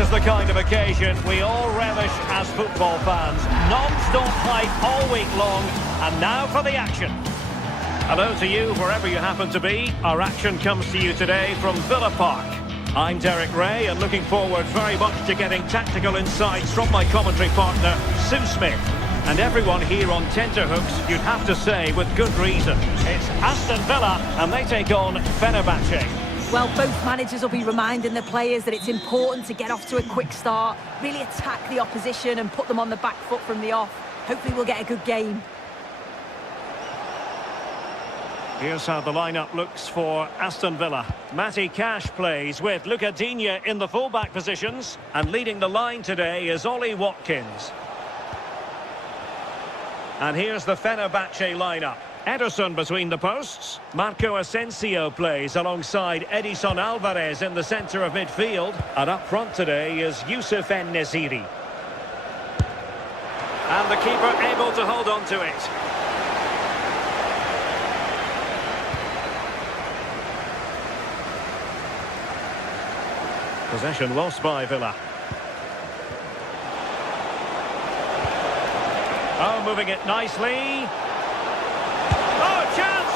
is the kind of occasion we all relish as football fans. Non-stop hype all week long, and now for the action. Hello to you, wherever you happen to be. Our action comes to you today from Villa Park. I'm Derek Ray, and looking forward very much to getting tactical insights from my commentary partner, Sue Smith. And everyone here on tenterhooks, you'd have to say, with good reason. It's Aston Villa, and they take on Fenerbahce. Well, both managers will be reminding the players that it's important to get off to a quick start, really attack the opposition and put them on the back foot from the off. Hopefully we'll get a good game. Here's how the lineup looks for Aston Villa. Matty Cash plays with Luca Digne in the full-back positions. And leading the line today is Ollie Watkins. And here's the Fenerbahce lineup. Ederson between the posts. Marco Asensio plays alongside Edison Alvarez in the centre of midfield. And up front today is Youssef En-Nesyri. And the keeper able to hold on to it. Possession lost by Villa. Oh, moving it nicely. Oh, chance!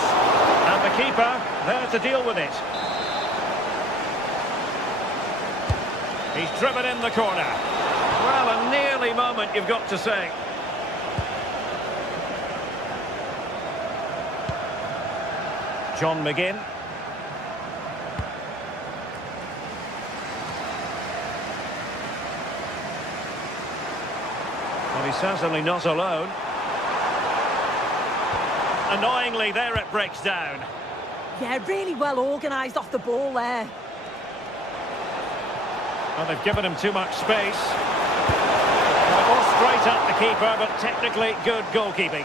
And the keeper there to deal with it. He's driven in the corner. Well, a nearly moment, you've got to say. John McGinn. Well, he's certainly not alone. Annoyingly, there it breaks down. Yeah, really well organised off the ball there. Well, they've given him too much space. Well, it was straight at the keeper, but technically good goalkeeping.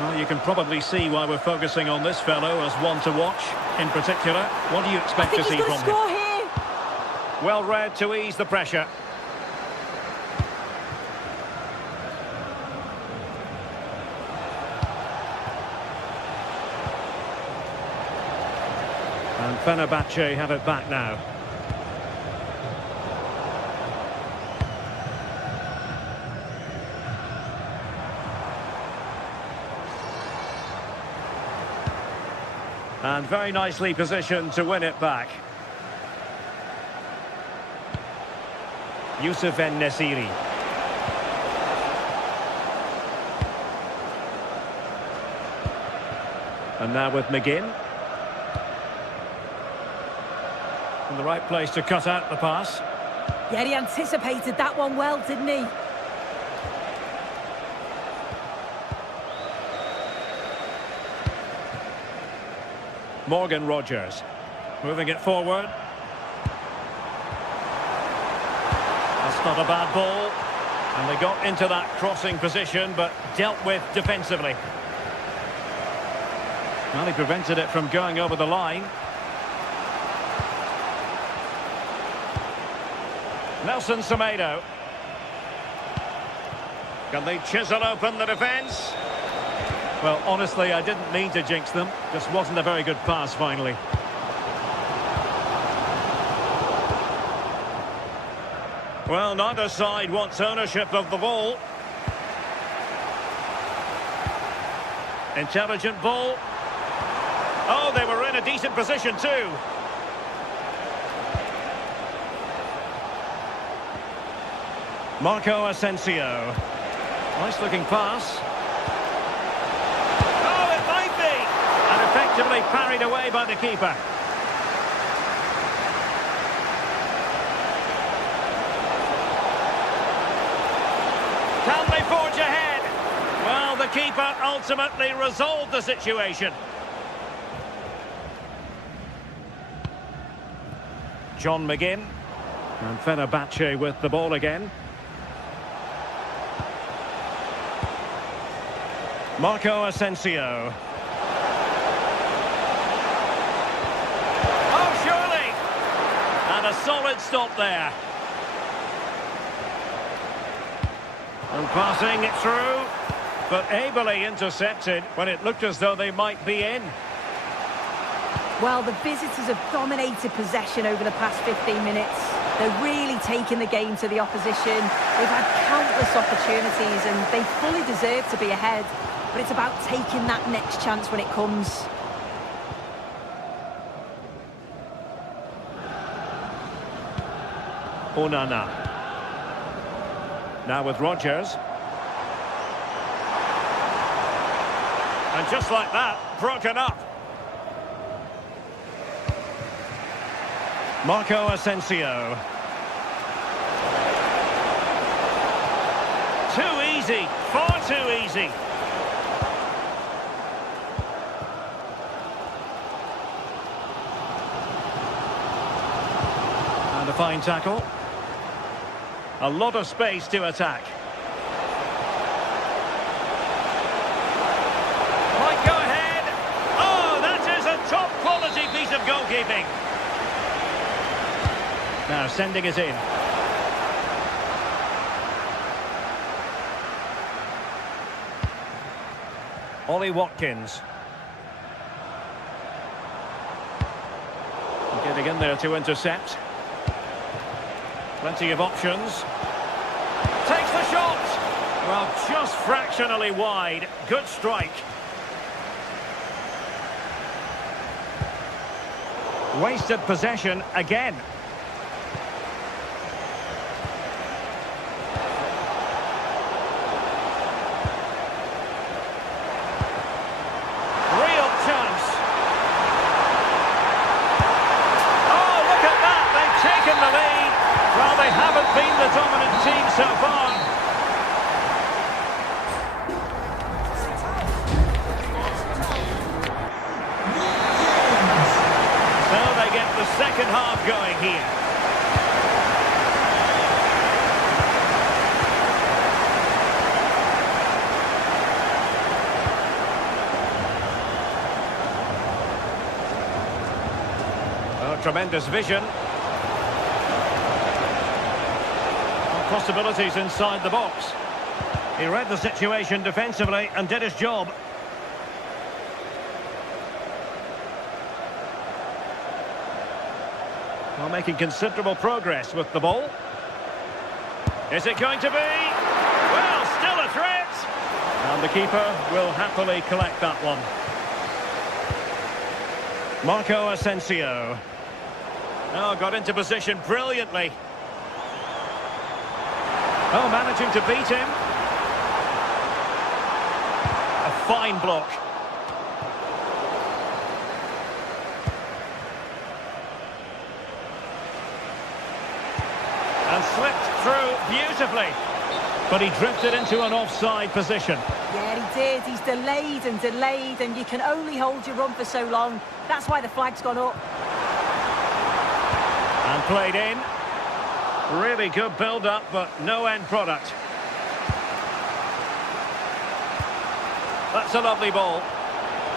Well, you can probably see why we're focusing on this fellow as one to watch. In particular, what do you expect to see from him? Here. Well read to ease the pressure. And Fenerbahce have it back now. And very nicely positioned to win it back. Youssef En-Nesyri. And now with McGinn. In the right place to cut out the pass. Yeah, he anticipated that one well, didn't he? Morgan Rogers. Moving it forward. That's not a bad ball. And they got into that crossing position, but dealt with defensively. Well, he prevented it from going over the line. Nelson Semedo. Can they chisel open the defence? Well, honestly, I didn't mean to jinx them. Just wasn't a very good pass, finally. Well, neither side wants ownership of the ball. Intelligent ball. Oh, they were in a decent position too. Marco Asensio. Nice looking pass. Oh, it might be. And effectively parried away by the keeper. Can they forge ahead? Well, the keeper ultimately resolved the situation. John McGinn. And Fenerbahce with the ball again. Marco Asensio. Oh, surely! And a solid stop there. And passing it through, but ably intercepted when it looked as though they might be in. Well, the visitors have dominated possession over the past 15 minutes. They're really taking the game to the opposition. They've had countless opportunities and they fully deserve to be ahead. But it's about taking that next chance when it comes. Onana. Now with Rodgers. And just like that, broken up. Marco Asensio. Too easy, far too easy. And a fine tackle. A lot of space to attack. Might go ahead. Oh, that is a top quality piece of goalkeeping. Now sending it in. Ollie Watkins. Getting in there to intercept. Plenty of options. Takes the shot. Well, just fractionally wide. Good strike. Wasted possession again. Real chance. Oh, look at that. They've taken the lead. Well, they haven't been the dominant team so far. So they get the second half going here. Oh, tremendous vision. Possibilities inside the box. He read the situation defensively and did his job. Well, making considerable progress with the ball. Is it going to be? Well, still a threat. And the keeper will happily collect that one. Marco Asensio. Oh, got into position brilliantly. Oh, managing to beat him. A fine block. And slipped through beautifully. But he drifted into an offside position. Yeah, he did. He's delayed, and you can only hold your run for so long. That's why the flag's gone up. And played in. Really good build-up, but no end product. That's a lovely ball.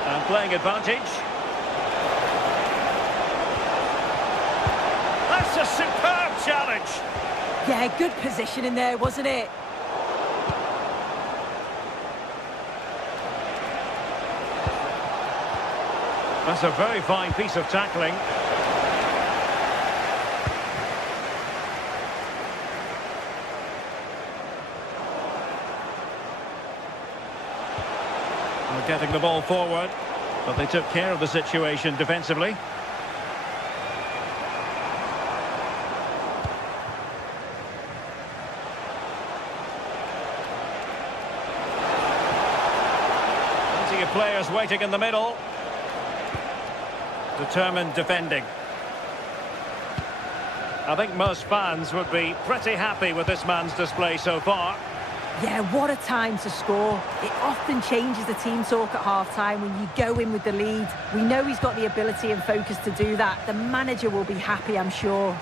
And playing advantage. That's a superb challenge. Yeah, good position in there, wasn't it? That's a very fine piece of tackling. Getting the ball forward, but they took care of the situation defensively. Plenty of players waiting in the middle. Determined defending. I think most fans would be pretty happy with this man's display so far. Yeah, what a time to score. It often changes the team talk at half-time when you go in with the lead. We know he's got the ability and focus to do that. The manager will be happy, I'm sure.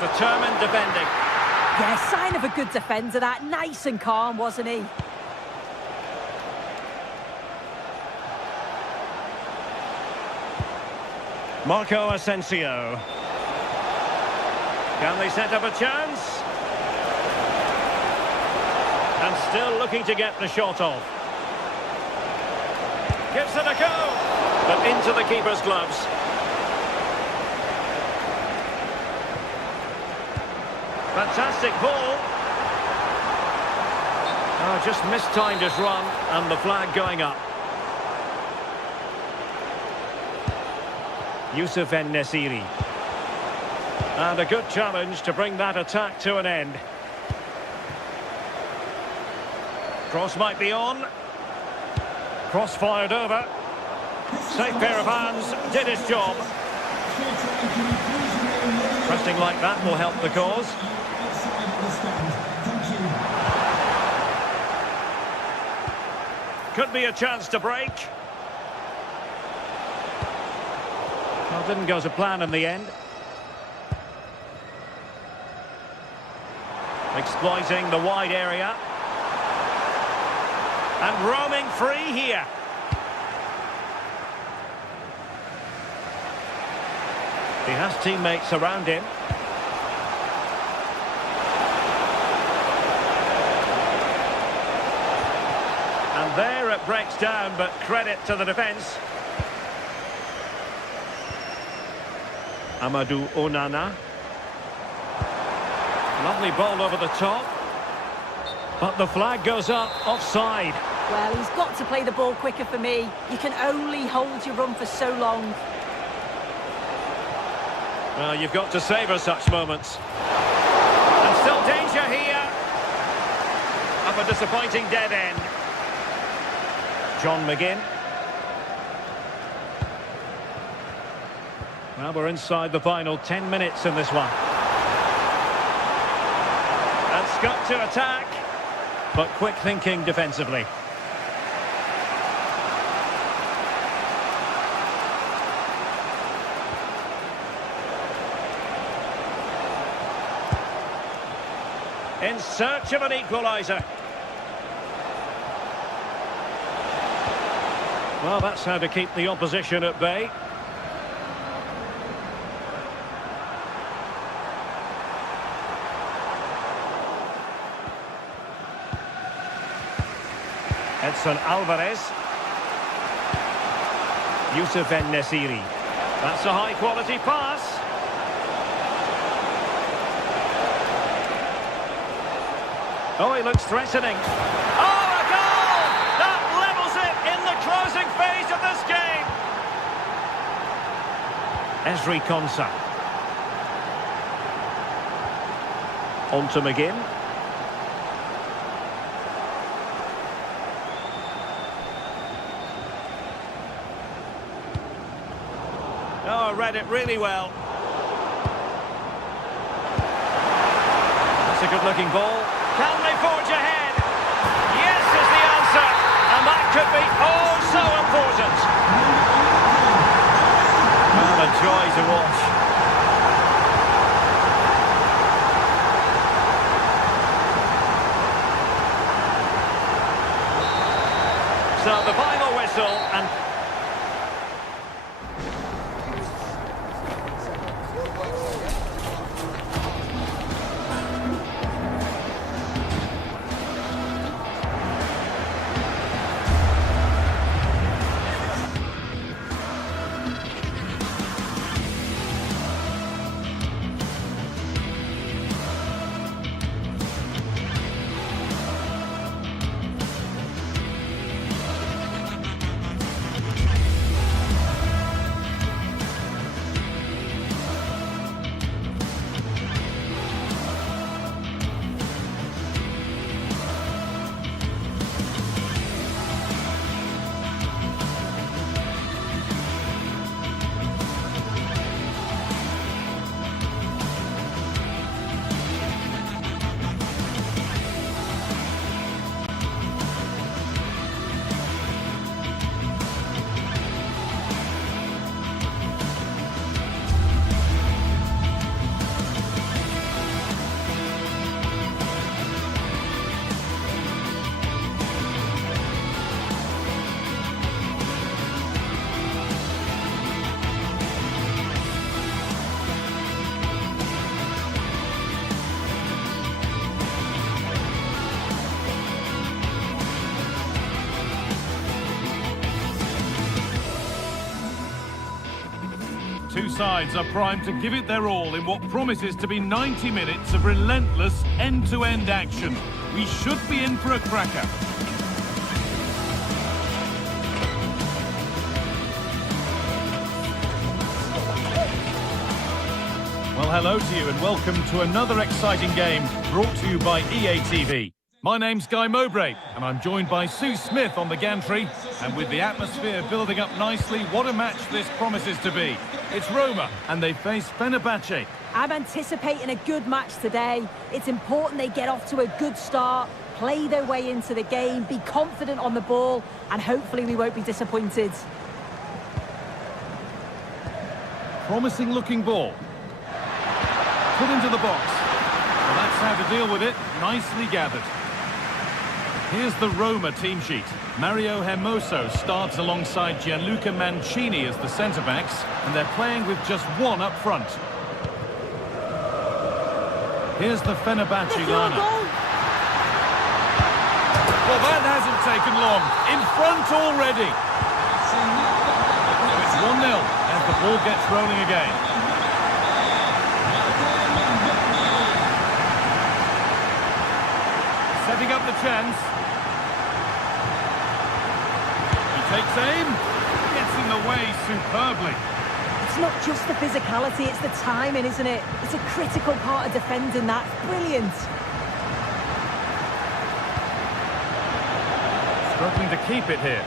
Determined defending. Yeah, sign of a good defender, that. Nice and calm, wasn't he? Marco Asensio. Can they set up a chance? And still looking to get the shot off. Gives it a go. But into the keeper's gloves. Fantastic ball. Oh, just mistimed his run, and the flag going up. Youssef En-Nesyri. And a good challenge to bring that attack to an end. Cross might be on. Cross fired over. Safe pair of hands, did his job. Pressing like that will help the cause. Could be a chance to break. Well, didn't go to plan in the end. Exploiting the wide area. And roaming free here. He has teammates around him. And there it breaks down, but credit to the defence. Amadou Onana. Lovely ball over the top. But the flag goes up, offside. Well, he's got to play the ball quicker for me. You can only hold your run for so long. Well, you've got to savour such moments. And still danger here. Up a disappointing dead end. John McGinn. Well, we're inside the final 10 minutes in this one. And Scott to attack, but quick thinking defensively. In search of an equaliser. Well, that's how to keep the opposition at bay. Edson Alvarez. Youssef En-Nesyri. That's a high-quality pass. Oh, he looks threatening. Oh, a goal! That levels it in the closing phase of this game. Ezri Konsa. On to McGinn. Oh, read it really well. That's a good-looking ball. Can they forge ahead? Yes is the answer. And that could be oh so important. Well, a joy to watch. So the final whistle and... sides are primed to give it their all in what promises to be 90 minutes of relentless end-to-end action. We should be in for a cracker. Well, hello to you and welcome to another exciting game brought to you by EA TV. My name's Guy Mowbray and I'm joined by Sue Smith on the gantry. And with the atmosphere building up nicely, what a match this promises to be. It's Roma and they face Fenerbahce. I'm anticipating a good match today. It's important they get off to a good start, play their way into the game, be confident on the ball, and hopefully we won't be disappointed. Promising looking ball. Put into the box. Well, that's how to deal with it. Nicely gathered. Here's the Roma team sheet. Mario Hermoso starts alongside Gianluca Mancini as the centre-backs, and they're playing with just one up front. Here's the Fenerbahce lineup. Well, that hasn't taken long. In front already. It's 1-0 as the ball gets rolling again. Setting up the chance. He takes aim. Gets in the way superbly. It's not just the physicality, it's the timing, isn't it? It's a critical part of defending that. Brilliant. Struggling to keep it here.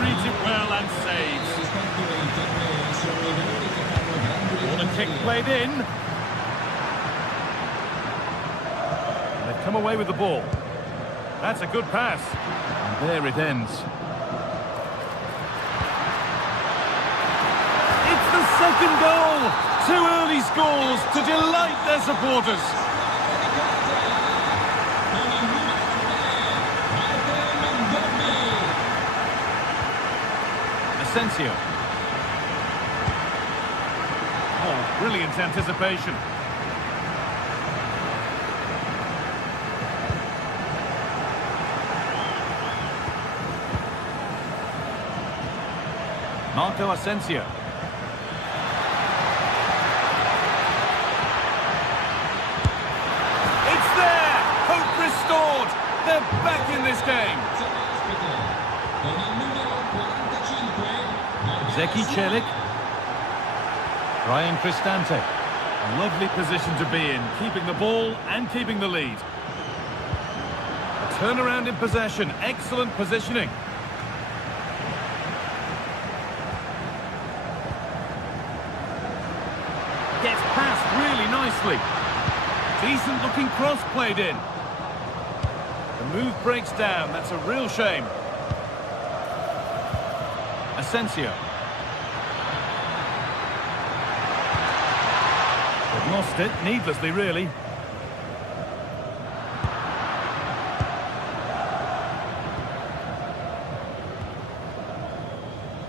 Reads it well and saves. Corner kick played in. And they've come away with the ball. That's a good pass. And there it ends. It's the second goal. 2 early scores to delight their supporters. Asensio. Oh, brilliant anticipation. Marco Asensio. It's there! Hope restored! They're back in this game! Zeki Celik. Ryan Cristante. A lovely position to be in, keeping the ball and keeping the lead. A turnaround in possession, excellent positioning. Gets past really nicely. Decent looking cross played in. The move breaks down, that's a real shame. Asensio. They've lost it, needlessly really.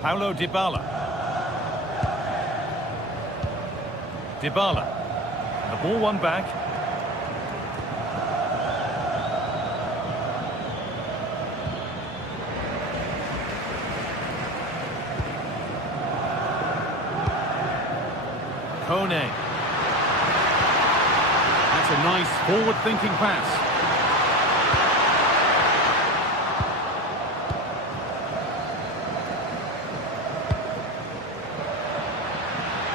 Paulo Dybala. Dybala. The ball won back. Kone. That's a nice forward-thinking pass.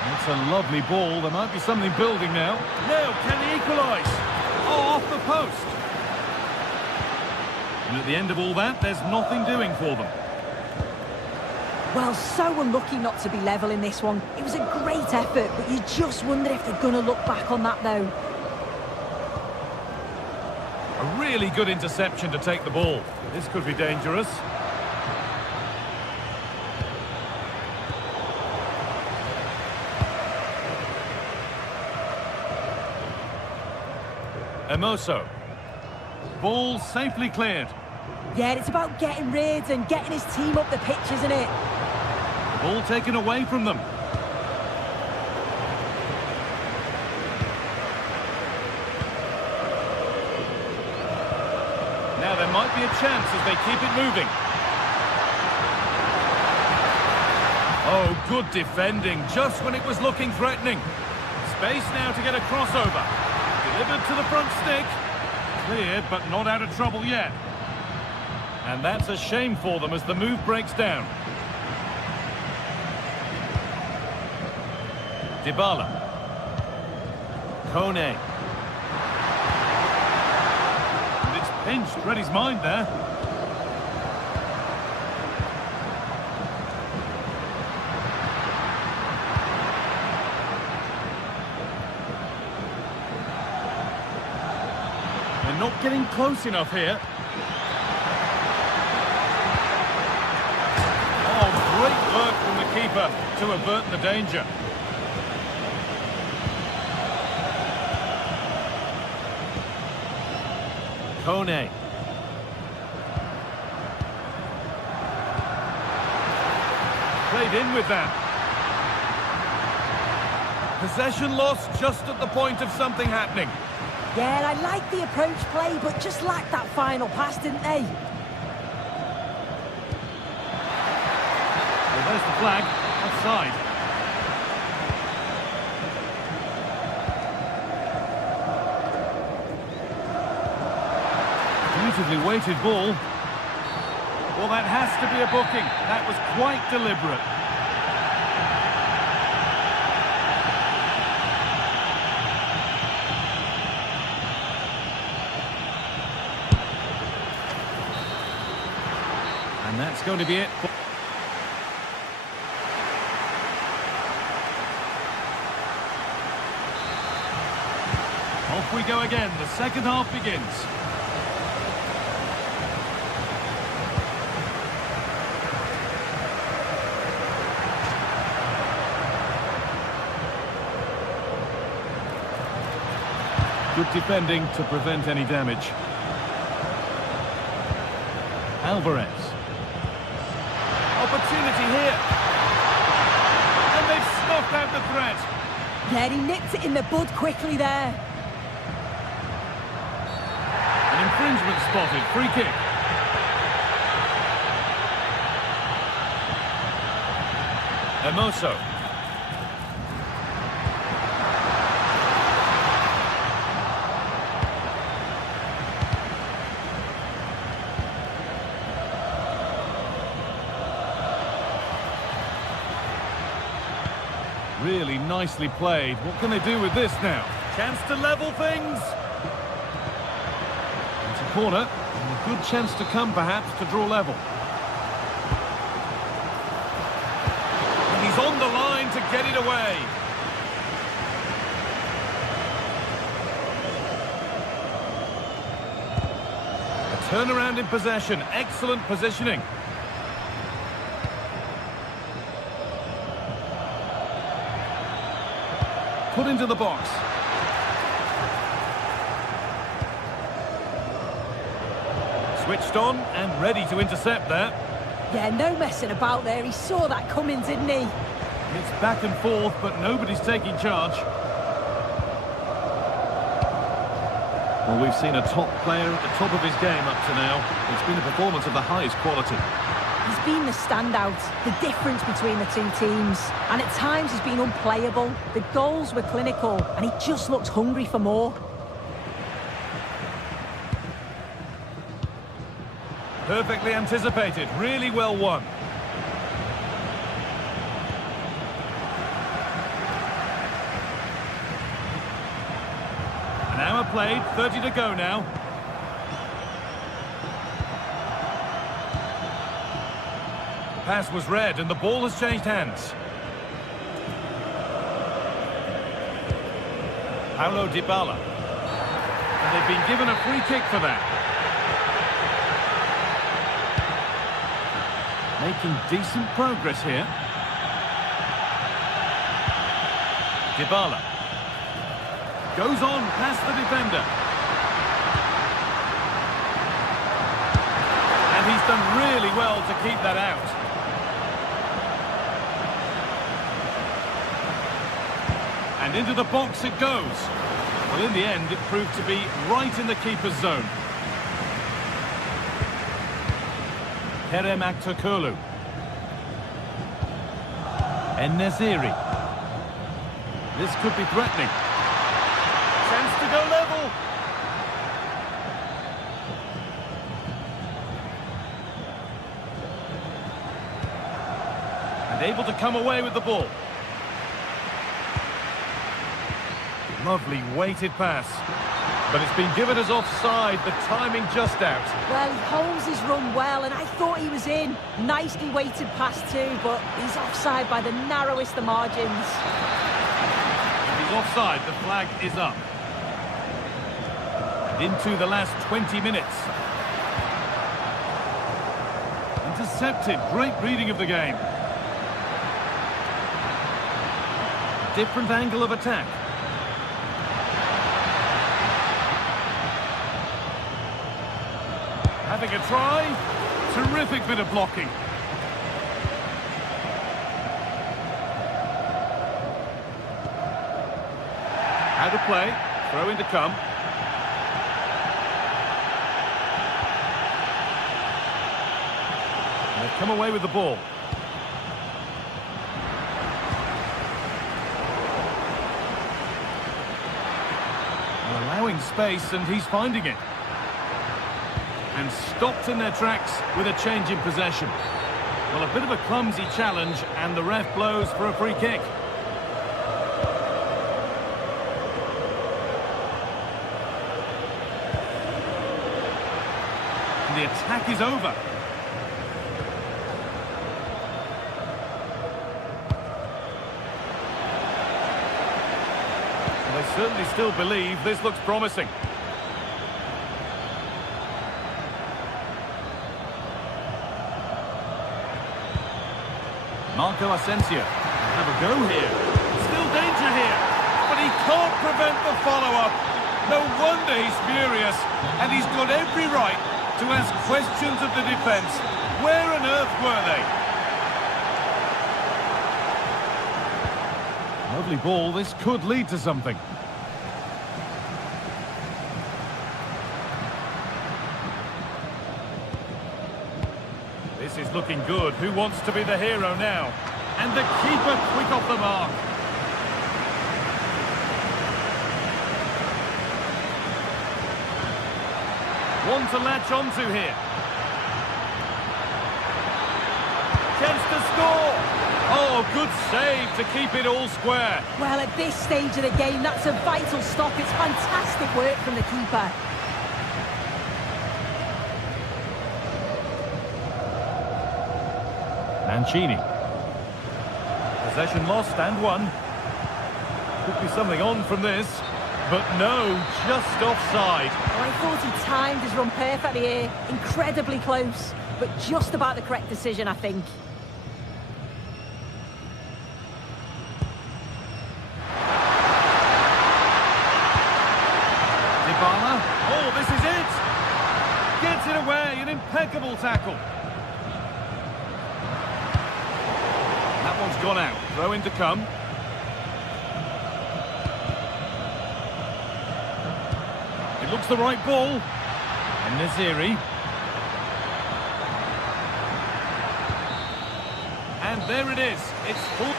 That's a lovely ball. There might be something building now. No, can he equalise? Oh, off the post. And at the end of all that, there's nothing doing for them. Well, so unlucky not to be level in this one. It was a great effort, but you just wonder if they're going to look back on that, though. A really good interception to take the ball. This could be dangerous. Hermoso. Ball safely cleared. Yeah, it's about getting rid and getting his team up the pitch, isn't it? Ball taken away from them. Now there might be a chance as they keep it moving. Oh, good defending, just when it was looking threatening. Space now to get a crossover. Delivered to the front stick. Cleared, but not out of trouble yet. And that's a shame for them as the move breaks down. Dybala. Kone. And it's pinched, read his mind there. They're not getting close enough here. Oh, great work from the keeper to avert the danger. Kone. Played in with that. Possession lost just at the point of something happening. Yeah, I like the approach play, but just lacked that final pass, didn't they? Well, there's the flag. Offside. Beautifully weighted ball. Well, that has to be a booking. That was quite deliberate. And that's going to be it. Off we go again. The second half begins. Good defending to prevent any damage. Alvarez. Opportunity here. And they've snuffed out the threat. Yeah, he nipped it in the bud quickly there. An infringement spotted. Free kick. Hermoso. Really nicely played. What can they do with this now? Chance to level things. It's a corner. And a good chance to come, perhaps, to draw level. And he's on the line to get it away. A turnaround in possession. Excellent positioning. Put into the box. Switched on and ready to intercept there. Yeah, no messing about there. He saw that coming, didn't he? It's back and forth, but nobody's taking charge. Well, we've seen a top player at the top of his game up to now. It's been a performance of the highest quality. He's been the standout, the difference between the two teams. And at times he's been unplayable. The goals were clinical, and he just looks hungry for more. Perfectly anticipated, really well won. An hour played, 30 to go now. Pass was read and the ball has changed hands. Paulo Dybala. And they've been given a free kick for that. Making decent progress here. Dybala. Goes on past the defender. done really well to keep that out. And into the box it goes. Well, in the end, it proved to be right in the keeper's zone. Kerem Aktürkoğlu. En-Nesyri. This could be threatening. Chance to go level. And able to come away with the ball. Lovely weighted pass. But it's been given as offside, the timing just out. Well, he holds his run well, and I thought he was in. Nicely weighted pass too, but he's offside by the narrowest of margins. He's offside, the flag is up. And into the last 20 minutes. Intercepted, great reading of the game. Different angle of attack. Having a try. Terrific bit of blocking. Out of play. Throw in to come. And they've come away with the ball. They're allowing space, and he's finding it. And stopped in their tracks with a change in possession. Well, a bit of a clumsy challenge, and the ref blows for a free kick. And the attack is over. Well, they certainly still believe this looks promising. Marco Asensio have a go here. Still danger here, but he can't prevent the follow-up. No wonder he's furious, and he's got every right to ask questions of the defence. Where on earth were they? Lovely ball. This could lead to something. This is looking good. Who wants to be the hero now? And the keeper quick off the mark. One to latch onto here. Chance to score. Oh, good save to keep it all square. Well, at this stage of the game, that's a vital stop. It's fantastic work from the keeper. Mancini. Possession lost and won. Could be something on from this, but no, just offside. Well, I thought he timed his run perfectly here. Incredibly close, but just about the correct decision, I think. Dybala. Oh, this is it! Gets it away, an impeccable tackle. That one's gone out. Throw in to come. It looks the right ball. And En-Nesyri. And there it is. It's full.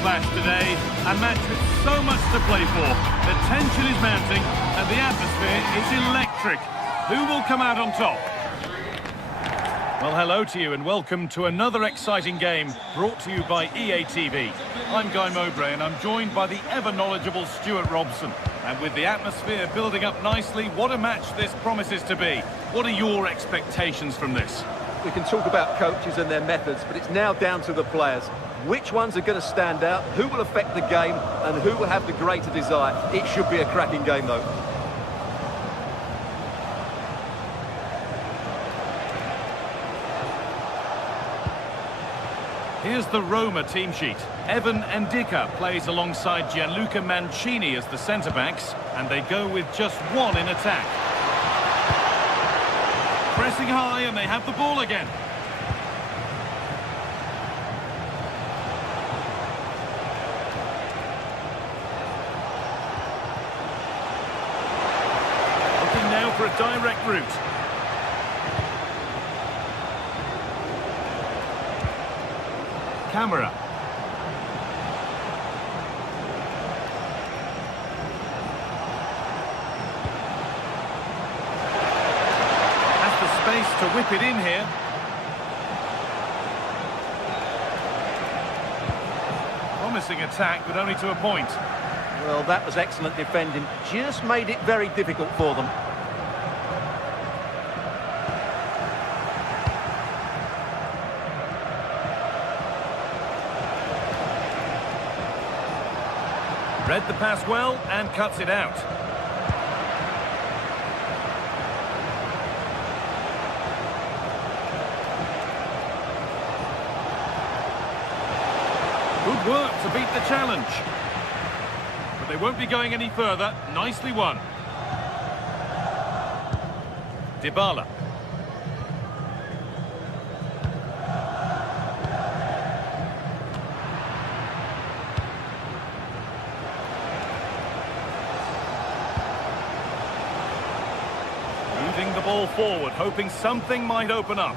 clash today. A match with so much to play for. The tension is mounting and the atmosphere is electric. Who will come out on top? Well, hello to you and welcome to another exciting game brought to you by EA TV. I'm Guy Mowbray and I'm joined by the ever-knowledgeable Stuart Robson. And with the atmosphere building up nicely, what a match this promises to be. What are your expectations from this? We can talk about coaches and their methods, but it's now down to the players. Which ones are going to stand out, who will affect the game, and who will have the greater desire. It should be a cracking game, though. Here's the Roma team sheet. Evan Ndika plays alongside Gianluca Mancini as the centre-backs, and they go with just one in attack. Pressing high, and they have the ball again. Looking now for a direct route. Camera. Has the space to whip it in here. Promising attack, but only to a point. Well, that was excellent defending. Just made it very difficult for them. Read the pass well and cuts it out. Good work to beat the challenge. But they won't be going any further. Nicely won. Dybala. Moving the ball forward, hoping something might open up.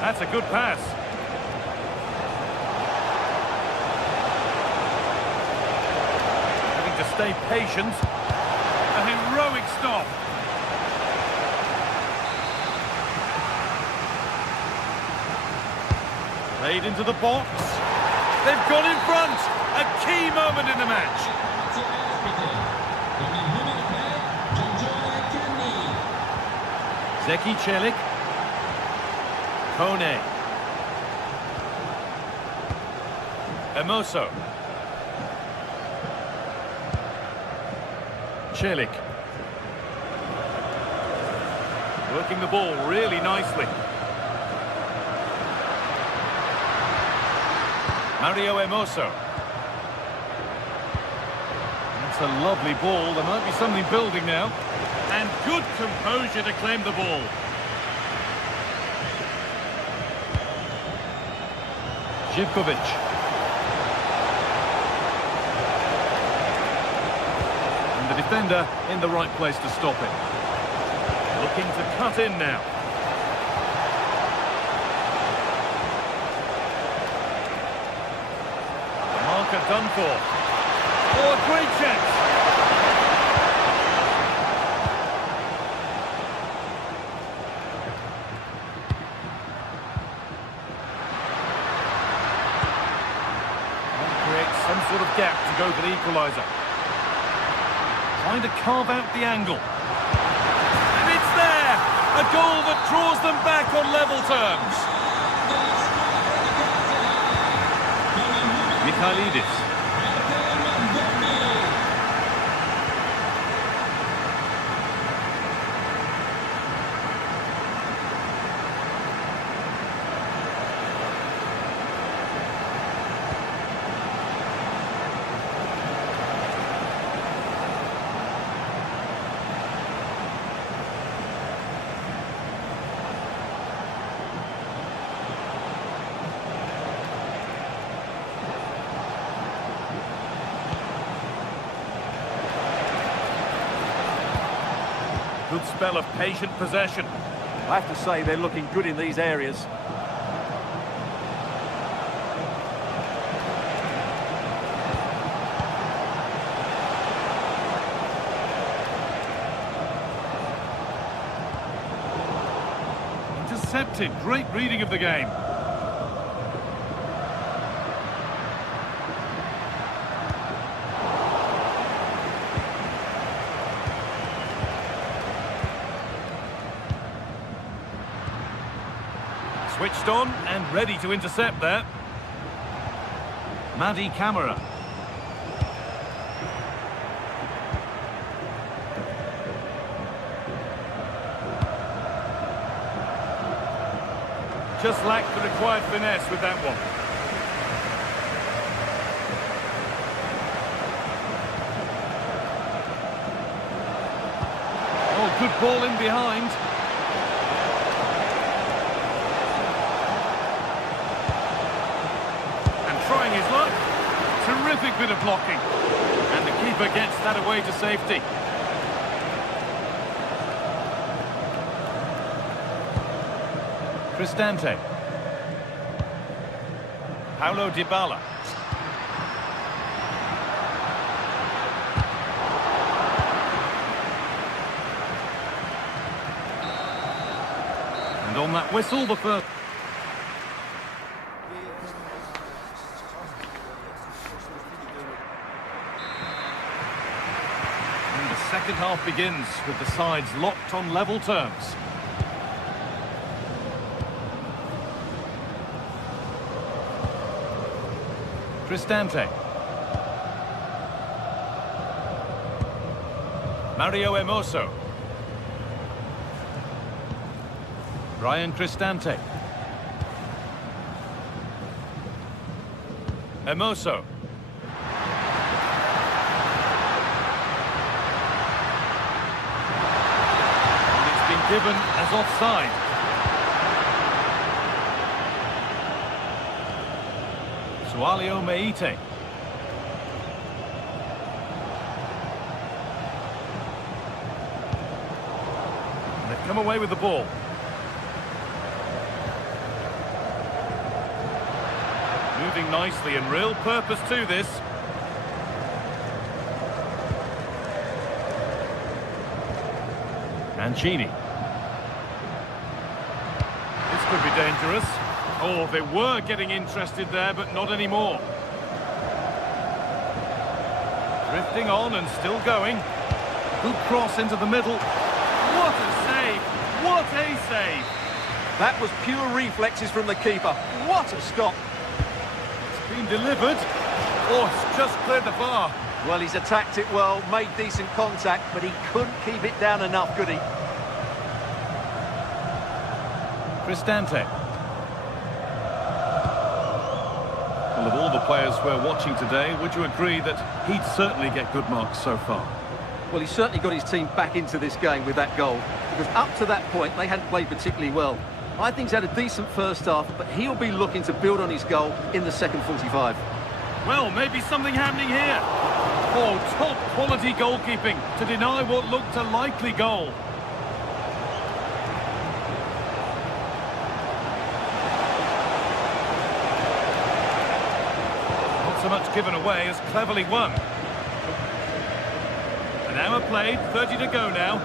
That's a good pass. Having to stay patient. A heroic stop. Played into the box. They've gone in front. A key moment in the match. Zeki Celik. Kone. Emoso. Celik. Working the ball really nicely. Mario Emoso. That's a lovely ball. There might be something building now. And good composure to claim the ball. Živković. And the defender in the right place to stop it. Looking to cut in now. The marker done for. Oh, a great chance. Some sort of gap to go for the equaliser. Trying to carve out the angle. And it's there! A goal that draws them back on level terms. Mikhailidis. Good spell of patient possession. I have to say they're looking good in these areas. Intercepted. Great reading of the game. Switched on and ready to intercept there. Madi Camara. Just lacked the required finesse with that one. Oh, good ball in behind. Trying his luck. Terrific bit of blocking. And the keeper gets that away to safety. Cristante. Paulo Dybala. And on that whistle, the first... Second half begins with the sides locked on level terms. Cristante. Mario Hermoso. Ryan Cristante. Hermoso. Given as offside. Sualio Meite. And they've come away with the ball. Moving nicely and real purpose to this. Mancini. Could be dangerous. Oh, they were getting interested there, but not anymore. Drifting on and still going. Good cross into the middle. What a save! What a save! That was pure reflexes from the keeper. What a stop! It's been delivered. Oh, it's just cleared the bar. Well, he's attacked it well, made decent contact, but he couldn't keep it down enough, could he? Cristante. Well, of all the players we're watching today, would you agree that he'd certainly get good marks so far? Well, he certainly got his team back into this game with that goal, because up to that point, they hadn't played particularly well. I think he's had a decent first half, but he'll be looking to build on his goal in the second 45. Well, maybe something happening here. Oh, top quality goalkeeping to deny what looked a likely goal. So much given away as cleverly won. An hour played, 30 to go now.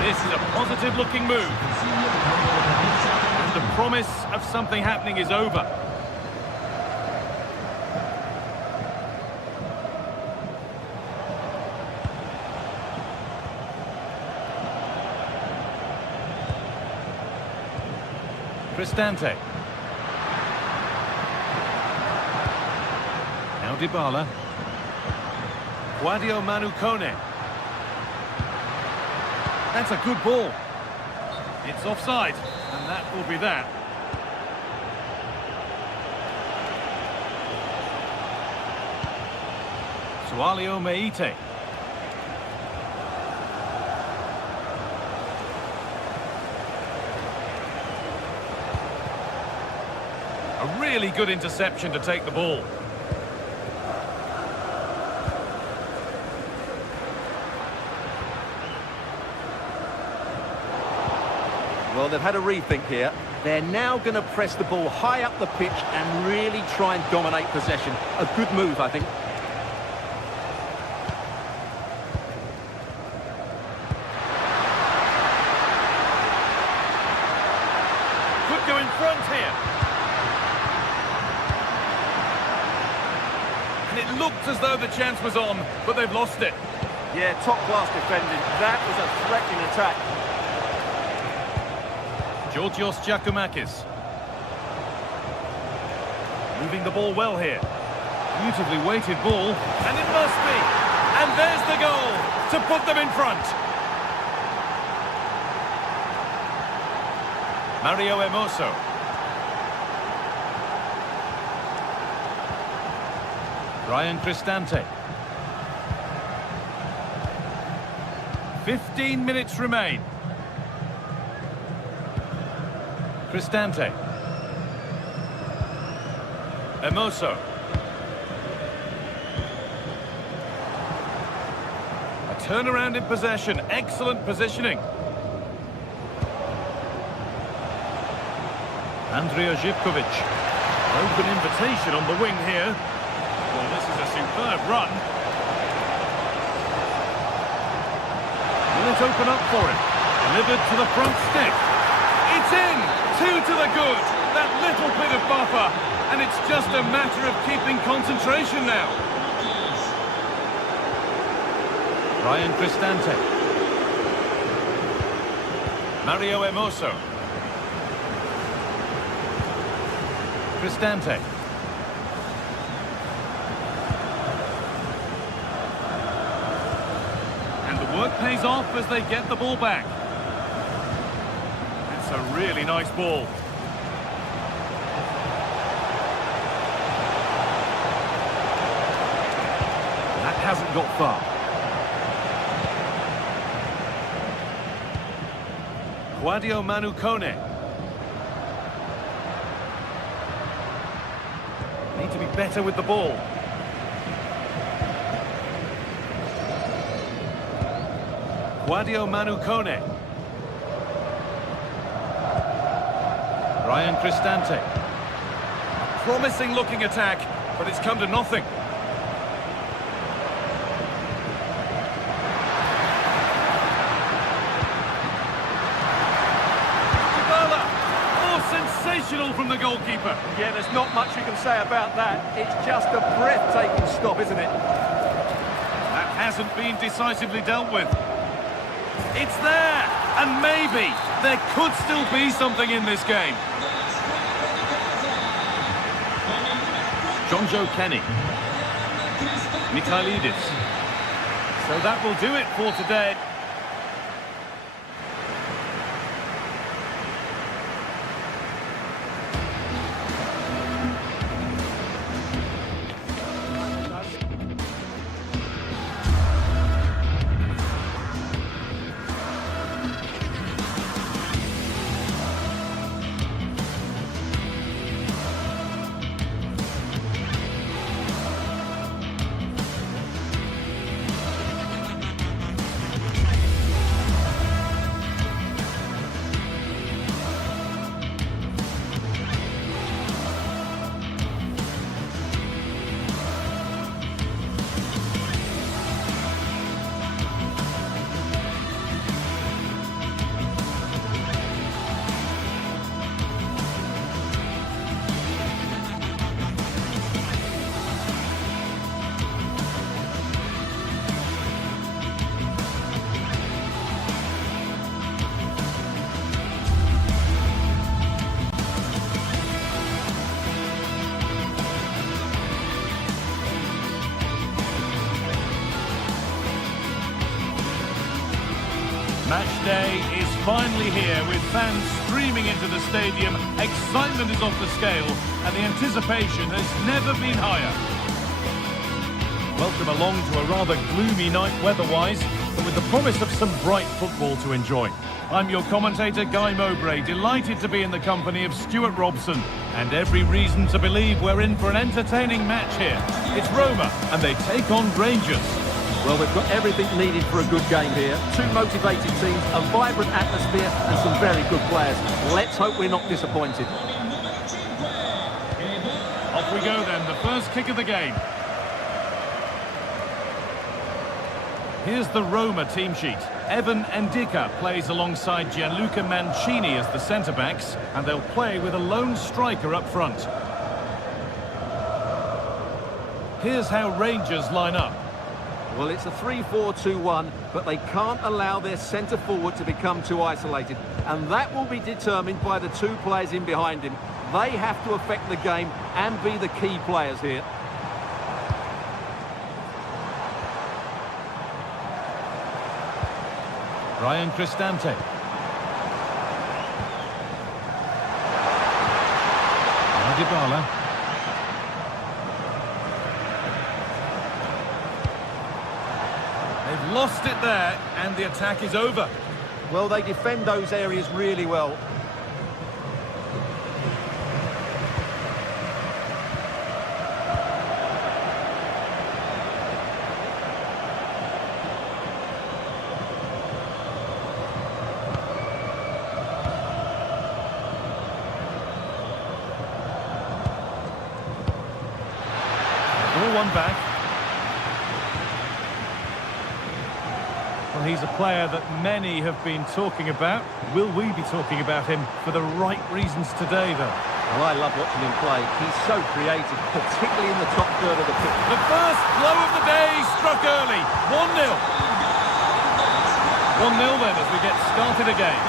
This is a positive looking move. And the promise of something happening is over. Cristante. Now Dybala. Guadio Manucone. That's a good ball. It's offside, and that will be that. Sualio Meite. A really good interception to take the ball. Well, they've had a rethink here. They're now going to press the ball high up the pitch and really try and dominate possession. A good move, I think. Could go in front here. And it looked as though the chance was on, but they've lost it. Yeah, top-class defending. That was a threatening attack. Georgios Giacomakis. Moving the ball well here. Beautifully weighted ball, and it must be. And there's the goal to put them in front. Mario Hermoso. Ryan Cristante. 15 minutes remain. Cristante. Hermoso. A turnaround in possession. Excellent positioning. Andrija Živković. Open invitation on the wing here. Well, this is a superb run. Will it open up for him? Delivered to the front stick. It's in! 2 to the good. That little bit of buffer. And it's just a matter of keeping concentration now. Ryan Cristante. Mario Hermoso. Cristante. And the work pays off as they get the ball back. That's a really nice ball. That hasn't got far. Guadio Manu Kone. Need to be better with the ball. Guadio Manu Kone. Ryan Cristante. A promising looking attack, but it's come to nothing. Sensational from the goalkeeper. Yeah, there's not much you can say about that. It's just a breathtaking stop, isn't it? That hasn't been decisively dealt with. It's there, and maybe there could still be something in this game. Jonjo Kenny. Mikhailidis. So that will do it for today. Match day is finally here with fans streaming into the stadium. Excitement is off the scale and the anticipation has never been higher. Welcome along to a rather gloomy night weather-wise, but with the promise of some bright football to enjoy. I'm your commentator, Guy Mowbray, delighted to be in the company of Stuart Robson, and every reason to believe we're in for an entertaining match here. It's Roma, and they take on Rangers. Well, we've got everything needed for a good game here. Two motivated teams, a vibrant atmosphere and some very good players. Let's hope we're not disappointed. Off we go then, the first kick of the game. Here's the Roma team sheet. Evan Ndika plays alongside Gianluca Mancini as the centre-backs, and they'll play with a lone striker up front. Here's how Rangers line up. Well, it's a 3-4-2-1, but they can't allow their centre-forward to become too isolated. And that will be determined by the two players in behind him. They have to affect the game and be the key players here. Ryan Cristante. Now Dybala. They've lost it there, and the attack is over. Well, they defend those areas really well. One back. Well, he's a player that many have been talking about. Will we be talking about him for the right reasons today, though? Well, I love watching him play. He's so creative, particularly in the top third of the pitch. The first blow of the day struck early. 1-0. 1-0 then as we get started again.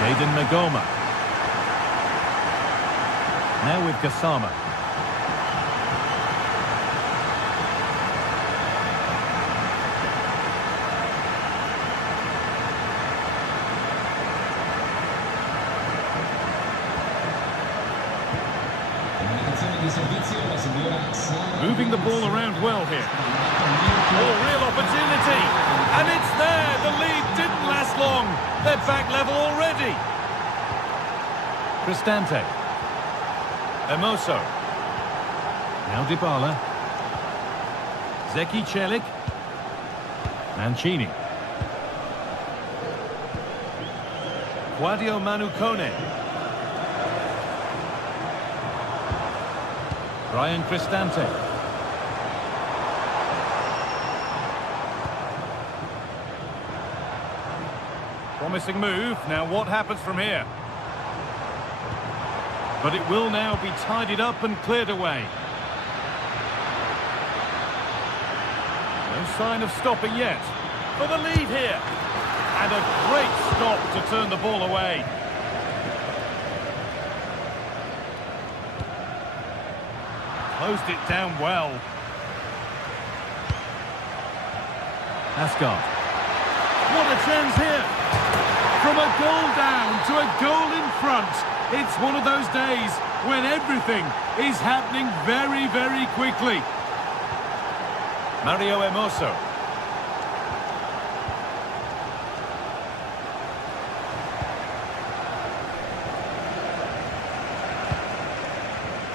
Jayden Magoma. Now with Gassama. Moving the ball around well here. Oh, real opportunity. And it's there. The lead didn't last long. They're back level already. Cristante. Emoso. Now Dybala. Zeki Celik. Mancini. Guadio Manukone. Ryan Cristante. Promising move. Now what happens from here? But it will now be tidied up and cleared away. No sign of stopping yet. For the lead here. And a great stop to turn the ball away. Closed it down well. Asgard. What a chance here. From a goal down to a goal in front. It's one of those days when everything is happening very, very quickly. Mario Emoso.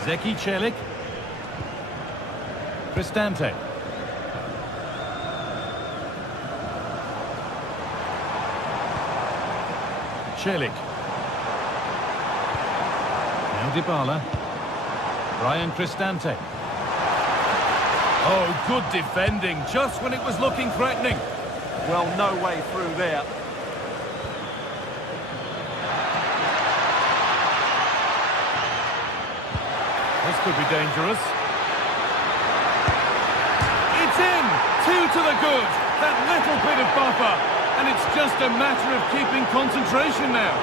Zeki Celik. Cristante. Celik. Now Dybala. Ryan Cristante. Oh, good defending, just when it was looking threatening. Well, no way through there. This could be dangerous. It's in! 2 to the good. That little bit of buffer. And it's just a matter of keeping concentration now.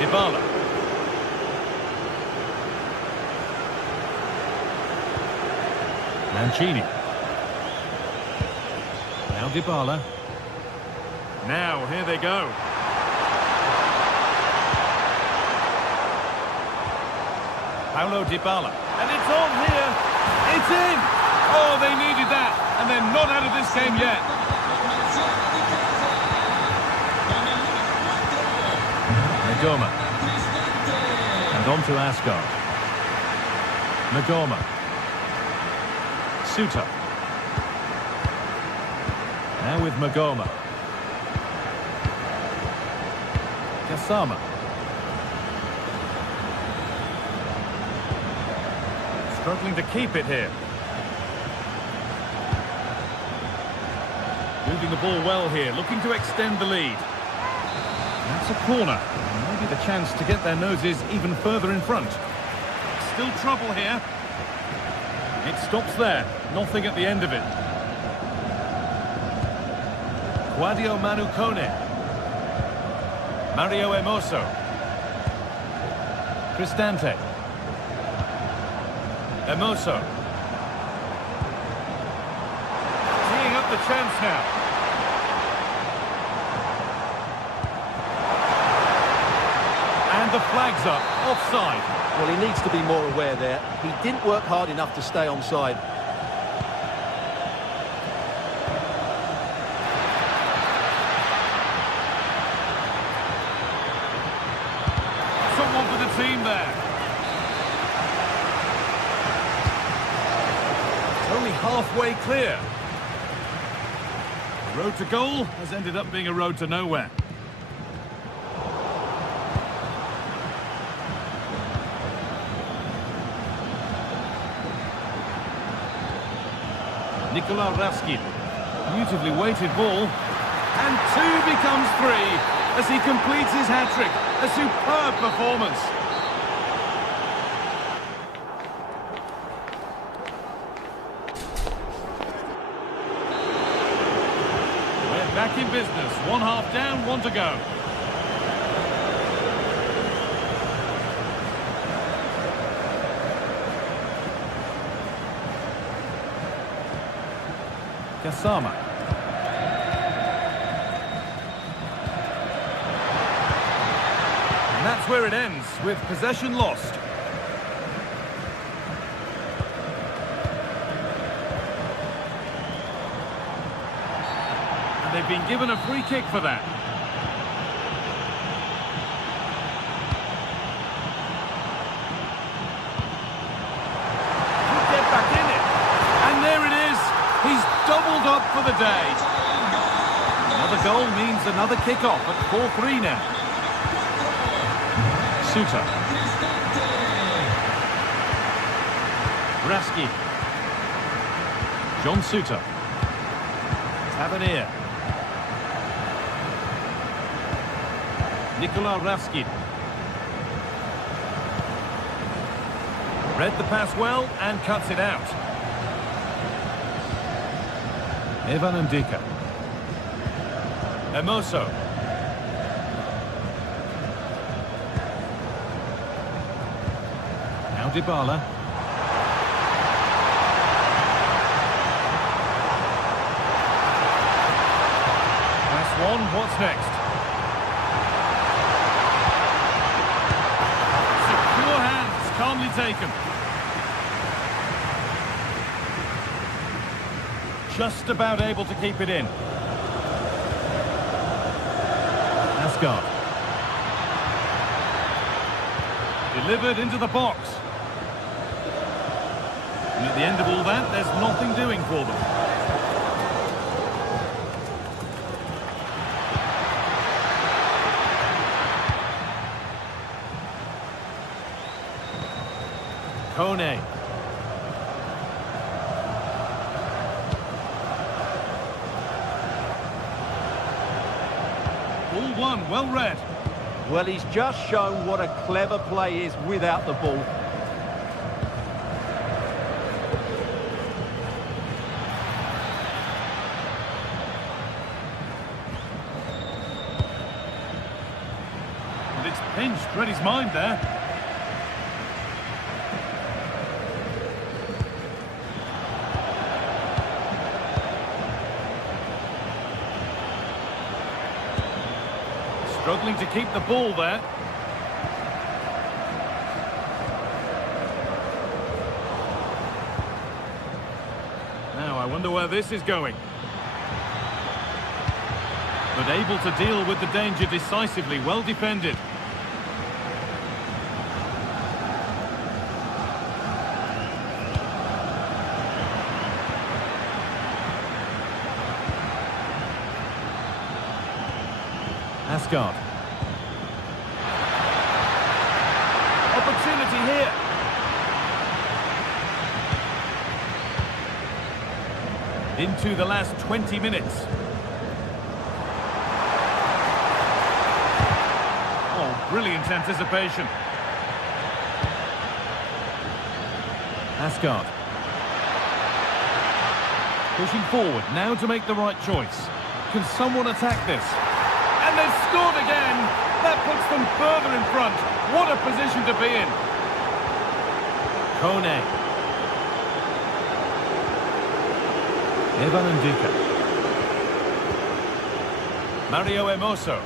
Dybala. Mancini. Now Dybala. Now, here they go. Paulo Dybala. And it's on here. It's in. Oh, they needed that. And they're not out of this game yet. Magoma. On to Asgard. Magoma. Suter. Now with Magoma. Kasama. Struggling to keep it here. Moving the ball well here, looking to extend the lead. That's a corner. Maybe the chance to get their noses even further in front. Still trouble here. It stops there. Nothing at the end of it. Guadio Manu Kone. Mario Emoso. Cristante. Emoso. Teeing up the chance now. And the flag's up. Offside. Well, he needs to be more aware there. He didn't work hard enough to stay onside. Someone for the team there. Only halfway clear. The road to goal has ended up being a road to nowhere. Nikola Raskin. Beautifully weighted ball. And 2 becomes 3 as he completes his hat-trick. A superb performance. We're back in business. 1 half down, 1 to go. Kasama. And that's where it ends, with possession lost. And they've been given a free kick for that. Get back in it. And there it is. He's doubled up for the day. Another goal means another kick-off at 4-3 now. Suter. Raskin. John Suter. Tavernier. Nikola Raskin. Read the pass well and cuts it out. Evan Ndika. Emoso. Now Dybala. Pass 1, what's next? Secure hands, calmly taken. Just about able to keep it in. Asgard. Delivered into the box. And at the end of all that, there's nothing doing for them. Kone. Ball one, well read. Well, he's just shown what a clever play is without the ball. And it's pinched, read his mind there. Struggling to keep the ball there. Now, I wonder where this is going. But able to deal with the danger decisively, well defended. Asgard. Opportunity here. Into the last 20 minutes. Oh, brilliant anticipation. Asgard. Pushing forward, now to make the right choice. Can someone attack this? And they've scored again! That puts them further in front. What a position to be in. Kone. Evan Ndika. Mario Hermoso.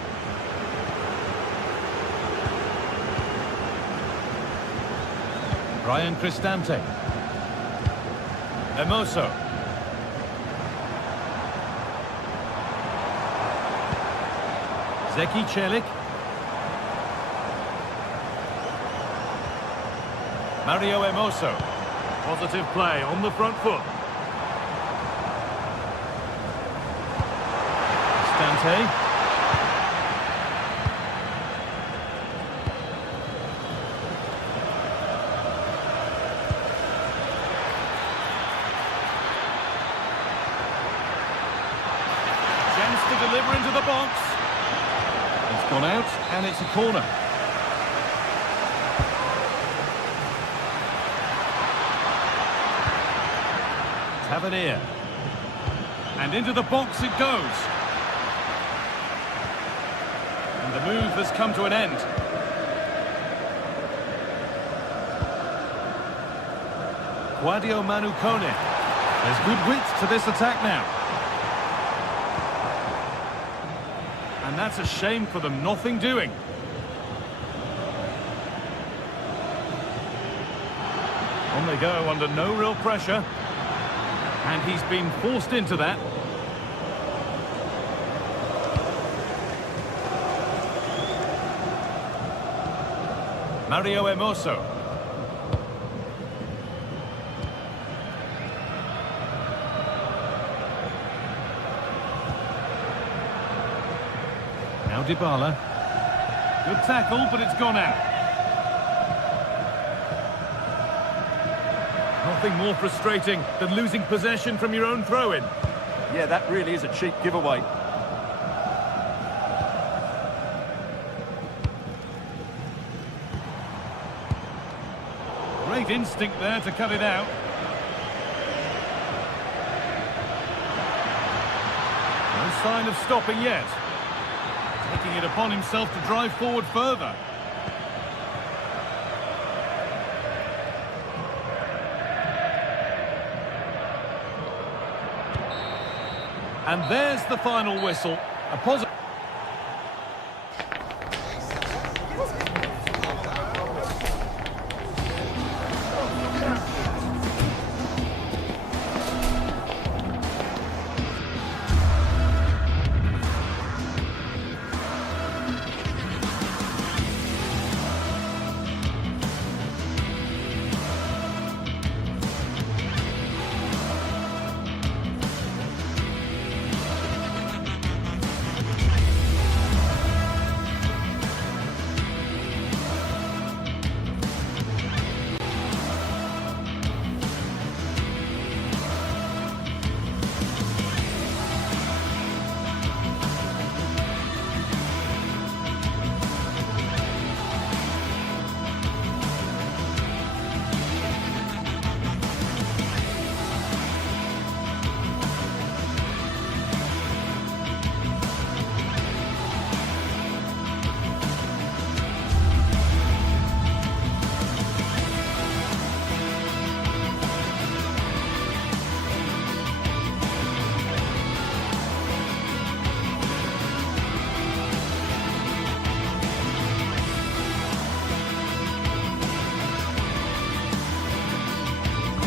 Brian Cristante. Hermoso. Zeki Celik. Mario Hermoso. Positive play on the front foot. Cristante. Chance to deliver into the box. It's gone out, and it's a corner. Tavernier. And into the box it goes. And the move has come to an end. Guadio Manu Kone. There's good width to this attack now. And that's a shame for them, nothing doing. On they go under no real pressure. And he's been forced into that. Mario Hermoso. Now Dybala. Good tackle, but it's gone out. Nothing more frustrating than losing possession from your own throw-in. Yeah, that really is a cheap giveaway. Great instinct there to cut it out. No sign of stopping yet. Taking it upon himself to drive forward further. And there's the final whistle. A positive.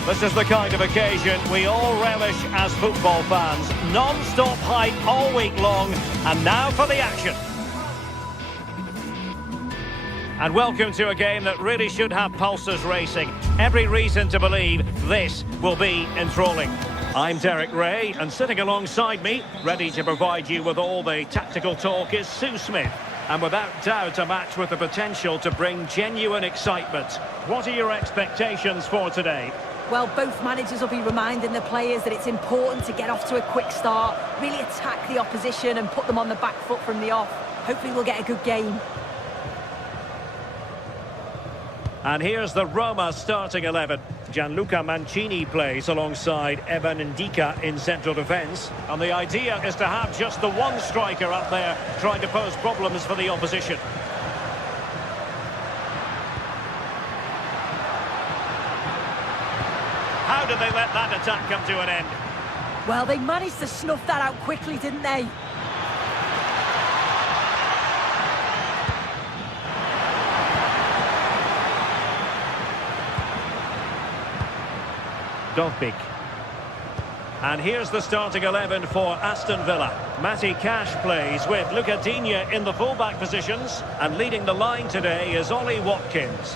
This is the kind of occasion we all relish as football fans. Non-stop hype all week long, and now for the action. And welcome to a game that really should have pulses racing. Every reason to believe this will be enthralling. I'm Derek Ray, and sitting alongside me, ready to provide you with all the tactical talk, is Sue Smith. And without doubt, a match with the potential to bring genuine excitement. What are your expectations for today? Well, both managers will be reminding the players that it's important to get off to a quick start, really attack the opposition and put them on the back foot from the off. Hopefully we'll get a good game. And here's the Roma starting 11. Gianluca Mancini plays alongside Evan Ndika in central defence. And the idea is to have just the one striker up there trying to pose problems for the opposition. How did they let that attack come to an end? Well, they managed to snuff that out quickly, didn't they? Dovbik. And here's the starting 11 for Aston Villa. Matty Cash plays with Luca Digne in the full-back positions. And leading the line today is Ollie Watkins.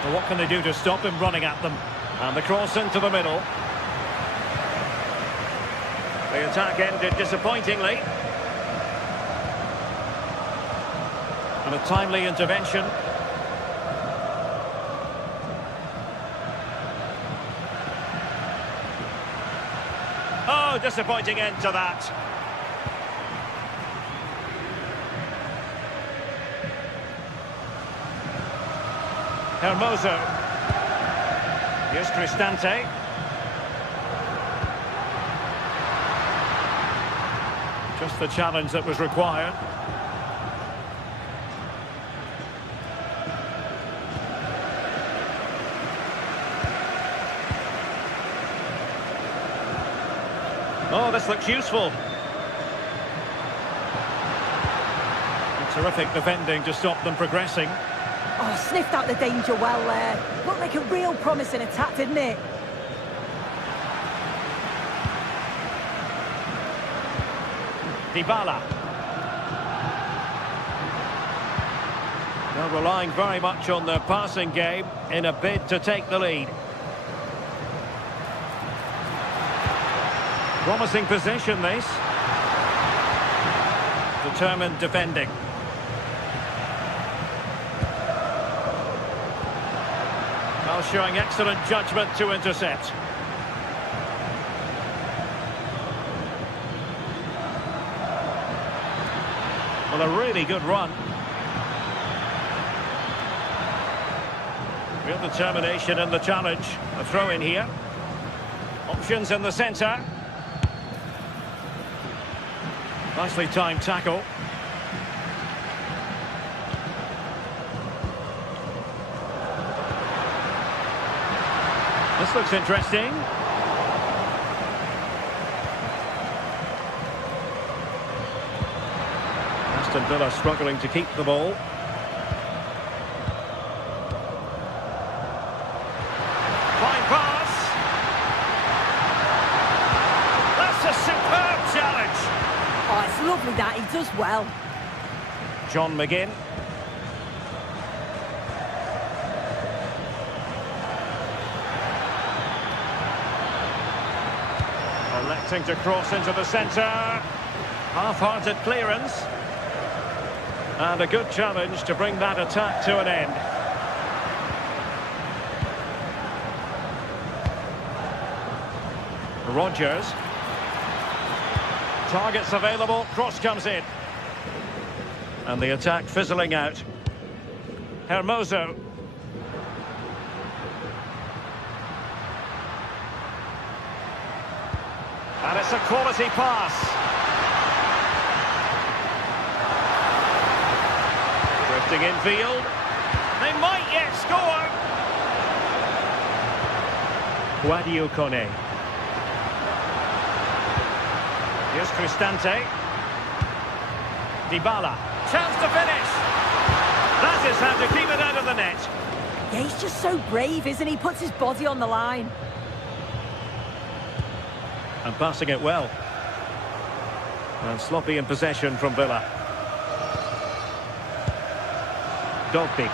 Well, what can they do to stop him running at them? And the cross into the middle. The attack ended disappointingly. And a timely intervention. Oh, disappointing end to that. Hermoso. Here's Cristante. Just the challenge that was required. Oh, this looks useful. And terrific defending to stop them progressing. Oh, sniffed out the danger well there. Looked like a real promising attack, didn't it? Dybala. They're relying very much on their passing game in a bid to take the lead. Promising position, this. Determined defending. Well, showing excellent judgment to intercept. Well, a really good run. Real determination in the challenge. A throw in here. Options in the centre. Nicely timed tackle. This looks interesting. Aston Villa struggling to keep the ball. Fine pass. That's a superb challenge. Oh, it's lovely that. He does well. John McGinn. Electing to cross into the centre. Half-hearted clearance. And a good challenge to bring that attack to an end. Rodgers. Targets available, cross comes in. And the attack fizzling out. Hermoso. And it's a quality pass. Drifting infield. They might yet score. Guadio Kone. Here's Cristante. Dybala. Chance to finish. That is how to keep it out of the net. Yeah, he's just so brave, isn't he? He puts his body on the line. And passing it well. And sloppy in possession from Villa. Dolpik.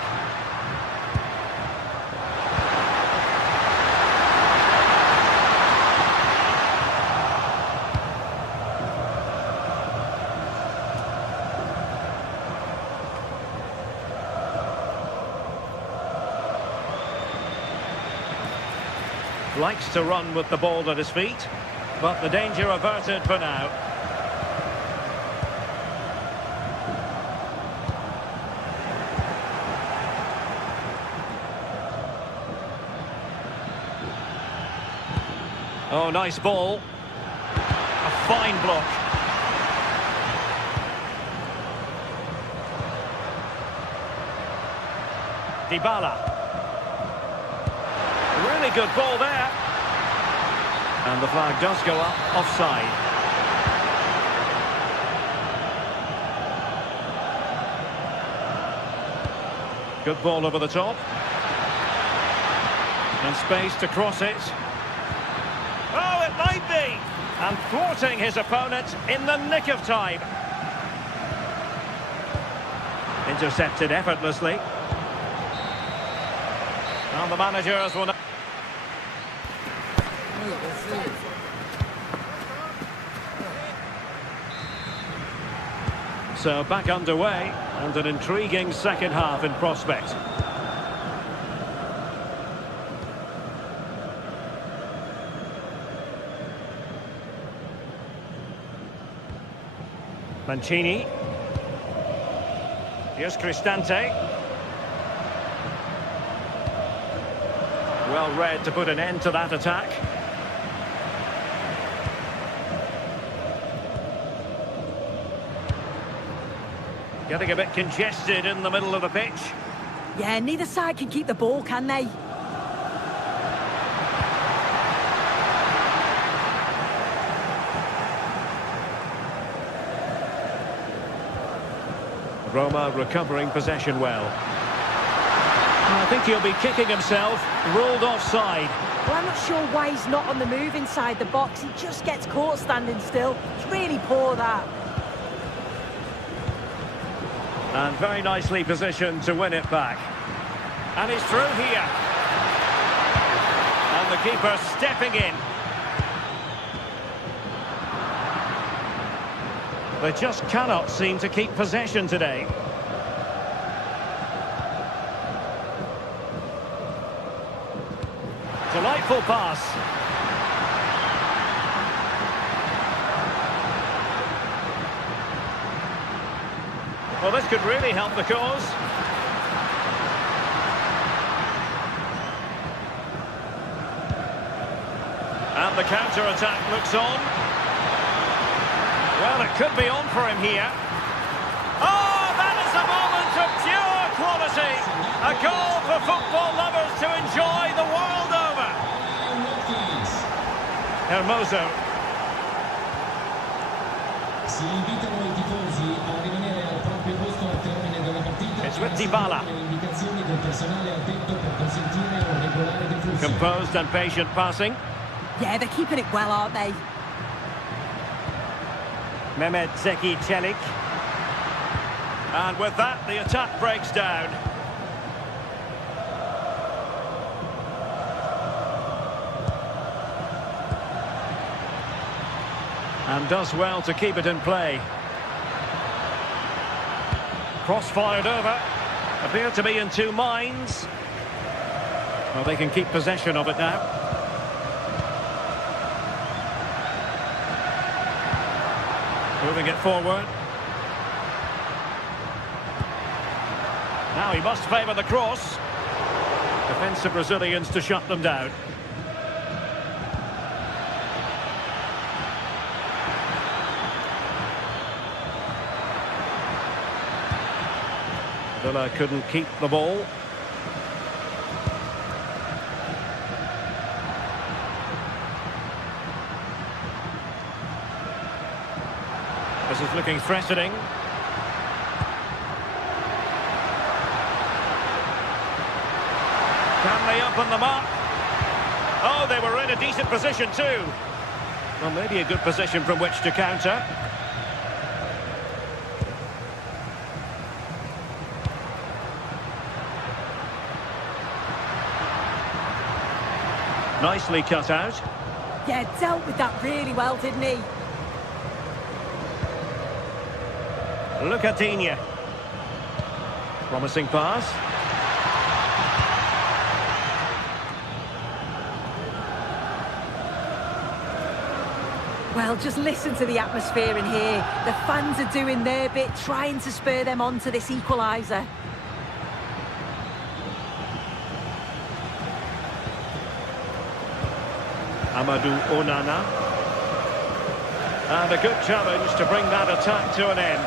Likes to run with the ball at his feet, but the danger averted for now. Oh, nice ball. A fine block. Dybala. Really good ball there. And the flag does go up, offside. Good ball over the top. And space to cross it. Oh, it might be! And thwarting his opponent in the nick of time. Intercepted effortlessly. And the managers will... So back underway, and an intriguing second half in prospect. Mancini. Here's Cristante. Well read to put an end to that attack. Getting a bit congested in the middle of the pitch. Yeah, neither side can keep the ball, can they? Roma recovering possession well. I think he'll be kicking himself, ruled offside. Well, I'm not sure why he's not on the move inside the box. He just gets caught standing still. It's really poor, that. And very nicely positioned to win it back. And he's through here. And the keeper stepping in. They just cannot seem to keep possession today. Delightful pass. Well, this could really help the cause. And the counter-attack looks on. Well, it could be on for him here. Oh, that is a moment of pure quality. A goal for football lovers to enjoy the world over. Hermoso. It's with Dybala. Composed and patient passing. Yeah, they're keeping it well, aren't they? Mehmet Zeki Çelik. And with that, the attack breaks down. And does well to keep it in play. Cross-fired over. Appear to be in two minds. Well, they can keep possession of it now. Moving it forward. Now he must favour the cross. Defensive Brazilians to shut them down. Villa couldn't keep the ball. This is looking threatening. Can they open them up? Oh, they were in a decent position too. Well, maybe a good position from which to counter. Nicely cut out. Yeah, dealt with that really well, didn't he? Look at Digne. Promising pass. Well, just listen to the atmosphere in here. The fans are doing their bit, trying to spur them on to this equaliser. Amadou Onana. And a good challenge to bring that attack to an end.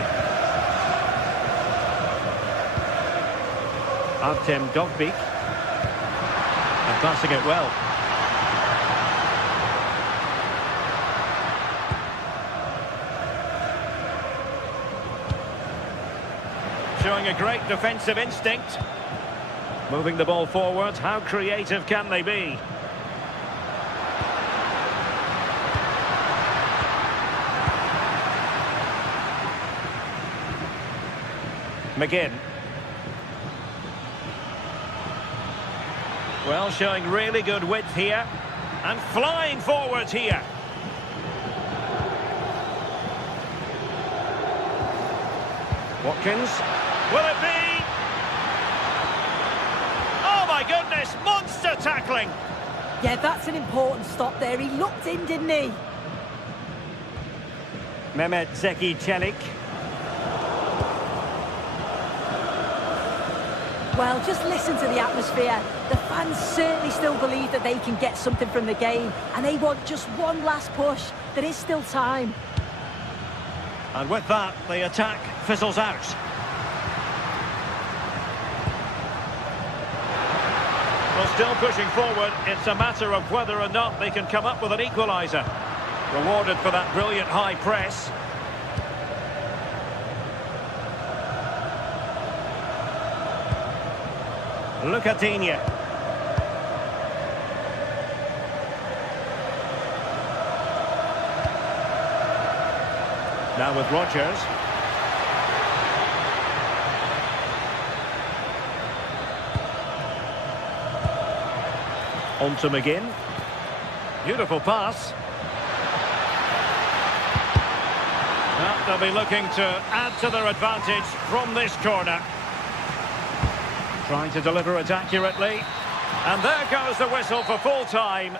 Artem Dovbyk. And passing it well. Showing a great defensive instinct. Moving the ball forward. How creative can they be? McGinn. Well, showing really good width here. And flying forwards here. Watkins. Will it be? Oh my goodness, monster tackling! Yeah, that's an important stop there. He looked in, didn't he? Mehmet Zeki Çelik. Well, just listen to the atmosphere. The fans certainly still believe that they can get something from the game, and they want just one last push. There is still time. And with that, the attack fizzles out. Well, still pushing forward. It's a matter of whether or not they can come up with an equaliser. Rewarded for that brilliant high press. Look at Digne. Now with Rodgers. On to McGinn. Beautiful pass. Well, they'll be looking to add to their advantage from this corner. Trying to deliver it accurately. And there goes the whistle for full time.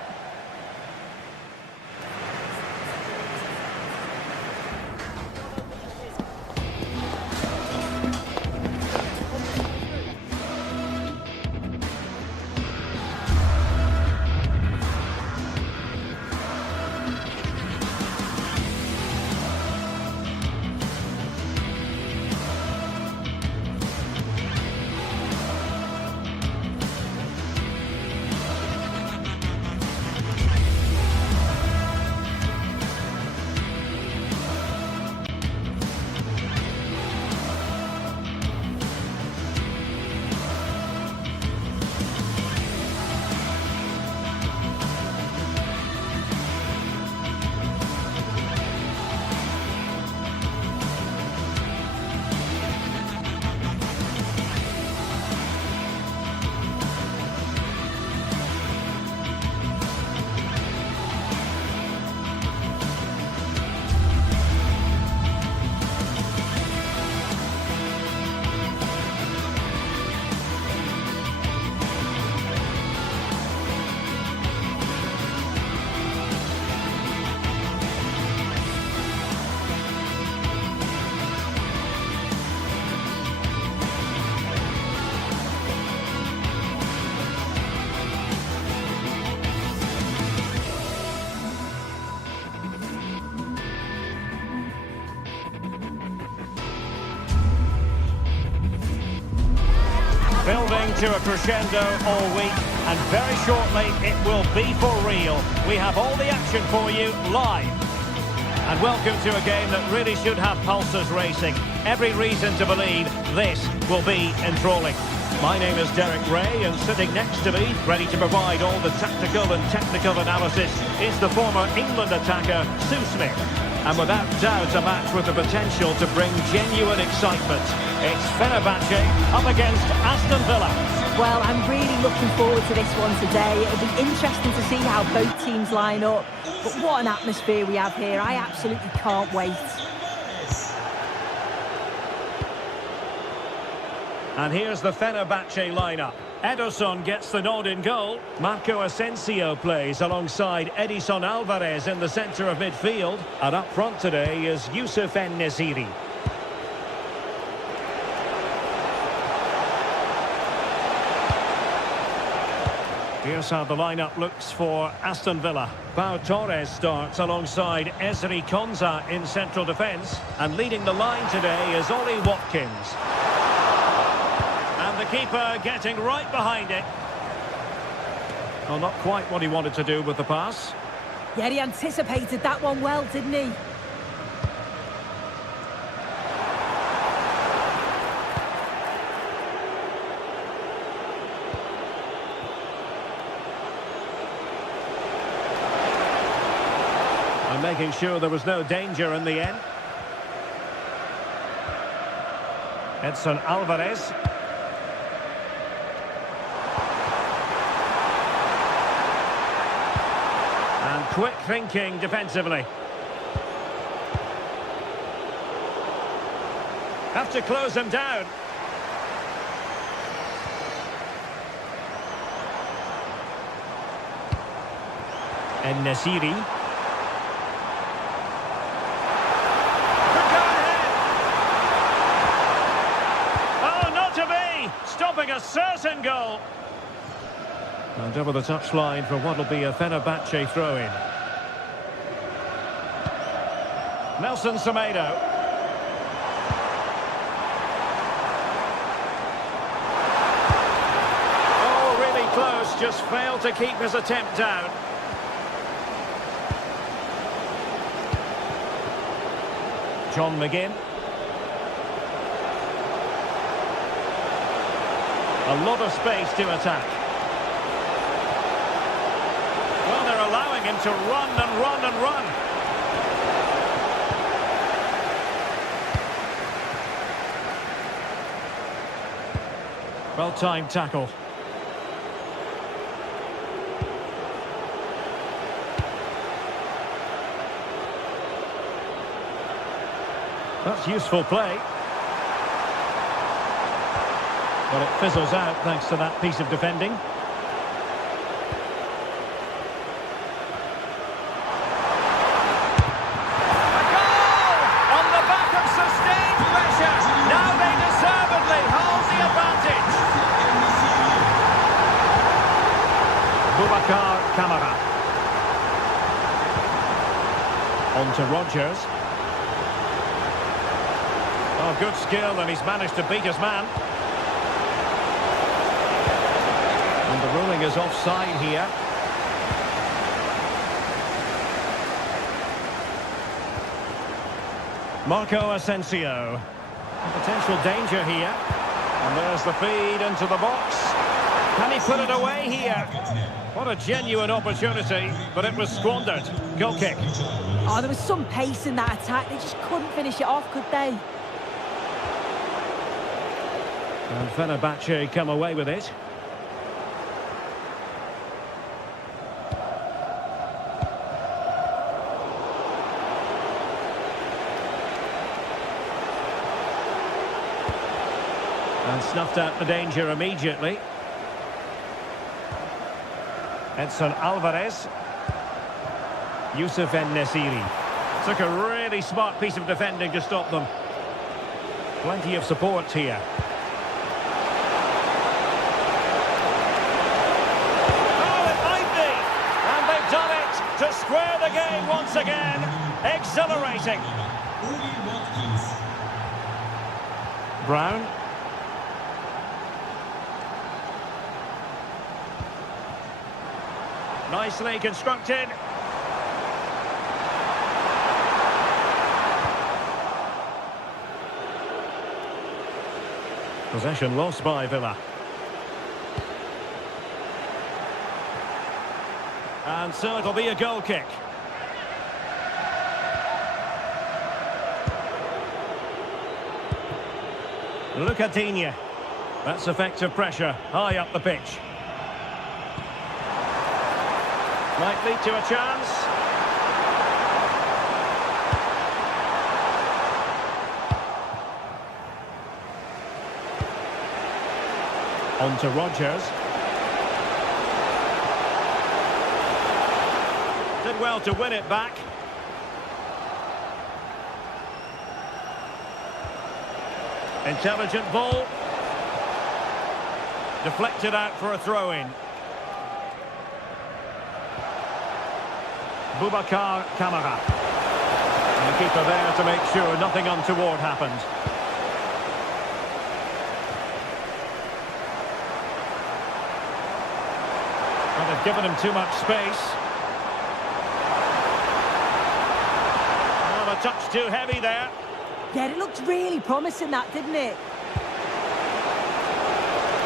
Building to a crescendo all week, and very shortly it will be for real. We have all the action for you live. And welcome to a game that really should have pulses racing. Every reason to believe this will be enthralling. My name is Derek Ray, and sitting next to me, ready to provide all the tactical and technical analysis, is the former England attacker, Sue Smith. And without doubt, a match with the potential to bring genuine excitement. It's Fenerbahce up against Aston Villa. Well, I'm really looking forward to this one today. It'll be interesting to see how both teams line up. But what an atmosphere we have here. I absolutely can't wait. And here's the Fenerbahce lineup. Ederson gets the nod in goal. Marco Asensio plays alongside Edison Alvarez in the centre of midfield. And up front today is Youssef En-Nesyri. Here's how the lineup looks for Aston Villa. Pau Torres starts alongside Ezri Konsa in central defence. And leading the line today is Ollie Watkins. And the keeper getting right behind it. Well, not quite what he wanted to do with the pass. Yeah, he anticipated that one well, didn't he? And making sure there was no danger in the end. Edson Alvarez. And quick thinking defensively. Have to close him down. En-Nesyri. Stopping a certain goal. And over the touchline for what will be a Fenerbahce throw-in. Nelson Semedo. Oh, really close, just failed to keep his attempt down. John McGinn. A lot of space to attack. Well, they're allowing him to run and run and run. Well-timed tackle. That's useful play. But it fizzles out thanks to that piece of defending. On the back of sustained pressure. Now they deservedly hold the advantage. Boubacar Kamara. On to Rodgers. Oh, good skill, and he's managed to beat his man. And the ruling is offside here. Marco Asensio. Potential danger here. And there's the feed into the box. Can he put it away here? What a genuine opportunity, but it was squandered. Goal kick. Oh, there was some pace in that attack. They just couldn't finish it off, could they? And Fenerbahce come away with it. And snuffed out the danger immediately. Edson Alvarez. Youssef En-Nesyri. Took a really smart piece of defending to stop them. Plenty of support here. Oh, it might be! And they've done it to square the game once again. Exhilarating. Brown. Nicely constructed. Possession lost by Villa. And so it'll be a goal kick. Look at Digne. That's effective pressure, high up the pitch. Might lead to a chance. On to Rodgers. Did well to win it back. Intelligent ball. Deflected out for a throw-in. Boubacar Kamara. And the keeper there to make sure nothing untoward happened. Well, they've given him too much space. Well, a touch too heavy there. Yeah, it looked really promising, that, didn't it?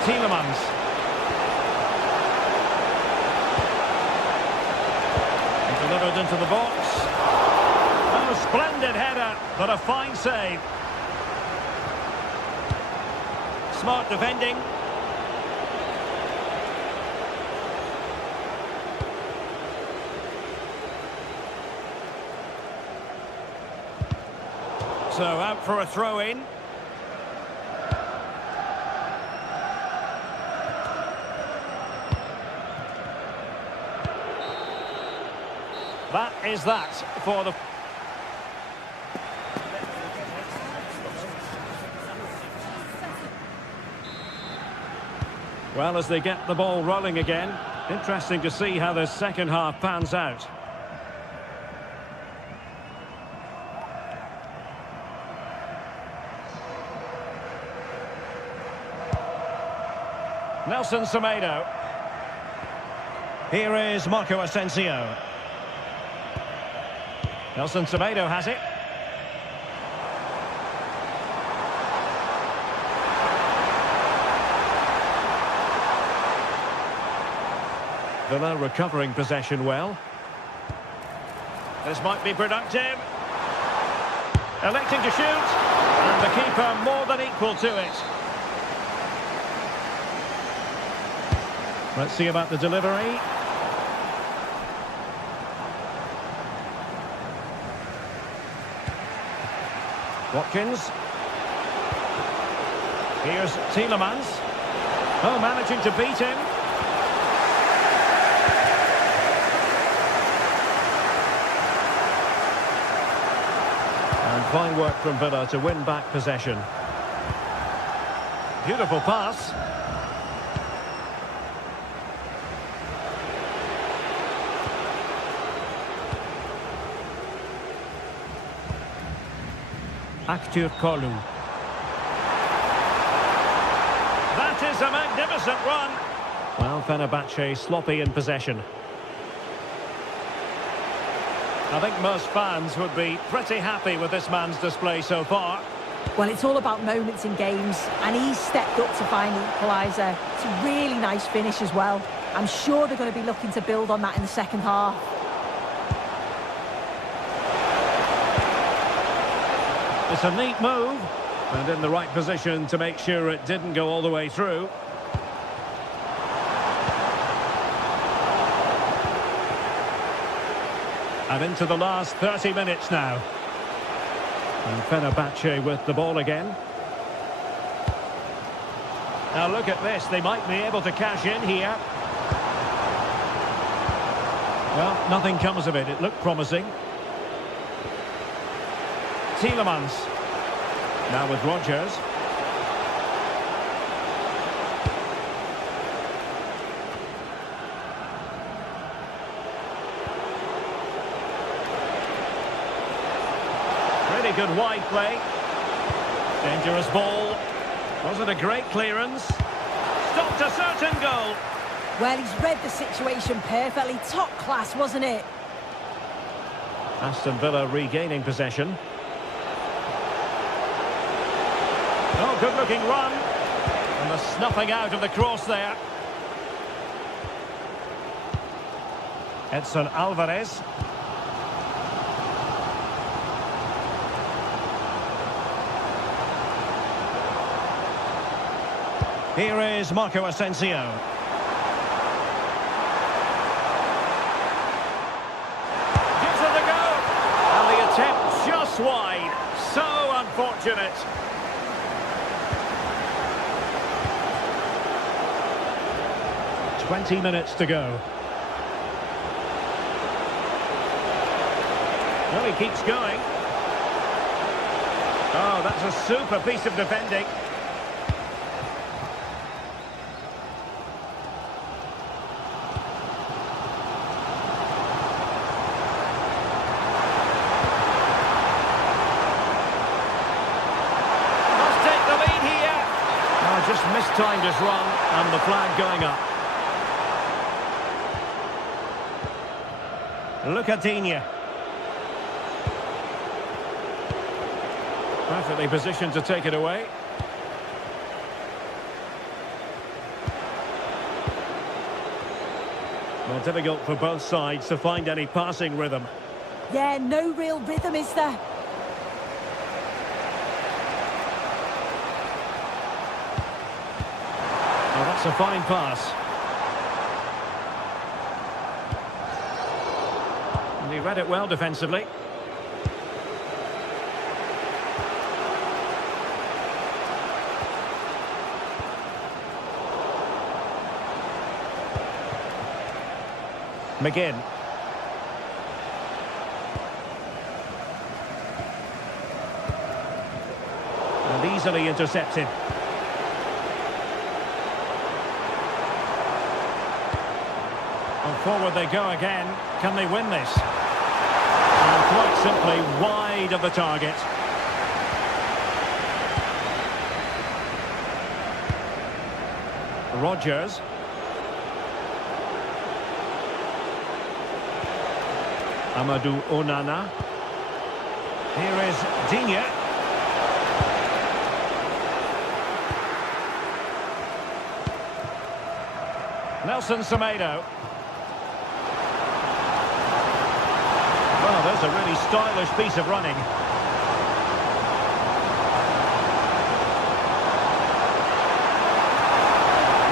Tielemans. Delivered into the box. Oh, a splendid header, but a fine save. Smart defending. So out for a throw-in. That is that for the... Well, as they get the ball rolling again, interesting to see how the second half pans out. Nelson Semedo. Here is Marco Asensio. Nelson Semedo has it. Villa recovering possession well. This might be productive. Electing to shoot. And the keeper more than equal to it. Let's see about the delivery. Watkins. Here's Tielemans. Oh, managing to beat him. And fine work from Villa to win back possession. Beautiful pass. Actur Kolu. That is a magnificent run. Well, Fenerbahce sloppy in possession. I think most fans would be pretty happy with this man's display so far. Well, it's all about moments in games, and he's stepped up to find the equaliser. It's a really nice finish as well. I'm sure they're going to be looking to build on that in the second half. It's a neat move, and in the right position to make sure it didn't go all the way through. And into the last 30 minutes now. And Fenerbahce with the ball again. Now look at this, they might be able to cash in here. Well, nothing comes of it, it looked promising. Tielemans. Now with Rodgers. Pretty good wide play. Dangerous ball. Was it a great clearance? Stopped a certain goal. Well, he's read the situation perfectly. Top class, wasn't it? Aston Villa regaining possession. Oh, good-looking run. And the snuffing out of the cross there. Edson Alvarez. Here is Marco Asensio. Gives it a go. And the attempt just wide. So unfortunate. "20 minutes to go. Well, he keeps going. Oh, that's a super piece of defending. Must take the lead here. Oh, just mistimed his run, and the flag going up. Look at Digne. Perfectly positioned to take it away. Well, difficult for both sides to find any passing rhythm. Yeah, no real rhythm, is there? Oh, that's a fine pass. And he read it well defensively. McGinn. And easily intercepted. And forward they go again. Can they win this? And quite simply wide of the target. Rodgers. Amadou Onana. Here is Digne. Nelson Semedo. Well, there's a really stylish piece of running.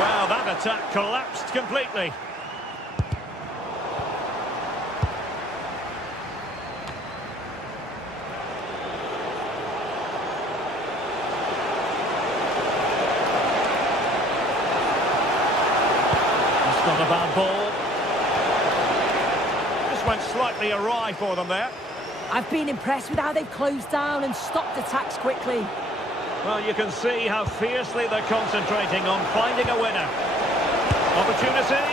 Well, that attack collapsed completely. Not a bad ball. Just went slightly awry for them there. I've been impressed with how they've closed down and stopped attacks quickly. Well, you can see how fiercely they're concentrating on finding a winner. Opportunity.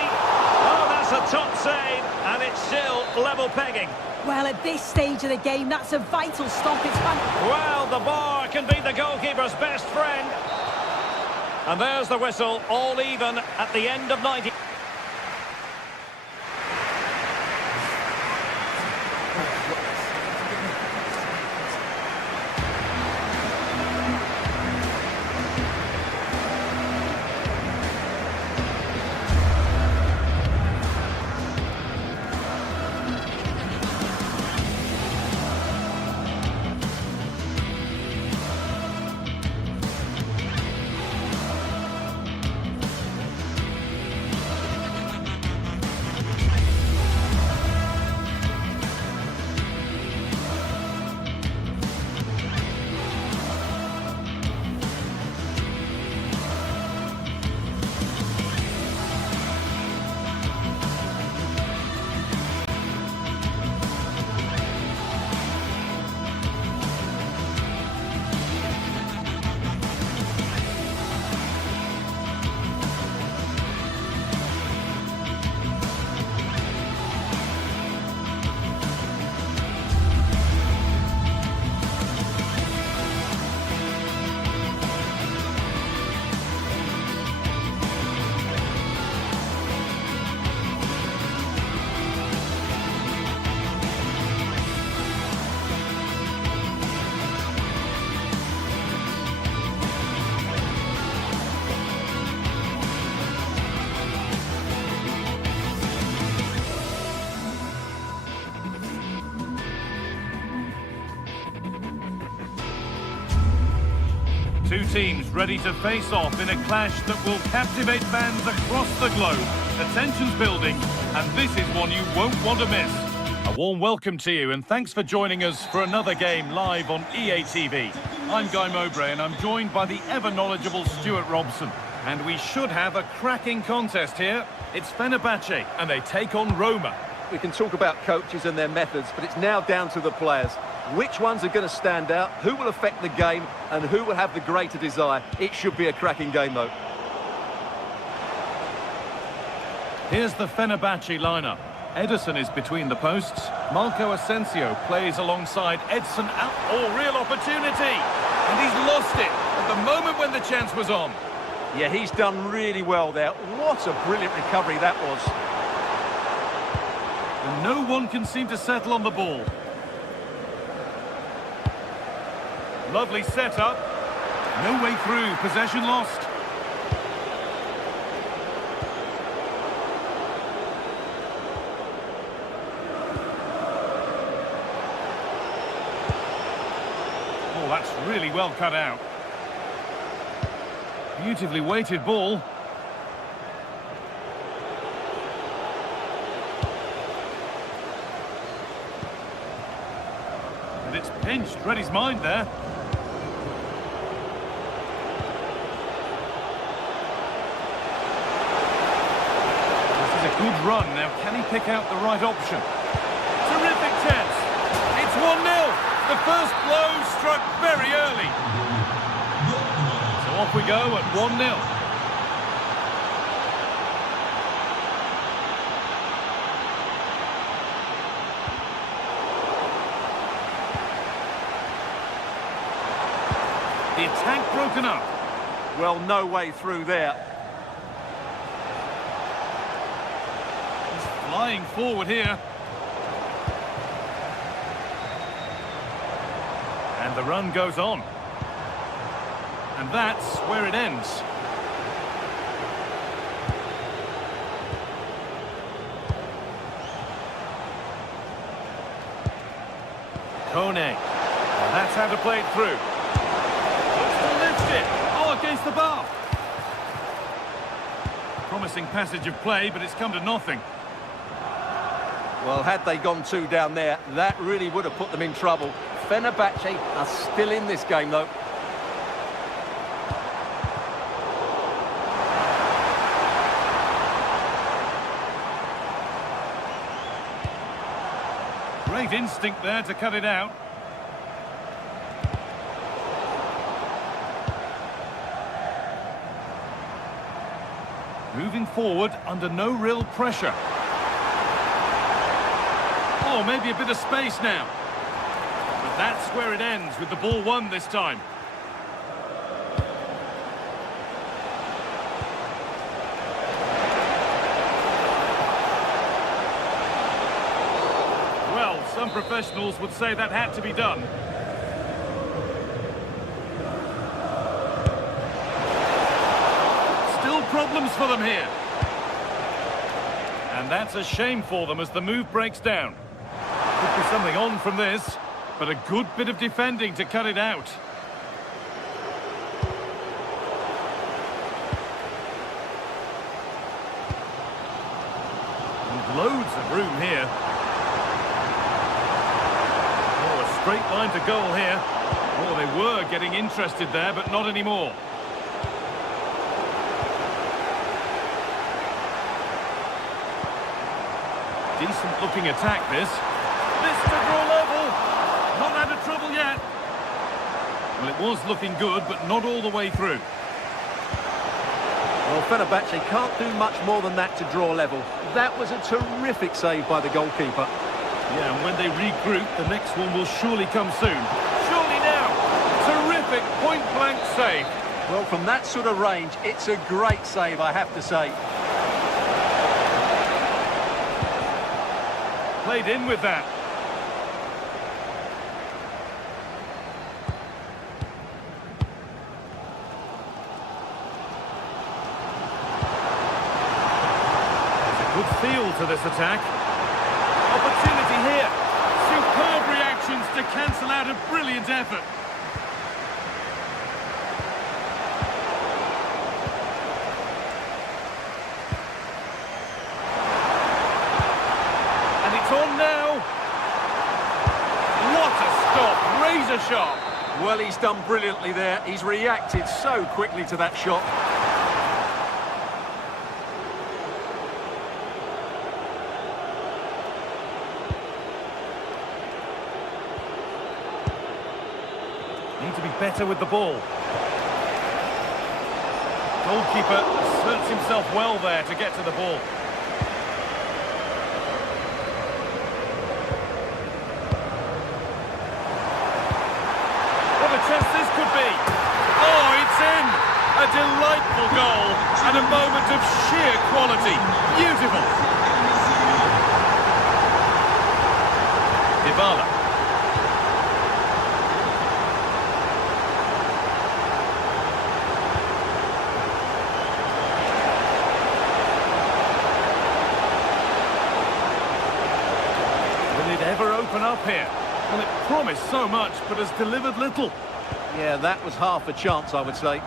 Oh, that's a top save, and it's still level pegging. Well, at this stage of the game, that's a vital stop. It's fun. Well, the bar can be the goalkeeper's best friend. And there's the whistle, all even at the end of 90. Two teams ready to face off in a clash that will captivate fans across the globe. The tension's building, and this is one you won't want to miss. A warm welcome to you, and thanks for joining us for another game live on EA TV. I'm Guy Mowbray, and I'm joined by the ever-knowledgeable Stuart Robson. And we should have a cracking contest here. It's Fenerbahce, and they take on Roma. We can talk about coaches and their methods, but it's now down to the players. Which ones are going to stand out, who will affect the game, and who will have the greater desire? It should be a cracking game, though. Here's the Fenerbahce lineup. Ederson is between the posts. Marco Asensio plays alongside Edson. Oh, real opportunity! And he's lost it at the moment when the chance was on. Yeah, he's done really well there. What a brilliant recovery that was. And no one can seem to settle on the ball. Lovely setup. No way through. Possession lost. Oh, that's really well cut out. Beautifully weighted ball. And it's pinched. Read his mind there. Good run. Now, can he pick out the right option? Terrific chance. It's 1-0. The first blow struck very early. So off we go at 1-0. The attack broken up. Well, no way through there. Flying forward here. And the run goes on. And that's where it ends. Kone. And that's how to play it through. Looks to lift it. Oh, against the bar. Promising passage of play, but it's come to nothing. Well, had they gone two down there, that really would have put them in trouble. Fenerbahce are still in this game, though. Great instinct there to cut it out. Moving forward under no real pressure. Oh, maybe a bit of space now. But that's where it ends, with the ball won this time. Well, some professionals would say that had to be done. Still problems for them here. And that's a shame for them as the move breaks down. Could be something on from this, but a good bit of defending to cut it out. And loads of room here. Oh, a straight line to goal here. Oh, they were getting interested there, but not anymore. Decent looking attack, this. This to draw level. Not out of trouble yet. Well, it was looking good, but not all the way through. Well, Fenerbahce can't do much more than that to draw level. That was a terrific save by the goalkeeper. Yeah, and when they regroup, the next one will surely come soon. Surely now. Terrific point-blank save. Well, from that sort of range, it's a great save, I have to say. Played in with that. There's a good feel to this attack. Opportunity here. Superb reactions to cancel out a brilliant effort. And now... What a stop! Razor sharp! Well, he's done brilliantly there. He's reacted so quickly to that shot. Need to be better with the ball. Goalkeeper asserts himself well there to get to the ball. What a chance this could be! Oh, it's in! A delightful goal and a moment of sheer quality. Beautiful! Dybala. Ever open up here? Well, it promised so much, but has delivered little. Yeah, that was half a chance, I would say.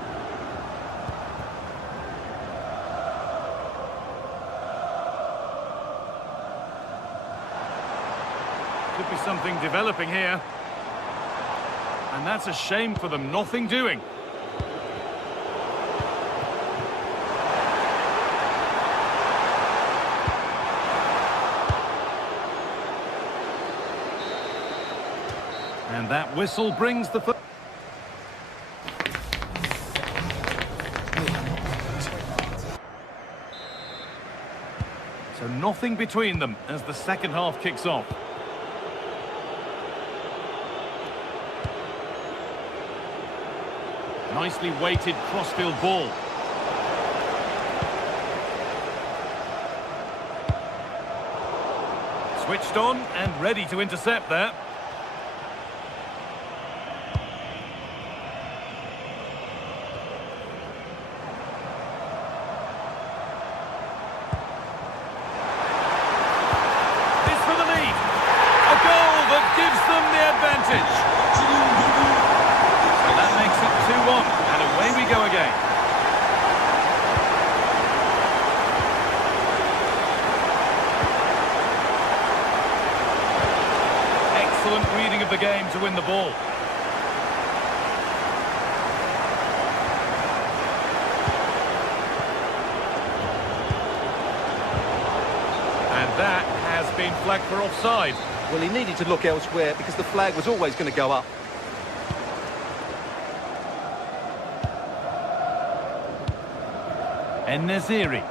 Could be something developing here. And that's a shame for them, nothing doing. And that whistle brings the... So nothing between them as the second half kicks off. Nicely weighted crossfield ball. Switched on and ready to intercept there. Gives them the advantage. So that makes it 2-1, and away we go again. Excellent reading of the game to win the ball. And that has been flagged for offside. Well, he needed to look elsewhere because the flag was always going to go up. En-Nesyri.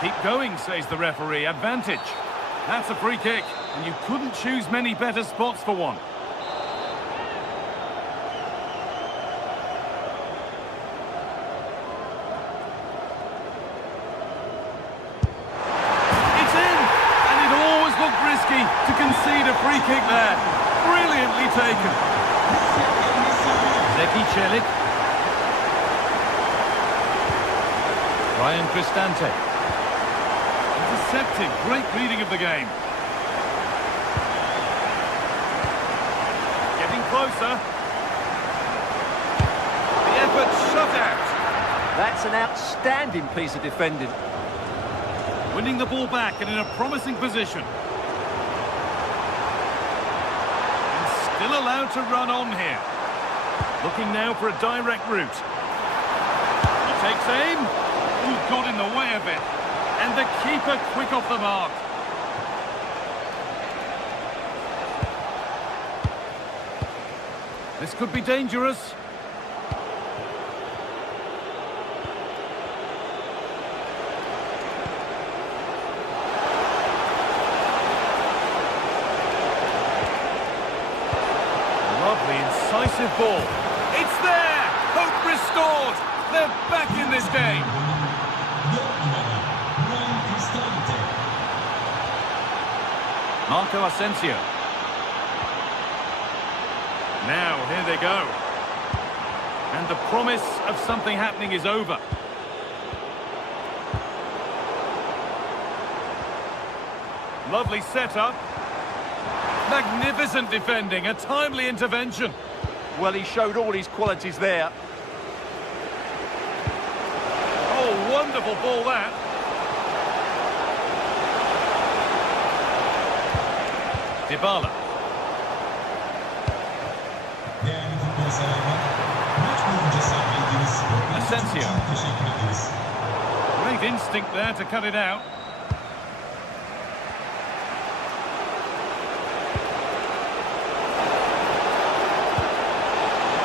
Keep going, says the referee. Advantage. That's a free kick, and you couldn't choose many better spots for one. To concede a free kick there. Brilliantly taken. Zeki Celik. Ryan Cristante. Intercepted. Great reading of the game. Getting closer. The effort shut out. That's an outstanding piece of defending. Winning the ball back and in a promising position. Still allowed to run on here. Looking now for a direct route. He takes aim. Ooh, got in the way of it. And the keeper quick off the mark. This could be dangerous. Lovely, incisive ball. It's there! Hope restored! They're back in this game! Marco Asensio. Now, here they go. And the promise of something happening is over. Lovely setup. Magnificent defending, a timely intervention. Well, he showed all his qualities there. Oh, Wonderful ball, that. Dybala. Asensio. Great instinct there to cut it out.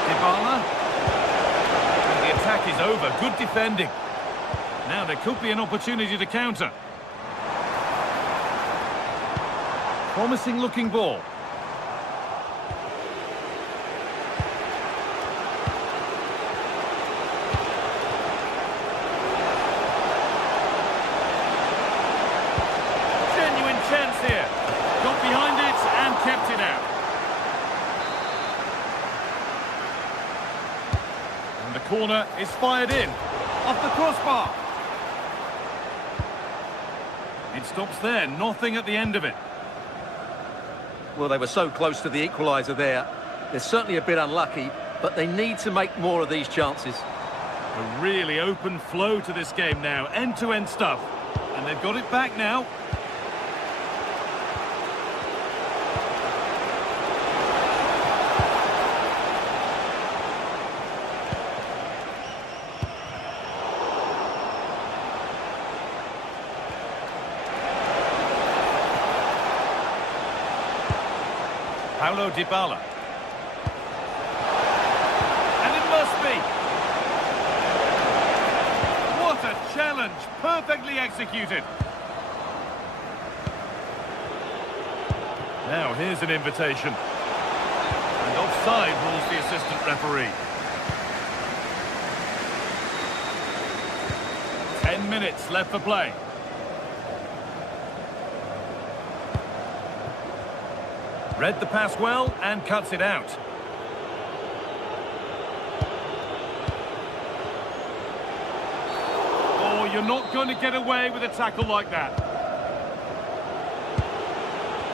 Dybala. And the attack is over. Good defending. Now there could be an opportunity to counter. Promising looking ball. Genuine chance here. Got behind it and kept it out. And the corner is fired in. Off the crossbar. It stops there. Nothing at the end of it. Well, they were so close to the equaliser there. They're certainly a bit unlucky, but they need to make more of these chances. A really open flow to this game now. End-to-end stuff. And they've got it back now. Paulo Dybala. And it must be. What a challenge. Perfectly executed. Now here's an invitation. And offside rules the assistant referee. 10 minutes left for play. Read the pass well and cuts it out. Oh, you're not going to get away with a tackle like that.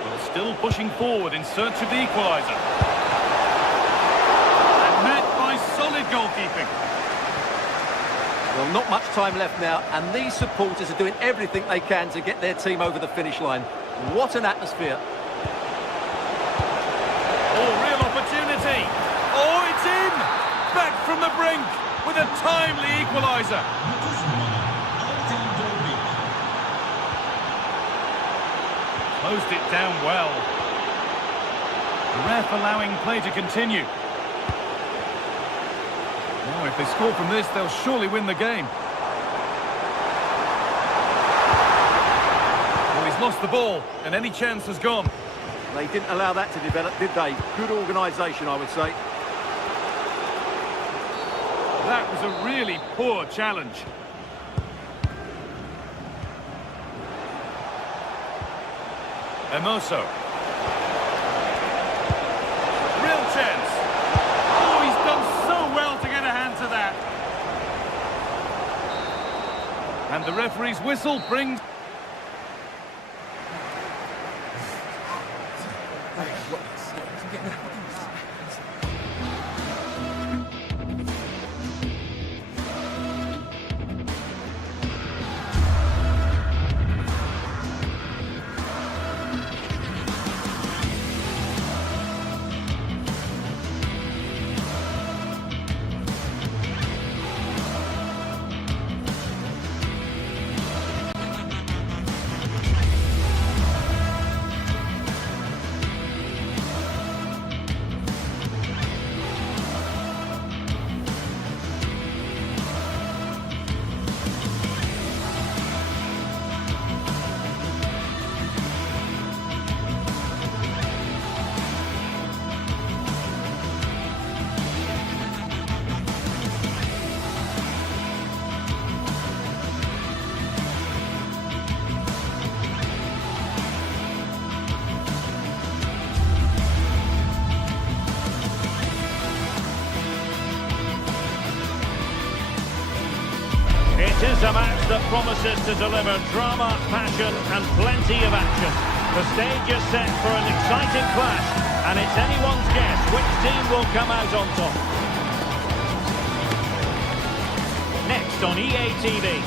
But still pushing forward in search of the equaliser. And met by solid goalkeeping. Well, not much time left now, and these supporters are doing everything they can to get their team over the finish line. What an atmosphere. Oh, real opportunity. Oh, it's in! Back from the brink with a timely equaliser. Closed it down well. The ref allowing play to continue. Now, if they score from this, they'll surely win the game. Well, he's lost the ball, and any chance has gone. They didn't allow that to develop, did they? Good organisation, I would say. That was a really poor challenge. Hermoso. Real chance. Oh, he's done so well to get a hand to that. And the referee's whistle brings... It is a match that promises to deliver drama, passion and plenty of action. The stage is set for an exciting clash, and it's anyone's guess which team will come out on top. Next on EA TV.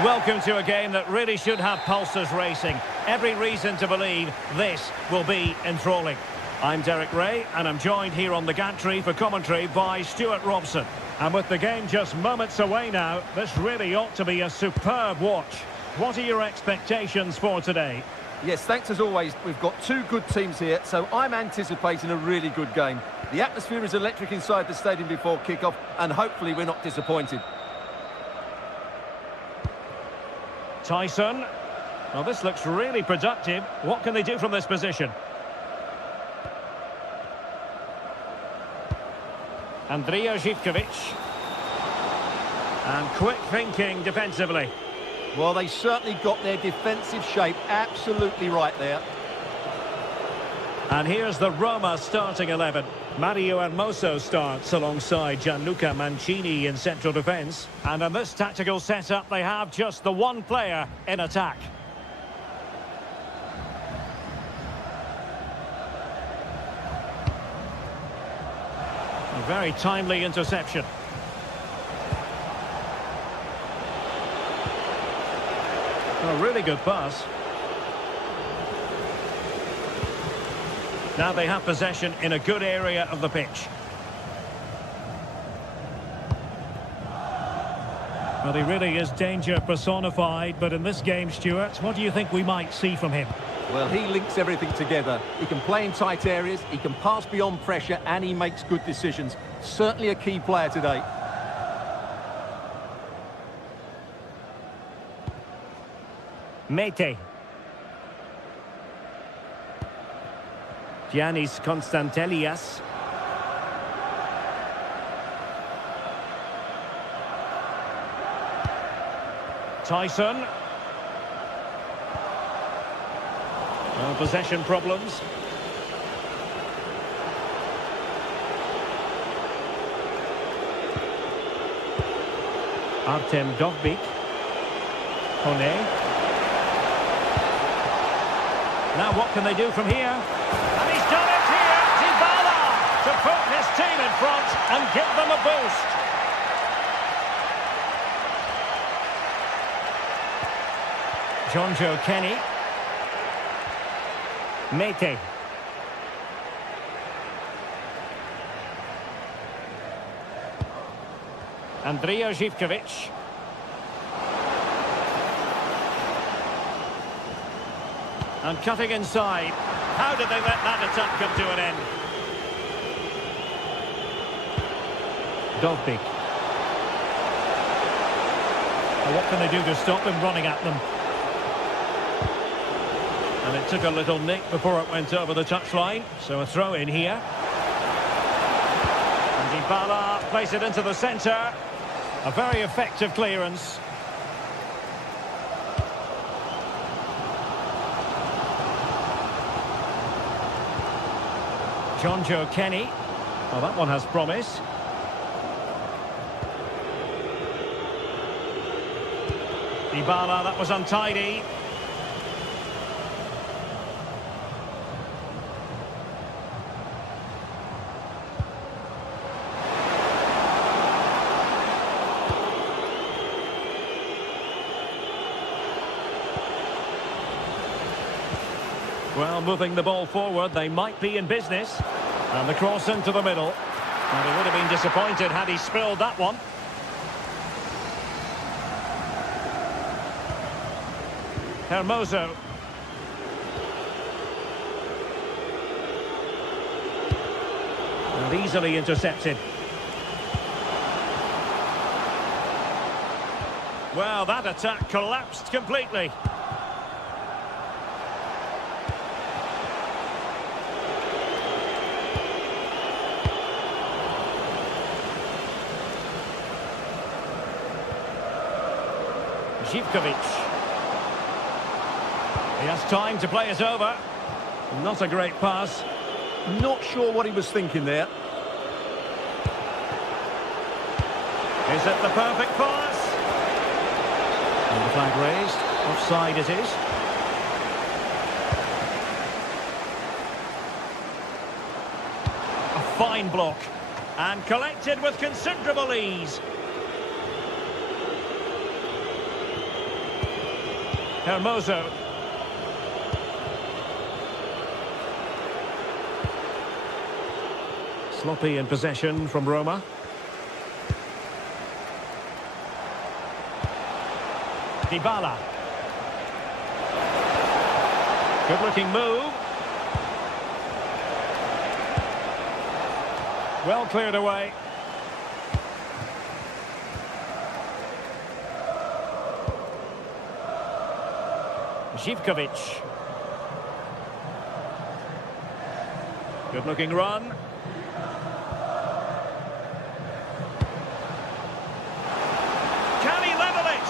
And welcome to a game that really should have pulses racing. Every reason to believe this will be enthralling. I'm Derek Ray, and I'm joined here on the gantry for commentary by Stuart Robson. And with the game just moments away now, this really ought to be a superb watch. What are your expectations for today? Yes, thanks as always. We've got two good teams here, so I'm anticipating a really good game. The atmosphere is electric inside the stadium before kick-off, and hopefully we're not disappointed. Tyson. Well, this looks really productive. What can they do from this position? Andrija Živković. And quick thinking defensively. Well, they certainly got their defensive shape absolutely right there. And here's the Roma starting 11. Mario Hermoso starts alongside Gianluca Mancini in central defence. And in this tactical setup, they have just the one player in attack. A very timely interception. A really good pass. Now they have possession in a good area of the pitch. Well, he really is danger personified, but in this game, Stuart, what do you think we might see from him? Well, he links everything together. He can play in tight areas, he can pass beyond pressure, and he makes good decisions. Certainly a key player today. Mete. Giannis Konstantelias. Tyson. Well, possession problems. Artem Dovbyk. Kone. Now what can they do from here? And he's done it here! Dybala to put his team in front and give them a boost. Jonjo Kenny. Mete. Andrija Živković. And cutting inside. How did they let that attack come to an end? Dovbyk. Well, what can they do to stop him running at them? And it took a little nick before it went over the touchline. So a throw in here. And Dybala plays it into the centre. A very effective clearance. Jonjo Kenny. Well, that one has promise. Dybala, that was untidy. Well, moving the ball forward, they might be in business. And the cross into the middle. And he would have been disappointed had he spilled that one. Hermoso. And easily intercepted. Well, that attack collapsed completely. Živković. He has time to play it over. Not a great pass. Not sure what he was thinking there. Is it the perfect pass? And the flag raised. Offside it is. A fine block. And collected with considerable ease. Hermoso. Sloppy in possession from Roma. Dybala. Good looking move. Well cleared away. Zivkovic. Good looking run. Can he level it?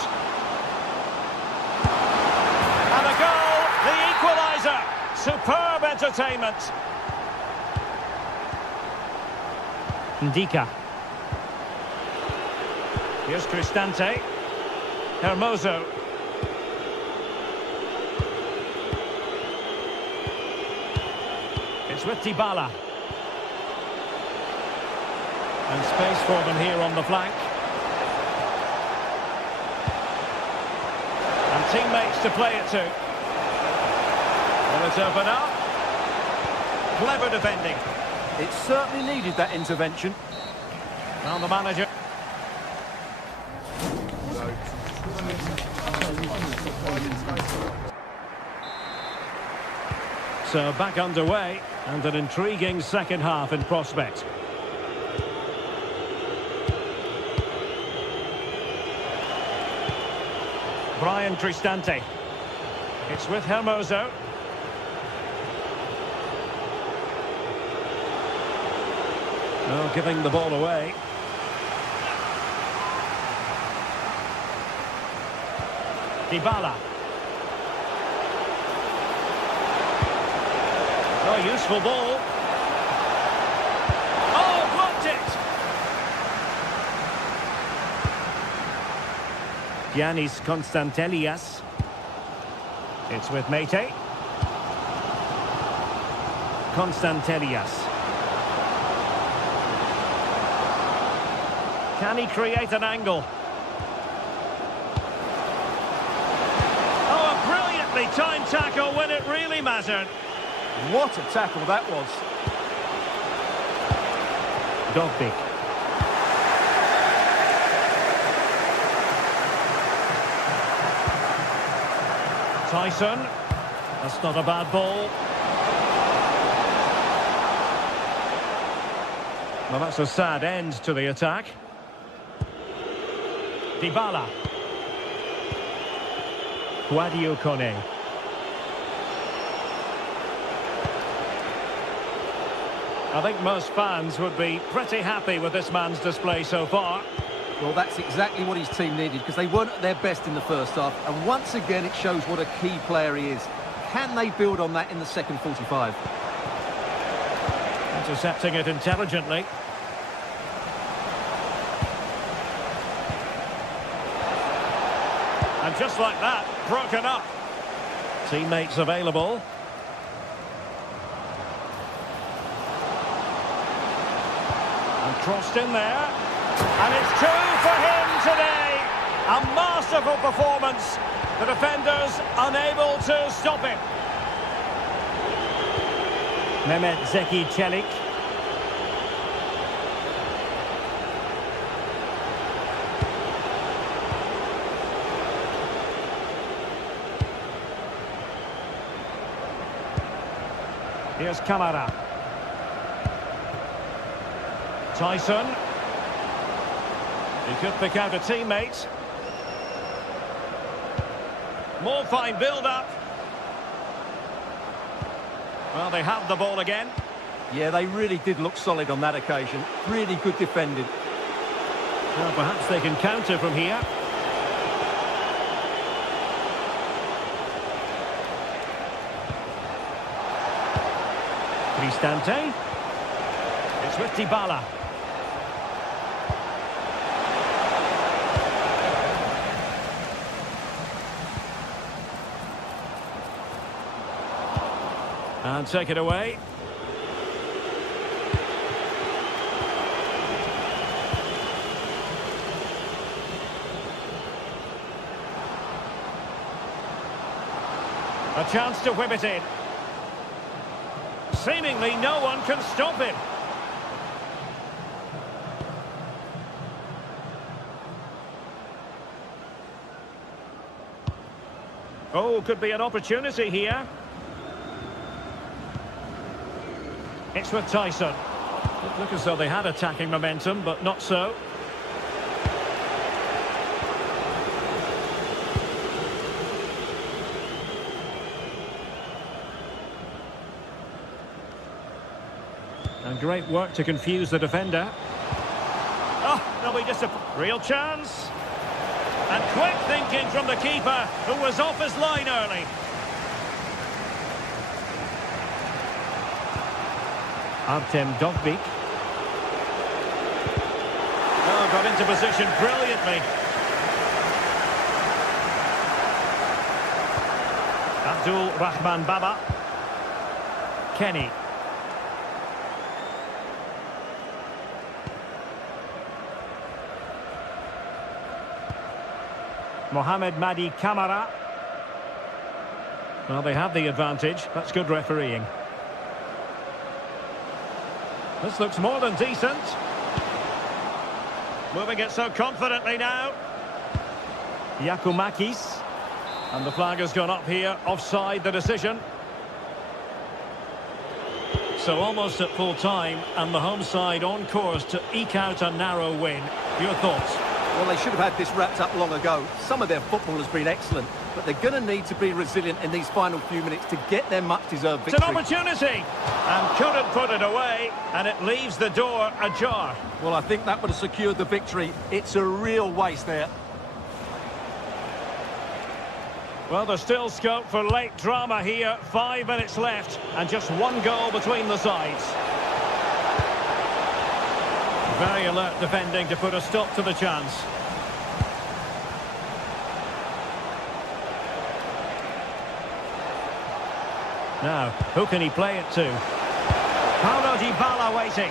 And a goal, the equaliser. Superb entertainment. Ndika. Here's Cristante. Hermoso. It's with Dybala. And space for them here on the flank. And teammates to play it to. Will it open up? Clever defending. It certainly needed that intervention. Well, the manager. So back underway, and an intriguing second half in prospect. Brian Cristante. It's with Hermoso. Well, giving the ball away. Dybala. Oh, useful ball. Oh, blocked it! Giannis Constantelias. It's with Mete. Constantelias. Can he create an angle? Oh, a brilliantly timed tackle when it really mattered. What a tackle that was. Dobbik. Tyson. That's not a bad ball. Well, that's a sad end to the attack. Dybala. Guadio Kone. I think most fans would be pretty happy with this man's display so far. Well, that's exactly what his team needed, because they weren't at their best in the first half. And once again, it shows what a key player he is. Can they build on that in the second 45? Intercepting it intelligently. And just like that, broken up. Teammates available. And crossed in there. And it's two for him today. A masterful performance. The defenders unable to stop it. Mehmet Zeki Çelik. Here's Kamara. Tyson. He could pick out a teammate. More fine build-up. Well, they have the ball again. Yeah, they really did look solid on that occasion. Really good defending. Well, perhaps they can counter from here. Cristante. It's with Dybala. And take it away. A chance to whip it in. Seemingly no one can stop him. Oh, could be an opportunity here. It's with Tyson. It looked as though they had attacking momentum, but not so. And great work to confuse the defender. Oh, there'll be just a real chance. And quick thinking from the keeper, who was off his line early. Artem Dovbyk. Oh, got into position brilliantly. Abdul Rahman Baba. Kenny. Mohamed Madi Kamara. Well, they have the advantage. That's good refereeing. This looks more than decent. Moving it so confidently now. Yakumakis. And the flag has gone up here. Offside the decision. So almost at full time, and the home side on course to eke out a narrow win. Your thoughts? Well, they should have had this wrapped up long ago. Some of their football has been excellent, but they're going to need to be resilient in these final few minutes to get their much-deserved victory. It's an opportunity, and couldn't put it away, and it leaves the door ajar. Well, I think that would have secured the victory. It's a real waste there. Well, there's still scope for late drama here. 5 minutes left, and just one goal between the sides. Very alert defending to put a stop to the chance. Now, who can he play it to? Paulo Dybala waiting.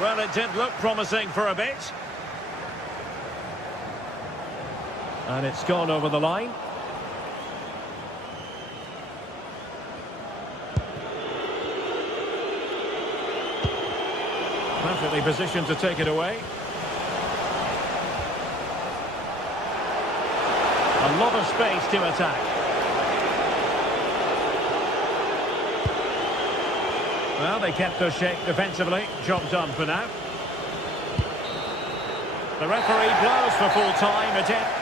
Well, it did look promising for a bit. And it's gone over the line. Perfectly positioned to take it away. A lot of space to attack. Well, they kept their shape defensively. Job done for now. The referee blows for full time. It is.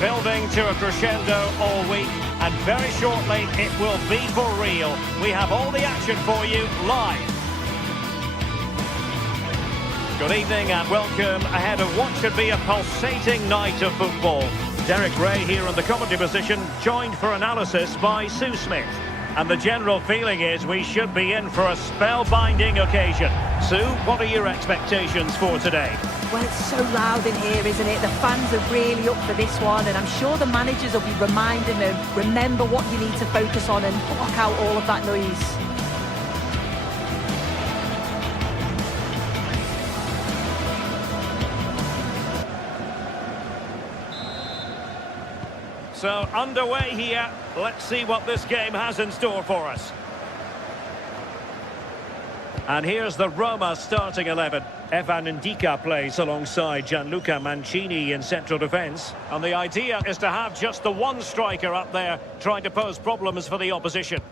Building to a crescendo all week, and very shortly it will be for real. We have all the action for you live. Good evening and welcome ahead of what should be a pulsating night of football. Derek Ray here in the commentary position, joined for analysis by Sue Smith. And the general feeling is we should be in for a spellbinding occasion. Sue, what are your expectations for today? Well, it's so loud in here, isn't it? The fans are really up for this one, and I'm sure the managers will be reminding them, remember what you need to focus on and block out all of that noise. So, underway here. Let's see what this game has in store for us. And here's the Roma starting 11. Evan Ndika plays alongside Gianluca Mancini in central defence. And the idea is to have just the one striker up there trying to pose problems for the opposition.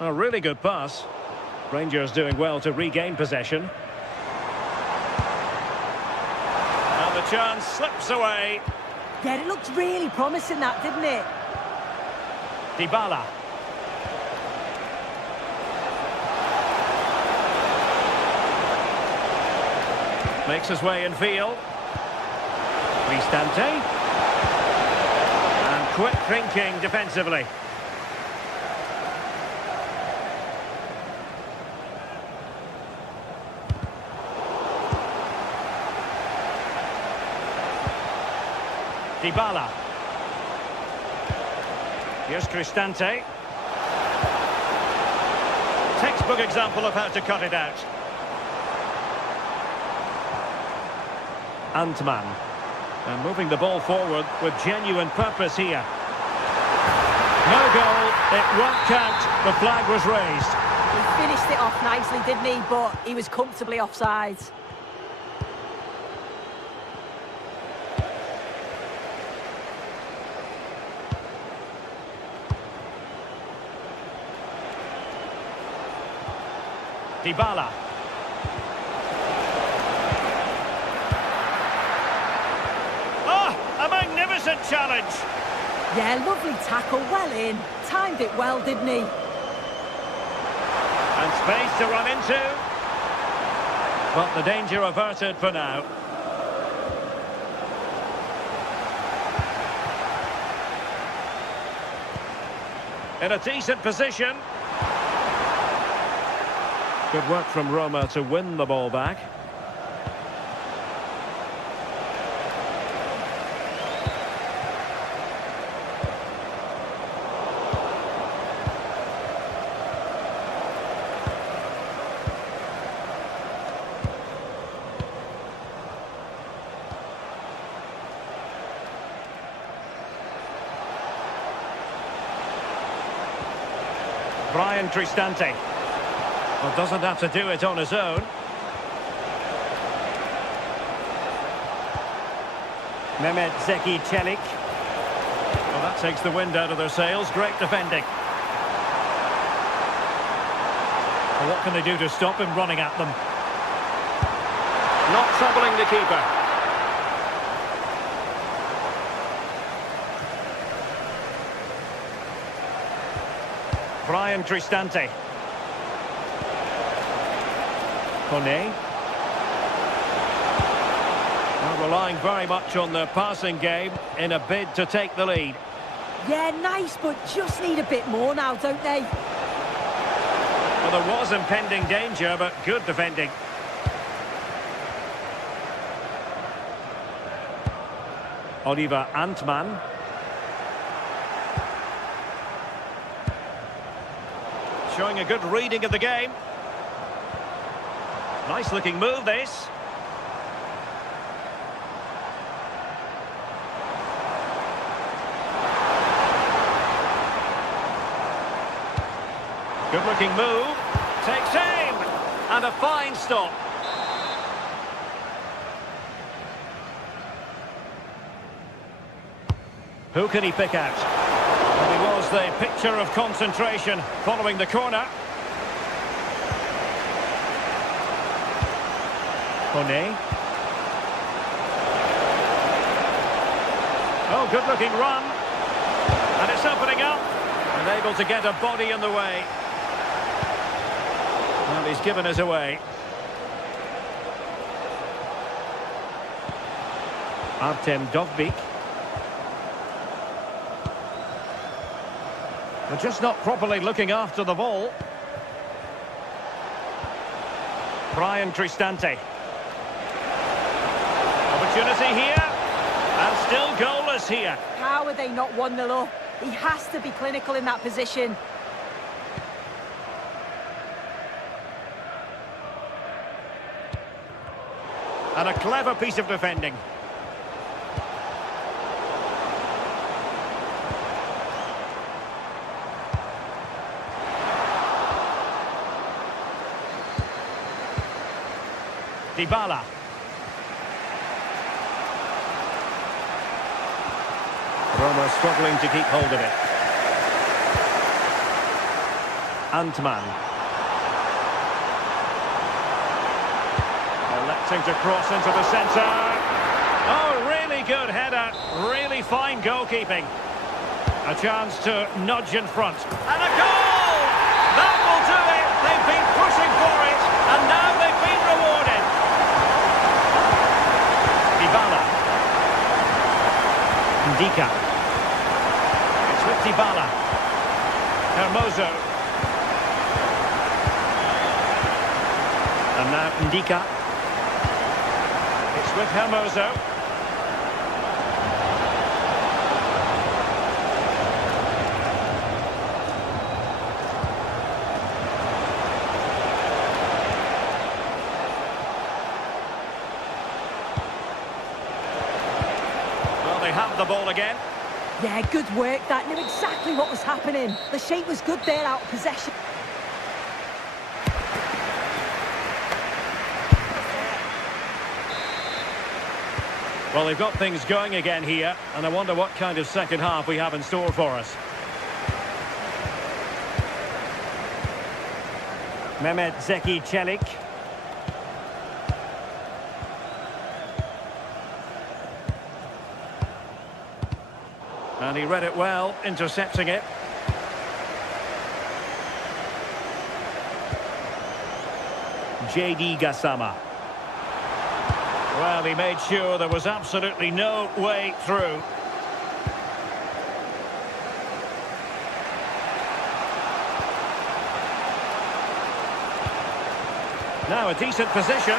A really good pass. Rangers doing well to regain possession. And the chance slips away. Yeah, it looked really promising, that, didn't it? Dybala. Makes his way in field. Cristante. And quick thinking defensively. Dybala. Here's Cristante. Textbook example of how to cut it out. Antman. And moving the ball forward with genuine purpose here. No goal, it won't count. The flag was raised. He finished it off nicely, didn't he? But he was comfortably offside. Dybala. Oh, a magnificent challenge. Yeah, lovely tackle, well in. Timed it well, didn't he? And space to run into. But the danger averted for now. In a decent position. Good work from Roma to win the ball back. Brian Cristante. Well, doesn't have to do it on his own. Mehmet Zeki Çelik. Well, that takes the wind out of their sails. Great defending. Well, what can they do to stop him running at them? Not troubling the keeper. Brian Cristante. Kone. Well, relying very much on their passing game in a bid to take the lead. Yeah, nice, but just need a bit more now, don't they? Well, there was impending danger, but good defending. Oliver Antman. Showing a good reading of the game. Nice looking move, this. Good looking move. Takes aim. And a fine stop. Who can he pick out? Well, he was the picture of concentration following the corner. Kone. Oh, good-looking run. And it's opening up. And able to get a body in the way. Well, he's given us away. Artem Dovbyk. They're just not properly looking after the ball. Brian Cristante. Opportunity here. And still goalless here. How are they not 1-0 up? He has to be clinical in that position. And a clever piece of defending. Dybala. Roma struggling to keep hold of it. Antman. Electing to cross into the centre. Oh, really good header. Really fine goalkeeping. A chance to nudge in front. And a goal! That will do it. They've been pushing for it. And now they've been rewarded. Dybala. Ndika. It's with Dybala. Hermoso. And now Ndika. It's with Hermoso. Well, they have the ball again. Yeah, good work. That knew exactly what was happening. The shape was good there out of possession. Well, they've got things going again here, and I wonder what kind of second half we have in store for us. Mehmet Zeki Çelik. And he read it well, intercepting it. JD Gassama. Well, he made sure there was absolutely no way through. Now a decent position.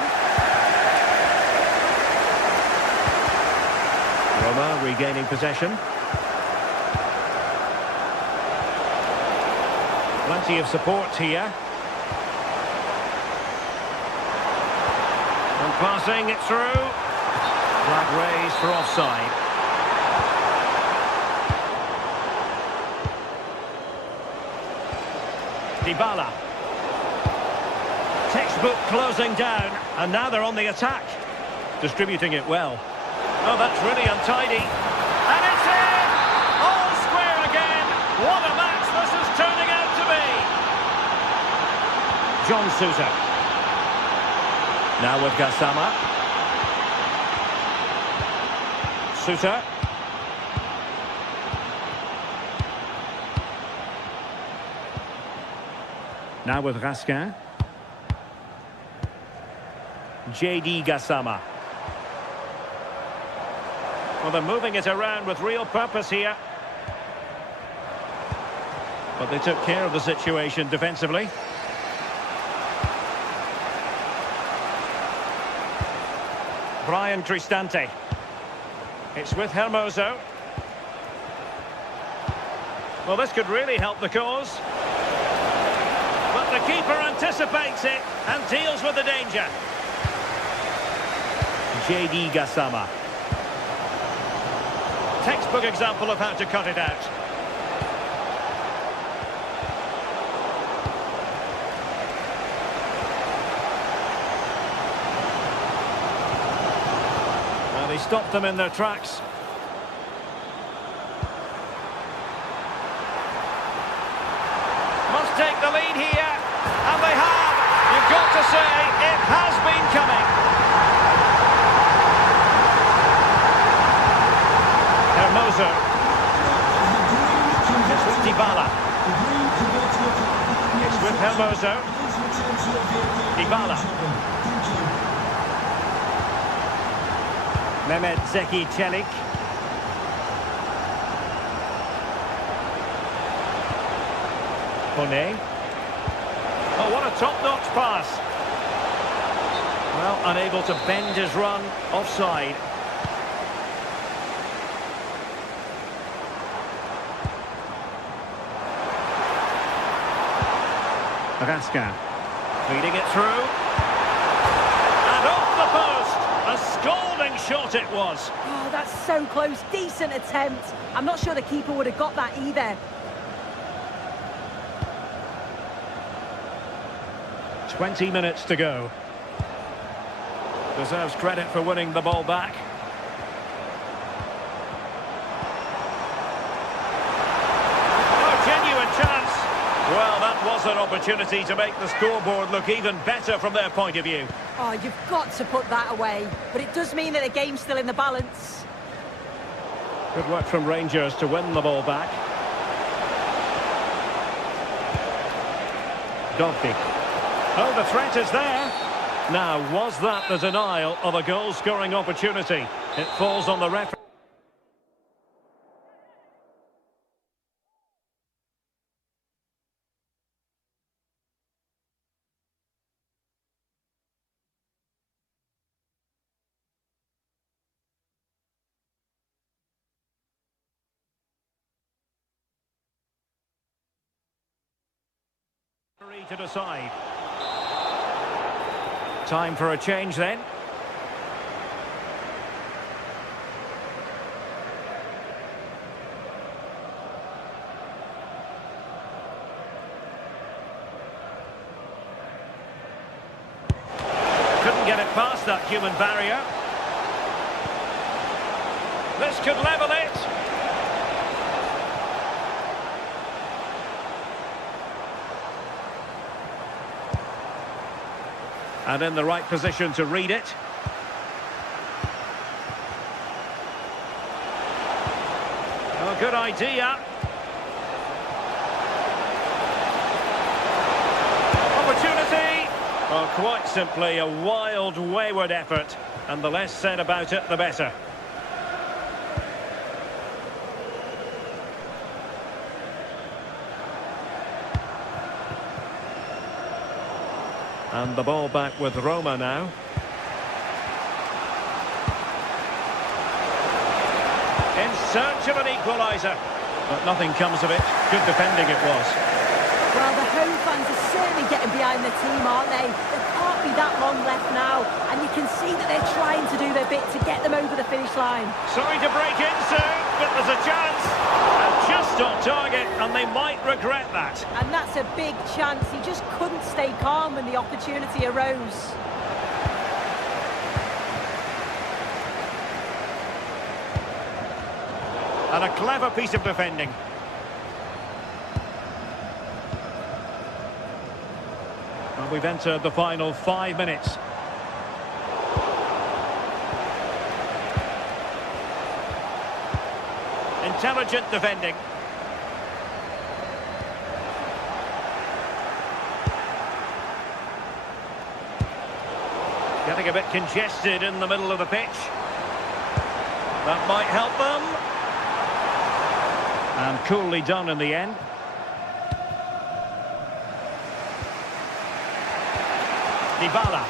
Roma regaining possession. Plenty of support here. And passing it through. Flag raised for offside. Dybala. Textbook closing down, and now they're on the attack. Distributing it well. Oh, that's really untidy. And it's in! All square again. What a match this is turning out to be. John Sousa. Now with Gassama. Sousa. Now with Raskin. JD Gassama. Well, they're moving it around with real purpose here. But they took care of the situation defensively. Brian Cristante. It's with Hermoso. Well, this could really help the cause. But the keeper anticipates it and deals with the danger. JD Gassama. Textbook example of how to cut it out. Well, they stopped them in their tracks. Must take the lead here, and they have. You've got to say, it has been coming. Hermoso. It's with Dybala. It's with Hermoso. Dybala. Mehmet Zeki Çelik. Kone. Oh, what a top-notch pass. Well, unable to bend his run, offside. Raskin feeding it through, and off the post. A scalding shot it was. Oh, that's so close. Decent attempt. I'm not sure the keeper would have got that either. 20 minutes to go. Deserves credit for winning the ball back. Oh, genuine chance. Well, that was an opportunity to make the scoreboard look even better from their point of view. Oh, you've got to put that away. But it does mean that the game's still in the balance. Good work from Rangers to win the ball back. Dogby. Oh, the threat is there. Now, was that the denial of a goal-scoring opportunity? It falls on the referee. To decide. Time for a change then. Couldn't get it past that human barrier. This could level it. And in the right position to read it. Oh, good idea. Opportunity. Oh, quite simply a wild, wayward effort. And the less said about it, the better. And the ball back with Roma now. In search of an equaliser. But nothing comes of it. Good defending it was. Well, the home fans are certainly getting behind the team, aren't they? There can't be that long left now. And you can see that they're trying to do their bit to get them over the finish line. Sorry to break in, sir, but there's a chance. And just on target, and they might regret that. And that's a big chance. He just couldn't stay calm when the opportunity arose. And a clever piece of defending. Well, we've entered the final 5 minutes. Intelligent defending. Getting a bit congested in the middle of the pitch. That might help them. And coolly done in the end. Dybala.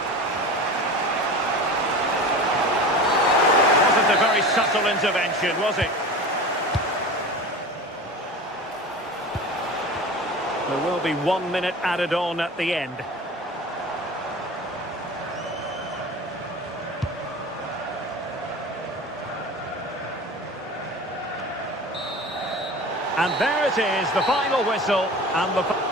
Wasn't a very subtle intervention, was it? There will be 1 minute added on at the end. And there it is, the final whistle and the...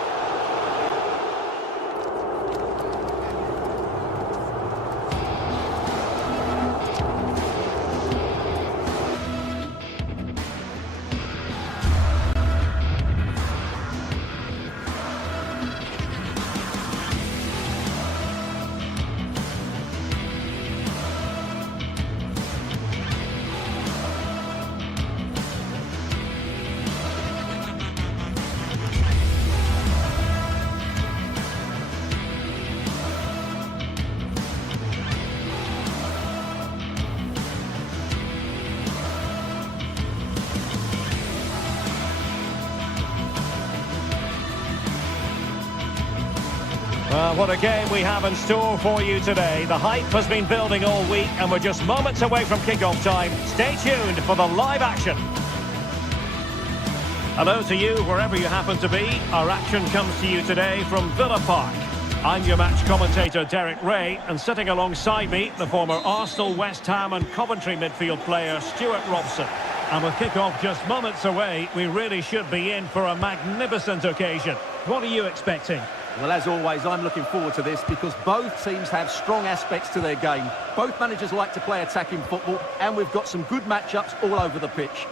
Well, what a game we have in store for you today. The hype has been building all week and we're just moments away from kick-off time. Stay tuned for the live action. Hello to you wherever you happen to be. Our action comes to you today from Villa Park. I'm your match commentator, Derek Ray, and sitting alongside me, the former Arsenal, West Ham and Coventry midfield player, Stuart Robson. And with kick-off just moments away, we really should be in for a magnificent occasion. What are you expecting? Well, as always, I'm looking forward to this because both teams have strong aspects to their game. Both managers like to play attacking football, and we've got some good matchups all over the pitch.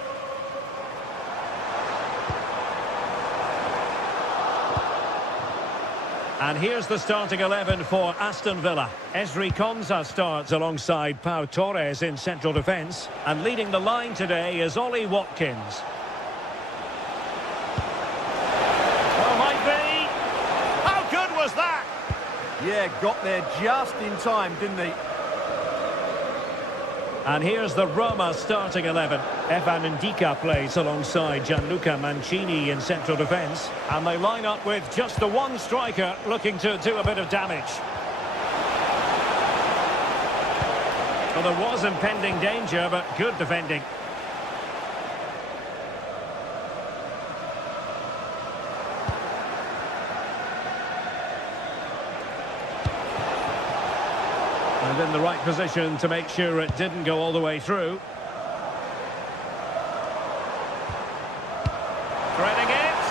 And here's the starting 11 for Aston Villa. Ezri Konsa starts alongside Pau Torres in central defence. And leading the line today is Ollie Watkins. Oh, might be. How good was that? Yeah, got there just in time, didn't he? And here's the Roma starting 11. Evan Ndika plays alongside Gianluca Mancini in central defence. And they line up with just the one striker looking to do a bit of damage. Well, there was impending danger, but good defending. And in the right position to make sure it didn't go all the way through. Threading it.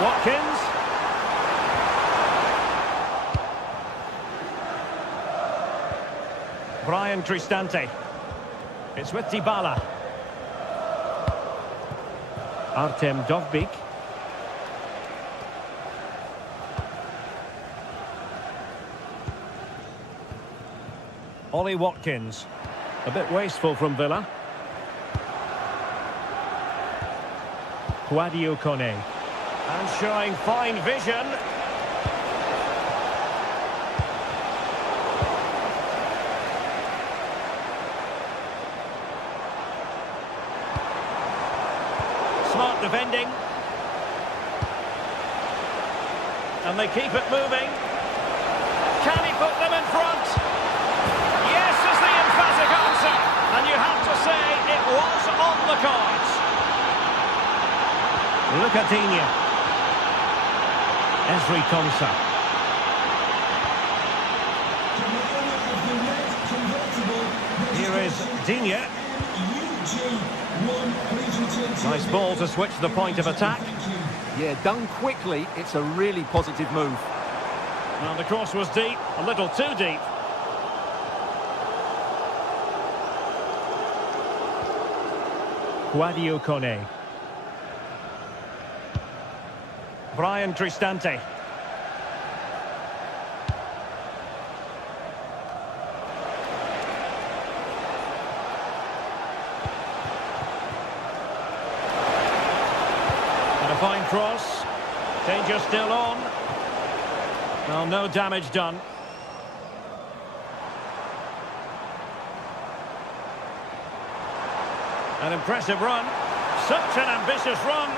Watkins. Brian Cristante. It's with Dybala. Artem Dovbyk. Ollie Watkins. A bit wasteful from Villa. Sadio Kone. And showing fine vision. Smart defending. And they keep it moving. Can he put them in front? Yes is the emphatic answer. And you have to say it was on the cards. Look at Digne. Ezri Konsa. Here is Digne. Nice ball to switch the point of attack. Yeah, done quickly. It's a really positive move. Well, the cross was deep, a little too deep. Sadio Kone. Brian Cristante. And a fine cross. Danger still on. Well, no damage done. An impressive run. Such an ambitious run.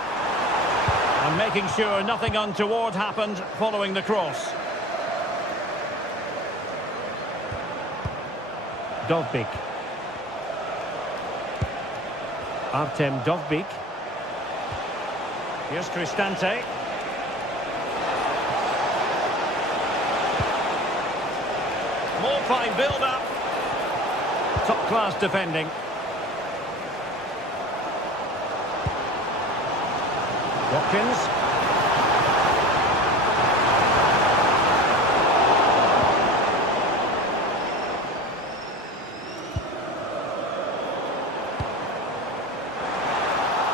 And making sure nothing untoward happened following the cross. Dovbyk. Artem Dovbyk. Here's Cristante. More fine build-up. Top-class defending. Watkins.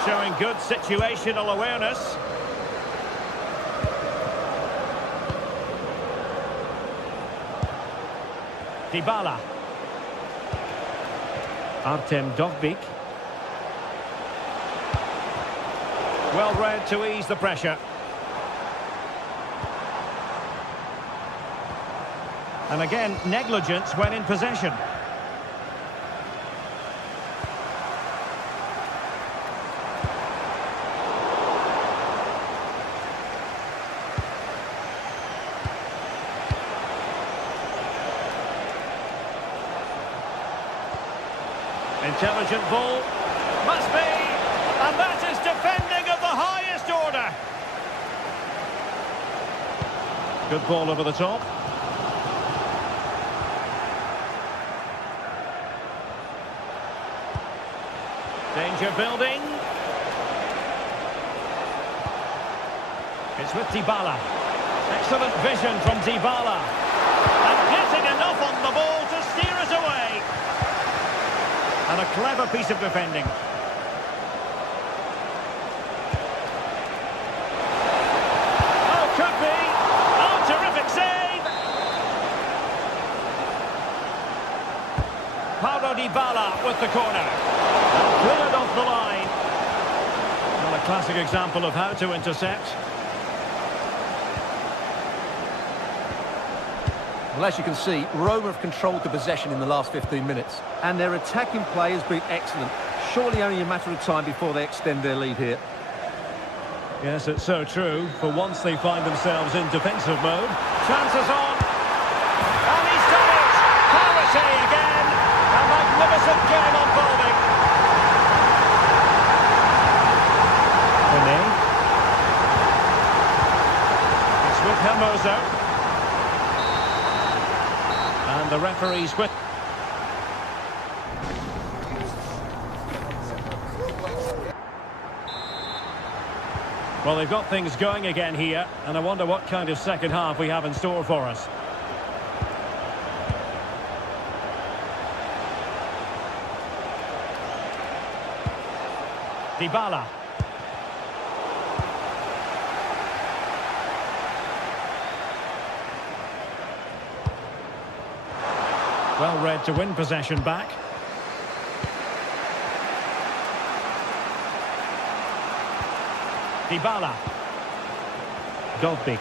Showing good situational awareness. Dybala. Artem Dovbyk. Well read to ease the pressure. And again, negligence when in possession. Intelligent ball. Must be. And that is defending of the highest order. Good ball over the top. Danger building. It's with Dybala. Excellent vision from Dybala. And getting enough on the ball to steer it away. And a clever piece of defending. Oh, could be. Oh, terrific save. Paulo Dybala with the corner. And cleared off the line. Well, a classic example of how to intercept. Well, as you can see, Roma have controlled the possession in the last 15 minutes. And their attacking play has been excellent. Surely only a matter of time before they extend their lead here. Yes, it's so true. For once they find themselves in defensive mode. Chances on. And he's done it! Quality again! A magnificent game unfolding. Kone. It's with Hermoso. And the referee's with... Well, they've got things going again here, and I wonder what kind of second half we have in store for us. Dybala. Well read to win possession back. Dybala. Goldbeek.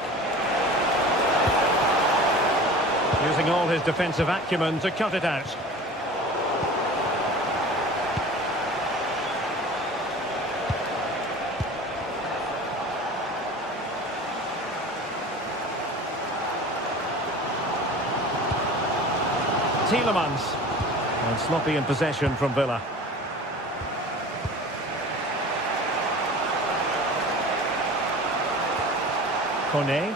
Using all his defensive acumen to cut it out. Tielemans. And sloppy in possession from Villa. Kone.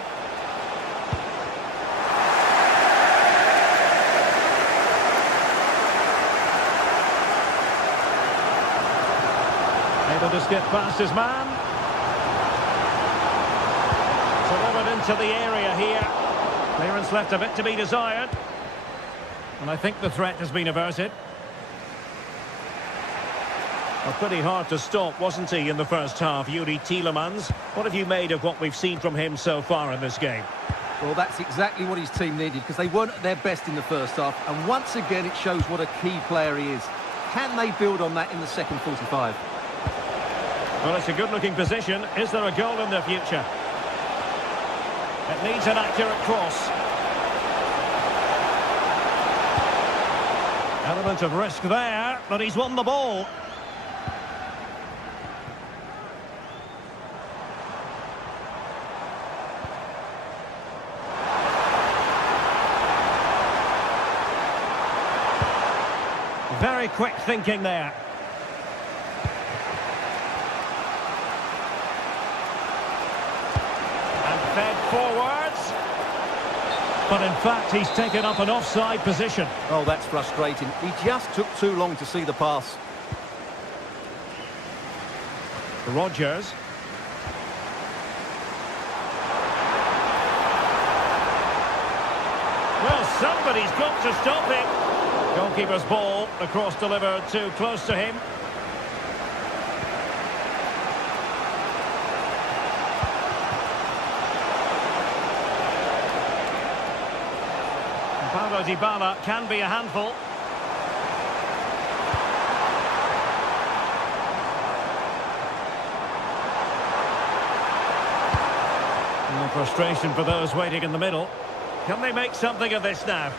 Able to skip past his man. Delivered into the area here. Clearance left a bit to be desired. And I think the threat has been averted. Well, pretty hard to stop, wasn't he, in the first half, Yuri Tielemans? What have you made of what we've seen from him so far in this game? Well, that's exactly what his team needed, because they weren't at their best in the first half. And once again, it shows what a key player he is. Can they build on that in the second 45? Well, it's a good-looking position. Is there a goal in the future? It needs an accurate cross. Element of risk there, but he's won the ball. Very quick thinking there. And fed forwards. But in fact, he's taken up an offside position. Oh, that's frustrating. He just took too long to see the pass. Rodgers. Well, somebody's got to stop him. Goalkeeper's ball, the cross delivered too close to him. Paulo Dybala can be a handful. No frustration for those waiting in the middle. Can they make something of this now?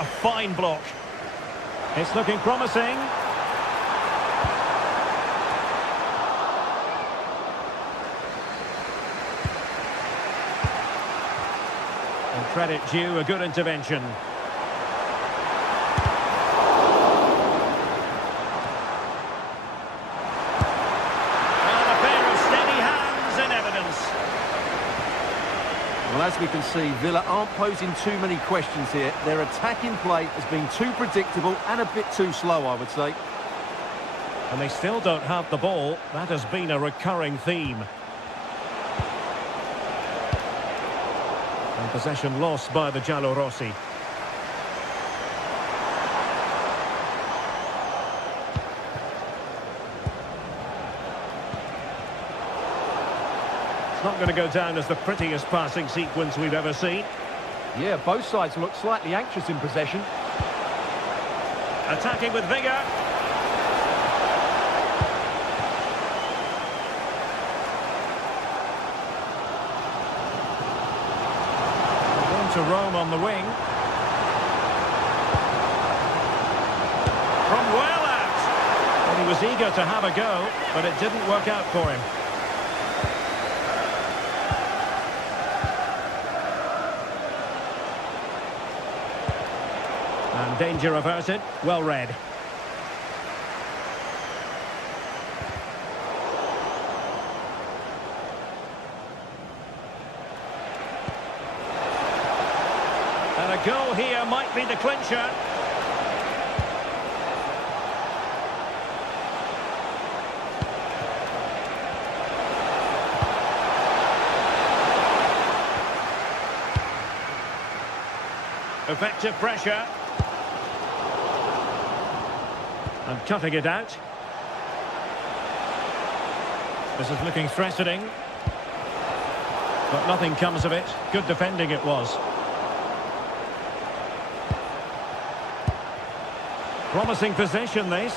A fine block. It's looking promising. And credit due, a good intervention. And a pair of steady hands in evidence. Well, as we can see, Villa aren't posing too many questions here. Their attacking play has been too predictable and a bit too slow, I would say. And they still don't have the ball. That has been a recurring theme. And possession lost by the Giallorossi. It's not going to go down as the prettiest passing sequence we've ever seen. Yeah, both sides look slightly anxious in possession. Attacking with vigour. To roam on the wing. From well out. Well, he was eager to have a go, but it didn't work out for him. And danger averted. Well read. And a goal here might be the clincher. Effective pressure. And cutting it out. This is looking threatening. But nothing comes of it. Good defending it was. Promising possession, this.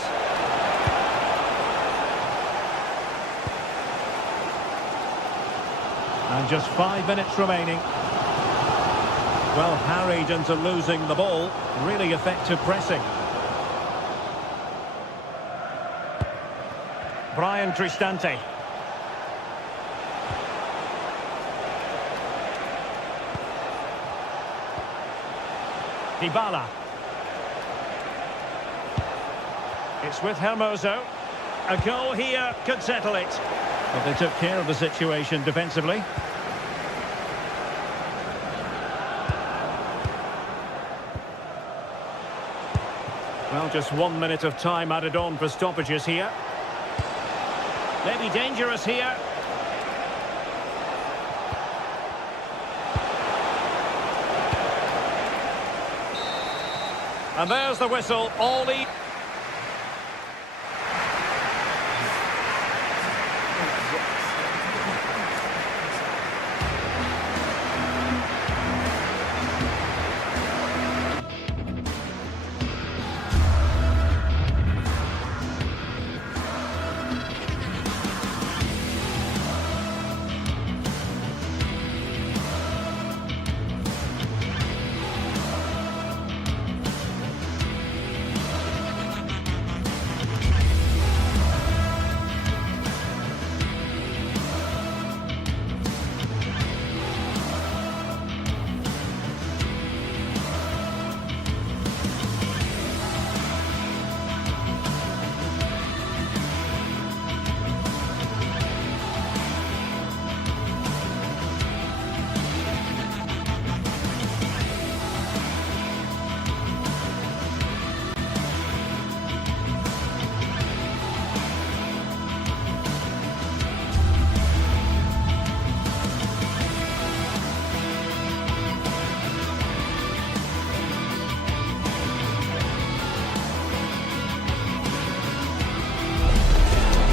And just 5 minutes remaining. Well, harried into losing the ball. Really effective pressing. Brian Cristante. Dybala. It's with Hermoso. A goal here could settle it. But they took care of the situation defensively. Well, just 1 minute of time added on for stoppages here. Maybe dangerous here. And there's the whistle. All the...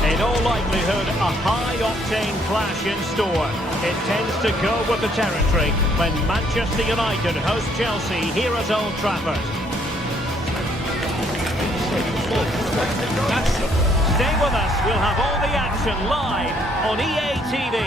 In all likelihood, a high-octane clash in store. It tends to go with the territory when Manchester United host Chelsea here at Old Trafford. Stay with us, we'll have all the action live on EA TV.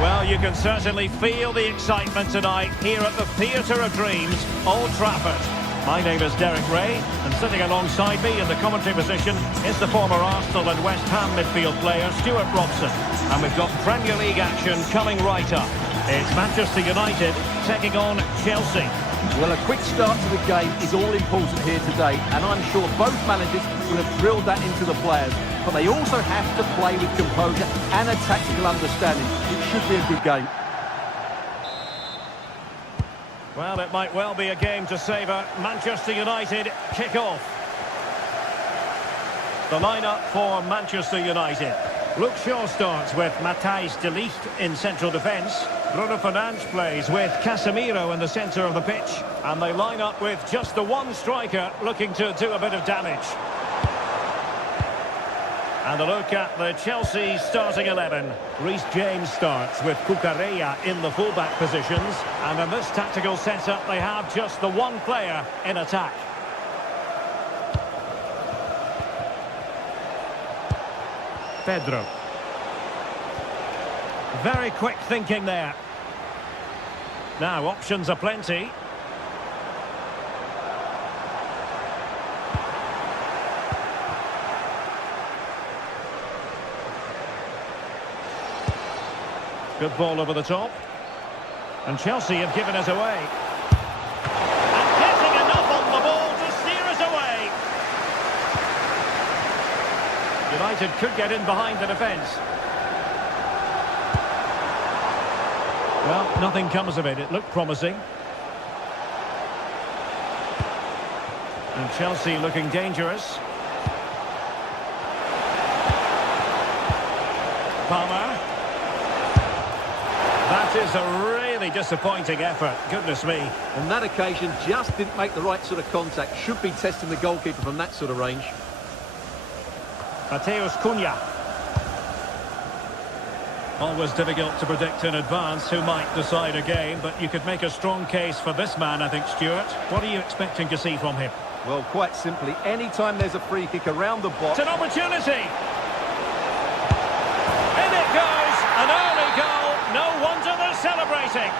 Well, you can certainly feel the excitement tonight here at the Theatre of Dreams, Old Trafford. My name is Derek Ray, and sitting alongside me in the commentary position is the former Arsenal and West Ham midfield player Stuart Robson. And we've got Premier League action coming right up. It's Manchester United taking on Chelsea. Well, a quick start to the game is all important here today, and I'm sure both managers will have drilled that into the players. But they also have to play with composure and a tactical understanding. It should be a good game. Well, it might well be a game to savour. Manchester United kick off. The lineup for Manchester United. Luke Shaw starts with Matthijs de Ligt in central defence. Bruno Fernandes plays with Casemiro in the centre of the pitch. And they line up with just the one striker looking to do a bit of damage. And a look at the Chelsea starting 11. Reece James starts with Cucurella in the fullback positions. And in this tactical setup, they have just the one player in attack. Pedro. Very quick thinking there. Now, options are plenty. Good ball over the top. And Chelsea have given it away. And getting enough on the ball to steer it away. United could get in behind the defence. Well, nothing comes of it. It looked promising. And Chelsea looking dangerous. Palmer. That is a really disappointing effort. Goodness me. On that occasion, just didn't make the right sort of contact. Should be testing the goalkeeper from that sort of range. Mateus Cunha. Always difficult to predict in advance who might decide a game, but you could make a strong case for this man, I think, Stuart. What are you expecting to see from him? Well, quite simply, anytime there's a free kick around the box... It's an opportunity! In it goes! An early goal! No wonder they're celebrating!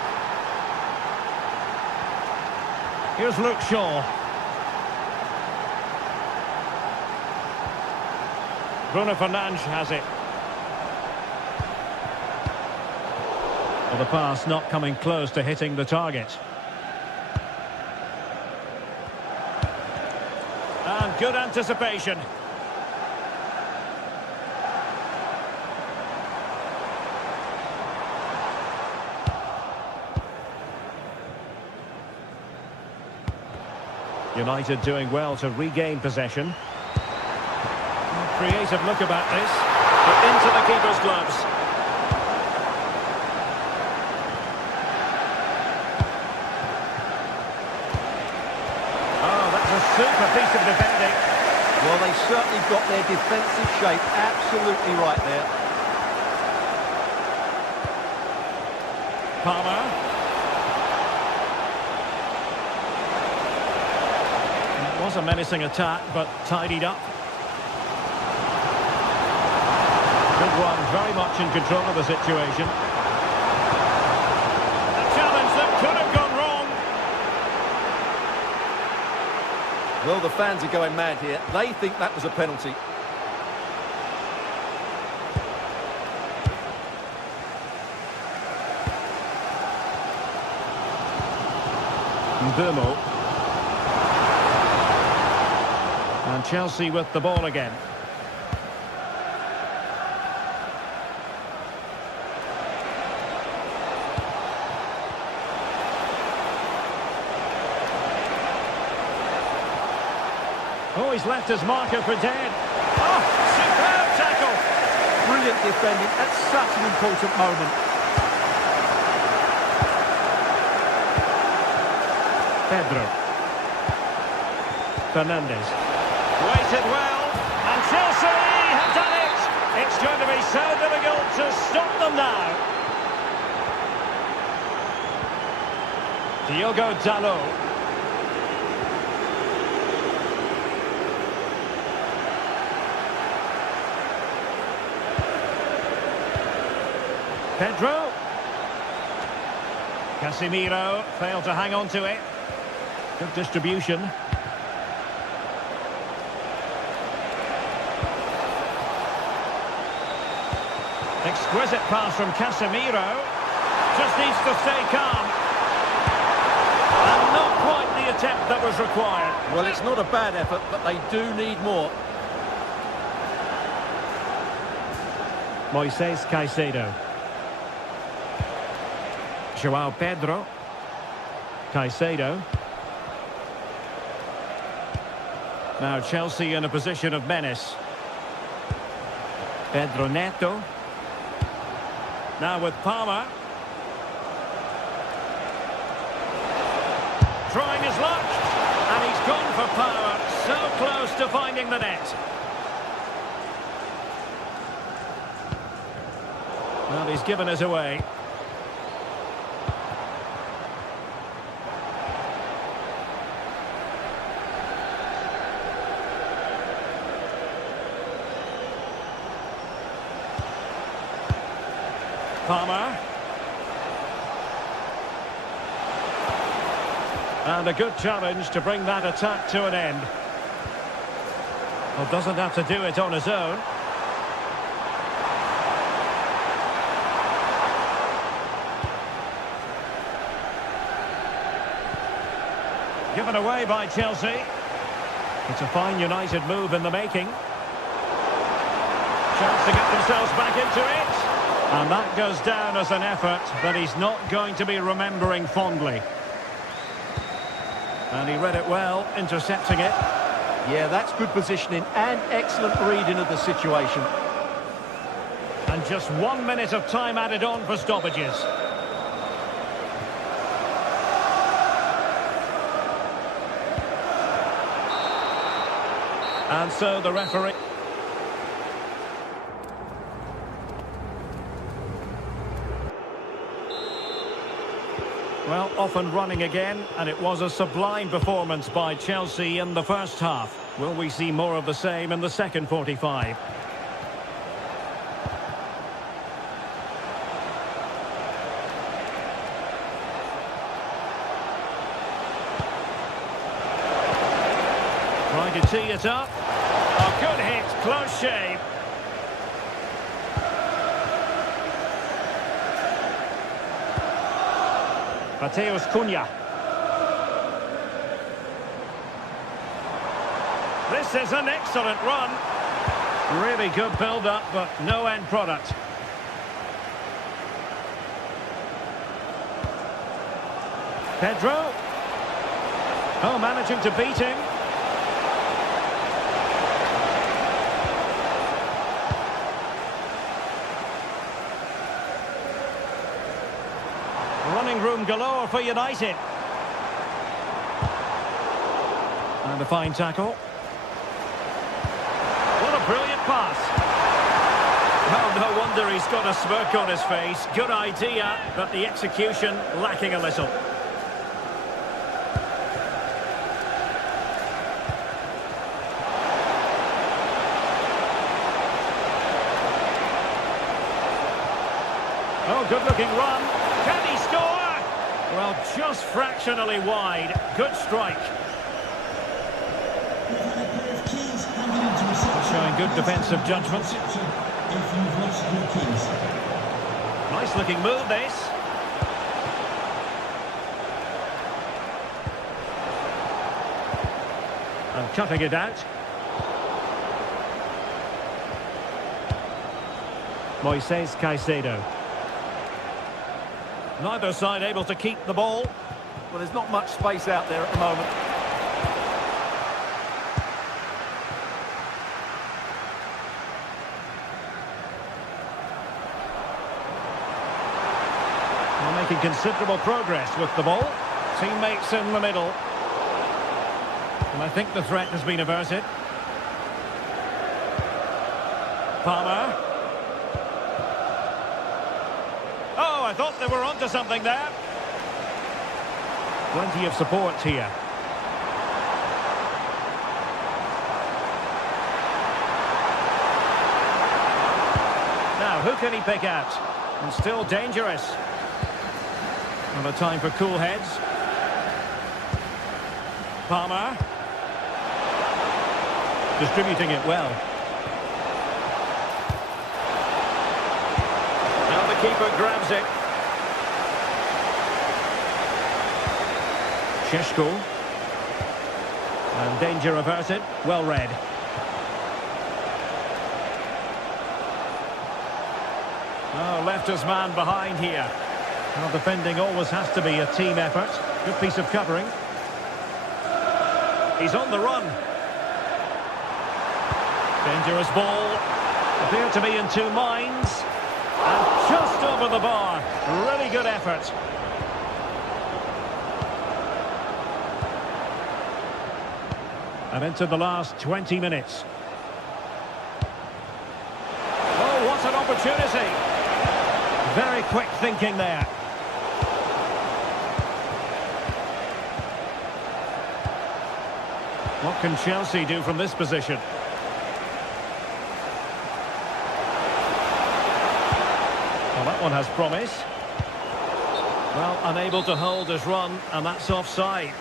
Here's Luke Shaw. Bruno Fernandes has it. Well, the pass not coming close to hitting the target. And good anticipation. United doing well to regain possession. Creative look about this, but into the keeper's gloves. Oh, that's a super piece of defending. Well, they certainly got their defensive shape absolutely right there. Palmer. It was a menacing attack, but tidied up. Good one, very much in control of the situation. A challenge that could have gone wrong. Well, the fans are going mad here. They think that was a penalty. Mbeumo. And Chelsea with the ball again. Oh, he's left his marker for dead. Oh, superb tackle. Brilliant defending at such an important moment. Pedro. Fernandes. Waited well. And Chelsea have done it. It's going to be so difficult to stop them now. Diogo Dalot. Pedro. Casemiro failed to hang on to it. Good distribution. Exquisite pass from Casemiro. Just needs to stay calm. And not attempt that was required. Well, it's not a bad effort, but they do need more. Moises Caicedo. Joao Pedro. Caicedo. Now Chelsea in a position of menace. Pedro Neto. Now with Palmer. Trying his luck. And he's gone for power. So close to finding the net. Well, he's given us away. Palmer. And a good challenge to bring that attack to an end. Well, doesn't have to do it on his own. Given away by Chelsea. It's a fine United move in the making. Chance to get themselves back into it. And that goes down as an effort that he's not going to be remembering fondly. And he read it well, intercepting it. Yeah, that's good positioning and excellent reading of the situation. And just 1 minute of time added on for stoppages. And so the referee... Well, off and running again, and it was a sublime performance by Chelsea in the first half. Will we see more of the same in the second 45? Trying to tee it up. A good hit, close shave. Mateus Cunha. This is an excellent run. Really good build-up, but no end product. Pedro. Oh, managing to beat him. Running room galore for United. And a fine tackle. What a brilliant pass. Well, no wonder he's got a smirk on his face. Good idea, but the execution lacking a little. Oh, good-looking run. Can he score? Well, just fractionally wide. Good strike. Showing good defensive judgment. Nice looking move, this. And cutting it out. Moises Caicedo. Neither side able to keep the ball. Well, there's not much space out there at the moment. They're making considerable progress with the ball. Teammates in the middle. And I think the threat has been averted. Palmer. I thought they were onto something there. Plenty of support here. Now, who can he pick out? And still dangerous. Not a time for cool heads. Palmer. Distributing it well. Now the keeper grabs it. Sheshko. And danger averted. Well read. Oh, left his man behind here. Well, defending always has to be a team effort. Good piece of covering. He's on the run. Dangerous ball. Appear to be in two minds. And just over the bar. Really good effort. And into the last 20 minutes. Oh, what an opportunity. Very quick thinking there. What can Chelsea do from this position? Well, that one has promise. Well, unable to hold his run, and that's offside.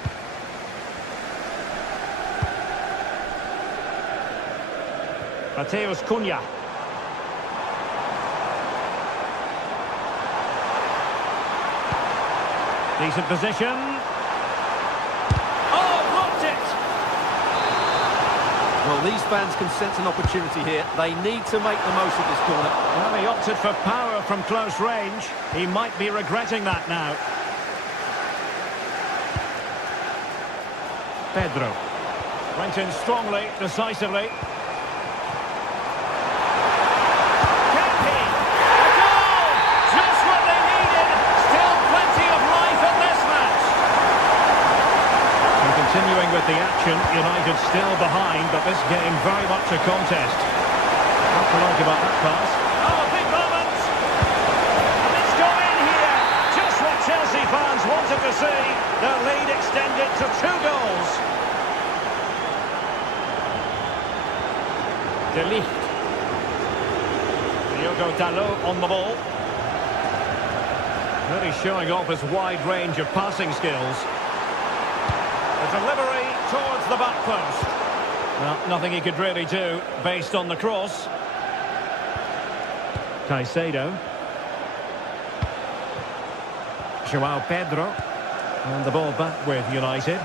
Mateus Cunha. Decent position. Oh, blocked it! Well, these fans can sense an opportunity here. They need to make the most of this corner. Well, he opted for power from close range. He might be regretting that now. Pedro. Went in strongly, decisively. Continuing with the action, United still behind, but this game very much a contest. What to like about that pass? Oh, big moment! And it's gone in here! Just what Chelsea fans wanted to see. Their lead extended to 2 goals. De Ligt. Diogo Dalot on the ball. Really showing off his wide range of passing skills. The delivery towards the back post. Well, nothing he could really do based on the cross. Caicedo. Joao Pedro. And the ball back with United.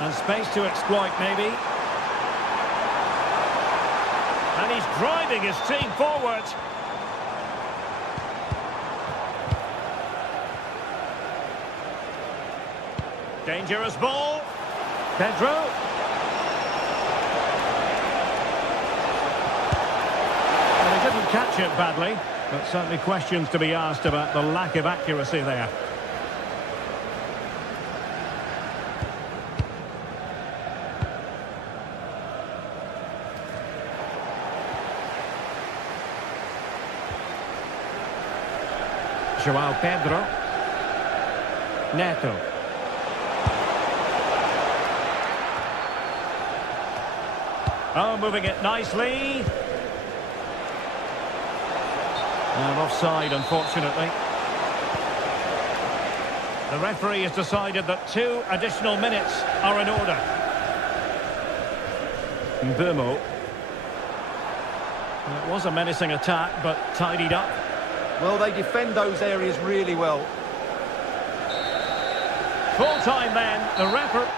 And space to exploit, maybe. And he's driving his team forward. Dangerous ball. Pedro. Well, he didn't catch it badly, but certainly questions to be asked about the lack of accuracy there. Joao Pedro. Neto. Oh, moving it nicely. And offside, unfortunately. The referee has decided that 2 additional minutes are in order. Mbeumo. It was a menacing attack, but tidied up. Well, they defend those areas really well. Full time then, the referee.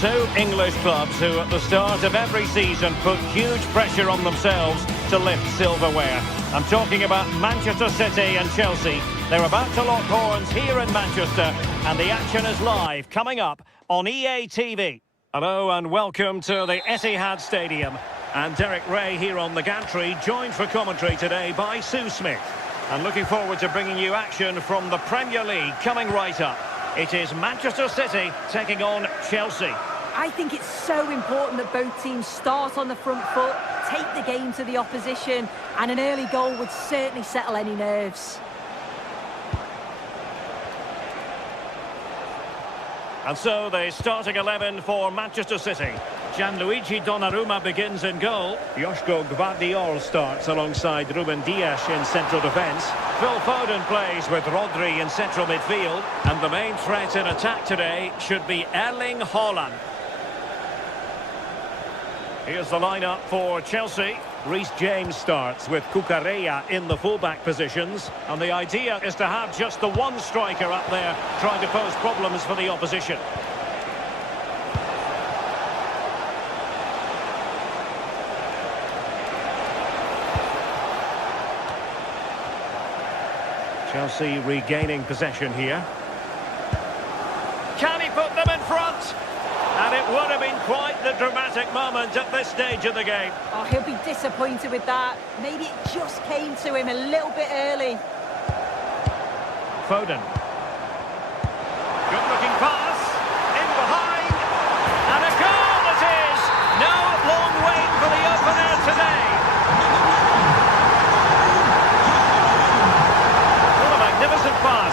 Two English clubs who at the start of every season put huge pressure on themselves to lift silverware. I'm talking about Manchester City and Chelsea. They're about to lock horns here in Manchester, and the action is live coming up on EA TV. Hello and welcome to the Etihad Stadium. And Derek Ray here on the gantry, joined for commentary today by Sue Smith. And looking forward to bringing you action from the Premier League coming right up. It is Manchester City taking on Chelsea. I think it's so important that both teams start on the front foot, take the game to the opposition, and an early goal would certainly settle any nerves. And so the starting 11 for Manchester City. Gianluigi Donnarumma begins in goal. Joško Gvardiol starts alongside Ruben Dias in central defence. Phil Foden plays with Rodri in central midfield. And the main threat in attack today should be Erling Haaland. Here's the lineup for Chelsea. Reece James starts with Cucurella in the fullback positions. And the idea is to have just the one striker up there trying to pose problems for the opposition. Chelsea regaining possession here. Can he put them in front? And it would have been quite the dramatic moment at this stage of the game. Oh, he'll be disappointed with that. Maybe it just came to him a little bit early. Foden. Good looking pass. In behind. And a goal it is. No long wait for the opener today. What a magnificent pass.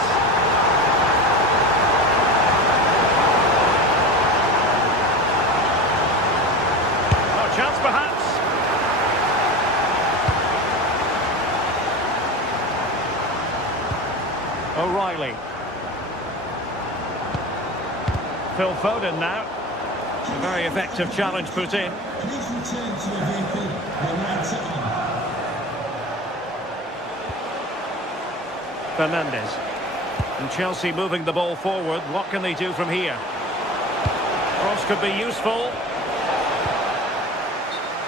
Chance perhaps. O'Reilly. Phil Foden now. A very effective challenge put in. Fernandes. And Chelsea moving the ball forward. What can they do from here? Cross could be useful.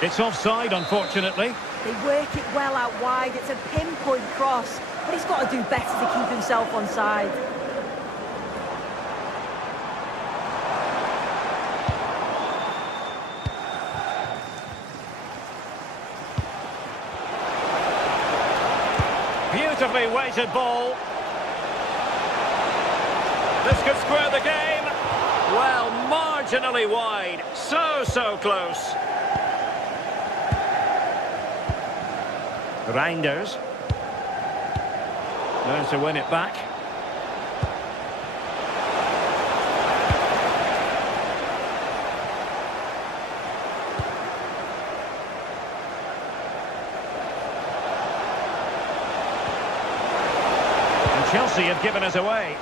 It's offside, unfortunately. They work it well out wide. It's a pinpoint cross, but he's got to do better to keep himself onside. Beautifully weighted ball. This could square the game. Well, marginally wide. So close. Reinders. Learns to win it back. And Chelsea have given us away.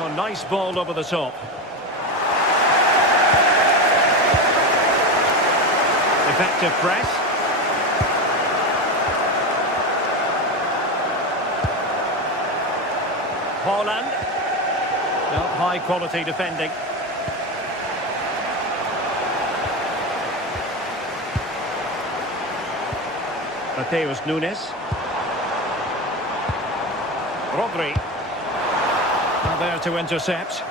Oh, nice ball over the top. Effective press. Haaland. No, high quality defending. Mateus Nunes. Rodri. There to intercept.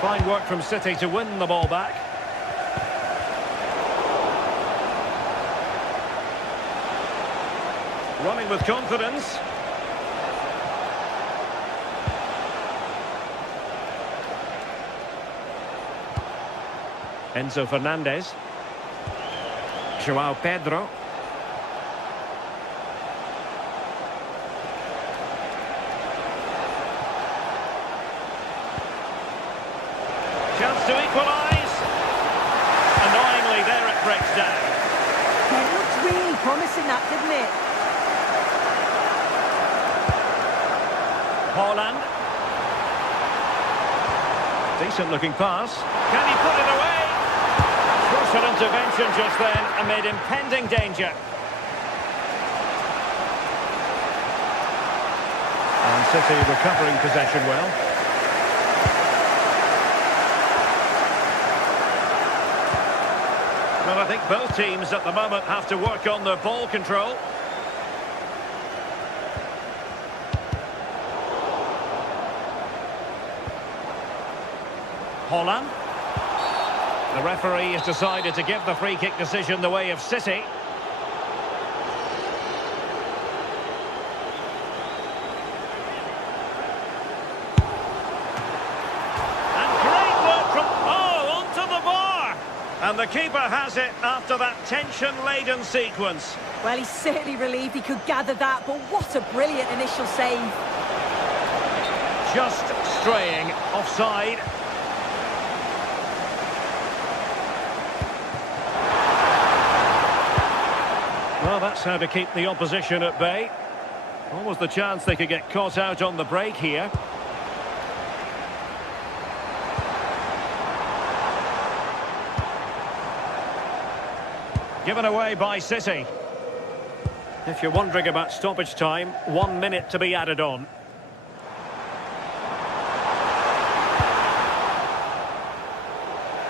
Fine work from City to win the ball back. Running with confidence. Enzo Fernandez. João Pedro. to equalise. Annoyingly, there it breaks down. Yeah, it looked really promising, that, didn't it? Haaland. Decent looking pass. Can he put it away? Crucial intervention just then amid impending danger. And City recovering possession well. Well, I think both teams at the moment have to work on their ball control. Haaland. The referee has decided to give the free kick decision the way of City. And the keeper has it after that tension-laden sequence. Well, he's certainly relieved he could gather that, but what a brilliant initial save. Just straying offside. Well, that's how to keep the opposition at bay. Almost the chance they could get caught out on the break here. Given away by City. If you're wondering about stoppage time, 1 minute to be added on.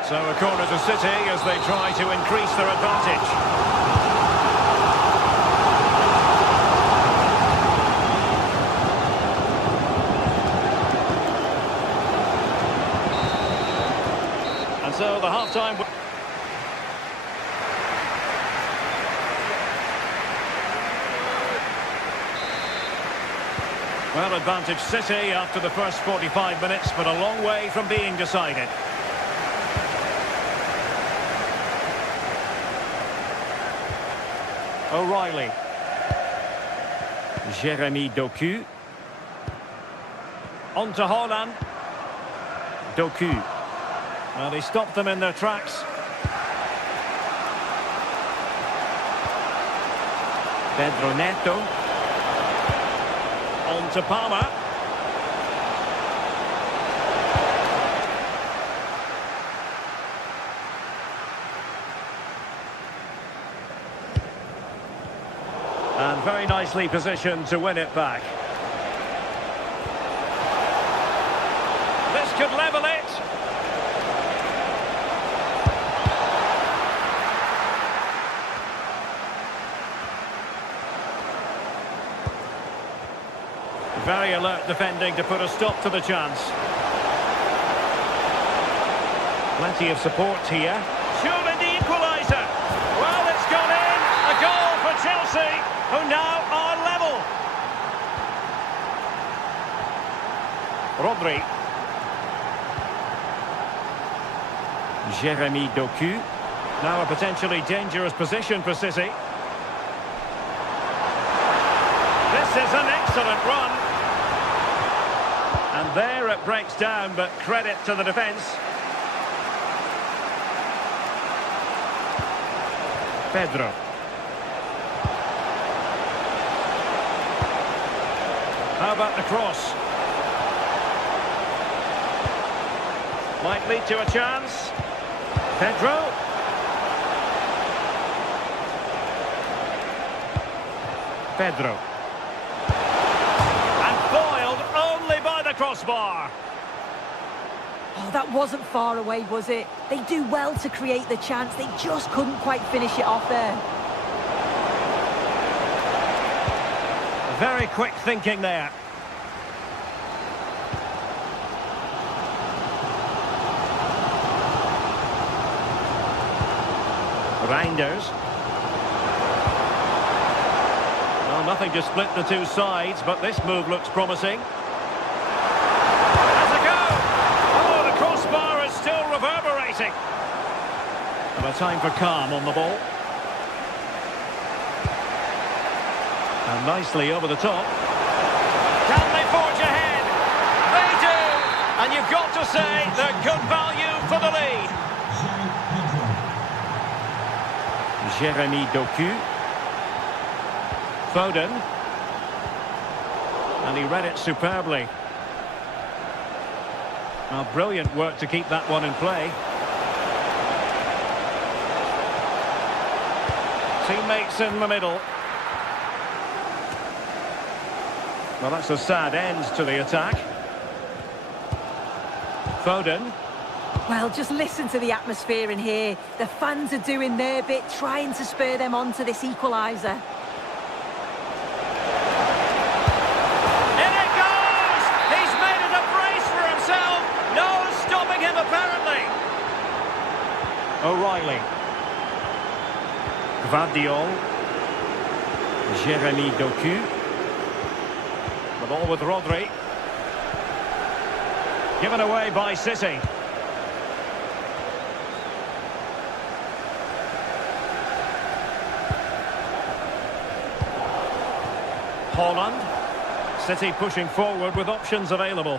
So a corner to City as they try to increase their advantage. And so the half-time... Well, advantage City after the first 45 minutes, but a long way from being decided. O'Reilly. Jeremy Doku. On to Haaland. Doku. Well, they stopped them in their tracks. Pedro Neto. On to Palmer. And very nicely positioned to win it back. This could level it. Very alert defending to put a stop to the chance. Plenty of support here. Surely the equaliser. Well, it's gone in. A goal for Chelsea, who now are level. Rodri. Jeremy Doku. Now a potentially dangerous position for City. This is an excellent run. And there it breaks down, but credit to the defence. Pedro. How about the cross? Might lead to a chance. Pedro. Pedro. Crossbar. Oh, that wasn't far away, was it? They do well to create the chance. They just couldn't quite finish it off there. Very quick thinking there. Reinders. Well, nothing to split the two sides, but this move looks promising. And a time for calm on the ball. And nicely over the top. Can they forge ahead? They do! And you've got to say they're good value for the lead. Jeremy Doku. Foden. And he read it superbly. Well, brilliant work to keep that one in play. Teammates in the middle. Well, that's a sad end to the attack. Foden. Well, just listen to the atmosphere in here. The fans are doing their bit, trying to spur them on to this equaliser. In it goes! He's made it a brace for himself. No stopping him, apparently. O'Reilly. Gvardiol. Jeremy Doku. The ball with Rodri. Given away by City. Haaland. City pushing forward with options available.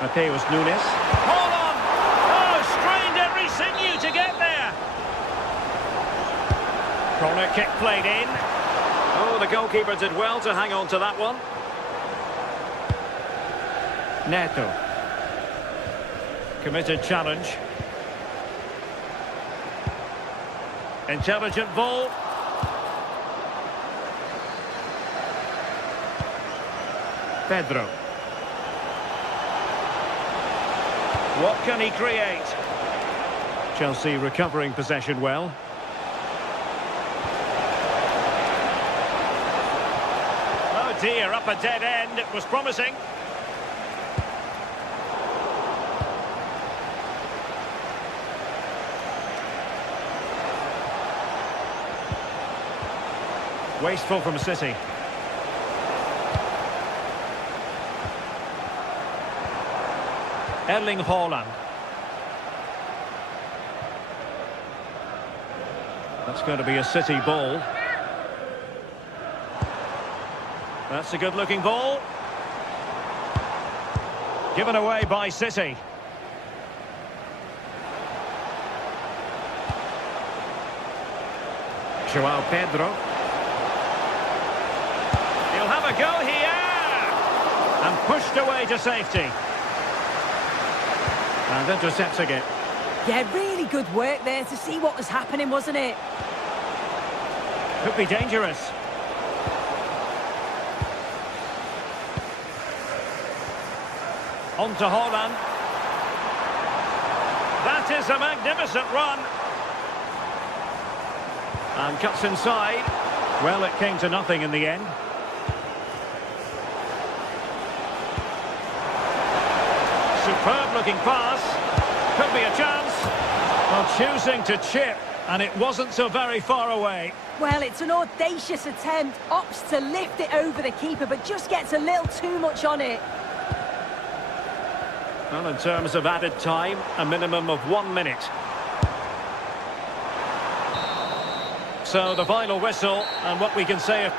Mateus Nunes. Haaland! Oh, strained every sinew to get there. Corner kick played in. Oh, the goalkeeper did well to hang on to that one. Neto. Committed challenge. Intelligent ball. Pedro. What can he create? Chelsea recovering possession well. Oh dear, up a dead end. It was promising. Wasteful from City. Erling Haaland. That's going to be a City ball. That's a good-looking ball. Given away by City. João Pedro. He'll have a go here. And pushed away to safety. And intercepting it. Yeah, really good work there to see what was happening, wasn't it? Could be dangerous. On to Haaland. That is a magnificent run. And cuts inside. Well, it came to nothing in the end. Superb looking pass. Could be a chance. Well, choosing to chip, and it wasn't so very far away. Well, it's an audacious attempt. Opts to lift it over the keeper, but just gets a little too much on it. Well, in terms of added time, a minimum of 1 minute. So the final whistle, and what we can say...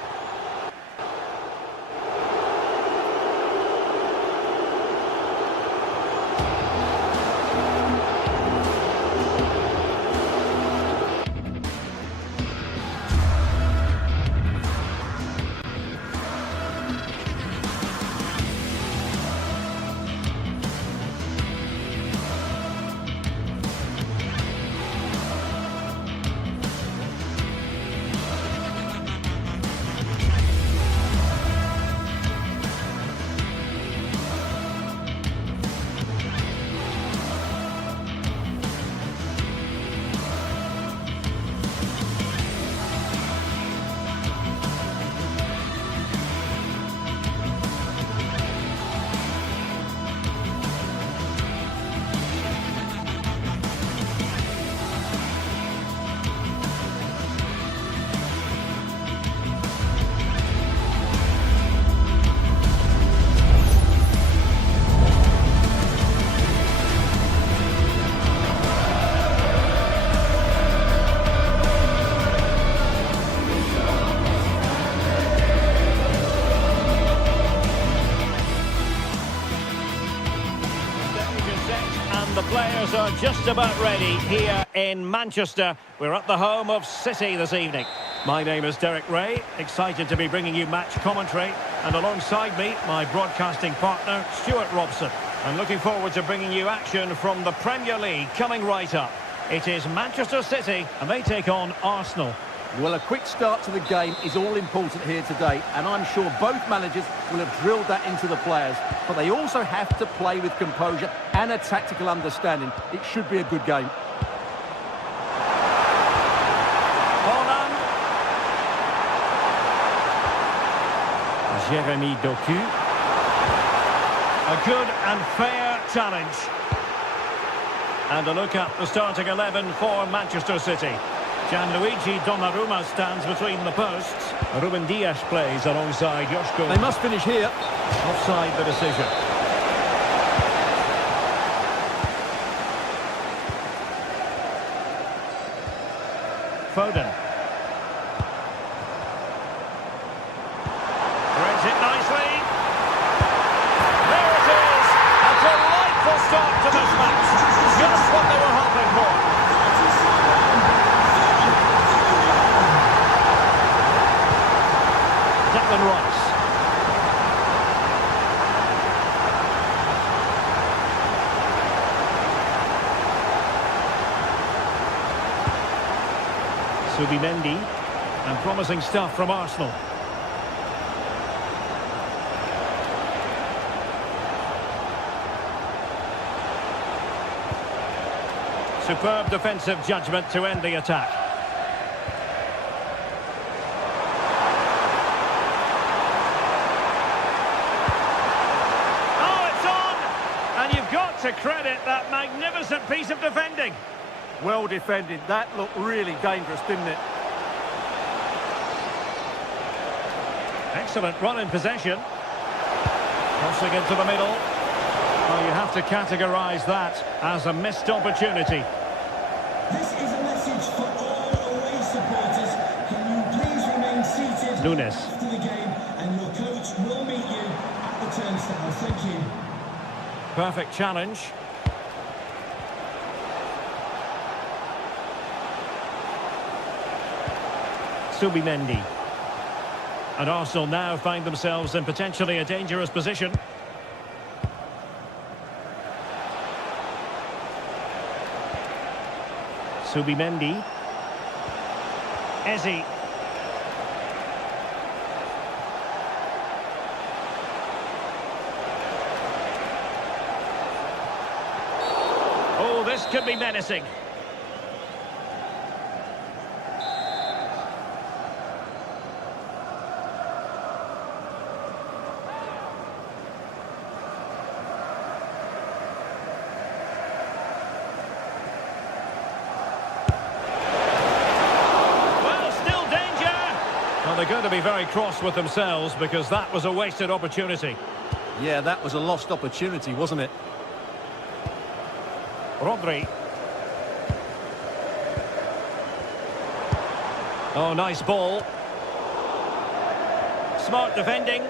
set and the players are just about ready here in Manchester. We're at the home of City this evening. My name is Derek Ray, excited to be bringing you match commentary, and alongside me, my broadcasting partner, Stuart Robson. I'm looking forward to bringing you action from the Premier League coming right up. It is Manchester City and they take on Arsenal. Well, a quick start to the game is all important here today, and I'm sure both managers will have drilled that into the players. But they also have to play with composure and a tactical understanding. It should be a good game. Jeremy Doku. A good and fair challenge. And a look at the starting 11 for Manchester City. Gianluigi Donnarumma stands between the posts. Ruben Dias plays alongside Joško. They must finish here. Offside the decision. Foden. Threads it nicely. There it is! A delightful start to this match. Just what they were hoping for. Declan Rice. Subimendi, and promising stuff from Arsenal. Superb defensive judgment to end the attack. To credit that magnificent piece of defending. Well defended. That looked really dangerous, didn't it? Excellent run in possession. Crossing into the middle. Well, you have to categorise that as a missed opportunity. This is a message for all away supporters. Can you please remain seated Nunes. after the game, and your coach will meet you at the turnstile. Thank you. Perfect challenge. Subimendi. And Arsenal now find themselves in potentially a dangerous position. Subimendi. Eze. Oh, this could be menacing. Well, still danger. Well, they're going to be very cross with themselves because that was a wasted opportunity. Yeah, that was a lost opportunity, wasn't it? Rodri. Oh, nice ball. Smart defending.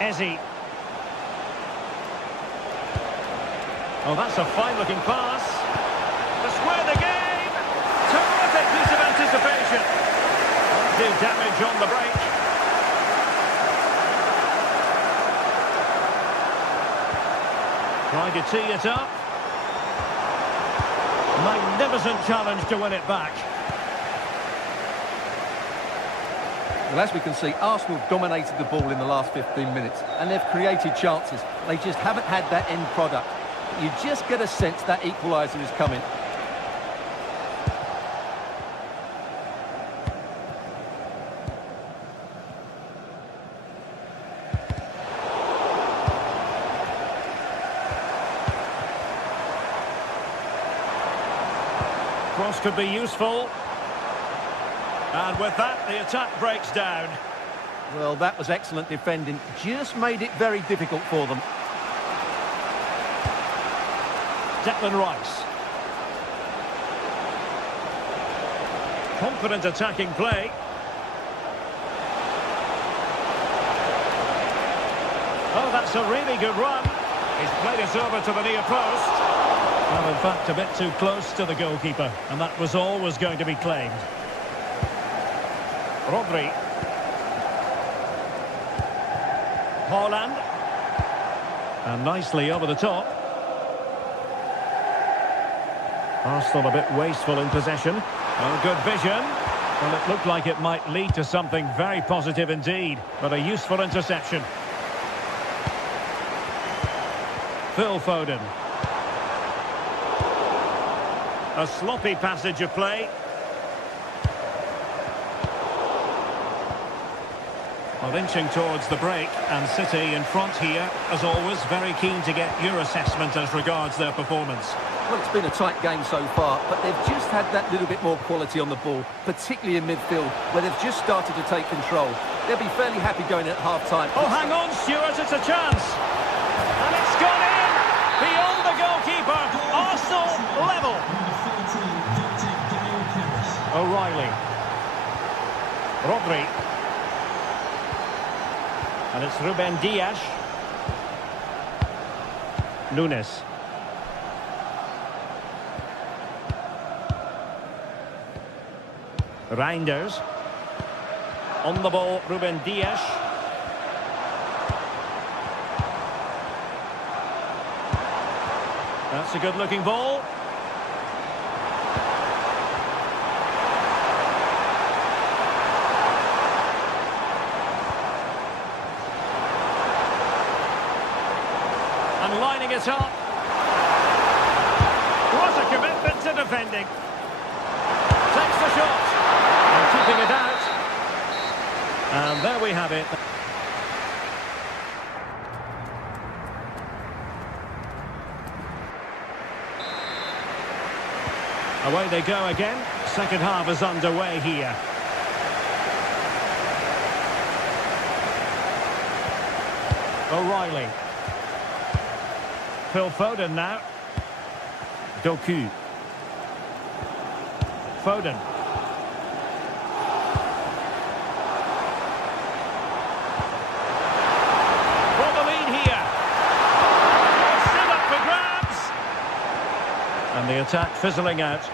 Eze. Oh, that's a fine-looking pass. To square the game. Terrific piece of anticipation. Did damage on the break. Trying to tee it up. Magnificent challenge to win it back. Well, as we can see, Arsenal dominated the ball in the last 15 minutes, and they've created chances. They just haven't had that end product. You just get a sense that equaliser is coming. Cross could be useful. And with that, the attack breaks down. Well, that was excellent defending. Just made it very difficult for them. Declan Rice. Confident attacking play. It's a really good run. He's played it over to the near post. Well, in fact, a bit too close to the goalkeeper, and that was always going to be claimed. Rodri. Haaland. And nicely over the top. Arsenal a bit wasteful in possession. Oh, good vision. Well, it looked like it might lead to something very positive indeed, but a useful interception. Phil Foden. A sloppy passage of play. Well, inching towards the break, and City in front here, as always, very keen to get your assessment as regards their performance. Well, it's been a tight game so far, but they've just had that little bit more quality on the ball, particularly in midfield, where they've just started to take control. They'll be fairly happy going at half-time. Oh, hang on, Stuart, it's a chance. And it's gone in! Beyond the goalkeeper, Arsenal level. O'Reilly. Rodri. And it's Ruben Dias. Nunes. Reinders. On the ball, Ruben Dias. That's a good-looking ball. And lining it up. What a commitment to defending. Takes the shot. And keeping it out. And there we have it. Away they go again. Second half is underway here. O'Reilly. Phil Foden now. Doku. Foden. For the lead here. Still up for grabs. And the attack fizzling out.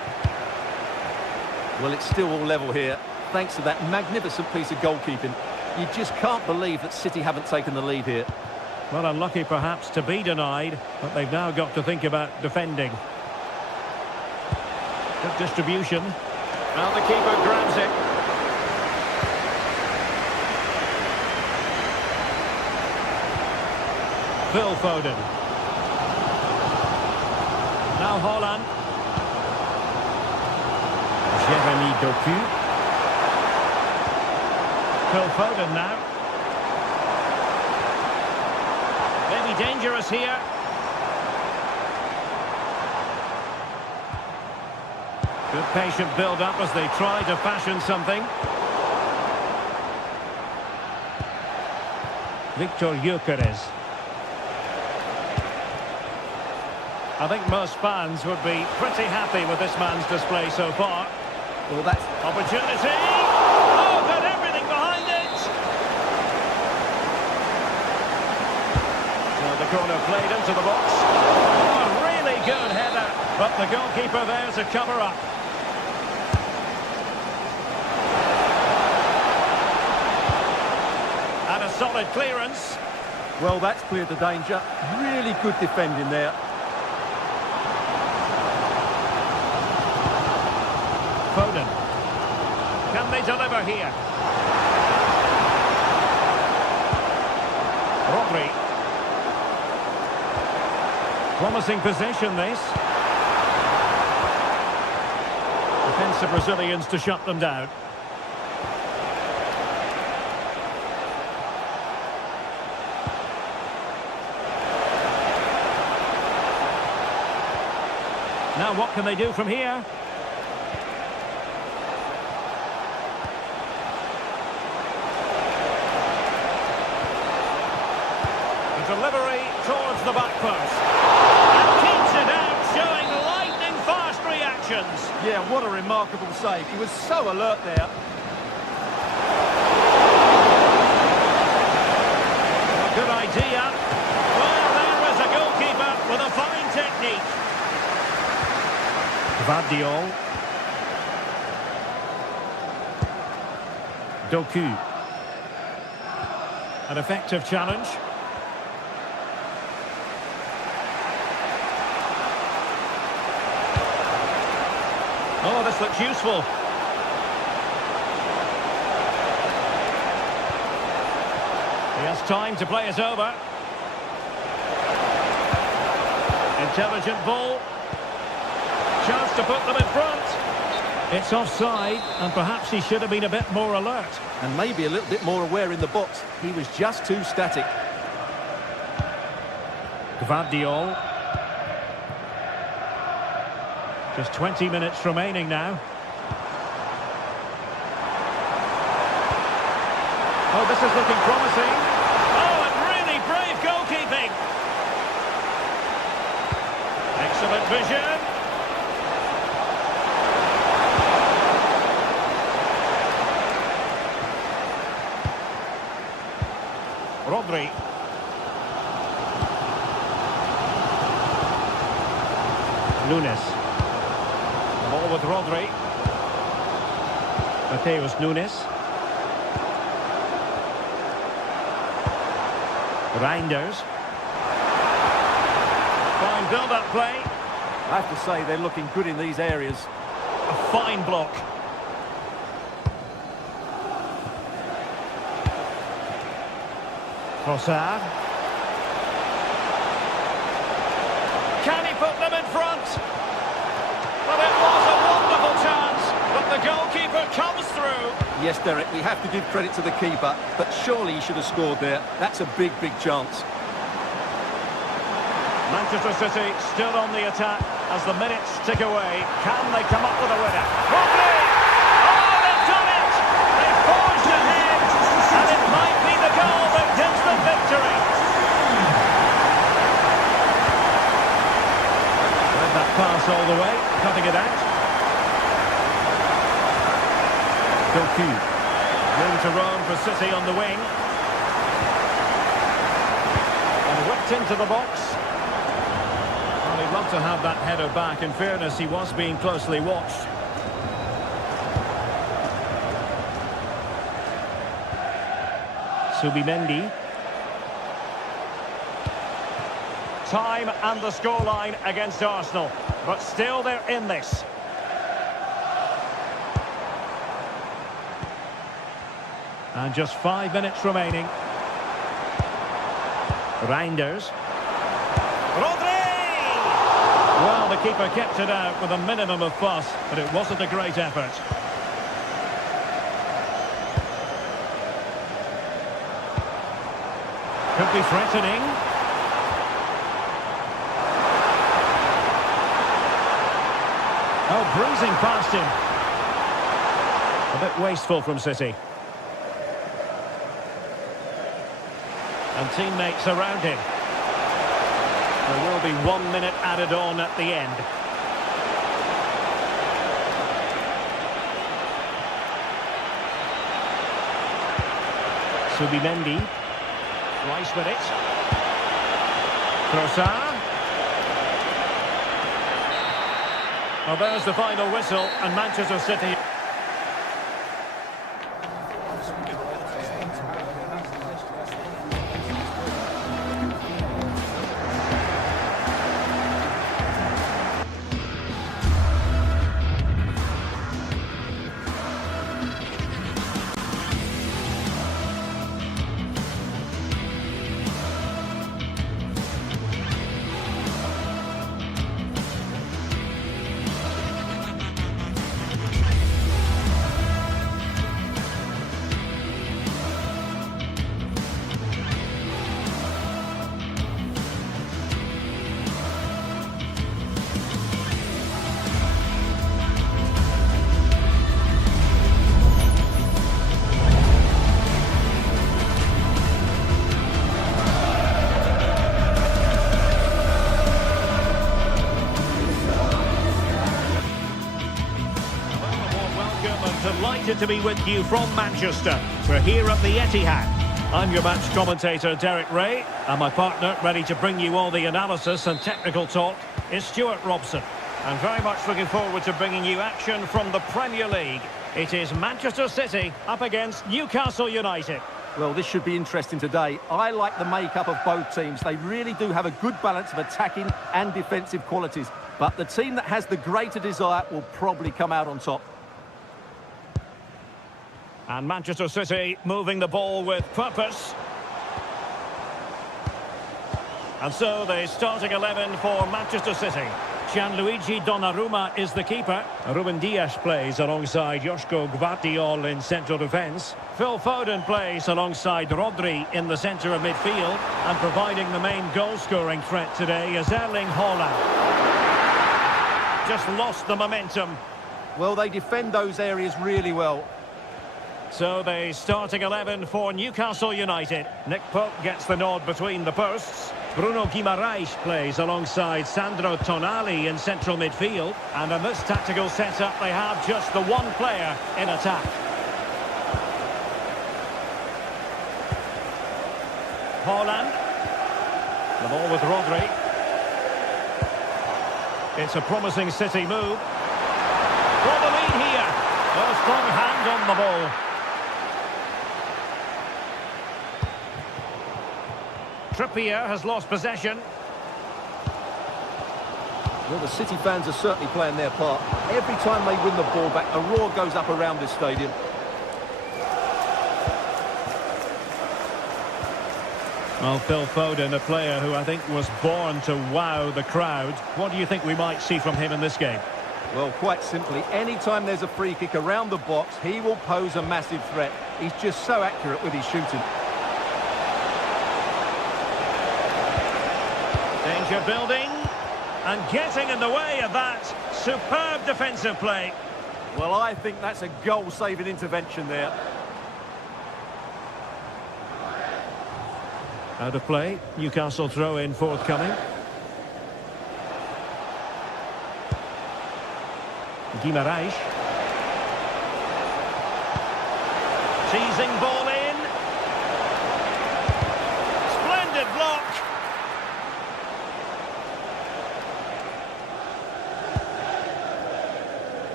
Well, it's still all level here, thanks to that magnificent piece of goalkeeping. You just can't believe that City haven't taken the lead here. Well, unlucky perhaps to be denied, but they've now got to think about defending. Good distribution. Well, the keeper grabs it. Phil Foden. Now Haaland. Jeremy Doku. Phil Foden now. Maybe dangerous here. Good patient build-up as they try to fashion something. Victor Gyökeres. I think most fans would be pretty happy with this man's display so far. Well, that's Opportunity! Oh, got everything behind it! So the corner played into the box. Oh, really good header, but the goalkeeper there to cover up. And a solid clearance. well, that's cleared the danger. Really good defending there. Foden. Can they deliver here? Rodri. Promising possession, this. Defensive Brazilians to shut them down. Now what can they do from here? Delivery towards the back post. And keeps it out, showing lightning-fast reactions. Yeah, what a remarkable save. He was so alert there. A good idea. Gvardiol. Doku. An effective challenge. Oh, this looks useful. He has time to play it over. Intelligent ball. Chance to put them in front. It's offside, and perhaps he should have been a bit more alert. And maybe a little bit more aware in the box. He was just too static. Gvardiol. Just 20 minutes remaining now. Oh, this is looking promising. Oh, and really brave goalkeeping. Excellent vision. Rodri. Nunes. Ball with Rodri. Mateus Nunes. Reinders. Fine build-up play. I have to say they're looking good in these areas. A fine block. Trossard. Can he put them in front? Well, it was a wonderful chance, but the goalkeeper comes through. Yes, Derek, we have to give credit to the keeper, but surely he should have scored there. That's a big, big chance. Manchester City still on the attack as the minutes tick away. Can they come up with a winner? Rodri! Oh, they've done it! They've forged ahead, and it might be the goal that gives them victory. Read that pass all the way, cutting it out. Doku. Room to roam for City on the wing. And whipped into the box. Well, he'd love to have that header back. In fairness, he was being closely watched. Subimendi. Time and the scoreline against Arsenal. But still they're in this. And just 5 minutes remaining. Reinders. Rodri! Well, the keeper kept it out with a minimum of fuss, but it wasn't a great effort. Could be threatening. Oh, bruising past him. A bit wasteful from City. And teammates around him. There will be 1 minute added on at the end. Subimendi. Rice with it. Trossard. Well, there's the final whistle, and Manchester City... Delighted to be with you from Manchester. We're here at the Etihad. I'm your match commentator, Derek Ray, and my partner, ready to bring you all the analysis and technical talk, is Stuart Robson. And very much looking forward to bringing you action from the Premier League. It is Manchester City up against Newcastle United. Well, this should be interesting today. I like the makeup of both teams. They really do have a good balance of attacking and defensive qualities. But the team that has the greater desire will probably come out on top. And Manchester City moving the ball with purpose. And so the starting 11 for Manchester City. Gianluigi Donnarumma is the keeper. Ruben Dias plays alongside Joško Gvardiol in central defence. Phil Foden plays alongside Rodri in the centre of midfield. And providing the main goal-scoring threat today is Erling Haaland. Just lost the momentum. Well, they defend those areas really well. So the starting 11 for Newcastle United. Nick Pope gets the nod between the posts. Bruno Guimaraes plays alongside Sandro Tonali in central midfield. And in this tactical setup, they have just the one player in attack. Haaland. The ball with Rodri. It's a promising City move. For the lead here. A strong hand on the ball. Trippier has lost possession. Well, the City fans are certainly playing their part. Every time they win the ball back, a roar goes up around this stadium. Well, Phil Foden, a player who I think was born to wow the crowd. What do you think we might see from him in this game? Well, quite simply, anytime there's a free kick around the box, he will pose a massive threat. He's just so accurate with his shooting. Danger building, and getting in the way of that. Superb defensive play. Well, I think that's a goal-saving intervention there. Out of play, Newcastle throw-in forthcoming. Guimaraes. Teasing ball in. Splendid block.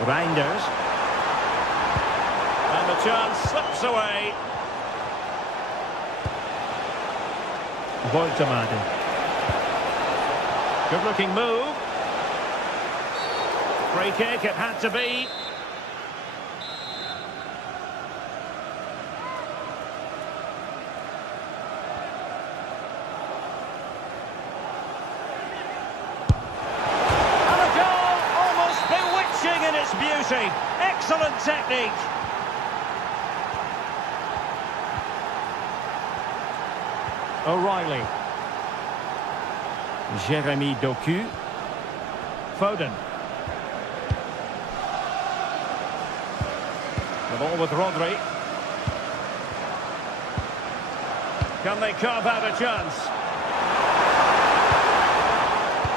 Reinders. And the chance slips away. Voltemade. Good-looking move. Free kick, it had to be. And a goal, almost bewitching in its beauty. Excellent technique. O'Reilly. Jeremy Doku. Foden. The ball with Rodri. Can they carve out a chance?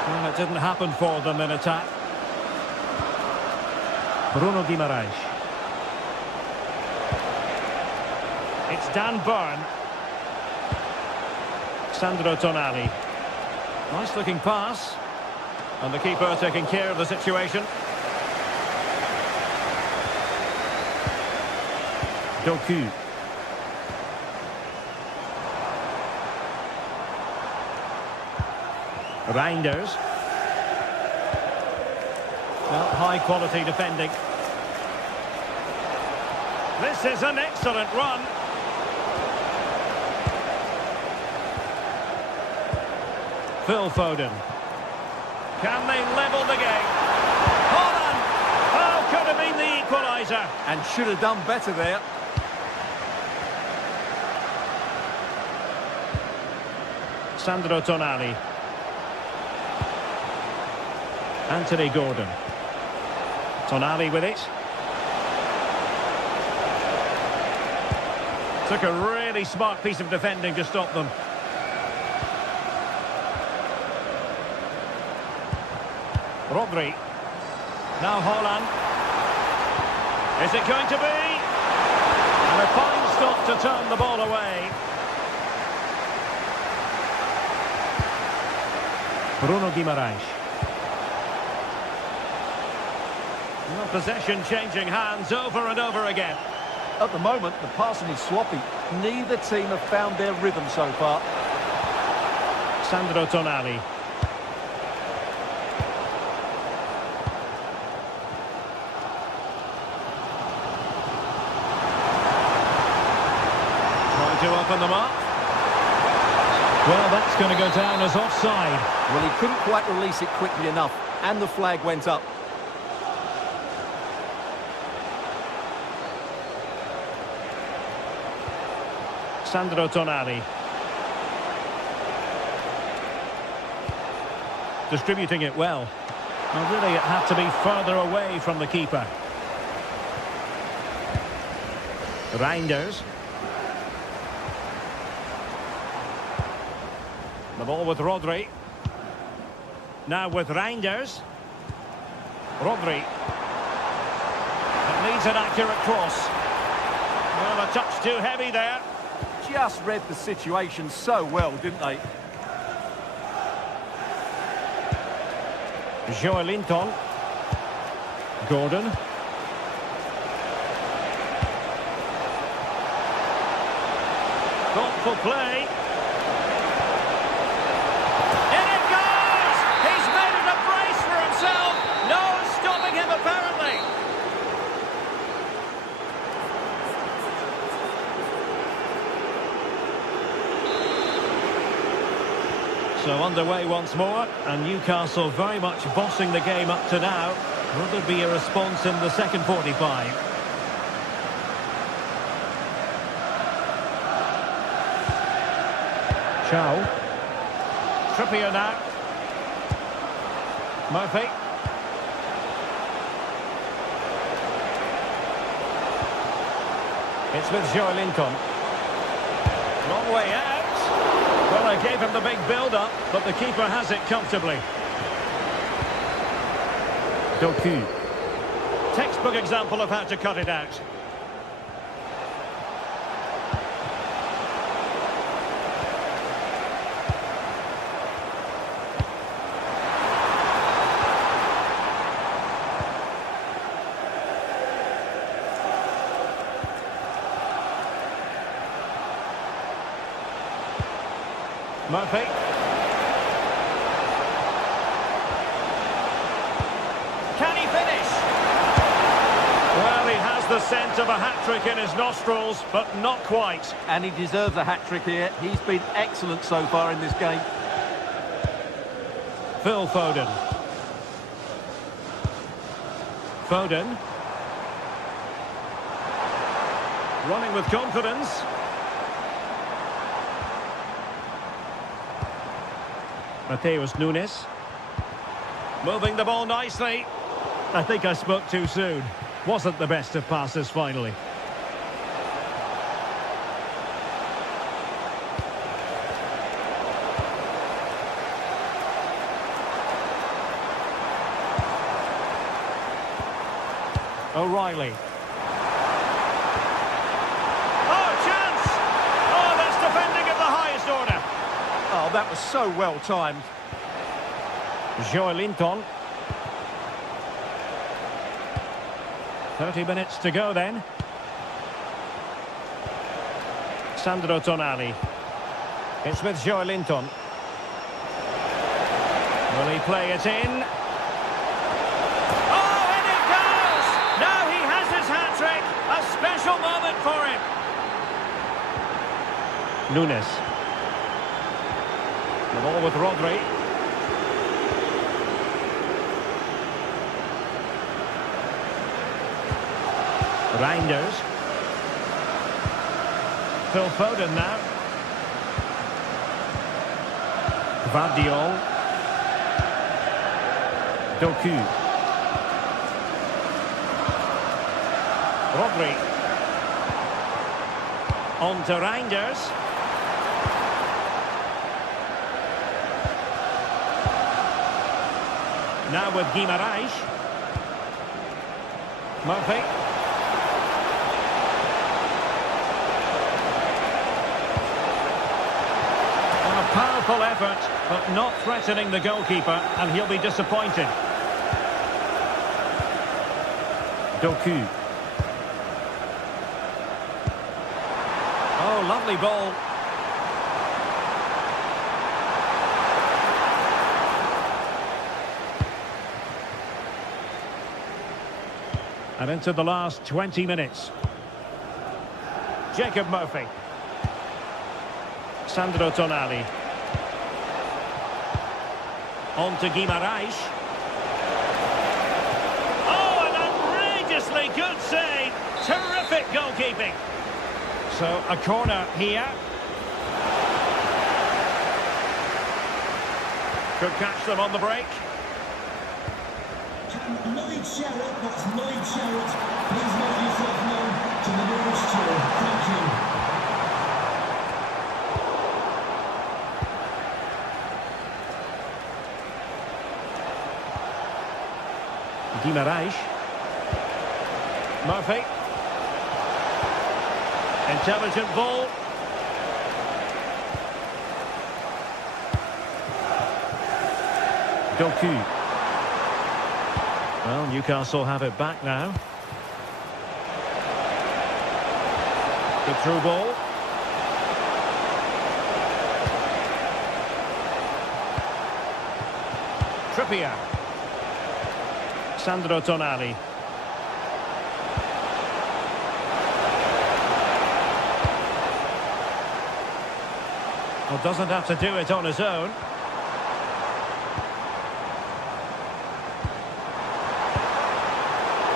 Well, it didn't happen for them in attack. Bruno Guimaraes. It's Dan Burn. Sandro Tonali. Nice looking pass. And the keeper taking care of the situation. Doku. Reinders. Well, high quality defending. This is an excellent run. Phil Foden. Can they level the game? Haaland! How could have been the equaliser? And should have done better there. Sandro Tonali. Anthony Gordon. Tonali with it. Took a really smart piece of defending to stop them. Rodri. Now Haaland. Is it going to be? And a fine stop to turn the ball away. Bruno Guimaraes. Well, possession changing hands over and over again. At the moment, the passing is sloppy. Neither team have found their rhythm so far. Sandro Tonali. Trying to open them up. Well, that's going to go down as offside. Well, he couldn't quite release it quickly enough, and the flag went up. Sandro Tonali. Distributing it well. Well, really, it had to be further away from the keeper. Reinders. The ball with Rodri. Now with Reinders. Rodri. It needs an accurate cross. Well, a touch too heavy there. Just read the situation so well, didn't they? Joelinton. Gordon. Thoughtful play. In it goes! He's made it a brace for himself. No stopping him, apparently. So underway once more, and Newcastle very much bossing the game up to now. Will there be a response in the second 45? Chow. Trippier now. Murphy. It's with Joelinton. Long way out. Well, I gave him the big build-up, but the keeper has it comfortably. Doku. Textbook example of how to cut it out. Murphy. Can he finish? Well, he has the scent of a hat-trick in his nostrils, but not quite. And he deserves a hat-trick here. He's been excellent so far in this game. Phil Foden. Foden. Running with confidence. Mateus Nunes. Moving the ball nicely. I think I spoke too soon. Wasn't the best of passes finally. O'Reilly. Oh, chance! Oh, that's defending of the highest order. Oh, that was so well timed. Joelinton. 30 minutes to go then. Sandro Tonali. It's with Joelinton. Will he play it in? Oh, in it goes! Now he has his hat-trick. A special moment for him. Nunes. The ball with Rodri. Reinders. Phil Foden now. Vardiol. Doku. Rodri. On to Reinders. Now with Guimaraes. Murphy. Powerful Full effort, but not threatening the goalkeeper, and he'll be disappointed. Doku. Oh, lovely ball. And into the last 20 minutes. Jacob Murphy. Sandro Tonali. On to Guimaraes. Oh, an outrageously good save. Terrific goalkeeping. So, a corner here. Could catch them on the break. Can Lloyd Sherritt, that's Lloyd Sherritt, please make yourself known to the nearest chair. Thank you. Guimaraes. Murphy. Intelligent ball. Doku. Well, Newcastle have it back now. Good through ball. Trippier. Sandro Tonali. Well, doesn't have to do it on his own.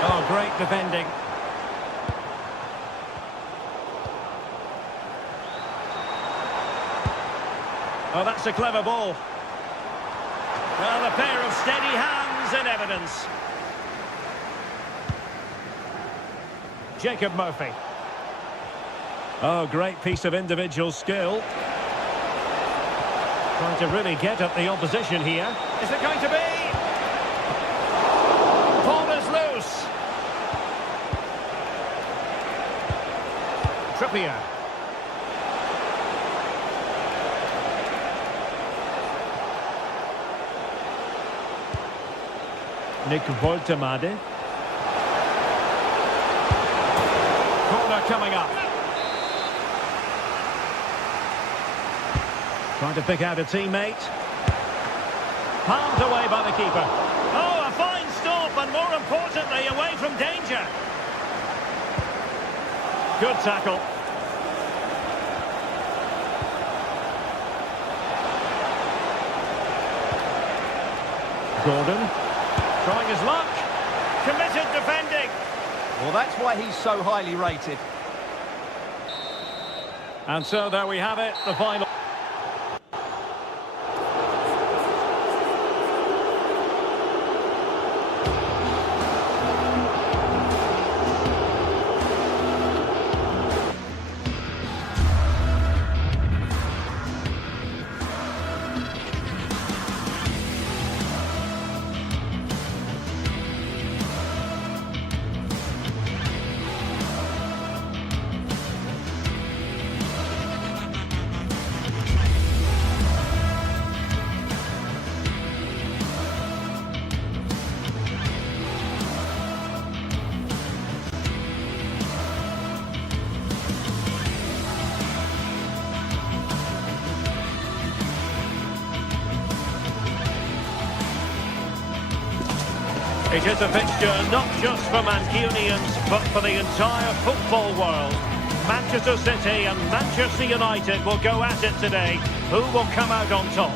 Oh, great defending. Oh, that's a clever ball. Well, a pair of steady hands in evidence. Jacob Murphy. Oh, great piece of individual skill. Trying to really get at the opposition here. Is it going to be? Ball is loose. Trippier. Nick Woltemade. Corner coming up. Trying to pick out a teammate. Palmed away by the keeper. Oh, a fine stop, and more importantly, away from danger. Good tackle. Gordon. Trying his luck. Committed defending. Well, that's why he's so highly rated. And so there we have it, the final. It is a fixture not just for Mancunians, but for the entire football world. Manchester City and Manchester United will go at it today. Who will come out on top?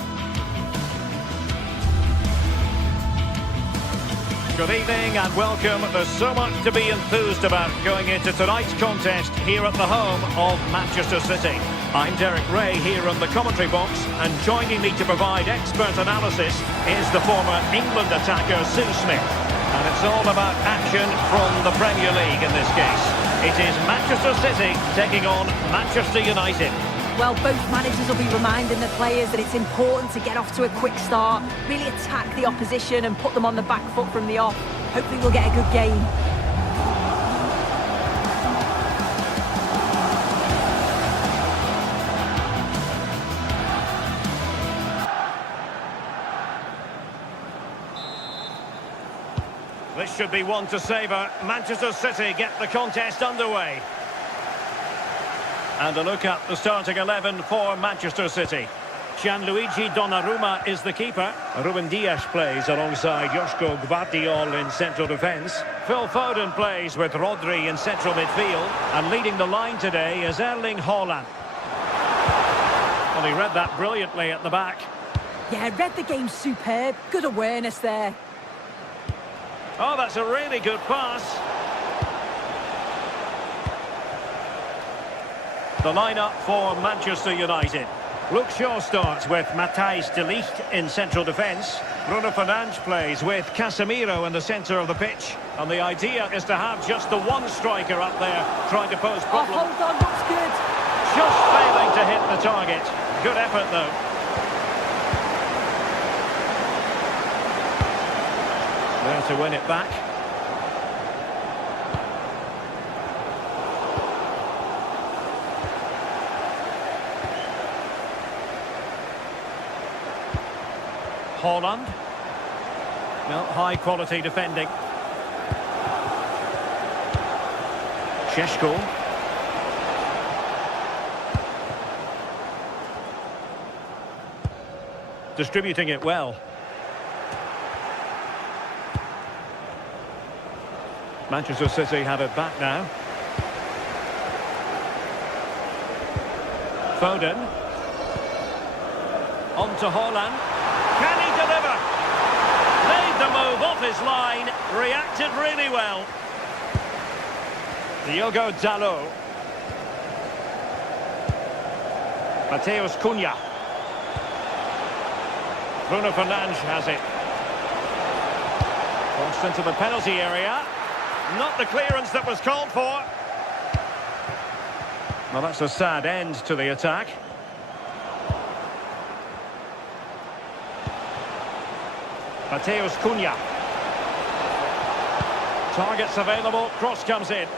Good evening and welcome. There's so much to be enthused about going into tonight's contest here at the home of Manchester City. I'm Derek Ray here on the commentary box, and joining me to provide expert analysis is the former England attacker Sue Smith. And it's all about action from the Premier League in this case. It is Manchester City taking on Manchester United. Well, both managers will be reminding the players that it's important to get off to a quick start, really attack the opposition and put them on the back foot from the off. Hopefully we'll get a good game. should be one to savour. Manchester City get the contest underway. And a look at the starting 11 for Manchester City. Gianluigi Donnarumma is the keeper. Ruben Dias plays alongside Joško Gvardiol in central defence. Phil Foden plays with Rodri in central midfield. And leading the line today is Erling Haaland. Well, he read that brilliantly at the back. Yeah, read the game superb. Good awareness there. Oh, that's a really good pass. The lineup for Manchester United. Luke Shaw starts with Matthijs de Ligt in central defence. Bruno Fernandes plays with Casemiro in the centre of the pitch. And the idea is to have just the one striker up there trying to pose problems. Oh, hold on, looks good. Just failing to hit the target. Good effort, though. There to win it back. Haaland. No, high quality defending. Šeško. Distributing it well. Manchester City have it back now. Foden. On to Haaland. Can he deliver? Made the move off his line. Reacted really well. Diogo Dalot. Matheus Cunha. Bruno Fernandes has it. Crossed into the penalty area. Not the clearance that was called for. Well, that's a sad end to the attack. Matheus Cunha. Targets available, cross comes in.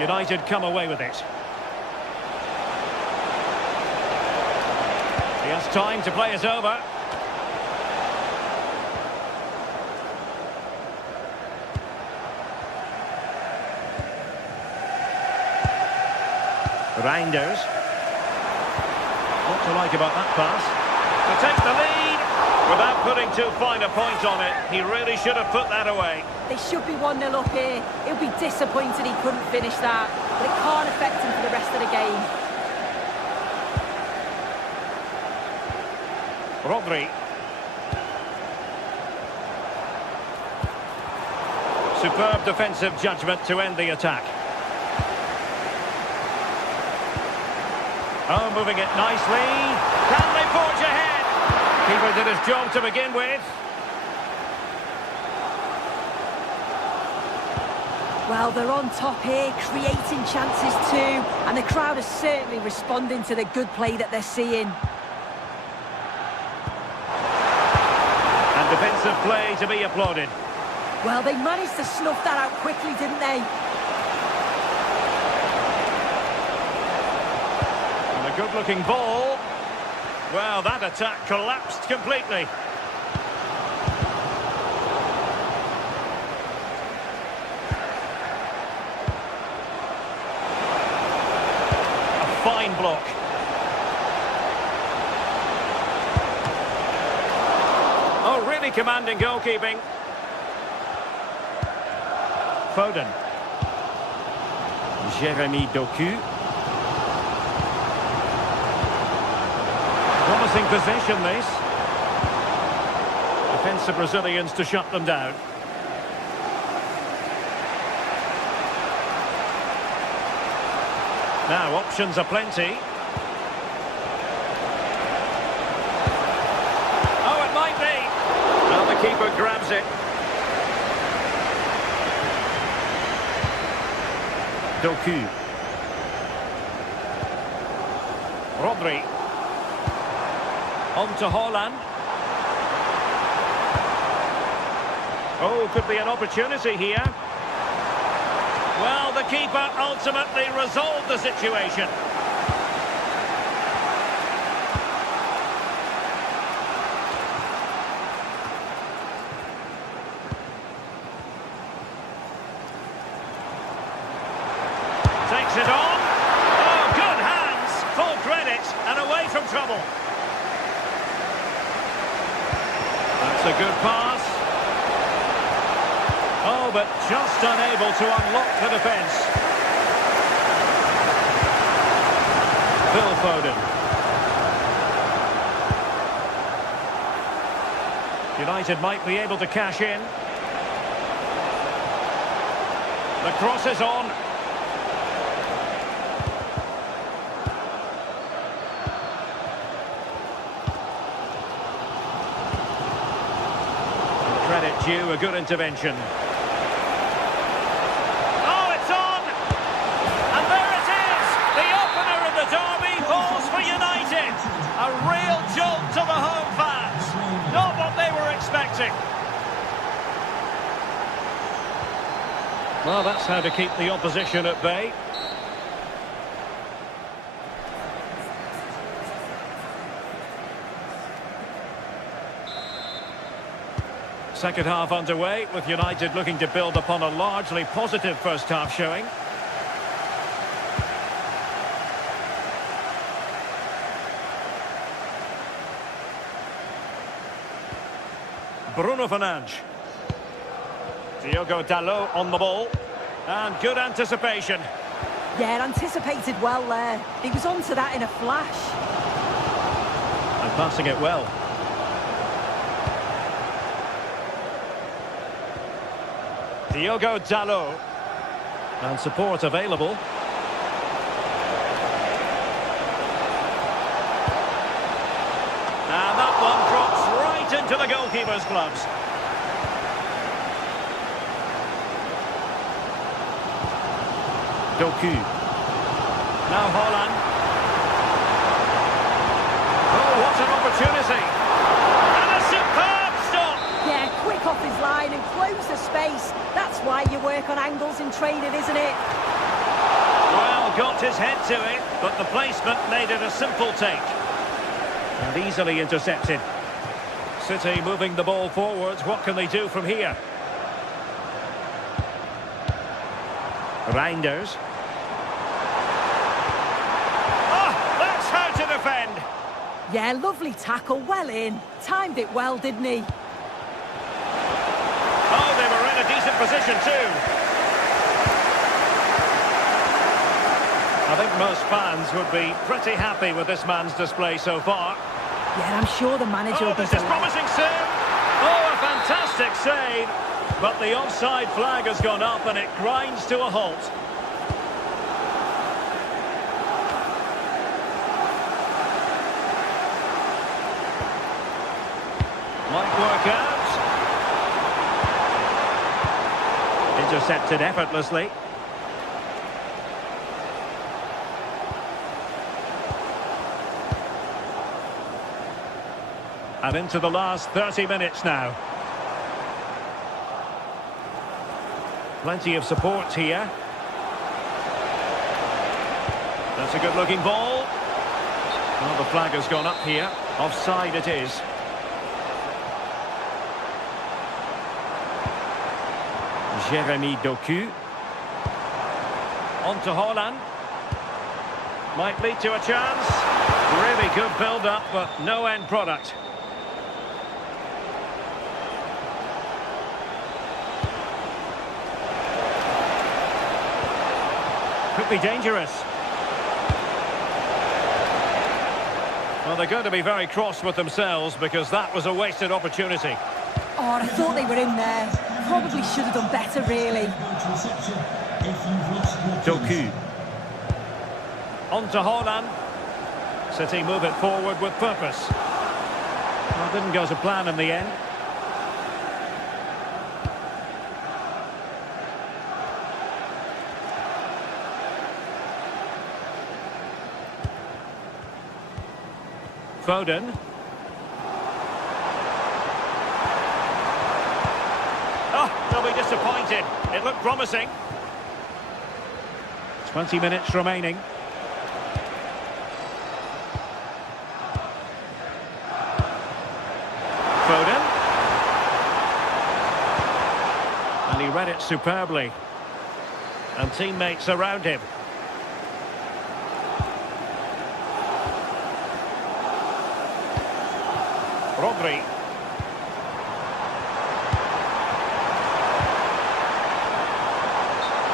United come away with it. He has time to play it over. Reinders. What to like about that pass? To take the lead without putting too fine a point on it. He really should have put that away. They should be 1-0 up here. He'll be disappointed he couldn't finish that, but it can't affect him for the rest of the game. Rodri. Superb defensive judgment to end the attack. Oh, moving it nicely. Can they forge ahead? Keeper did his job to begin with. Well, they're on top here, creating chances too, and the crowd is certainly responding to the good play that they're seeing. And defensive play to be applauded. Well, they managed to snuff that out quickly, didn't they? And a good-looking ball. Well, that attack collapsed completely. A fine block. Oh, really commanding goalkeeping. Foden. Jeremy Doku. Promising possession, this. Defensive Brazilians to shut them down. Now, options are plenty. Oh, it might be. Well, the keeper grabs it. Doku. Rodri. On to Haaland. Oh, could be an opportunity here. Well, the keeper ultimately resolved the situation. trouble. That's a good pass. Oh, but just unable to unlock the defence. Phil Foden. United might be able to cash in. The cross is on. Credit due, a good intervention. Oh, it's on! And there it is! The opener of the derby falls for United. A real jolt to the home fans. Not what they were expecting. Well, that's how to keep the opposition at bay. Second half underway, with United looking to build upon a largely positive first half showing. Bruno Fernandes. Diogo Dalot on the ball. And good anticipation. Yeah, anticipated well there. He was onto that in a flash. And passing it well. Diogo Dalot. And support available. And that one drops right into the goalkeeper's gloves. Doku. Now Haaland. Oh, what an opportunity. And a superb stop. Yeah, quick off his line and close the space. That's why you work on angles in training, isn't it? Well, got his head to it, but the placement made it a simple take. And easily intercepted. City moving the ball forwards. What can they do from here? Reinders. Oh, that's how to defend. Yeah, lovely tackle, well in. Timed it well, didn't he? Oh, they were in a decent position too. I think most fans would be pretty happy with this man's display so far. Yeah, I'm sure the manager will be this is delighted. promising soon. Oh, a fantastic save. But the offside flag has gone up and it grinds to a halt. Might work out. Intercepted effortlessly. And into the last 30 minutes now. Plenty of support here. That's a good-looking ball. Well, the flag has gone up here. Offside it is. Jeremy Doku. On to Haaland. Might lead to a chance. Really good build-up, but no end product. Could be dangerous. Well, they're going to be very cross with themselves because that was a wasted opportunity. Oh, I thought they were in there. Probably should have done better, really. Doku. On to Haaland. City move it forward with purpose. Well, didn't go to plan in the end. Foden. Oh, they'll be disappointed. It looked promising. 20 minutes remaining. Foden. And he read it superbly. And teammates around him. Rodri.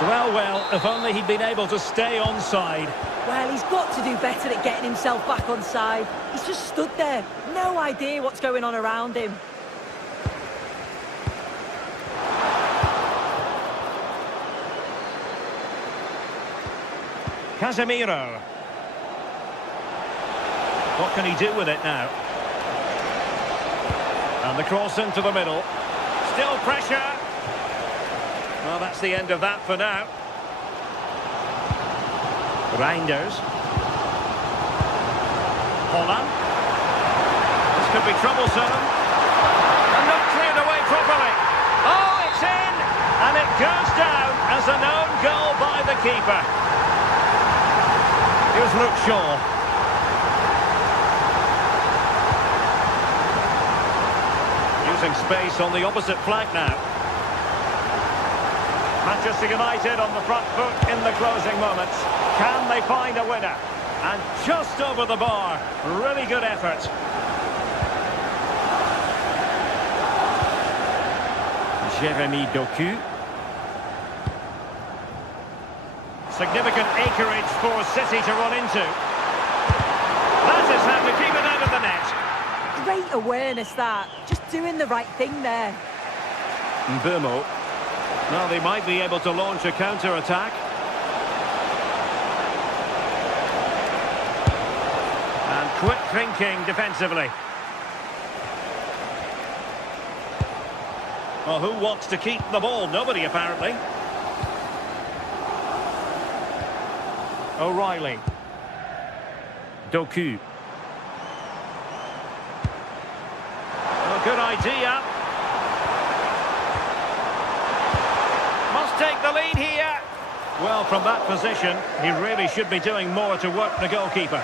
Well, if only he'd been able to stay onside. Well, he's got to do better at getting himself back on side. He's just stood there. No idea what's going on around him. Casemiro. What can he do with it now? And the cross into the middle. Still pressure. Well, that's the end of that for now. Reinders. Holland. This could be troublesome. And not cleared away properly. Oh, it's in! And it goes down as an own goal by the keeper. Here's Luke Shaw. Using space on the opposite flank now. Manchester United on the front foot in the closing moments. Can they find a winner? And just over the bar. Really good effort. Jeremy Doku. Significant acreage for City to run into. That is how to keep it out of the net. Great awareness, that. Just doing the right thing there. Mbeumo. Well, they might be able to launch a counter-attack. And quick thinking defensively. Well, who wants to keep the ball? Nobody, apparently. O'Reilly. Doku. Oh, good idea. Must take the lead here. Well, from that position, he really should be doing more to work the goalkeeper.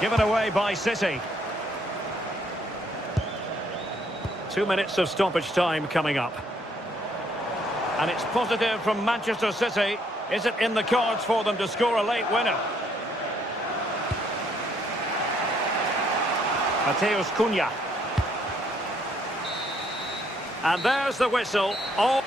Given away by City. 2 minutes of stoppage time coming up. And it's positive from Manchester City. Is it in the cards for them to score a late winner? Mateus Cunha. And there's the whistle. All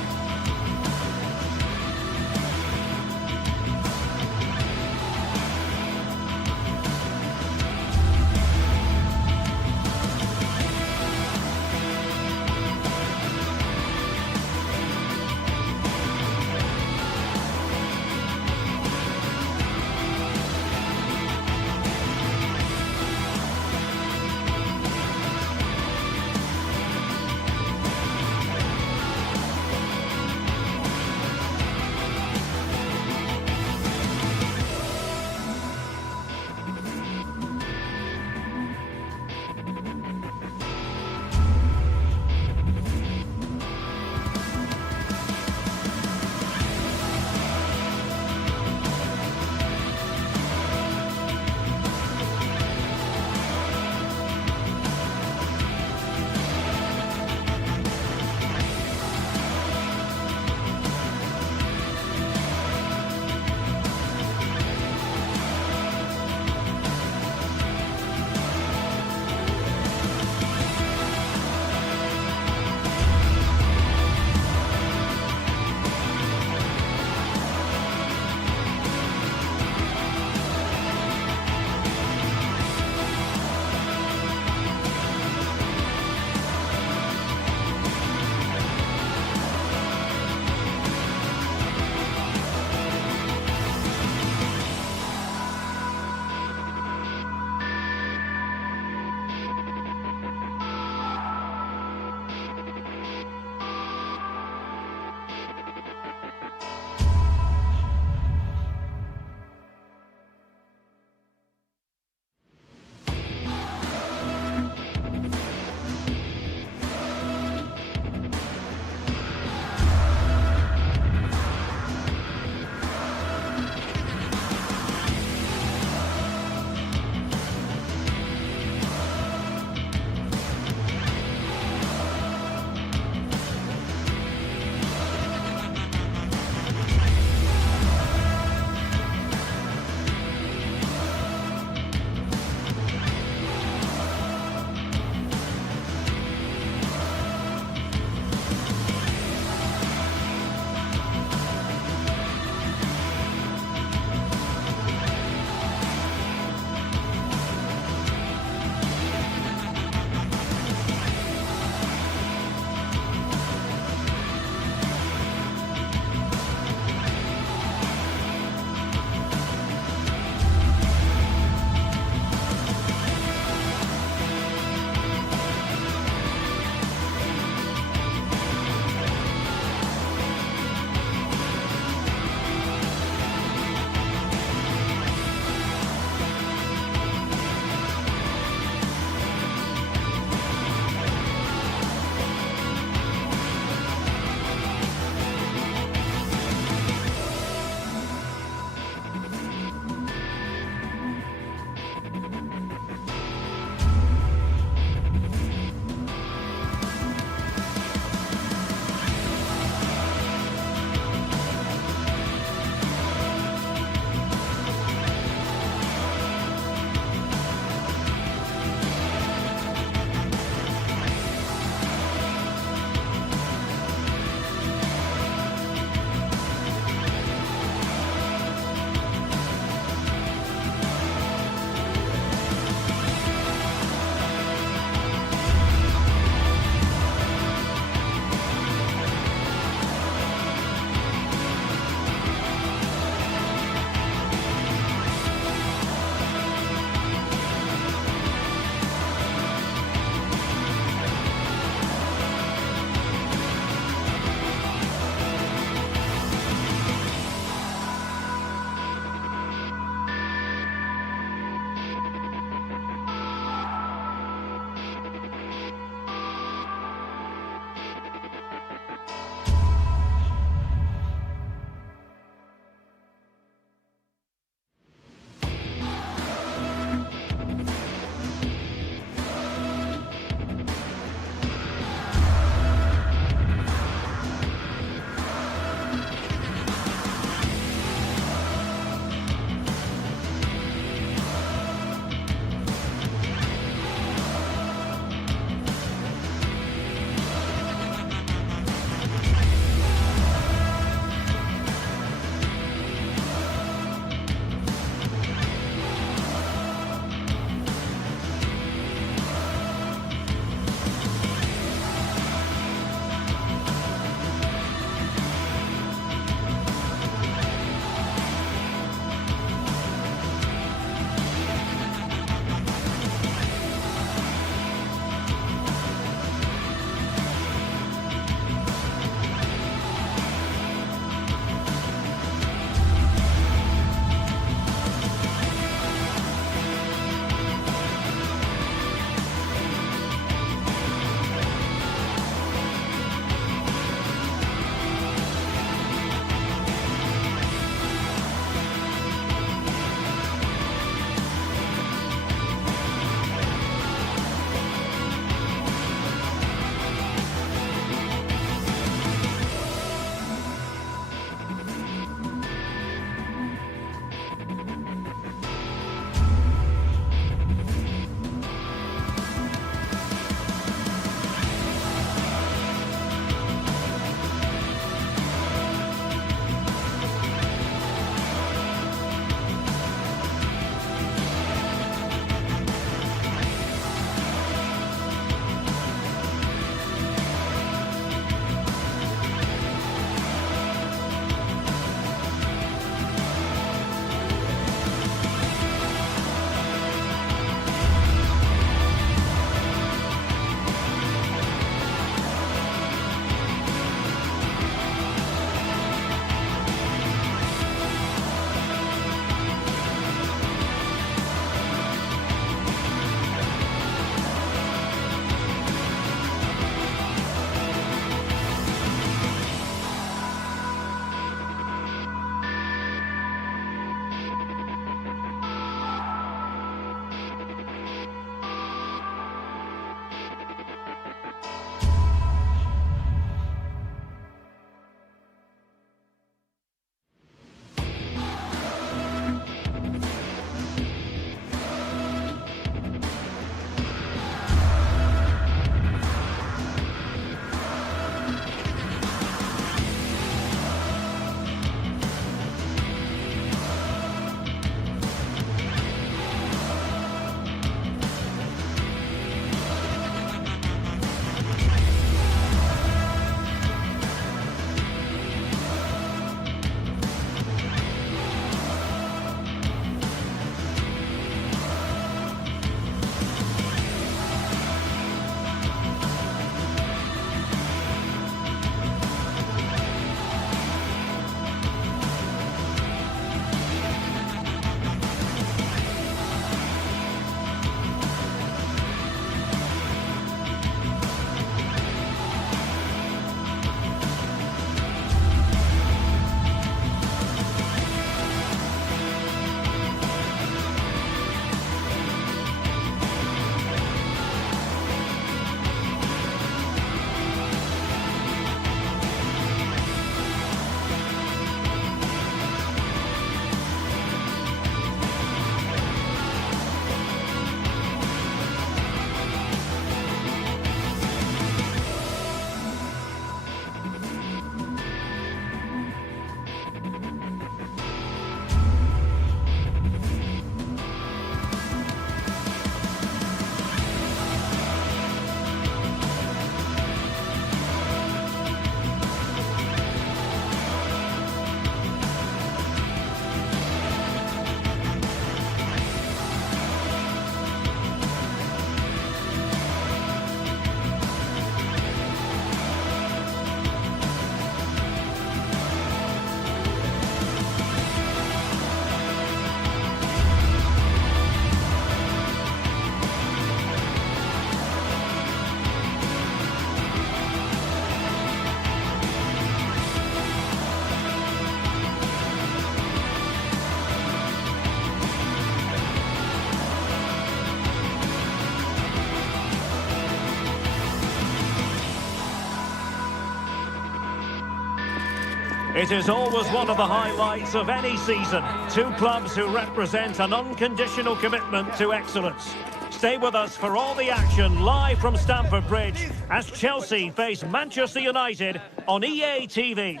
It is always one of the highlights of any season. Two clubs who represent an unconditional commitment to excellence. Stay with us for all the action live from Stamford Bridge as Chelsea face Manchester United on EA TV.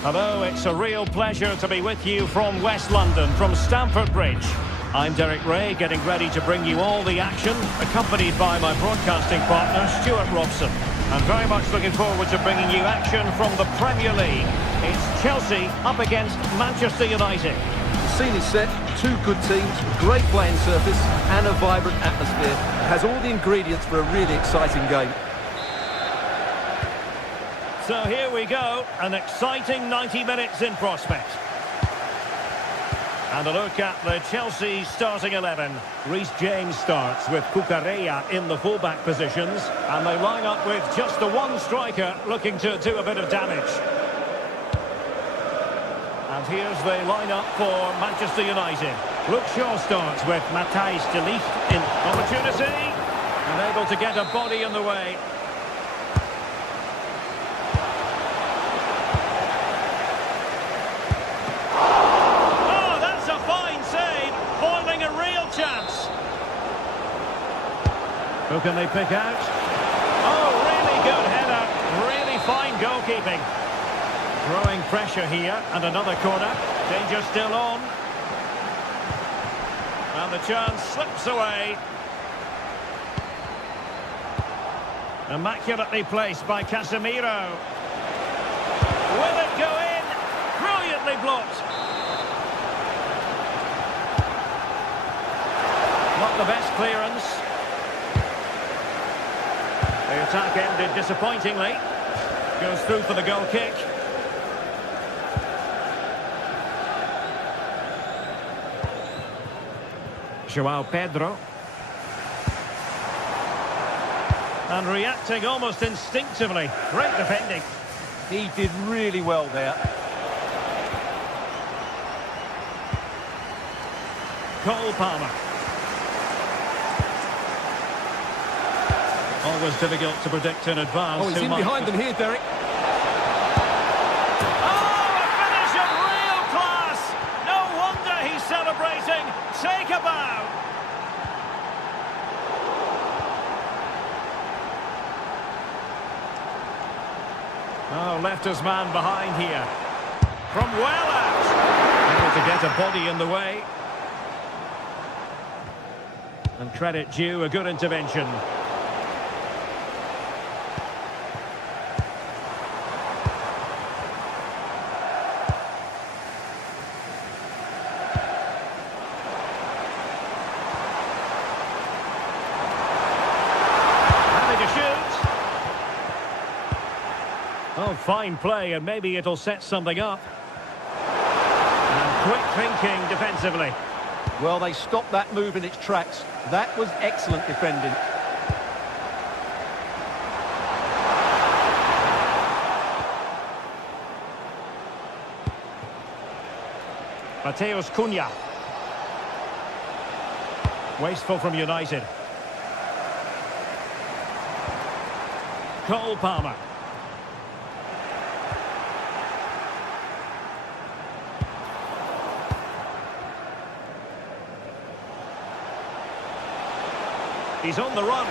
Hello, it's a real pleasure to be with you from West London, from Stamford Bridge. I'm Derek Ray, getting ready to bring you all the action, accompanied by my broadcasting partner, Stuart Robson. I'm very much looking forward to bringing you action from the Premier League. It's Chelsea up against Manchester United. The scene is set, two good teams, great playing surface and a vibrant atmosphere. It has all the ingredients for a really exciting game. So here we go, an exciting 90 minutes in prospect. And a look at the Chelsea starting 11. Reece James starts with Cucurella in the fullback positions. And they line up with just the one striker looking to do a bit of damage. And here's the lineup for Manchester United. Luke Shaw starts with Matthijs de Ligt in opportunity. And able to get a body in the way. Who can they pick out? Oh, really good header. Really fine goalkeeping. Growing pressure here, and another corner. Danger still on. And the chance slips away. Immaculately placed by Casemiro. Will it go in? Brilliantly blocked. Not the best clearance. The attack ended disappointingly. Goes through for the goal kick. João Pedro. And reacting almost instinctively. Great defending. He did really well there. Cole Palmer. Always difficult to predict in advance. Oh, he's in behind them here, Derek. Oh, a finish of real class! No wonder he's celebrating. Take a bow. Oh, left his man behind here. From well out. Able to get a body in the way. And credit due, a good intervention. Oh, fine play, and maybe it'll set something up. And quick thinking defensively. Well, they stopped that move in its tracks. That was excellent defending. Mateus Cunha. Wasteful from United. Cole Palmer. He's on the run.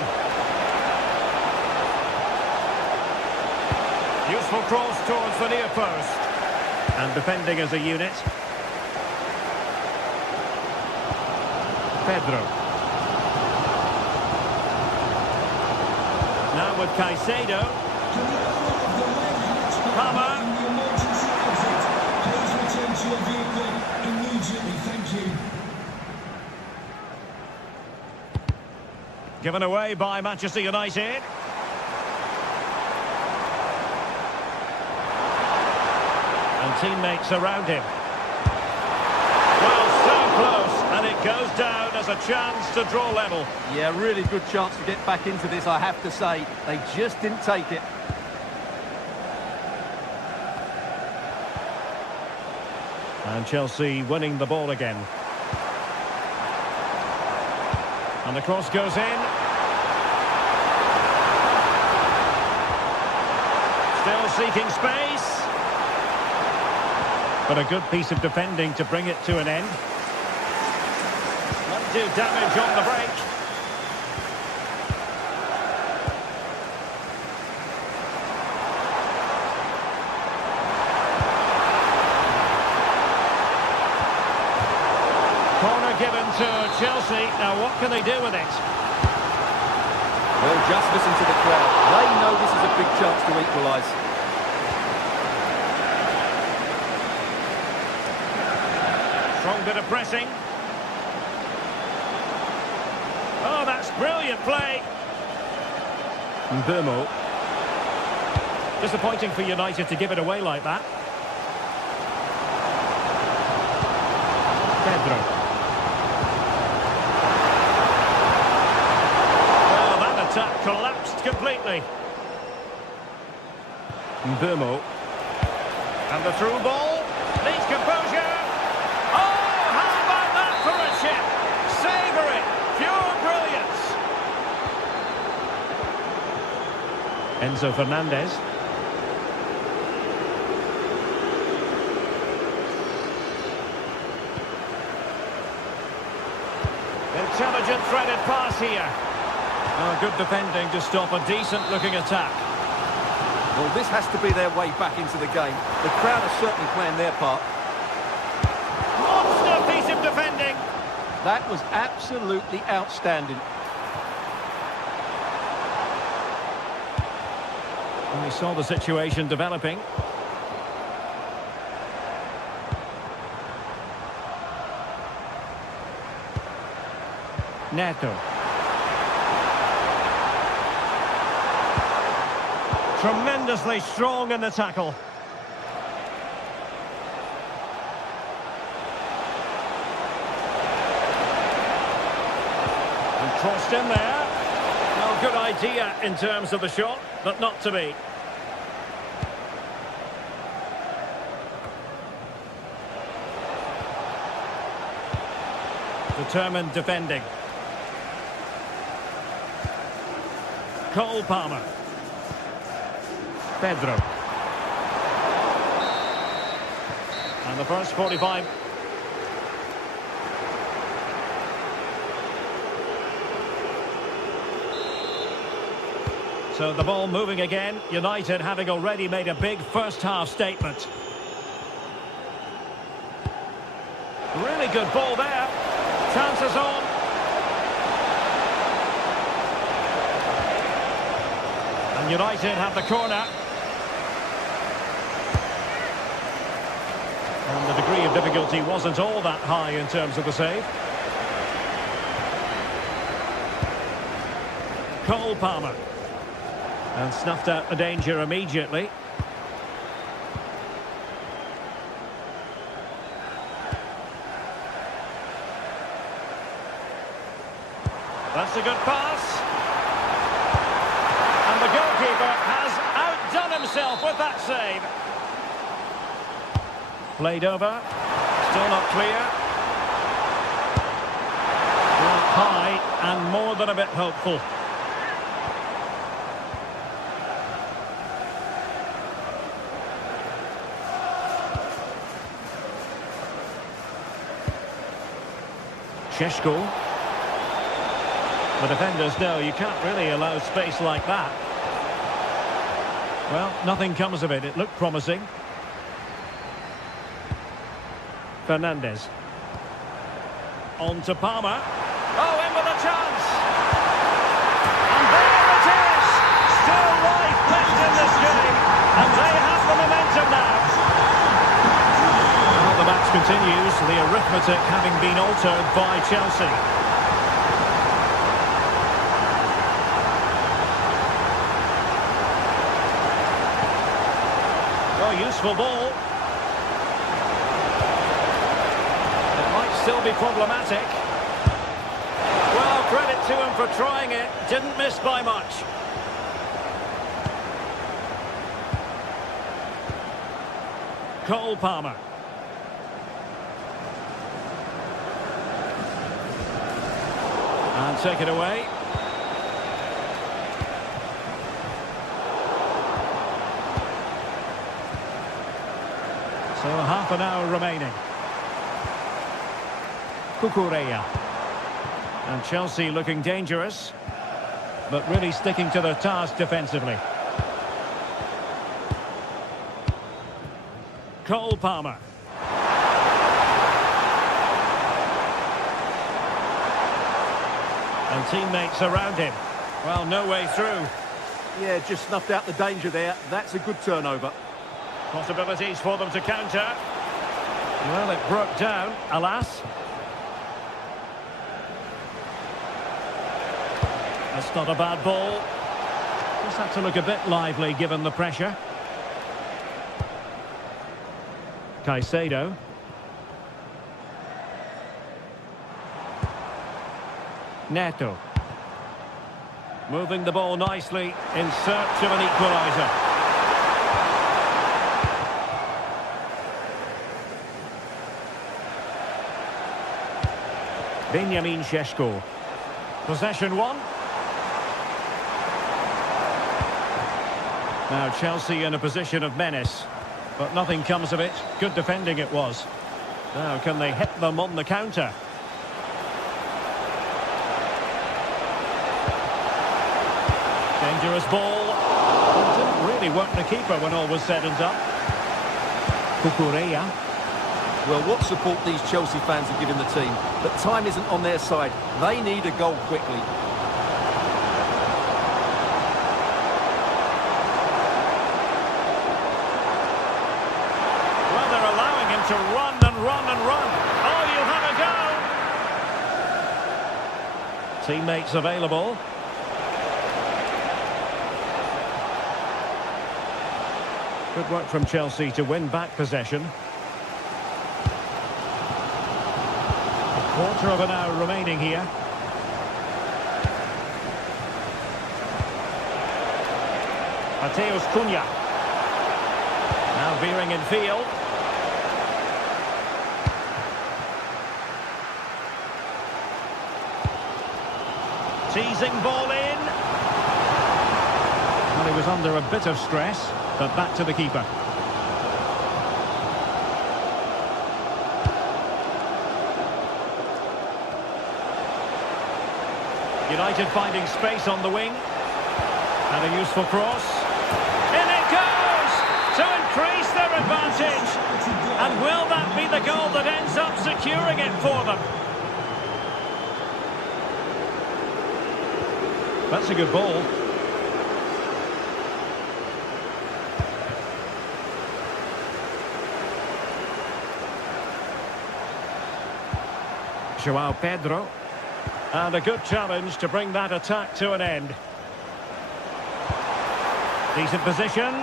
Useful cross towards the near post. And defending as a unit. Pedro. Now with Caicedo. Palmer. Please return to your vehicle immediately. Thank you. Given away by Manchester United. And teammates around him. Well, so close, and it goes down as a chance to draw level. Yeah, really good chance to get back into this, I have to say. They just didn't take it. And Chelsea winning the ball again. And the cross goes in. seeking space. But a good piece of defending to bring it to an end. Undue damage on the break. Corner given to Chelsea. Now what can they do with it? Well, just listen to the crowd. They know this is a big chance to equalise. Strong bit of pressing. Oh, that's brilliant play. Mbomo. Disappointing for United to give it away like that. Pedro. Oh, that attack collapsed completely. Mbomo. And the through ball. Needs composure. Oh, how about that for a chip? Savour it. Pure brilliance. Enzo Fernandez. Intelligent threaded pass here. Oh, good defending to stop a decent-looking attack. Well, this has to be their way back into the game. The crowd are certainly playing their part. Monster piece of defending. That was absolutely outstanding. And we saw the situation developing. Neto. Tremendously strong in the tackle. And crossed in there. Well, good idea in terms of the shot, but not to be. Determined defending. Cole Palmer. Pedro. And the first 45. So the ball moving again. United having already made a big first half statement. Really good ball there. Chances on. And United have the corner. And the degree of difficulty wasn't all that high in terms of the save. Cole Palmer. And snuffed out the danger immediately. That's a good pass. And the goalkeeper has outdone himself with that save. Played over. Still not clear. Well, high and more than a bit hopeful. Šeško. The defenders know you can't really allow space like that. Well, nothing comes of it. It looked promising. Fernandez. On to Palmer. Oh, in with a chance. And there it is. Still life left in this game. And they have the momentum now. Well, the match continues. The arithmetic having been altered by Chelsea. Useful ball. It might still be problematic. Well, credit to him for trying it. Didn't miss by much. Cole Palmer. And take it away. half an hour remaining. Cucurella. And Chelsea looking dangerous, but really sticking to their task defensively. Cole Palmer. And teammates around him. Well, no way through. Yeah, just snuffed out the danger there. That's a good turnover. Possibilities for them to counter. Well, it broke down, alas. That's not a bad ball. Just had to look a bit lively given the pressure. Caicedo. Neto. Moving the ball nicely in search of an equaliser. Benjamin Šeško. Possession one. Now Chelsea in a position of menace, but nothing comes of it. Good defending it was. Now can they hit them on the counter? Dangerous ball. It didn't really work the keeper when all was said and done. Cucurella. Well, what support these Chelsea fans are giving the team, but time isn't on their side. They need a goal quickly. Well, they're allowing him to run and run and run. Oh, you'll have a go. Teammates available. Good work from Chelsea to win back possession. Quarter of an hour remaining here. Mateus Cunha. Now veering in field. Teasing ball in. Well, he was under a bit of stress, but back to the keeper. United finding space on the wing. And a useful cross. In it goes! To increase their advantage. And will that be the goal that ends up securing it for them? That's a good ball. João Pedro. And a good challenge to bring that attack to an end. Decent position.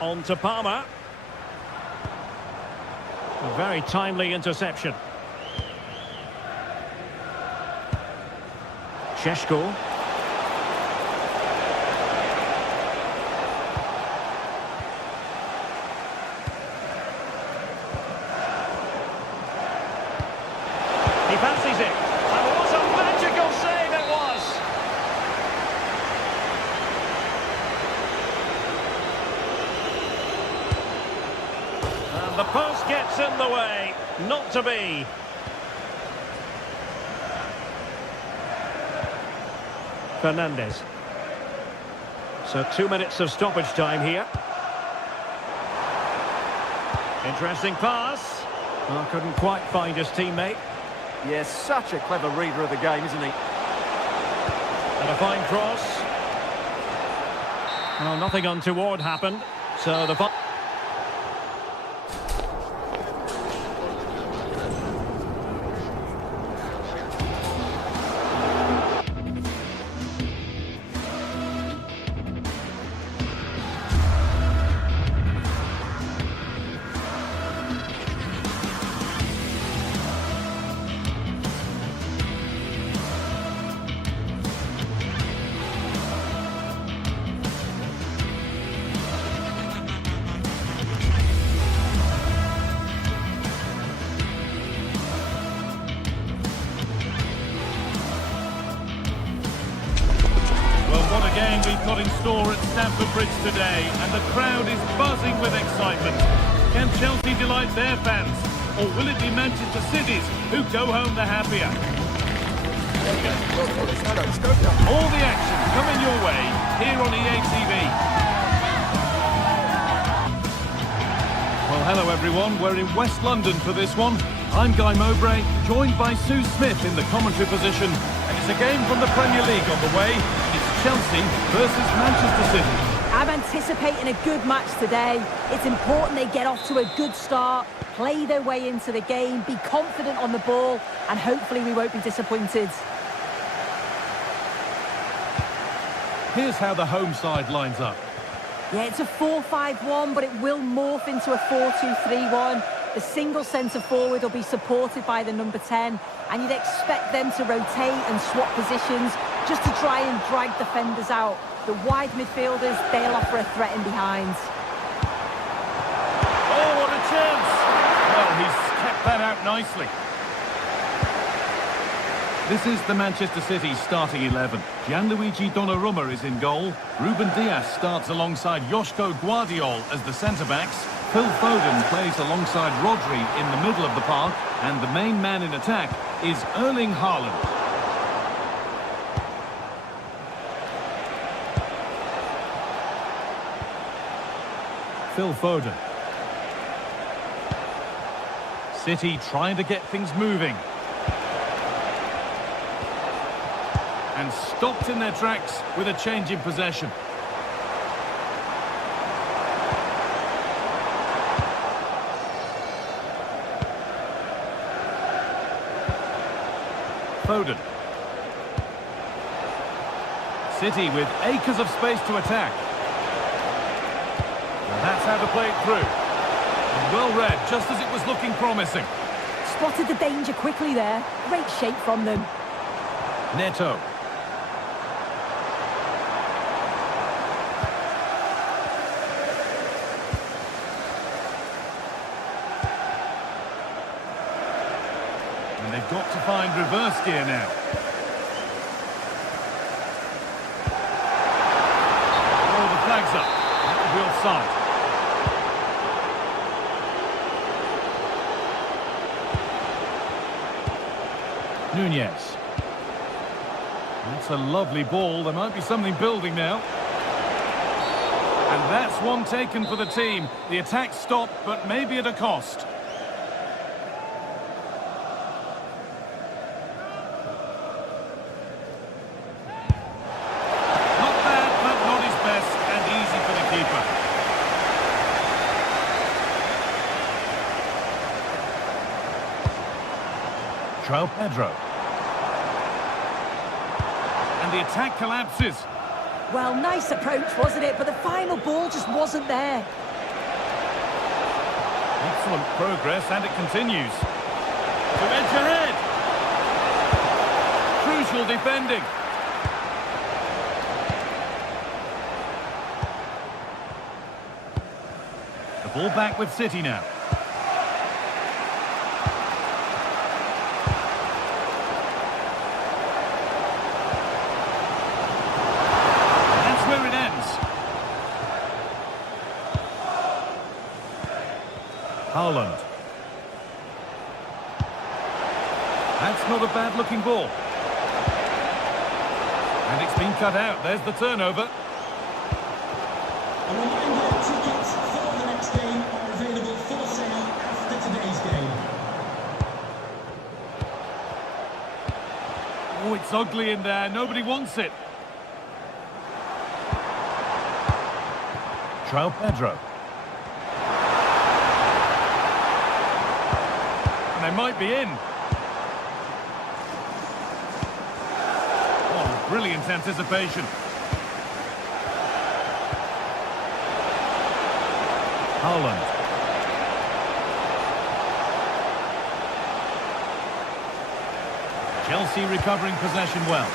On to Palmer. A very timely interception. Šeško. He fancies it. And what a magical save it was. And the post gets in the way. Not to be. Fernandes. So 2 minutes of stoppage time here. Interesting pass. Oh, couldn't quite find his teammate. Yes, such a clever reader of the game, isn't he? And a fine cross. Well, nothing untoward happened. So the... they've got in store at Stamford Bridge today, and the crowd is buzzing with excitement. Can Chelsea delight their fans, or will it be Manchester City's who go home the happier? All the action coming your way here on EA TV. Well, hello everyone. We're in West London for this one. I'm Guy Mowbray, joined by Sue Smith in the commentary position. And it's a game from the Premier League on the way. It's Chelsea versus Manchester City. I'm anticipating a good match today. It's important they get off to a good start, play their way into the game, be confident on the ball, and hopefully we won't be disappointed. Here's how the home side lines up. Yeah, it's a 4-5-1, but it will morph into a 4-2-3-1. The single centre-forward will be supported by the number 10, and you'd expect them to rotate and swap positions just to try and drag defenders out. The wide midfielders, they'll offer a threat in behind. Oh, what a chance! Well, he's kept that out nicely. This is the Manchester City starting 11. Gianluigi Donnarumma is in goal. Ruben Dias starts alongside Joško Guardiol as the centre-backs. Phil Foden plays alongside Rodri in the middle of the park. And the main man in attack is Erling Haaland. Phil Foden. City trying to get things moving. And stopped in their tracks with a change in possession. Foden. City with acres of space to attack. And that's how to play it through. And well read, just as it was looking promising. Spotted the danger quickly there. Great shape from them. Neto. And they've got to find reverse gear now. Oh, the flag's up. That will be offside. Nunez. That's a lovely ball. There might be something building now. And that's one taken for the team. The attack stopped, but maybe at a cost. Not bad, but not his best, and easy for the keeper. João Pedro. And the attack collapses. Well, nice approach, wasn't it? But the final ball just wasn't there. Excellent progress, and it continues. To edge ahead. Crucial defending. The ball back with City now. Haaland. That's not a bad-looking ball. And it's been cut out. There's the turnover. A reminder, tickets for the next game are available for sale after today's game. Oh, it's ugly in there. Nobody wants it. João Pedro. They might be in. Oh, brilliant anticipation. Haaland. Chelsea recovering possession well.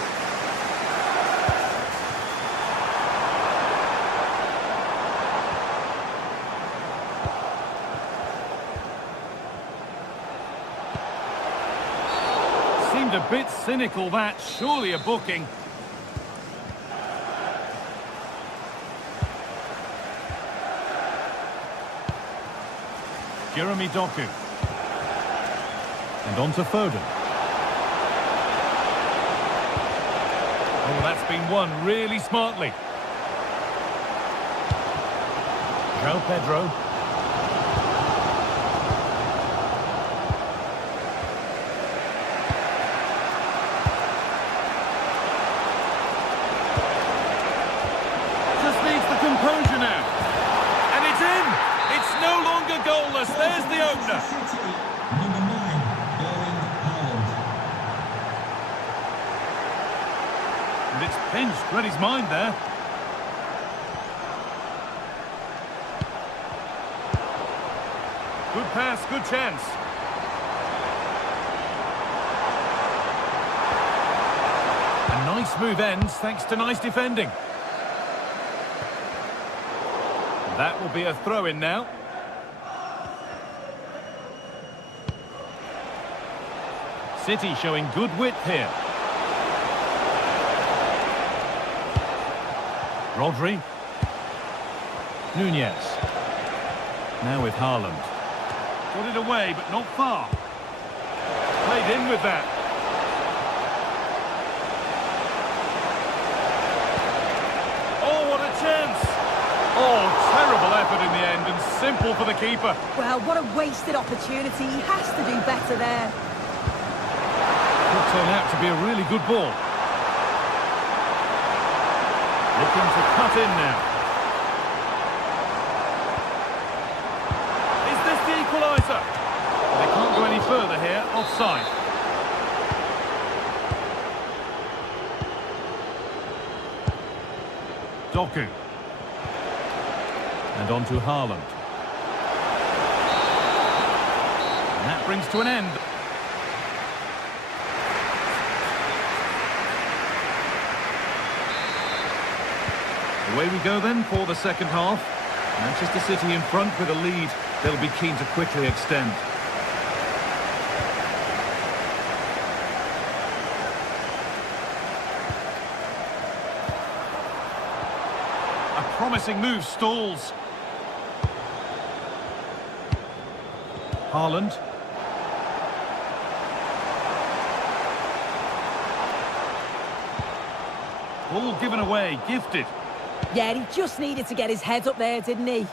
A bit cynical, that. Surely a booking. Jeremy Doku. And on to Foden. Oh, that's been won really smartly. João Pedro. Just needs the composure now. And it's in! It's no longer goalless. There's the opener. City, number 9, Erling Haaland. And it's pinched, read his mind there. Good pass, good chance. A nice move ends thanks to nice defending. That will be a throw-in now. City showing good width here. Rodri. Nunez. Now with Haaland. Got it away, but not far. Played in with that. Oh, what a chance! Oh, terrible effort in the end, and simple for the keeper. Well, what a wasted opportunity. He has to do better there. Could turn out to be a really good ball. Looking to cut in now. Is this the equaliser? They can't go any further here, offside. Doku. And on to Haaland. And that brings to an end. Away we go then for the second half. Manchester City in front with a lead they'll be keen to quickly extend. A promising move stalls. Haaland. Ball given away, gifted. Yeah, he just needed to get his head up there, didn't he?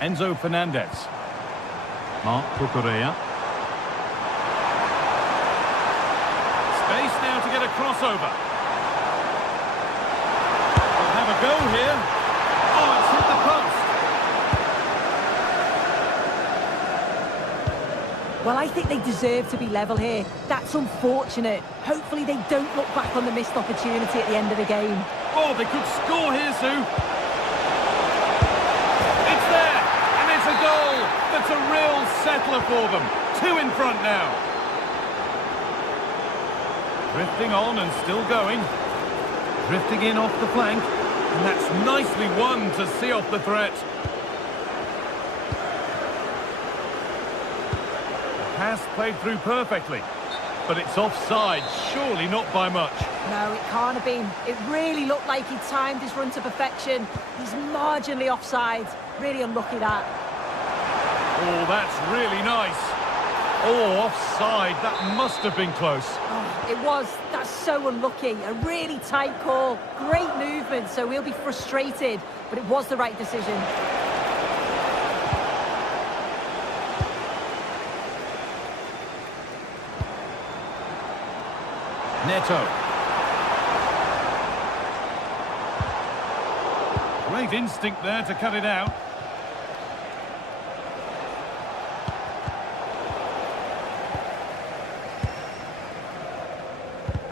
Enzo Fernandez. Marc Cucurella. Space now to get a crossover. We'll have a go here. Oh, it's hit the post. Well, I think they deserve to be level here. That's unfortunate. Hopefully they don't look back on the missed opportunity at the end of the game. Oh, they could score here, Sue. It's there, and it's a goal. That's a real settler for them. 2 in front now. Drifting on and still going. Drifting in off the flank. And that's nicely won to see off the threat. Pass played through perfectly, but it's offside, surely not by much. No, it can't have been. It really looked like he timed his run to perfection. He's marginally offside. Really unlucky that. Oh, that's really nice. Oh, offside. That must have been close. Oh, it was. That's so unlucky. A really tight call. Great movement, so he'll be frustrated, but it was the right decision. Neto. Great instinct there to cut it out.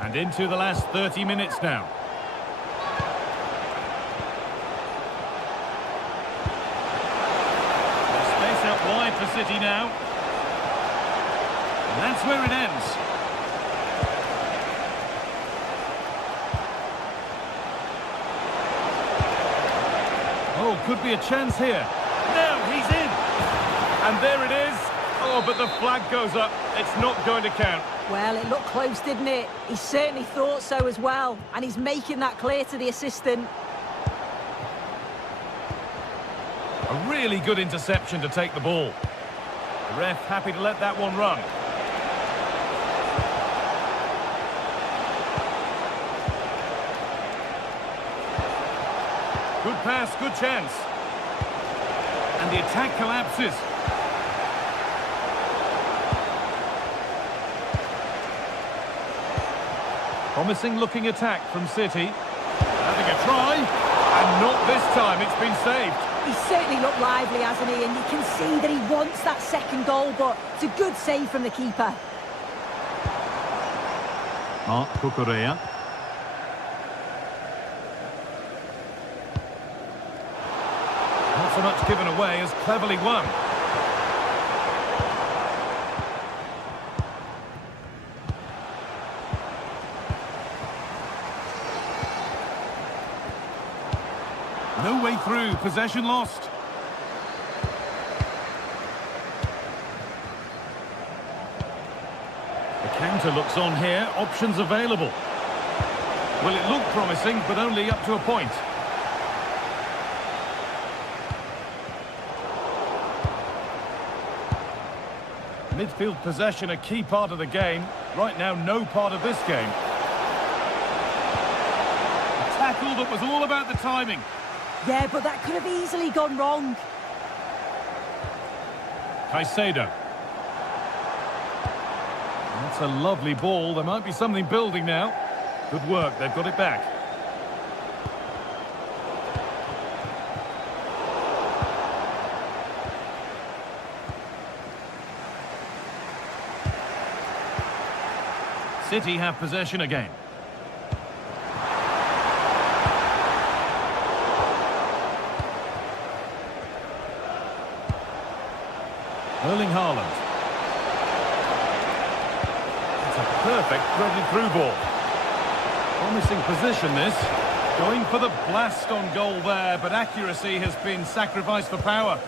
And into the last 30 minutes now. There's space out wide for City now. And that's where it ends. Oh, could be a chance here. Now he's in. And there it is. Oh, but the flag goes up. It's not going to count. Well, it looked close, didn't it? He certainly thought so as well. And he's making that clear to the assistant. A really good interception to take the ball. The ref happy to let that one run. Good pass, good chance. And the attack collapses. Promising looking attack from City. Having a try. And not this time, it's been saved. He's certainly looked lively, hasn't he? And you can see that he wants that second goal, but it's a good save from the keeper. Mark Cucurella. Not so much given away as cleverly won. No way through, possession lost. The counter looks on here, options available. Well, it looked promising, but only up to a point. Midfield possession, a key part of the game. Right now, no part of this game. A tackle that was all about the timing. Yeah, but that could have easily gone wrong. Caicedo. That's a lovely ball. There might be something building now. Good work, they've got it back. City have possession again. Erling Haaland. It's a perfect threaded through ball. Promising position this. Going for the blast on goal there, but accuracy has been sacrificed for power.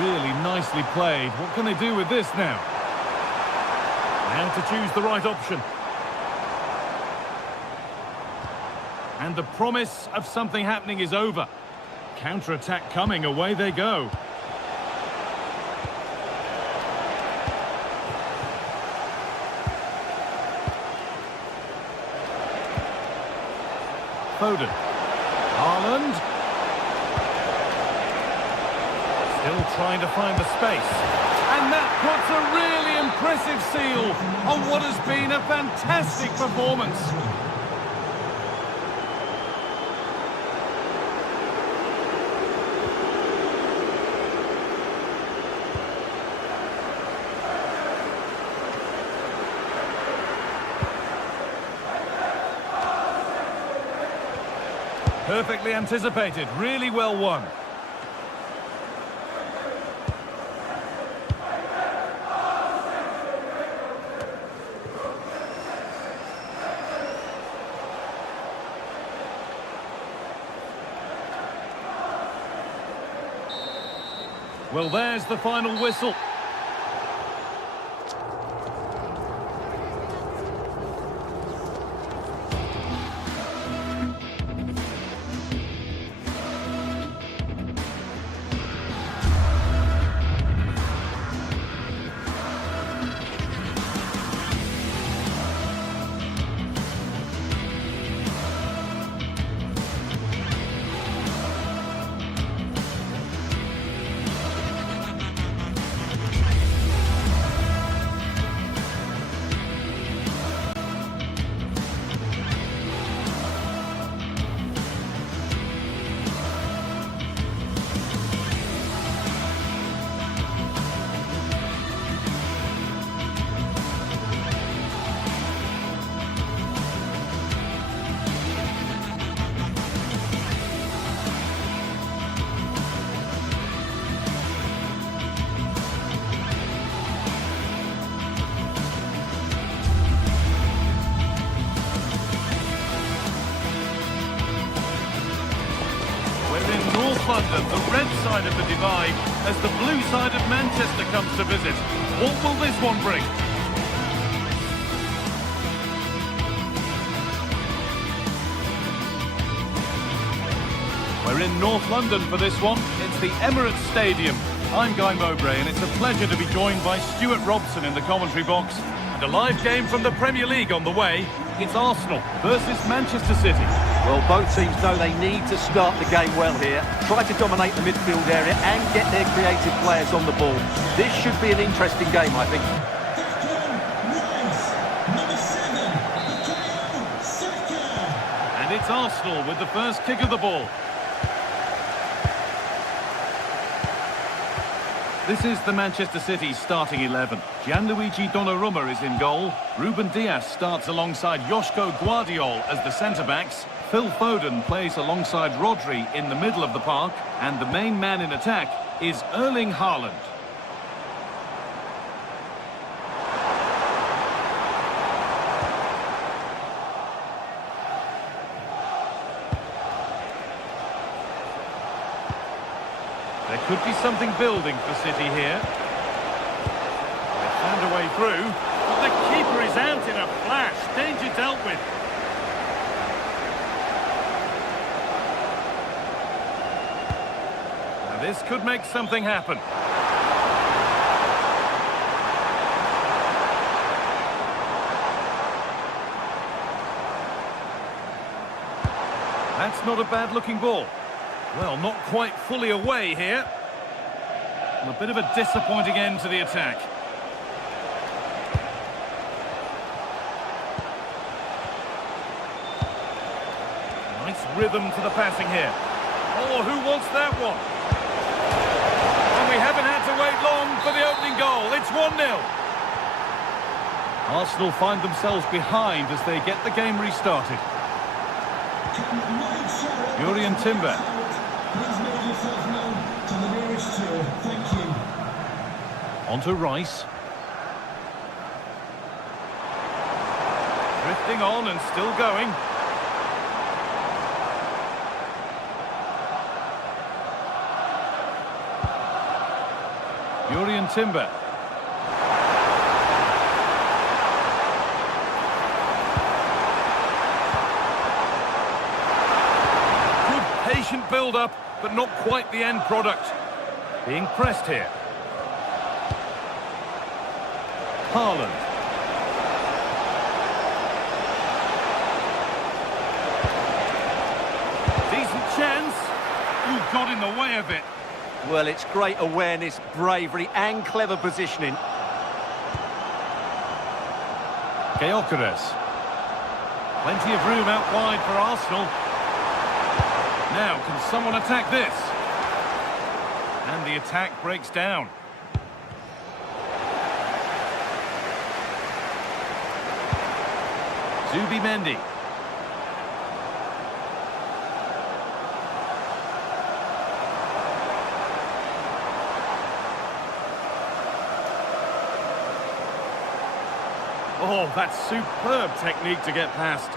Really nicely played. What can they do with this now? Now to choose the right option. And the promise of something happening is over. Counter-attack coming, away they go. Foden. Haaland. Still trying to find the space. And that puts a really impressive seal on what has been a fantastic performance. Perfectly anticipated, really well won. Well, there's the final whistle. London, the red side of the divide, as the blue side of Manchester comes to visit. What will this one bring? We're in North London for this one. It's the Emirates Stadium. I'm Guy Mowbray, and it's a pleasure to be joined by Stuart Robson in the commentary box. And a live game from the Premier League on the way. It's Arsenal versus Manchester City. Well, both teams know they need to start the game well here. Try to dominate the midfield area and get their creative players on the ball. This should be an interesting game, I think. And it's Arsenal with the first kick of the ball. This is the Manchester City starting 11. Gianluigi Donnarumma is in goal. Ruben Dias starts alongside Joško Guardiol as the centre-backs. Phil Foden plays alongside Rodri in the middle of the park. And the main man in attack is Erling Haaland. There could be something building for City here. They found a way through. But the keeper is out in a flash. Danger dealt with. Now this could make something happen. That's not a bad-looking ball. Well, not quite fully away here. And a bit of a disappointing end to the attack. Nice rhythm to the passing here. Oh, who wants that one? And we haven't had to wait long for the opening goal. It's 1-0. Arsenal find themselves behind as they get the game restarted. Jurrien Timber. Please make yourself known to the nearest two. Thank you. On to Rice. Drifting on and still going. Jurrien Timber. Good patient build-up, but not quite the end product. Being pressed here. Haaland. Decent chance. Ooh, got in the way of it. Well, it's great awareness, bravery and clever positioning. Gyökeres. Plenty of room out wide for Arsenal. Now, can someone attack this? And the attack breaks down. Zubimendi. Oh, that's superb technique to get past.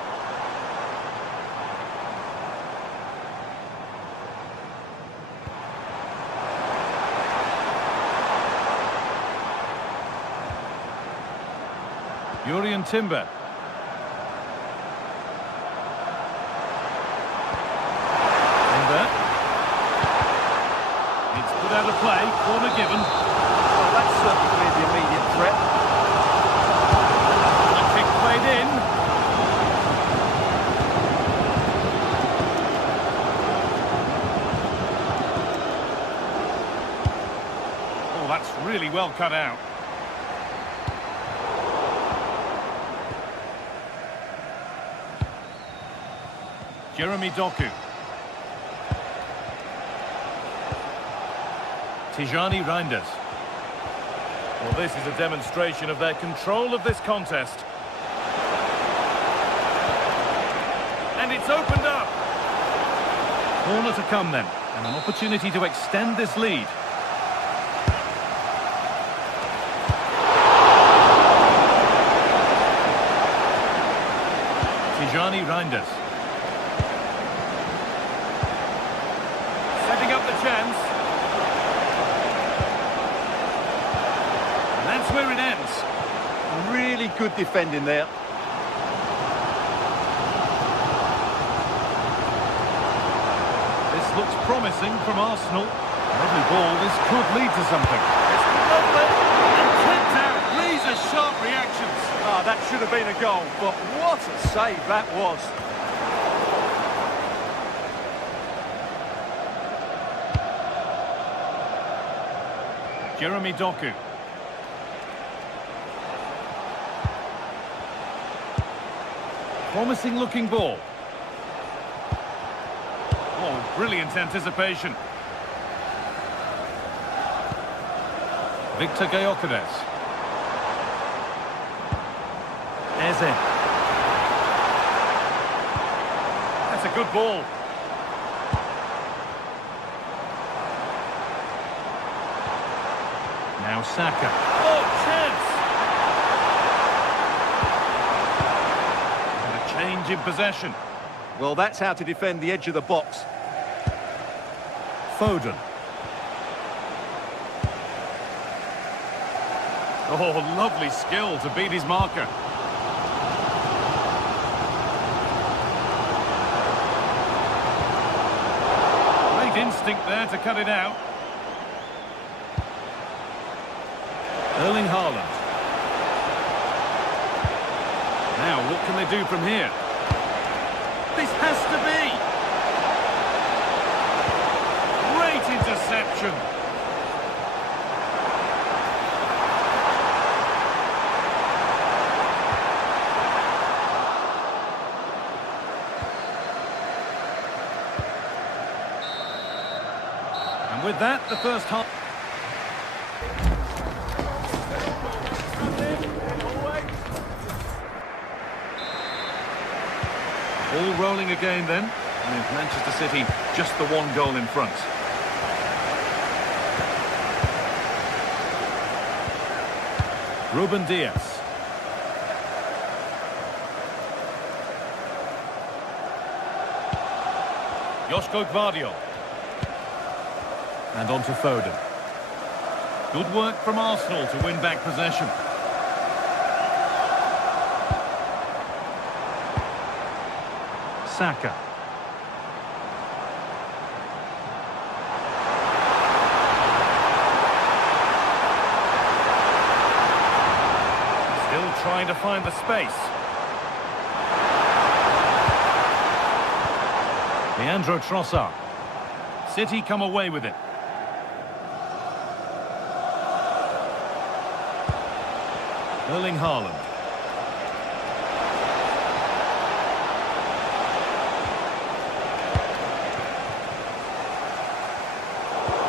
Jurrien Timber. Timber. It's put out of play, corner given. Well, that's certainly the immediate threat. A kick played in. Oh, that's really well cut out. Jeremy Doku. Tijani Reinders. Well, this is a demonstration of their control of this contest. And it's opened up. Corner to come then, and an opportunity to extend this lead. Tijani Reinders. Setting up the chance. And that's where it ends. Really good defending there. This looks promising from Arsenal. Lovely ball, this could lead to something. It's lovely. And clipped out, razor-sharp reactions. Ah, that should have been a goal, but what a save that was. Jeremy Doku. Promising looking ball. Oh, brilliant anticipation. Victor Gyökeres. Eze. That's a good ball. Now Saka. Oh, chance! And a change in possession. Well, that's how to defend the edge of the box. Foden. Oh, lovely skill to beat his marker. Great instinct there to cut it out. Erling Haaland. Now, what can they do from here? This has to be! Great interception! And with that, the first half... All rolling again then, with Manchester City just the one goal in front. Ruben Dias. Joško Gvardiol. And on to Foden. Good work from Arsenal to win back possession. Saka. Still trying to find the space. Leandro Trossard. City come away with it. Erling Haaland.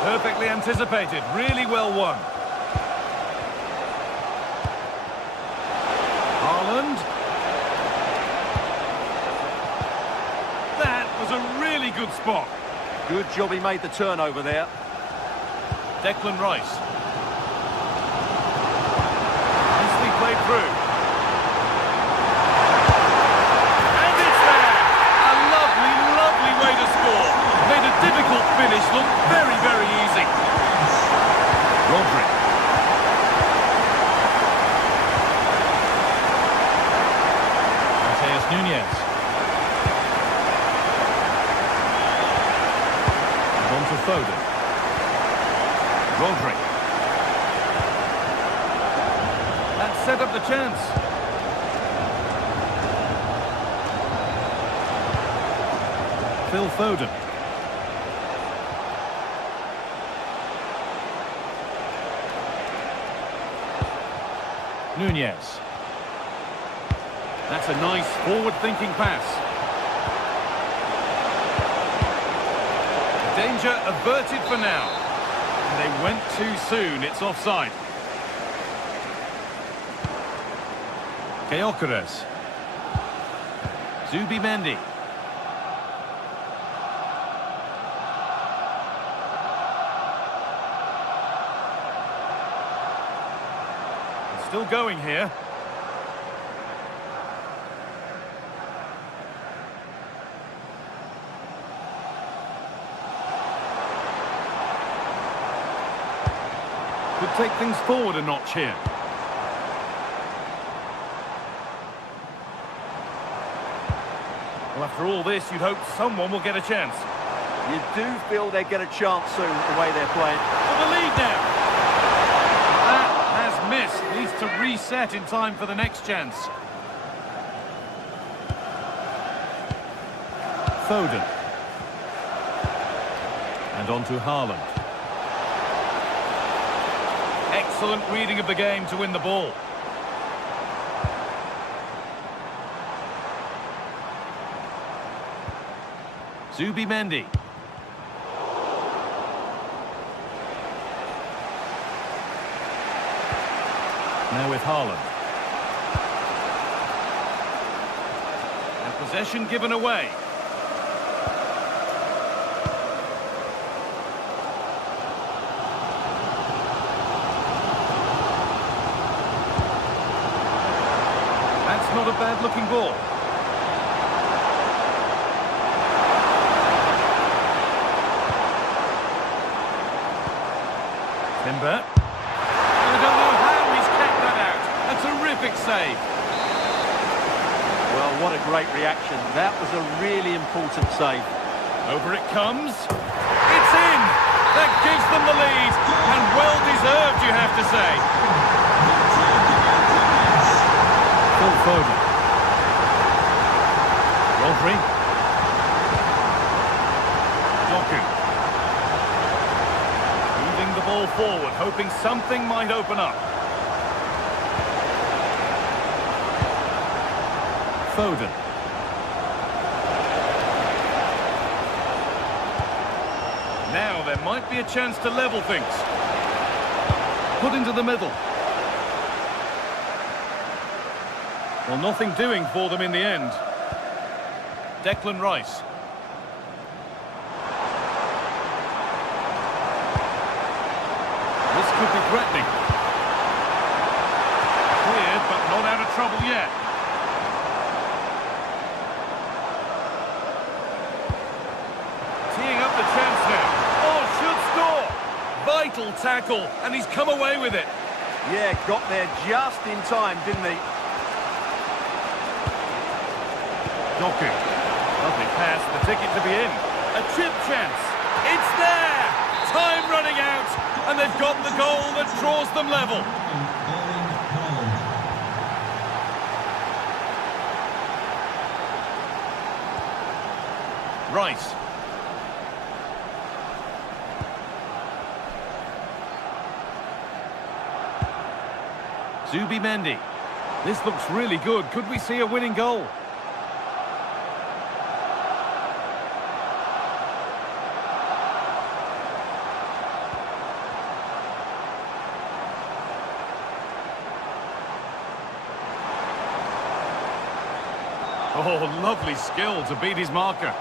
Perfectly anticipated, really well won. Haaland. That was a really good spot. Good job he made the turnover there. Declan Rice. Nicely played through. And it's there! A lovely, lovely way to score. Made a difficult finish look very, very easy. Rodri. Mateus Nunes. And on to Foden. Rodri. That set up the chance. Phil Foden. Nunes. That's a nice forward-thinking pass. Danger averted for now. And they went too soon. It's offside. Gyökeres. Zubimendi. Still going here. Could take things forward a notch here. Well, after all this, you'd hope someone will get a chance. You do feel they get a chance soon, the way they're playing. For the lead now. That has missed. Needs to reset in time for the next chance. Foden. And on to Haaland. Excellent reading of the game to win the ball. Zubimendi. Now with Haaland. And possession given away. That's not a bad-looking ball. Timber. I don't know how he's kept that out. A terrific save. Well, what a great reaction. That was a really important save. Over it comes. It's in! That gives them the lead. And well deserved, you have to say. Phil Foden. Rodri. Doku. Moving the ball forward, hoping something might open up. Foden. Now there might be a chance to level things. Put into the middle. Well, nothing doing for them in the end. Declan Rice. This could be threatening. Cleared, but not out of trouble yet. Teeing up the chance now. Oh, should score! Vital tackle, and he's come away with it. Yeah, got there just in time, didn't he? Doku. Lovely pass, the ticket to be in. A chip chance. It's there! Time running out, and they've got the goal that draws them level. Rice. Zubimendi. This looks really good. Could we see a winning goal? Oh, lovely skill to beat his marker.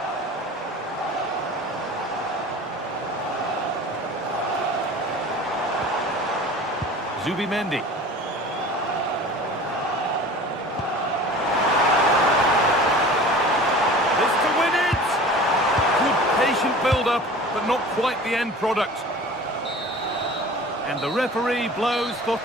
Zubimendi. This to win it! Good patient build-up, but not quite the end product. And the referee blows for...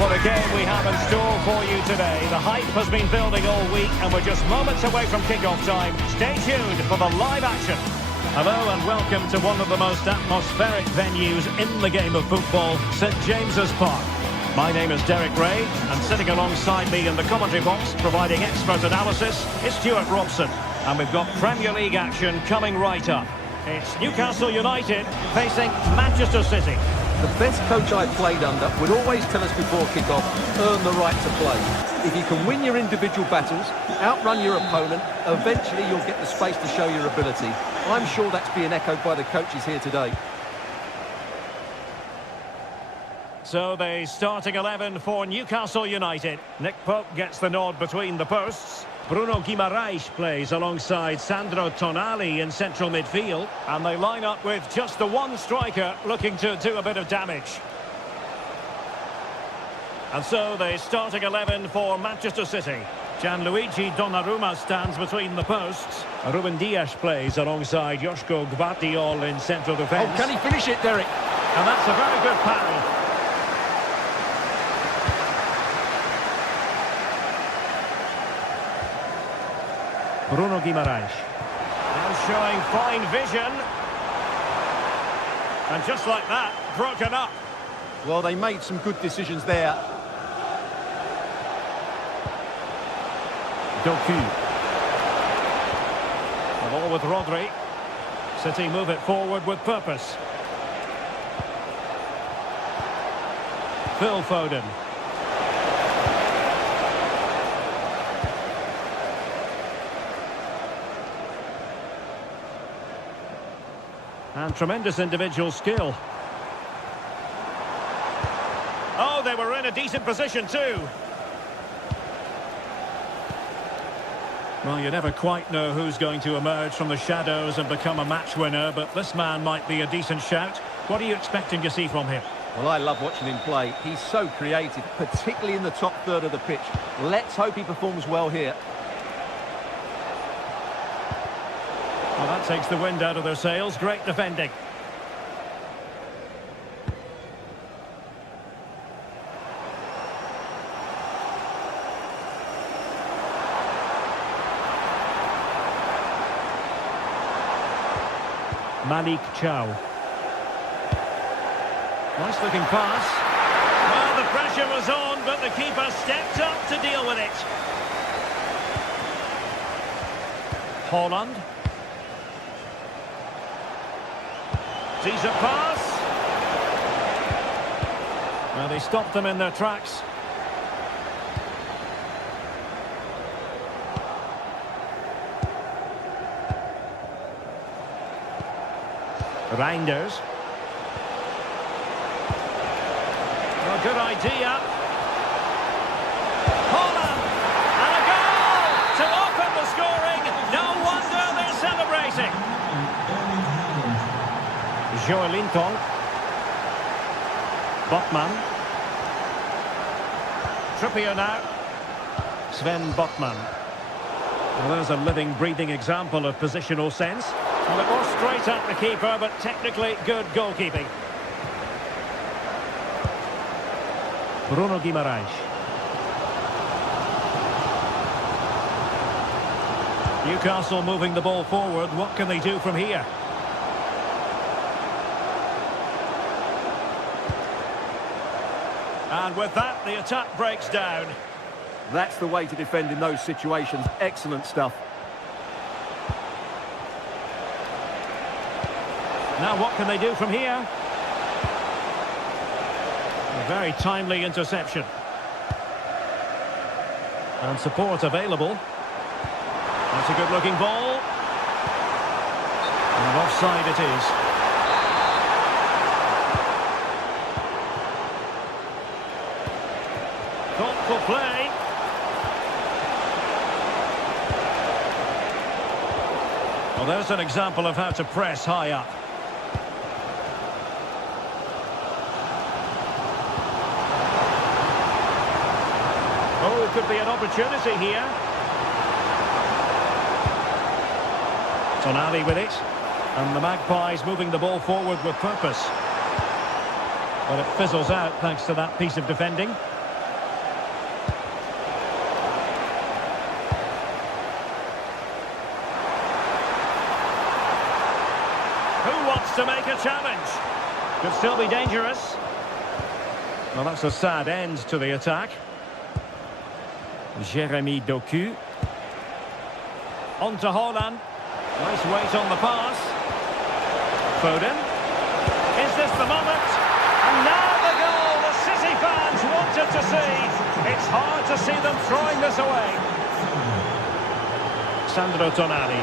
What a game we have in store for you today. The hype has been building all week and we're just moments away from kick-off time. Stay tuned for the live action. Hello and welcome to one of the most atmospheric venues in the game of football, St James's Park. My name is Derek Ray, and sitting alongside me in the commentary box, providing expert analysis, is Stuart Robson. And we've got Premier League action coming right up. It's Newcastle United facing Manchester City. The best coach I've played under would always tell us before kick-off, earn the right to play. If you can win your individual battles, outrun your opponent, eventually you'll get the space to show your ability. I'm sure that's being echoed by the coaches here today. So the starting 11 for Newcastle United. Nick Pope gets the nod between the posts. Bruno Guimaraes plays alongside Sandro Tonali in central midfield. And they line up with just the one striker looking to do a bit of damage. And so the starting 11 for Manchester City. Gianluigi Donnarumma stands between the posts. Ruben Dias plays alongside Joško Gvardiol in central defence. Oh, can he finish it, Derek? And that's a very good parry. Bruno Guimaraes. Now showing fine vision. And just like that, broken up. Well, they made some good decisions there. Doku. The ball with Rodri. City move it forward with purpose. Phil Foden. And tremendous individual skill. Oh, they were in a decent position too. Well, you never quite know who's going to emerge from the shadows and become a match winner, but this man might be a decent shout. What are you expecting to see from him? Well, I love watching him play. He's so creative, particularly in the top third of the pitch. Let's hope he performs well here. Well, that takes the wind out of their sails. Great defending. Malik Chow. Nice looking pass. Well, the pressure was on, but the keeper stepped up to deal with it. Haaland. Sees a pass. Well, they stopped them in their tracks. Reinders. Well, good idea. Haaland! And a goal to open the scoring. No wonder they're celebrating. Joelinton. Botman. Trippier now. Sven Botman. Well, there's a living, breathing example of positional sense. Well, it was straight at the keeper, but technically good goalkeeping. Bruno Guimaraes. Newcastle moving the ball forward. What can they do from here? And with that, the attack breaks down. That's the way to defend in those situations. Excellent stuff. Now what can they do from here? A very timely interception. And support available. That's a good-looking ball. And offside it is. Thoughtful play. Well, there's an example of how to press high up. Oh, could be an opportunity here. Tonali with it. And the Magpies moving the ball forward with purpose. But it fizzles out thanks to that piece of defending. chance to make a challenge. Could still be dangerous. Well, that's a sad end to the attack. Jeremy Doku. On to Haaland. Nice weight on the pass. Foden. Is this the moment? And now the goal the City fans wanted to see. It's hard to see them throwing this away. Sandro Tonali.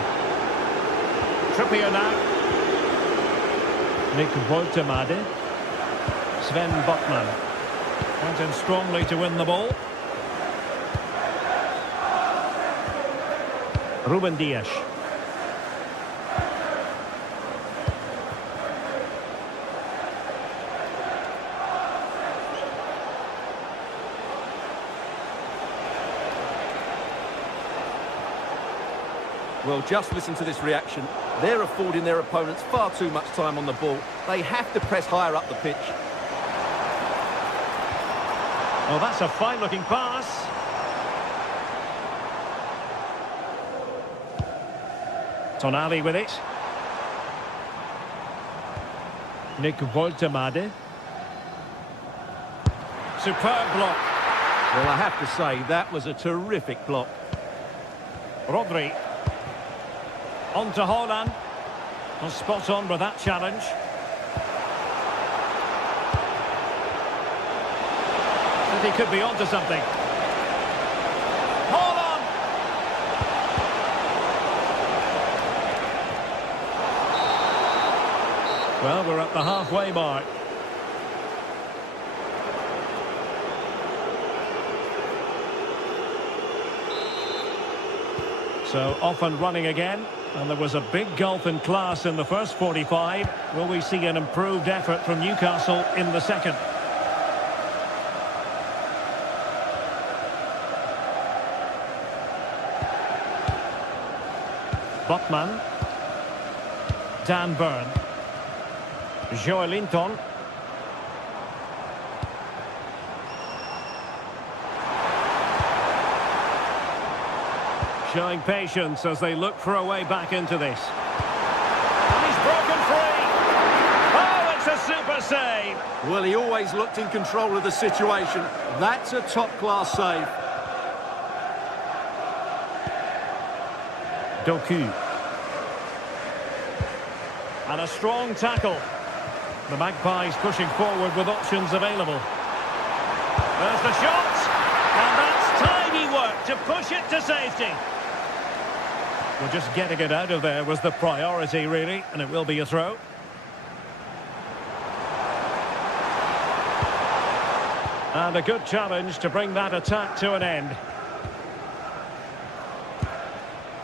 Trippier now. Nick Woltemade. Sven Botman. Went in strongly to win the ball. Ruben Dias. Well, just listen to this reaction. They're affording their opponents far too much time on the ball. They have to press higher up the pitch. Oh, that's a fine-looking pass. Tonali with it. Nick Woltemade. Superb block. Well, I have to say, that was a terrific block. Rodri. On to Haaland. Well, spot on with that challenge. And he could be onto something. Haaland! Well, we're at the halfway mark. So off and running again. And there was a big gulf in class in the first 45. Will we see an improved effort from Newcastle in the second? Botman. Dan Burn. Joelinton. Showing patience as they look for a way back into this. And he's broken free. Oh, it's a super save. Well, he always looked in control of the situation. That's a top-class save. Doku. And a strong tackle. The Magpies pushing forward with options available. There's the shot. And that's tidy work to push it to safety. Well, just getting it out of there was the priority, really, and it will be a throw. And a good challenge to bring that attack to an end.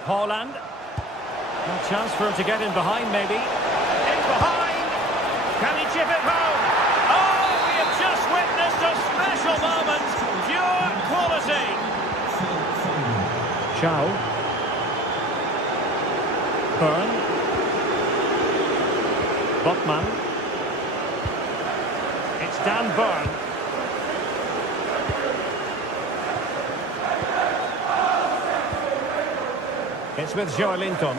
Haaland. A chance for him to get in behind, maybe. In behind! Can he chip it home? Oh, we have just witnessed a special moment. Pure quality. Chow. Burn. Botman. It's Dan Burn. It's with Joelinton.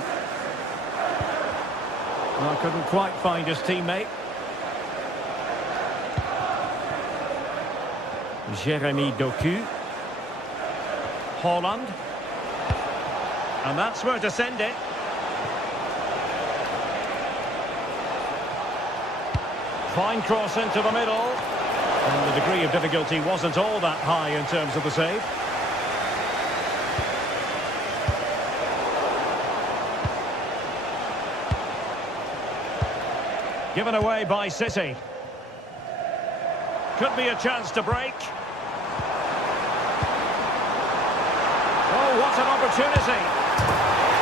Well, couldn't quite find his teammate. Jeremy Doku. Haaland. And that's where to send it. Fine cross into the middle. And the degree of difficulty wasn't all that high in terms of the save. Given away by City. Could be a chance to break. Oh, what an opportunity.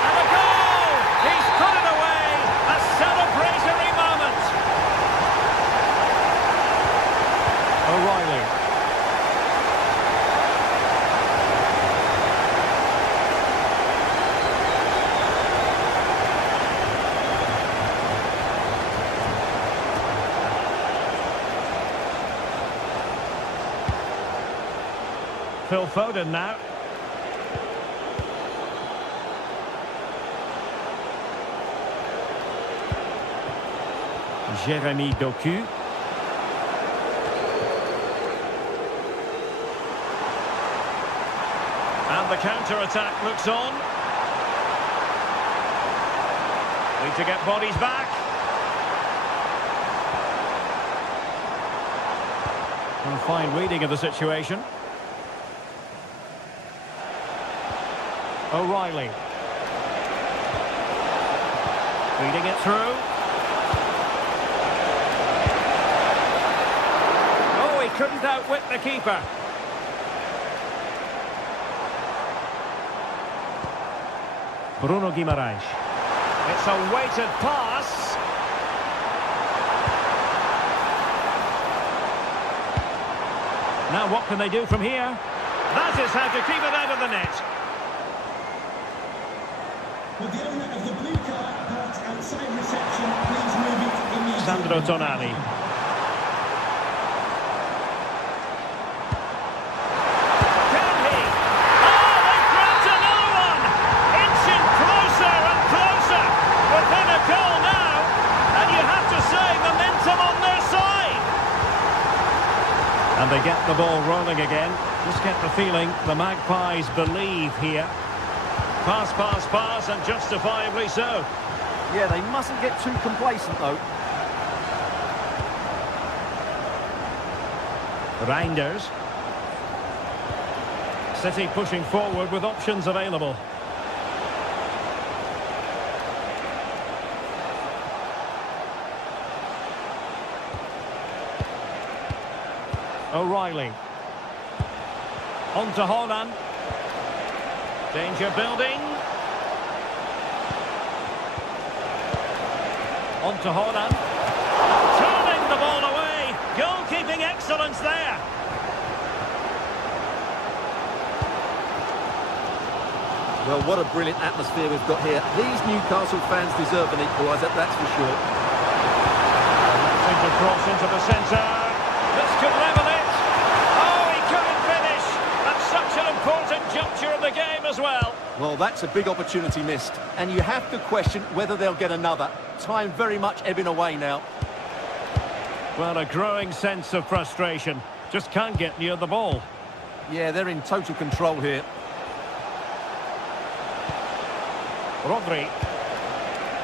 And a goal! He's put it away! A celebratory moment! O'Reilly. Phil Foden now. Jeremy Doku. And the counter-attack looks on. Need to get bodies back. A fine reading of the situation. O'Reilly. Feeding it through. Oh, he couldn't outwit the keeper. Bruno Guimaraes. It's a weighted pass. Now what can they do from here? That is how to keep it out of the net. With the owner of the blue car parked outside reception, please move it immediately. Sandro Tonali. Can he? Oh, they've grabbed another one! Inching closer and closer within a goal now. And you have to say, momentum on their side. And they get the ball rolling again. Just get the feeling the Magpies believe here. Pass, pass, pass, and justifiably so. Yeah, they mustn't get too complacent, though. Reinders. City pushing forward with options available. O'Reilly. On to Haaland. Danger building. On to Haaland. Turning the ball away. Goalkeeping excellence there. Well, what a brilliant atmosphere we've got here. These Newcastle fans deserve an equaliser, that's for sure. Centre cross into the centre. This could level it. Oh, he couldn't finish. That's such an important juncture of the game as well. Well, that's a big opportunity missed. And you have to question whether they'll get another. Time very much ebbing away now. Well, a growing sense of frustration. Just can't get near the ball. Yeah, they're in total control here. Rodri.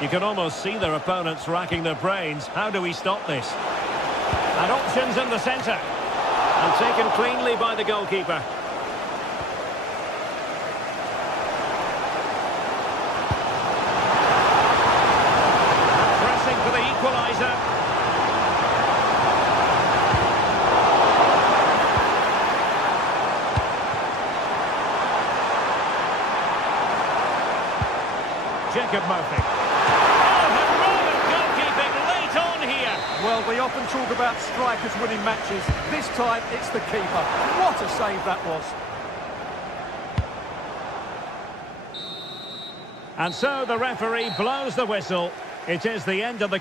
You can almost see their opponents racking their brains. How do we stop this? And options in the centre. And taken cleanly by the goalkeeper. Pressing for the equaliser. Jacob Murphy. Oh, heroic goalkeeping late on here. Well, we often talk about strikers winning matches. This time, it's the keeper. What a save that was. And so the referee blows the whistle. It is the end of the...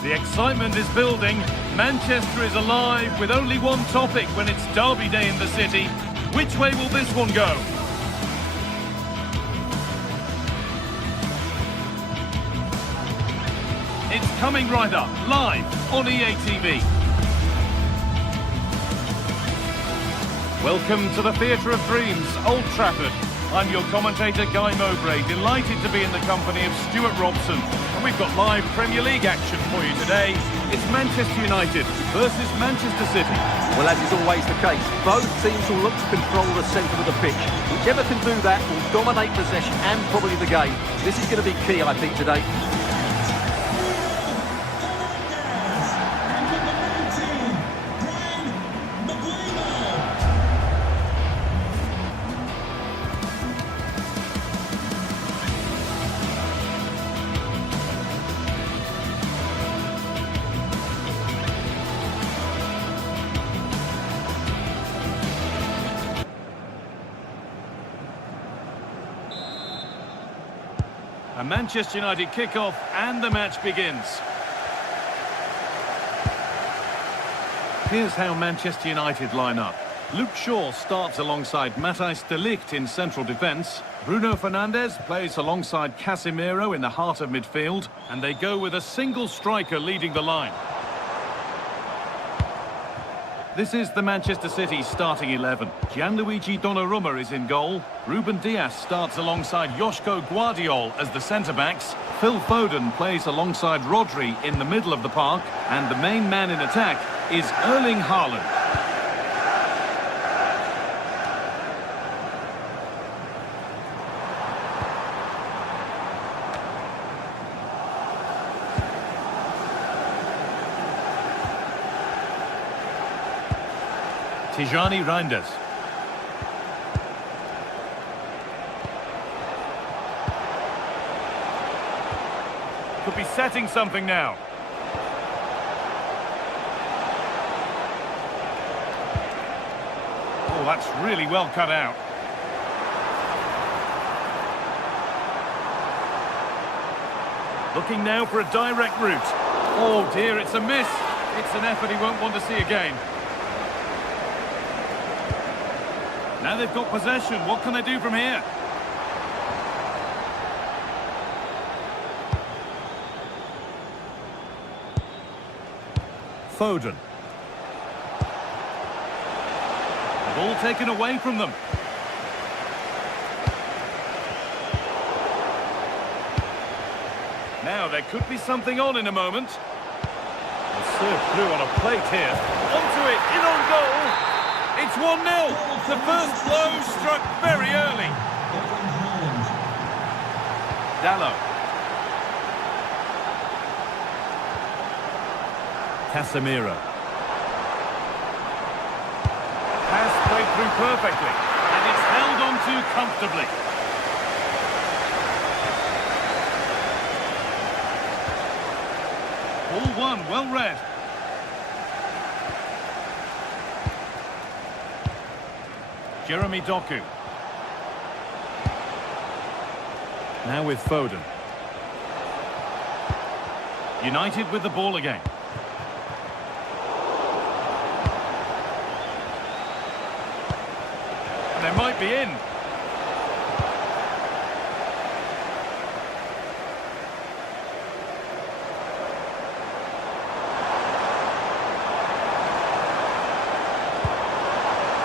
The excitement is building. Manchester is alive with only one topic when it's derby day in the city. Which way will this one go? It's coming right up, live on EA TV. Welcome to the Theatre of Dreams, Old Trafford. I'm your commentator, Guy Mowbray, delighted to be in the company of Stuart Robson. And we've got live Premier League action for you today. It's Manchester United versus Manchester City. Well, as is always the case, both teams will look to control the centre of the pitch. Whichever can do that will dominate possession and probably the game. This is going to be key, I think, today. A Manchester United kickoff and the match begins. Here's how Manchester United line up. Luke Shaw starts alongside Matthijs de Ligt in central defence. Bruno Fernandes plays alongside Casemiro in the heart of midfield. And they go with a single striker leading the line. This is the Manchester City starting 11. Gianluigi Donnarumma is in goal. Ruben Dias starts alongside Joško Guardiol as the centre-backs. Phil Foden plays alongside Rodri in the middle of the park. And the main man in attack is Erling Haaland. Tijani Reinders. Could be setting something now. Oh, that's really well cut out. Looking now for a direct route. Oh dear, it's a miss. It's an effort he won't want to see again. Now they've got possession. What can they do from here? Foden. The ball taken away from them. Now there could be something on in a moment. The serve through on a plate here. Onto it, in on goal. It's 1-0. The first blow struck very early. Dalot. Casemiro. Pass played through perfectly. And it's held on to comfortably. Ball one, well read. Jeremy Doku. Now with Foden. United with the ball again. And they might be in.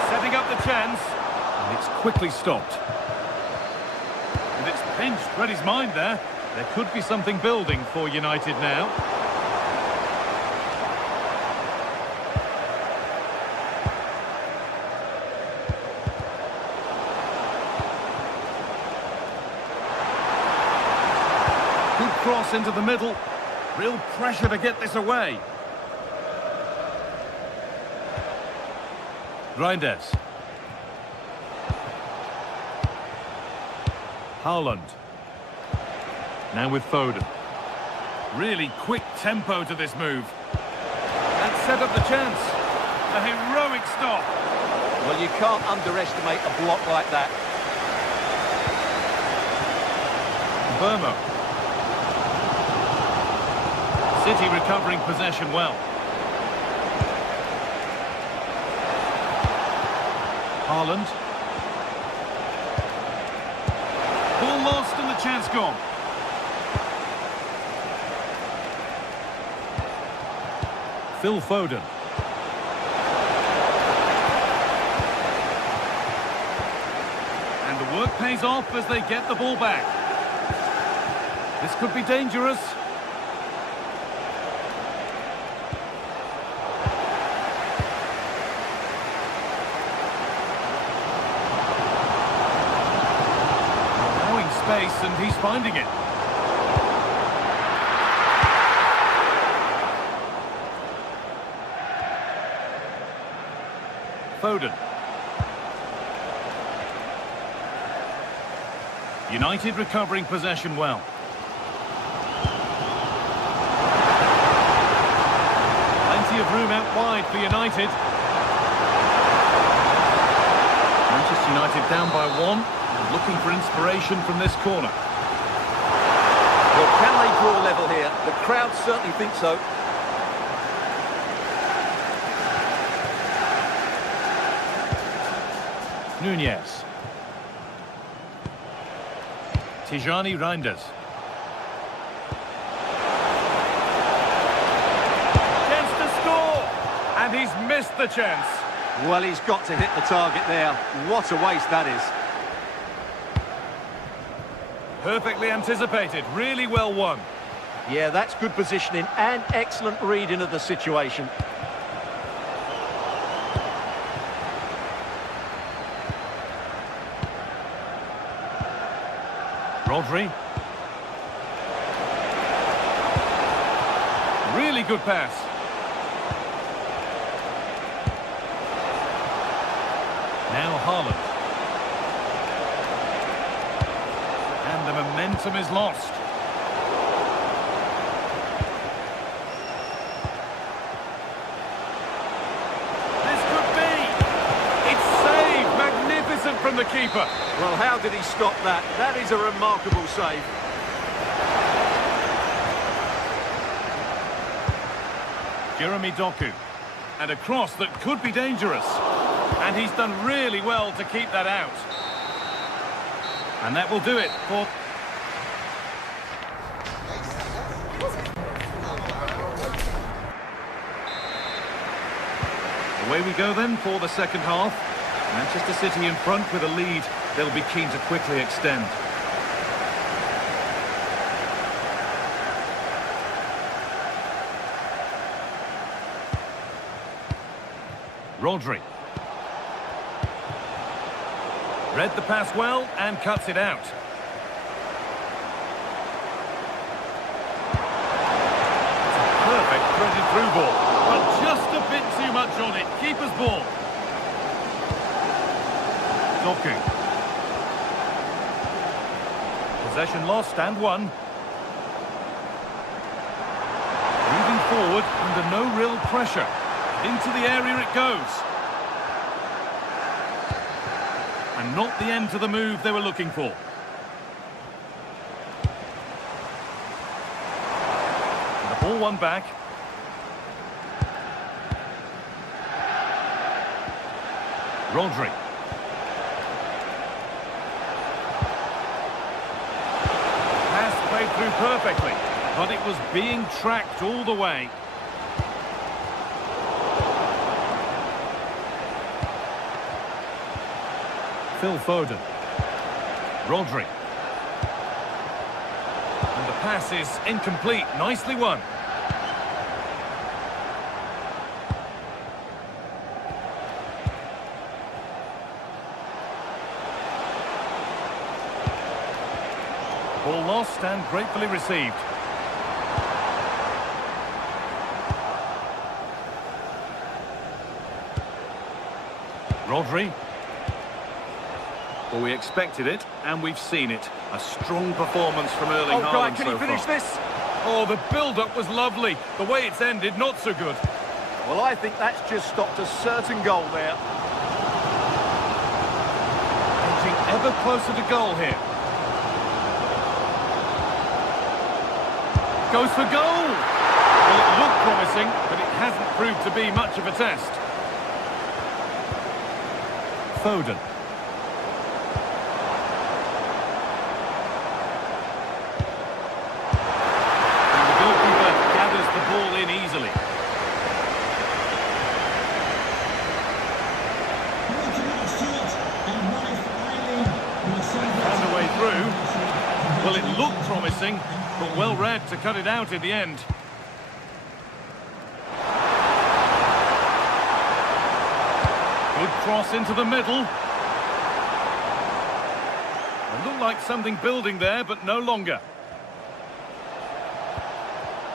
Setting up the chance. And it's quickly stopped. And it's pinched. Read his mind there. There could be something building for United now. Good cross into the middle. Real pressure to get this away. Reinders. Haaland. Now with Foden. Really quick tempo to this move. And set up the chance. A heroic stop. Well, you can't underestimate a block like that. Burmo. City recovering possession well. Haaland. Ball lost and the chance gone. Phil Foden. And the work pays off as they get the ball back. This could be dangerous. Allowing space and he's finding it. Foden. United recovering possession well. Plenty of room out wide for United. Manchester United down by one, and looking for inspiration from this corner. Well, can they draw level here? The crowd certainly think so. Nunez. Tijani Reinders. Chance to score! And he's missed the chance. Well, he's got to hit the target there. What a waste that is. Perfectly anticipated, really well won. Yeah, that's good positioning and excellent reading of the situation. Rodri. Really good pass. Now Haaland. And the momentum is lost. This could be. It's saved. Magnificent from the keeper. Well, how did he stop that? That is a remarkable save. Jeremy Doku. And a cross that could be dangerous. And he's done really well to keep that out. And that will do it for... Away we go then for the second half. Manchester City in front with a lead. They'll be keen to quickly extend. Rodri. Read the pass well and cuts it out. It's a perfect threaded through ball. But just a bit too much on it. Keeper's ball. Doku. Possession lost and won. Moving forward under no real pressure. Into the area it goes. And not the end to the move they were looking for. And the ball won back. Rodri. Pass played through perfectly, but it was being tracked all the way. Phil Foden. Rodri. And the pass is incomplete. Nicely won. Ball lost and gratefully received. Rodri. Well, we expected it, and we've seen it. A strong performance from Erling Haaland so far. Can he finish this? Oh, the build-up was lovely. The way it's ended, not so good. Well, I think that's just stopped a certain goal there. Edging ever closer to goal here. Goes for goal! Well, it looked promising, but it hasn't proved to be much of a test. Foden. Well, it looked promising, but well read to cut it out in the end. Good cross into the middle. It looked like something building there, but no longer.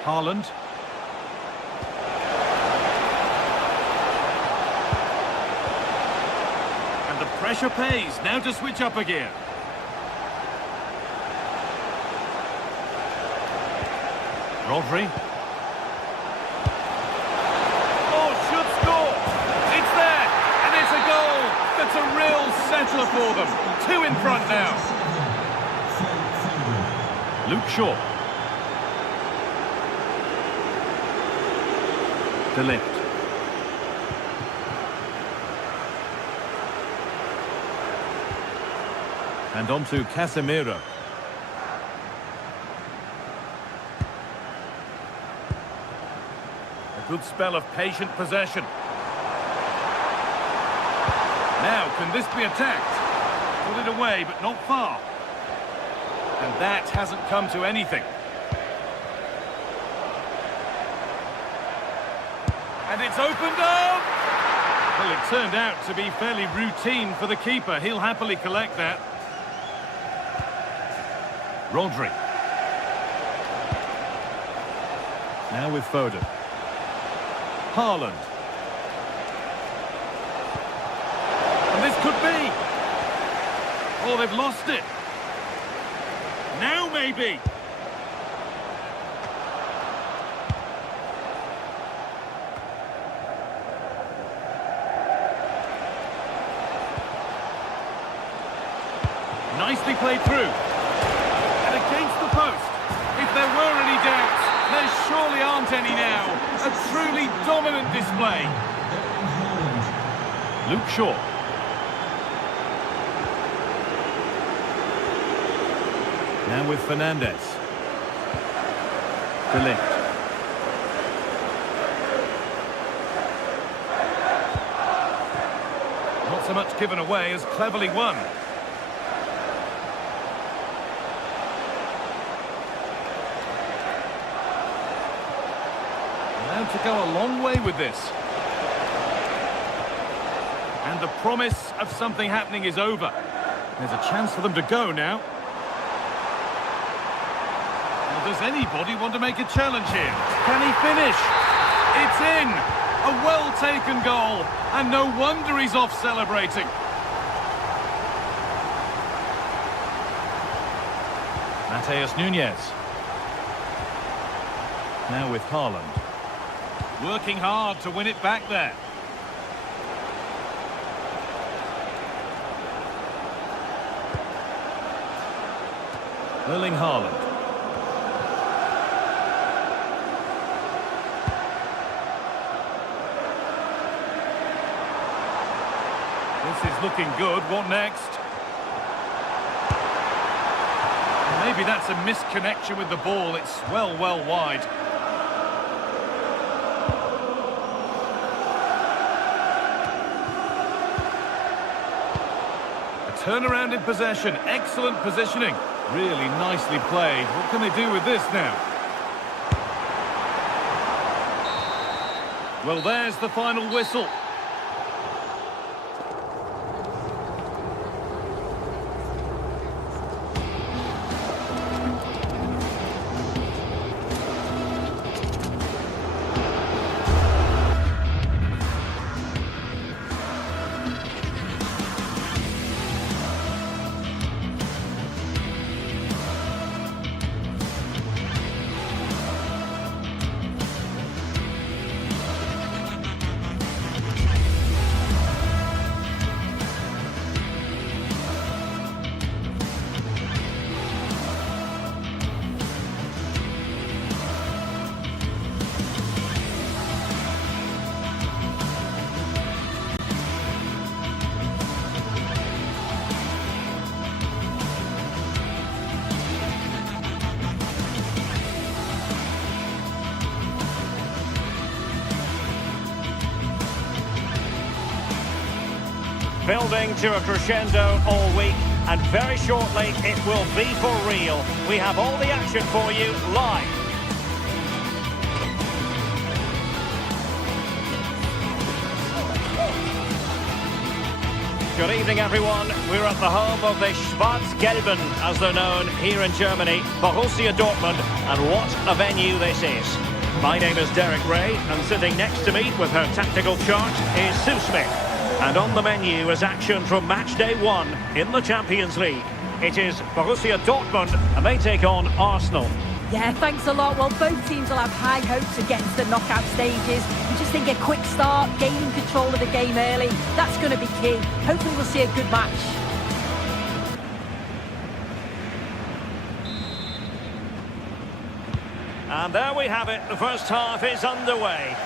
Haaland. And the pressure pays. Now to switch up a gear. Rodri. Oh, should score! It's there! And it's a goal! That's a real settler for them. 2 in front now. Luke Shaw. De Ligt. And on to Casemiro. A good spell of patient possession. Now, can this be attacked? Put it away, but not far. And that hasn't come to anything. And it's opened up! Well, it turned out to be fairly routine for the keeper. He'll happily collect that. Rodri. Now with Foden. Haaland. And this could be. Oh, they've lost it. Now maybe. Nicely played through. And against the post. If there were any doubts, there surely aren't any now. A truly dominant display. Luke Shaw. Now with Fernandes. De Ligt. Not so much given away as cleverly won. Allowed to go a long way with this. And the promise of something happening is over. There's a chance for them to go now. Does anybody want to make a challenge here? Can he finish? It's in! A well-taken goal, and no wonder he's off celebrating. Mateus Nunes. Now with Haaland. Working hard to win it back there. Erling Haaland. This is looking good. What next? Maybe that's a misconnection with the ball. It's well wide. A turnaround in possession. Excellent positioning. Really nicely played. What can they do with this now? Well, there's the final whistle. Building to a crescendo all week, and very shortly it will be for real. We have all the action for you live. Good evening, everyone. We're at the home of the Schwarz-Gelben, as they're known here in Germany, Borussia Dortmund, and what a venue this is. My name is Derek Ray, and sitting next to me with her tactical chart is Sue Smith. And on the menu is action from match day 1 in the Champions League. It is Borussia Dortmund, and they take on Arsenal. Yeah, thanks a lot. Well, both teams will have high hopes of getting to the knockout stages. We just think a quick start, gaining control of the game early, that's going to be key. Hopefully we'll see a good match. And there we have it. The first half is underway.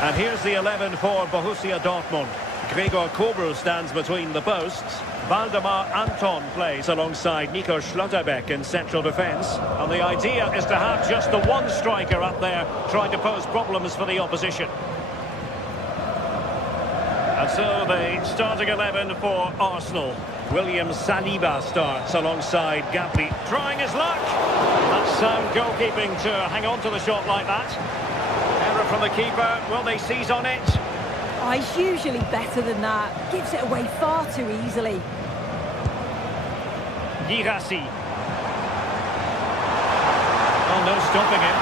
And here's the 11 for Borussia Dortmund. Gregor Kobel stands between the posts. Waldemar Anton plays alongside Nico Schlotterbeck in central defence. And the idea is to have just the one striker up there trying to pose problems for the opposition. And so the starting 11 for Arsenal. William Saliba starts alongside Gabby, trying his luck. That's sound goalkeeping to hang on to the shot like that. Error from the keeper. Will they seize on it? Oh, he's usually better than that. Gives it away far too easily. Girassi. Oh, no stopping him.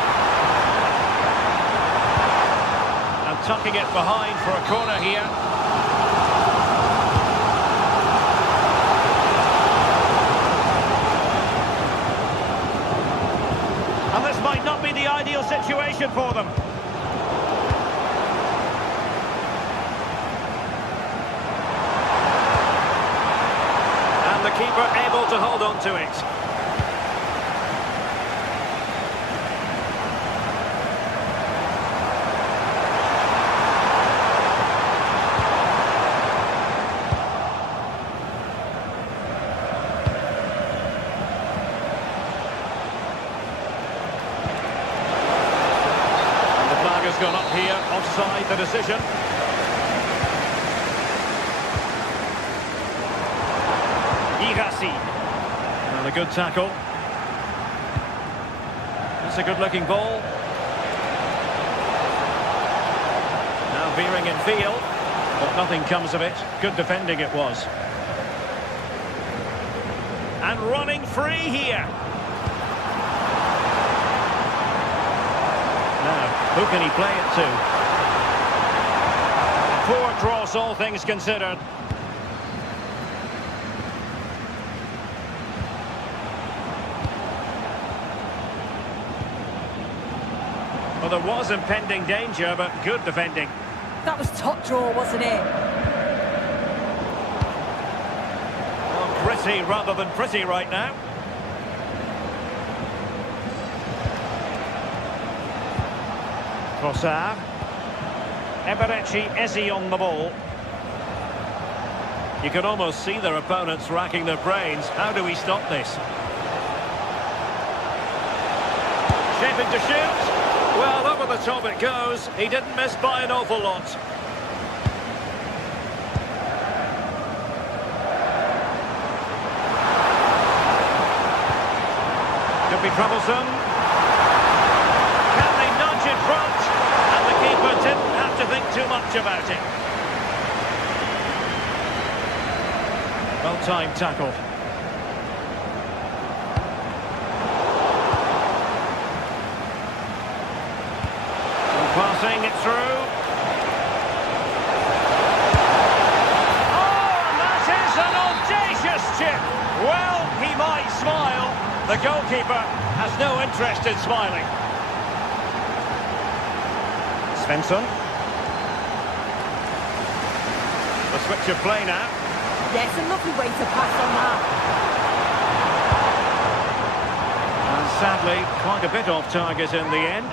And tucking it behind for a corner here. And this might not be the ideal situation for them. And the keeper able to hold on to it. Has gone up here, offside the decision. Girassi. And a good tackle. That's a good looking ball. Now veering in field, but nothing comes of it. Good defending it was. And running free here. Now, who can he play it to? Poor cross, all things considered. Well, there was impending danger, but good defending. That was top draw, wasn't it? Well, pretty rather than pretty right now. Trossard. Eberechi Eze on the ball. You can almost see their opponents racking their brains. How do we stop this? Shaping to shoot. Well, over the top it goes. He didn't miss by an awful lot. Could be troublesome. Can they nudge in front? And the keeper didn't have to think too much about it. Well-timed tackle. And passing it through. Oh, and that is an audacious chip. Well, he might smile. The goalkeeper has no interest in smiling. Svensson. The switch of play now. Yeah, it's a lovely way to pass on that. And sadly, quite a bit off target in the end.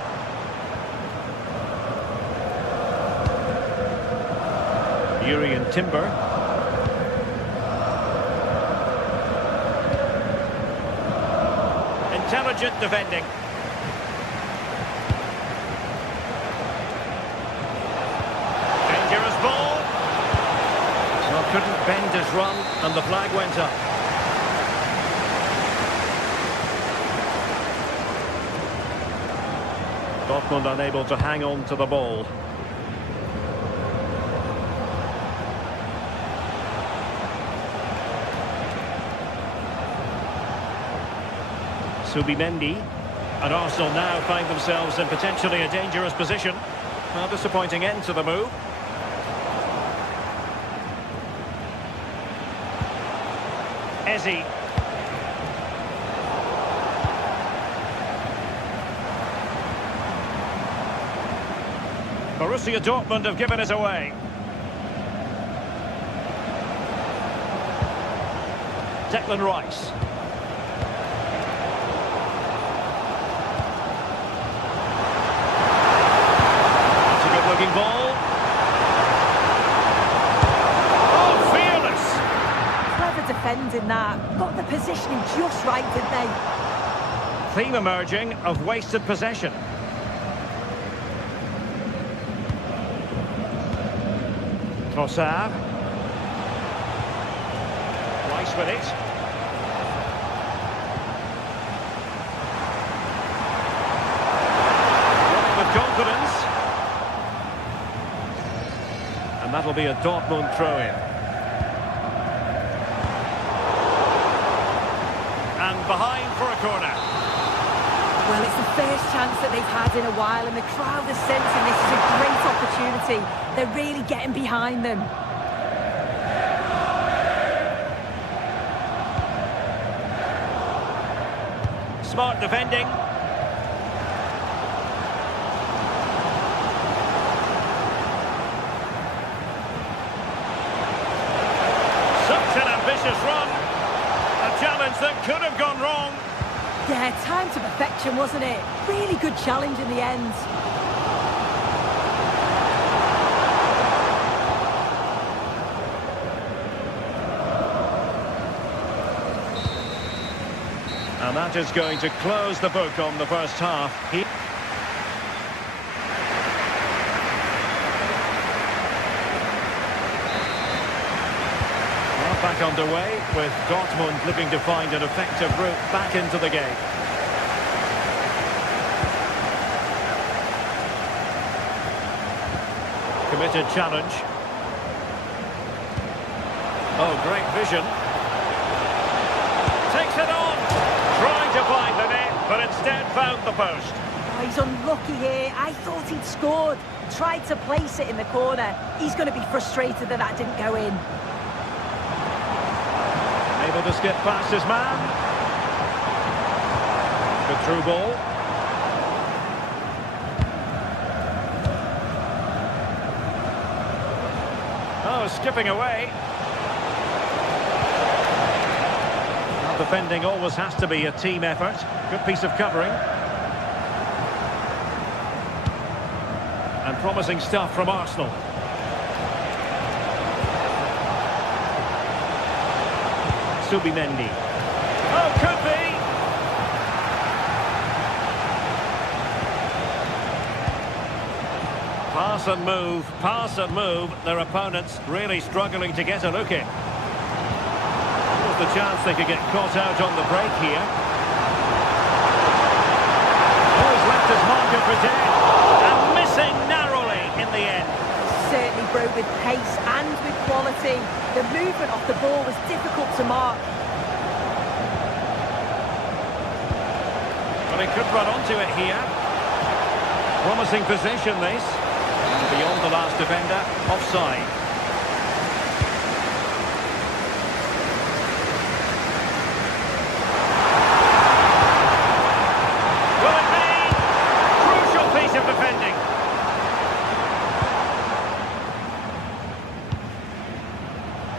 Urian Timber. Intelligent defending. Dangerous ball. Well, couldn't bend his run, and the flag went up. Dortmund unable to hang on to the ball. Subimendi. And Arsenal now find themselves in potentially a dangerous position. Well, disappointing end to the move. Eze. Borussia Dortmund have given it away. Declan Rice. That's a good looking ball. in that. Got the positioning just right, didn't they? Theme emerging of wasted possession. Trossard. Rice with it. Running with confidence. And that'll be a Dortmund throw-in. And behind for a corner. Well, it's the first chance that they've had in a while, and the crowd is sensing this is a great opportunity. They're really getting behind them. Smart defending. Such an ambitious run. A challenge that could have gone wrong. Yeah, time to perfection, wasn't it? Really good challenge in the end. And that is going to close the book on the first half. Well, back underway with Dortmund looking to find an effective route back into the game. Committed challenge. Oh, great vision. Takes it on. Trying to find the net, but instead found the post. Oh, he's unlucky here. I thought he'd scored. Tried to place it in the corner. He's going to be frustrated that that didn't go in. Able to skip past his man. Good through ball. Oh, skipping away. Defending always has to be a team effort. Good piece of covering. And promising stuff from Arsenal. Subimendi. Oh, could be! Pass and move. Their opponents really struggling to get a look in. The chance they could get caught out on the break here. Always left his marker for dead. And missing narrowly in the end. Certainly broke with pace and with quality. The movement off the ball was difficult to mark. But he could run onto it here. Promising position this. And beyond the last defender, offside.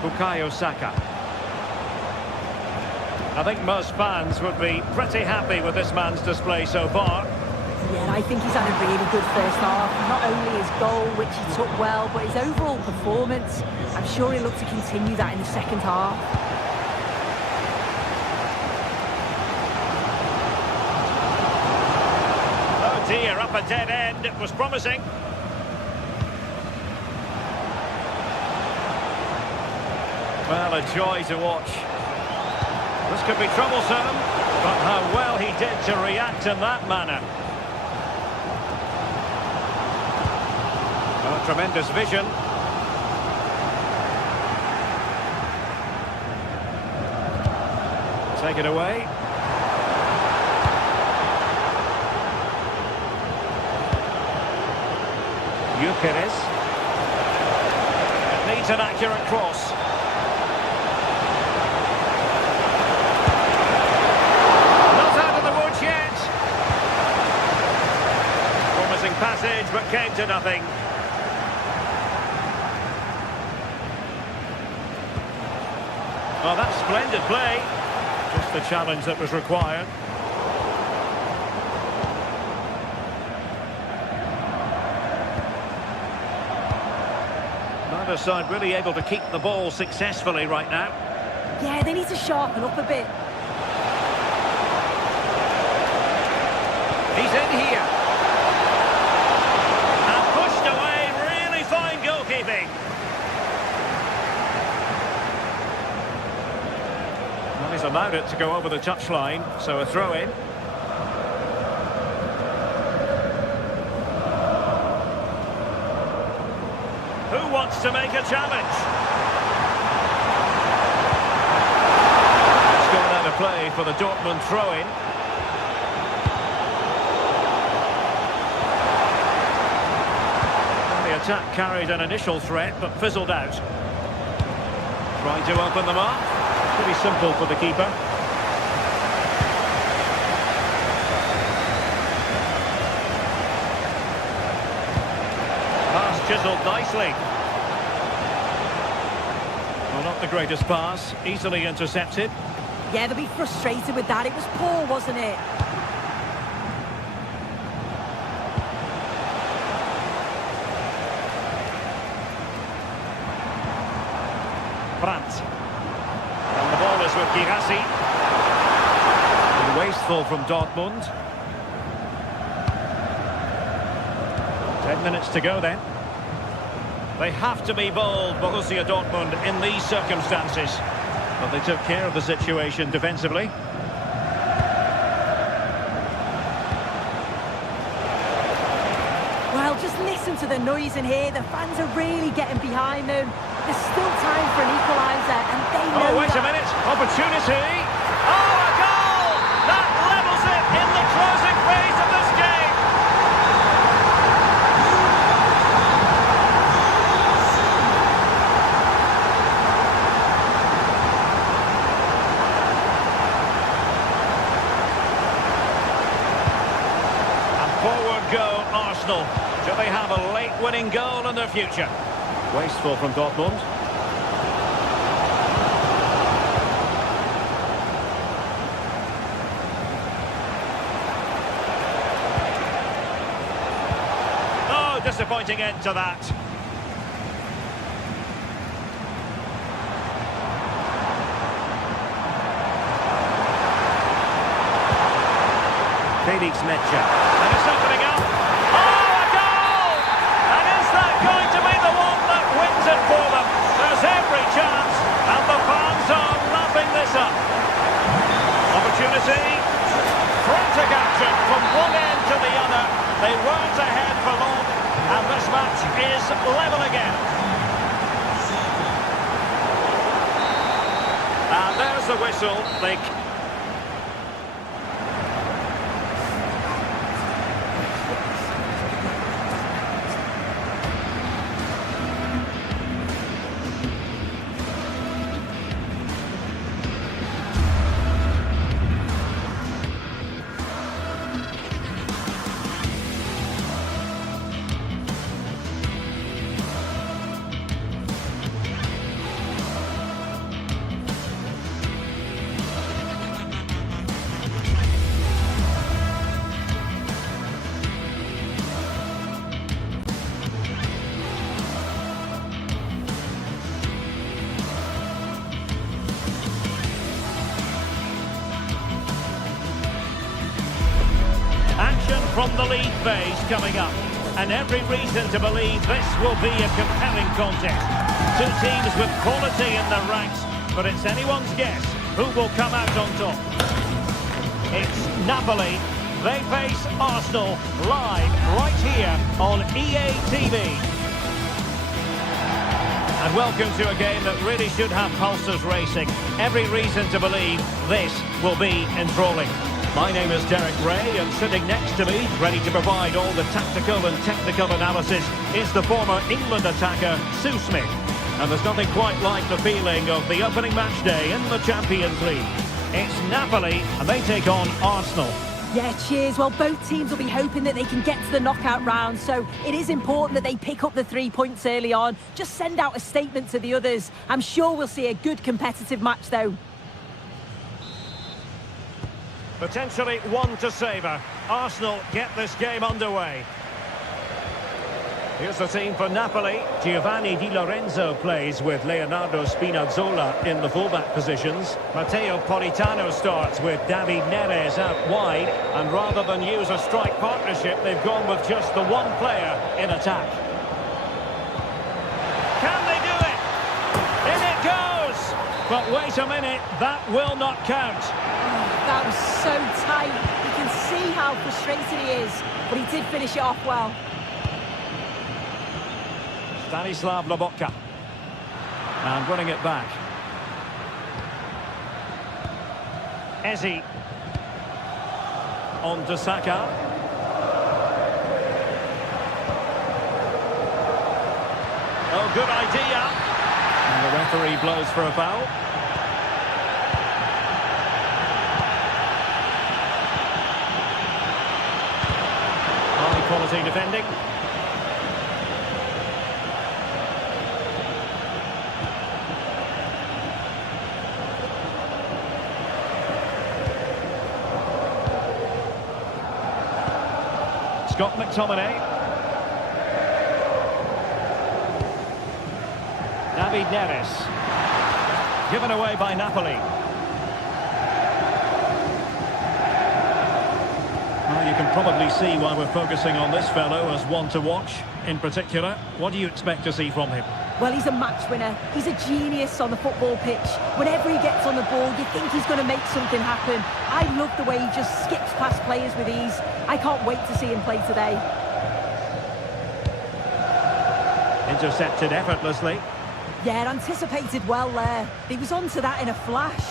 Bukayo Saka. I think most fans would be pretty happy with this man's display so far. Yeah, I think he's had a really good first half. Not only his goal, which he took well, but his overall performance. I'm sure he'll look to continue that in the second half. Oh dear, up a dead end. It was promising. Well, a joy to watch. This could be troublesome, but how well he did to react in that manner. Oh, tremendous vision. Take it away. Gyökeres. It needs an accurate cross. Passage, but came to nothing. Oh, that's splendid play. Just the challenge that was required. Neither side really able to keep the ball successfully right now. Yeah, they need to sharpen up a bit. He's in here. And pushed away, really fine goalkeeping. Well, he's allowed it to go over the touchline, so a throw-in. Who wants to make a challenge? It's gone out of play for the Dortmund throw-in. The attack carried an initial threat, but fizzled out. Trying to open them up. Pretty simple for the keeper. Pass chiseled nicely. Well, not the greatest pass. Easily intercepted. Yeah, they'll be frustrated with that. It was poor, wasn't it? Brandt. And the ball is with Girassi. And wasteful from Dortmund. 10 minutes to go then. They have to be bold, Borussia Dortmund, in these circumstances. But they took care of the situation defensively. Well, just listen to the noise in here. The fans are really getting behind them. There's still time for an equaliser, and they know Oh, wait that. a minute. Opportunity. Oh, a goal! That levels it in the closing phase of this game. And forward go Arsenal. Do they have a late winning goal in their future? Wasteful from Dortmund. Oh, disappointing end to that. Felix Metscher. And it's opening up. Oh, a goal! And is that going to be the one that wins it for them? There's every chance, and the fans are lapping this up. Opportunity. Frantic action from one end to the other. They weren't ahead for long, and this match is level again. And there's the whistle. They... From the league phase coming up, and every reason to believe this will be a compelling contest. Two teams with quality in their ranks, but it's anyone's guess who will come out on top. It's Napoli. They face Arsenal live right here on EA TV. And welcome to a game that really should have pulses racing. Every reason to believe this will be enthralling. My name is Derek Ray, and sitting next to me, ready to provide all the tactical and technical analysis, is the former England attacker, Sue Smith. And there's nothing quite like the feeling of the opening match day in the Champions League. It's Napoli, and they take on Arsenal. Yeah, cheers. Well, both teams will be hoping that they can get to the knockout round, so it is important that they pick up the 3 points early on. Just send out a statement to the others. I'm sure we'll see a good competitive match, though. Potentially one to savour. Arsenal get this game underway. Here's the team for Napoli. Giovanni Di Lorenzo plays with Leonardo Spinazzola in the fullback positions. Matteo Politano starts with David Neres out wide. And rather than use a strike partnership, they've gone with just the one player in attack. Can they do it? In it goes! But wait a minute, that will not count. That was so tight. You can see how frustrated he is, but he did finish it off well. Stanislav Lobotka. And running it back. Ezi. On to Saka. Oh, good idea. And the referee blows for a foul. High quality defending. Scott McTominay. David Neres. Given away by Napoli. Well, you can probably see why we're focusing on this fellow as one to watch in particular. What do you expect to see from him? Well, he's a match winner. He's a genius on the football pitch. Whenever he gets on the ball, you think he's going to make something happen. I love the way he just skips past players with ease. I can't wait to see him play today. Intercepted effortlessly. Yeah, anticipated well there. He was onto that in a flash.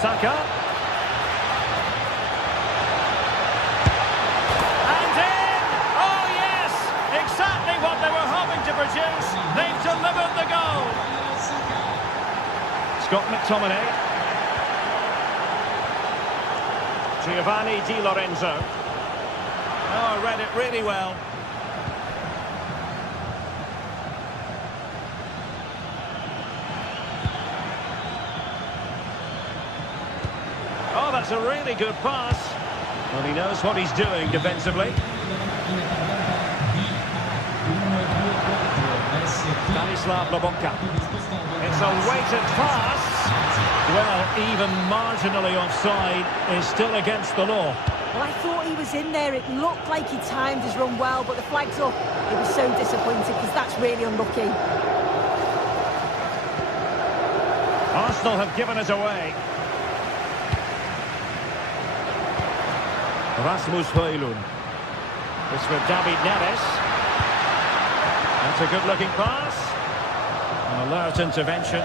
Saka. And in! Oh, yes! Exactly what they were hoping to produce. They've delivered the goal. Scott McTominay. Giovanni Di Lorenzo. Oh, read it really well. Oh, that's a really good pass. Well, he knows what he's doing defensively. Stanislav Lobotka. It's a weighted pass. Well, even marginally offside is still against the law. Well, I thought he was in there. It looked like he timed his run well, but the flag's up. It was so disappointed because that's really unlucky. Arsenal have given it away. Rasmus Højlund. It's with David Neres. That's a good-looking pass. An alert intervention.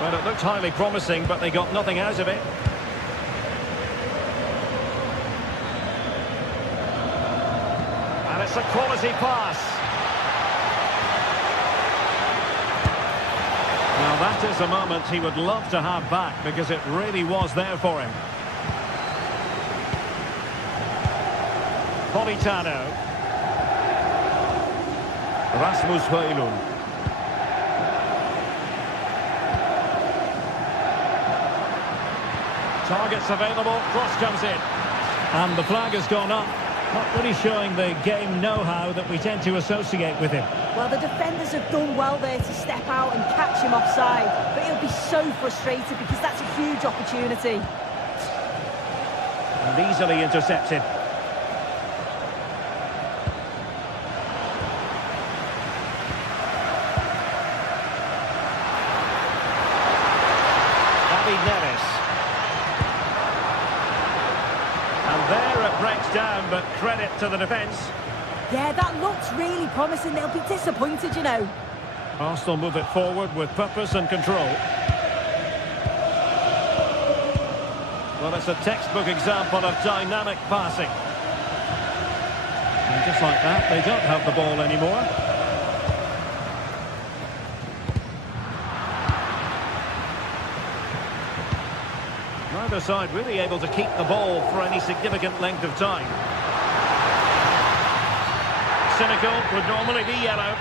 Well, it looked highly promising, but they got nothing out of it. And it's a quality pass. Now that is a moment he would love to have back because it really was there for him. Politano. Rasmus Højlund. Targets available, cross comes in. And the flag has gone up. Not really showing the game know-how that we tend to associate with him. Well, the defenders have done well there to step out and catch him offside. But he'll be so frustrated because that's a huge opportunity. And easily intercepted. David Neres. And there it breaks down, but credit to the defence. Yeah, that looks really promising. They'll be disappointed, you know. Arsenal move it forward with purpose and control. Well, it's a textbook example of dynamic passing. And just like that, they don't have the ball anymore. Neither side really able to keep the ball for any significant length of time. Cynical would normally be yellow.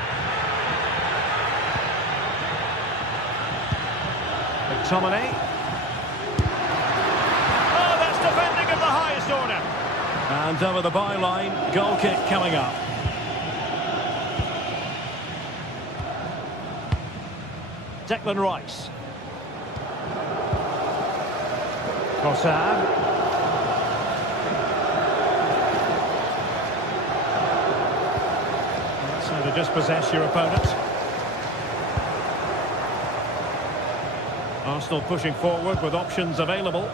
McTominay. Oh, that's defending of the highest order. And over the byline, goal kick coming up. Declan Rice. Trossard. That's how to dispossess your opponent. Arsenal pushing forward with options available.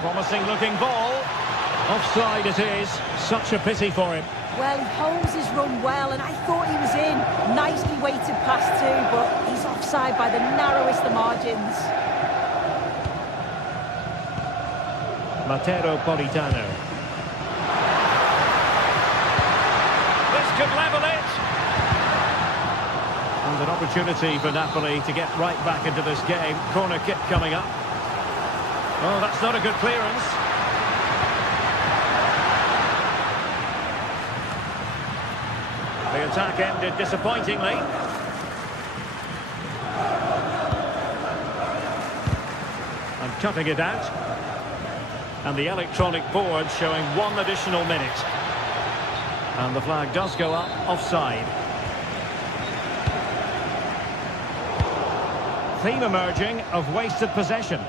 Promising looking ball. Offside it is. Such a pity for him. Well, he holds his run well, and I thought he was in. Nicely weighted pass too, but he's offside by the narrowest of margins. Matteo Politano. This could level it. And an opportunity for Napoli to get right back into this game. Corner kick coming up. Oh, that's not a good clearance. The attack ended disappointingly. And cutting it out. And the electronic board showing 1 additional minute. And the flag does go up, offside. Theme emerging of wasted possession.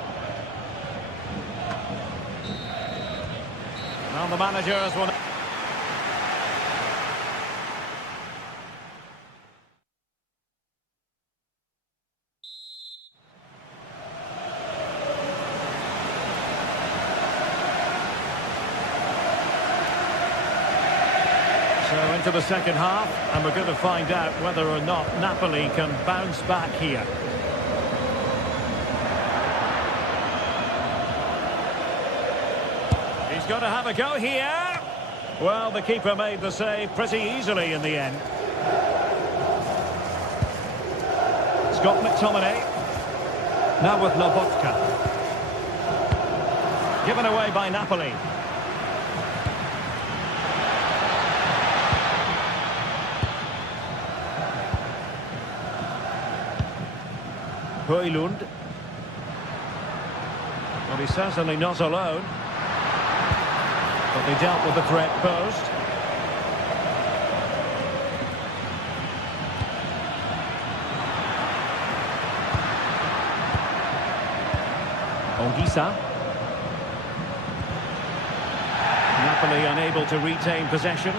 Now the managers will... So into the second half, and we're going to find out whether or not Napoli can bounce back here. He's got to have a go here. Well, the keeper made the save pretty easily in the end. Scott McTominay. Now with Lobotka. Given away by Napoli. Højlund. Well, he's certainly not alone. But they dealt with the threat posed. Ongisa. Napoli unable to retain possession.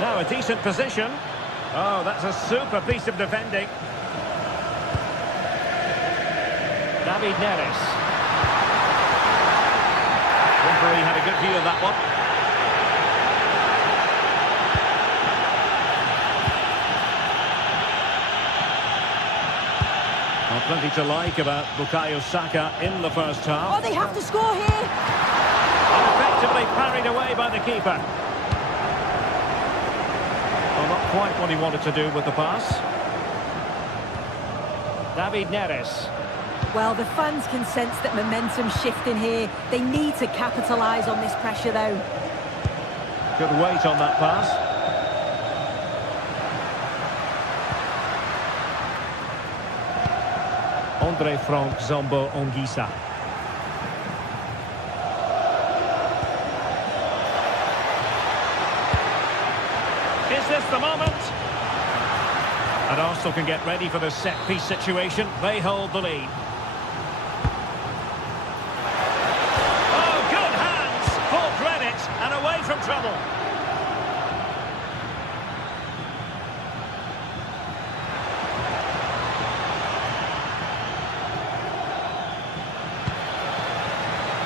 Now a decent position. Oh, that's a super piece of defending. David Neres. Referee had a good view of that one. Well, plenty to like about Bukayo Saka in the first half. Oh, they have to score here. And effectively parried away by the keeper. Well, not quite what he wanted to do with the pass. David Neres. Well, the fans can sense that momentum's shifting here. They need to capitalise on this pressure, though. Good weight on that pass. Andre Frank Zombo Ongisa. Is this the moment? And Arsenal can get ready for the set-piece situation. They hold the lead. And away from trouble.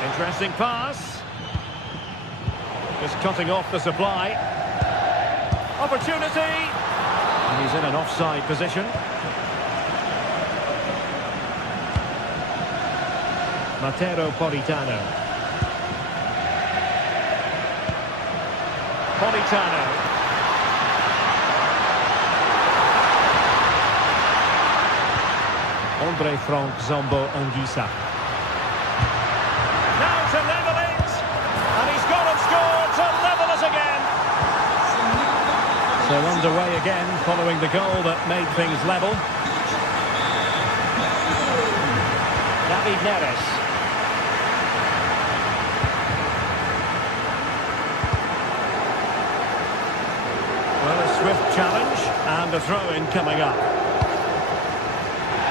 Interesting pass. Just cutting off the supply. Opportunity. And he's in an offside position. Matteo Politano. Politano. Andre Frank Zombo Ongisa. Now to level it. they're underway again following the goal that made things level. David Neres. Well, a swift challenge and a throw-in coming up.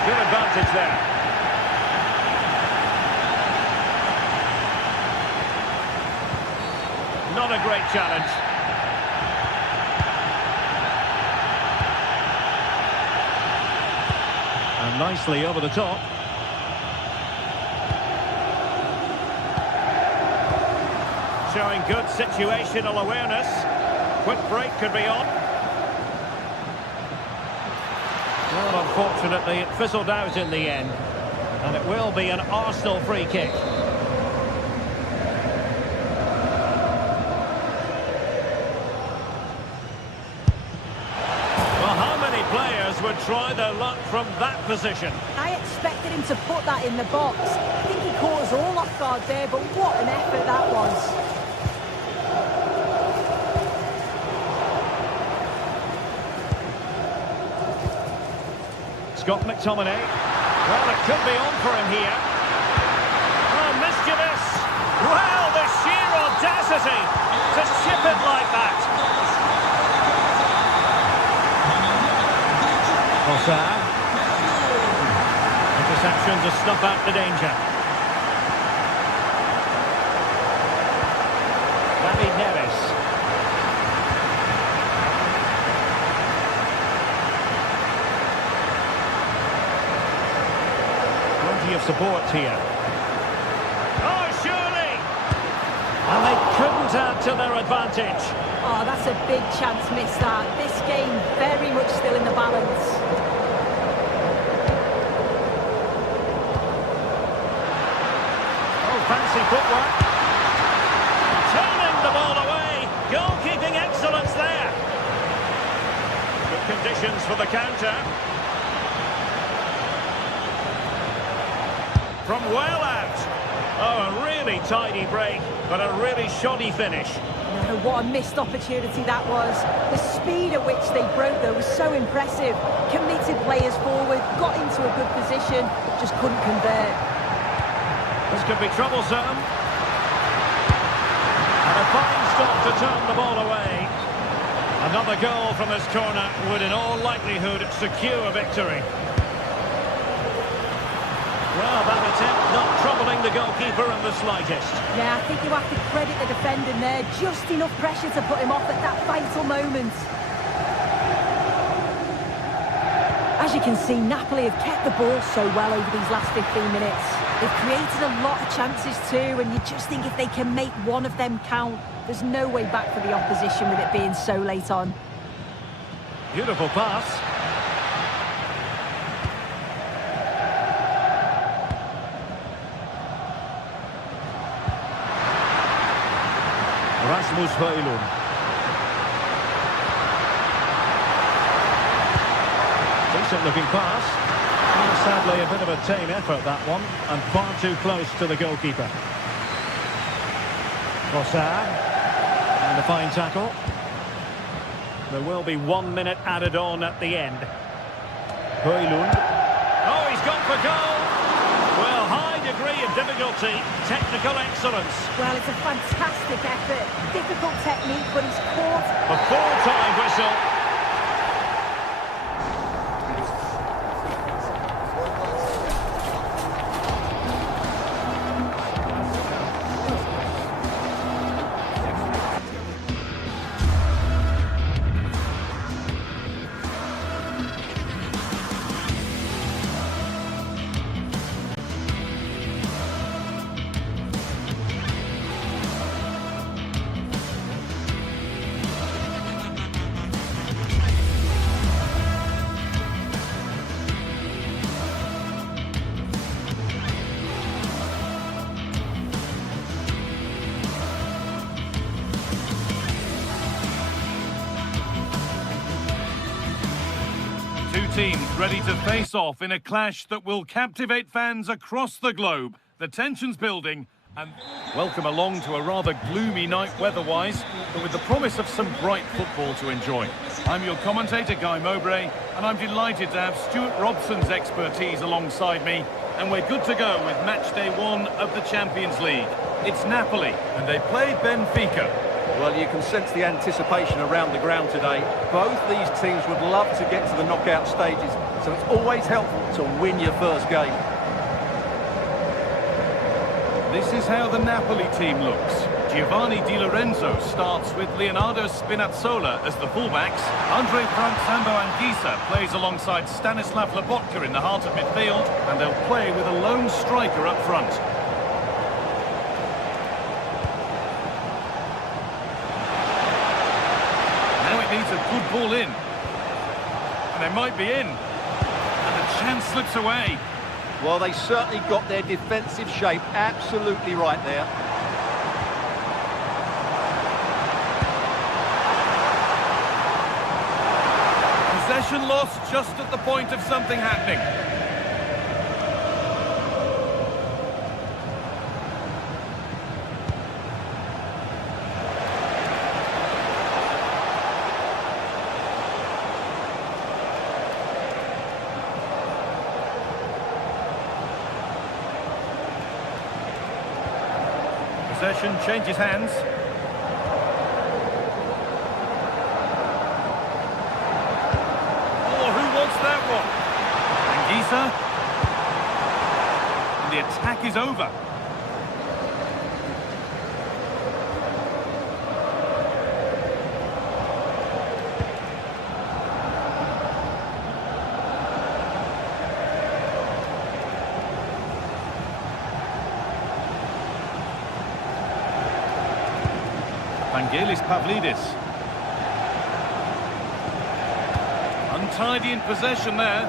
Good advantage there. Not a great challenge. And nicely over the top. Showing good situational awareness. Quick break could be on. Well, unfortunately, it fizzled out in the end. And it will be an Arsenal free kick. Well, how many players would try their luck from that position? I expected him to put that in the box. I think he caught us all off guard there, but what an effort that was. Scott McTominay. Well, it could be on for him here. Oh, mischievous. Well, the sheer audacity to chip it like that. Ossar. Interception to snuff out the danger. David Neres. Of support here. Oh, surely! And they couldn't add to their advantage. Oh, that's a big chance missed that. This game very much still in the balance. Oh, fancy footwork. Turning the ball away. Goalkeeping excellence there. Good conditions for the counter. From well out. Oh, a really tidy break, but a really shoddy finish. No, what a missed opportunity that was. The speed at which they broke, though, was so impressive. Committed players forward, got into a good position, just couldn't convert. This could be troublesome. And a fine stop to turn the ball away. Another goal from this corner would in all likelihood secure a victory. Well, that attempt not troubling the goalkeeper in the slightest. Yeah, I think you have to credit the defending there. Just enough pressure to put him off at that vital moment. As you can see, Napoli have kept the ball so well over these last 15 minutes. They've created a lot of chances too, and you just think if they can make one of them count, there's no way back for the opposition with it being so late on. Beautiful pass. Rasmus Højlund. Decent looking pass. And sadly a bit of a tame effort that one, and far too close to the goalkeeper. Ossar. And a fine tackle. There will be 1 minute added on at the end. Højlund. Oh, he's gone for goal. Well, high degree of difficulty, technical excellence. Well, it's a fantastic effort. Difficult technique, but he's caught. A full-time whistle. Two teams ready to face off in a clash that will captivate fans across the globe. The tension's building, And welcome along to a rather gloomy night weather-wise, but with the promise of some bright football to enjoy. I'm your commentator, Guy Mowbray, and I'm delighted to have Stuart Robson's expertise alongside me, and we're good to go with match day 1 of the Champions League. It's Napoli, and they play Benfica. Well, you can sense the anticipation around the ground today. Both these teams would love to get to the knockout stages, so it's always helpful to win your first game. This is how the Napoli team looks. Giovanni Di Lorenzo starts with Leonardo Spinazzola as the fullbacks. Andre Frank Sambo Anguissa plays alongside Stanislav Lobotka in the heart of midfield, and they'll play with a lone striker up front. Now it needs a good ball in. And they might be in. And the chance slips away. Well, they certainly got their defensive shape absolutely right there. Possession lost just at the point of something happening. Possession changes hands. Oh, who wants that one? Anguissa. And the attack is over. Vangelis Pavlidis. Untidy in possession there.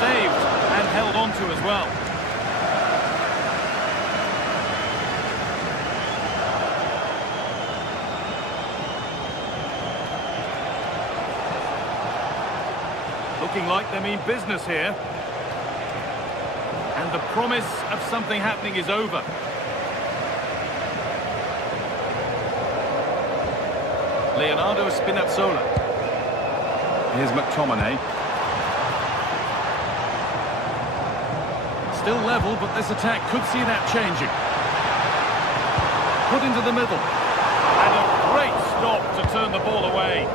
Saved and held on to as well. Looking like they mean business here. And the promise of something happening is over. Leonardo Spinazzola. Here's McTominay. Still level, but this attack could see that changing. Put into the middle. And a great stop to turn the ball away.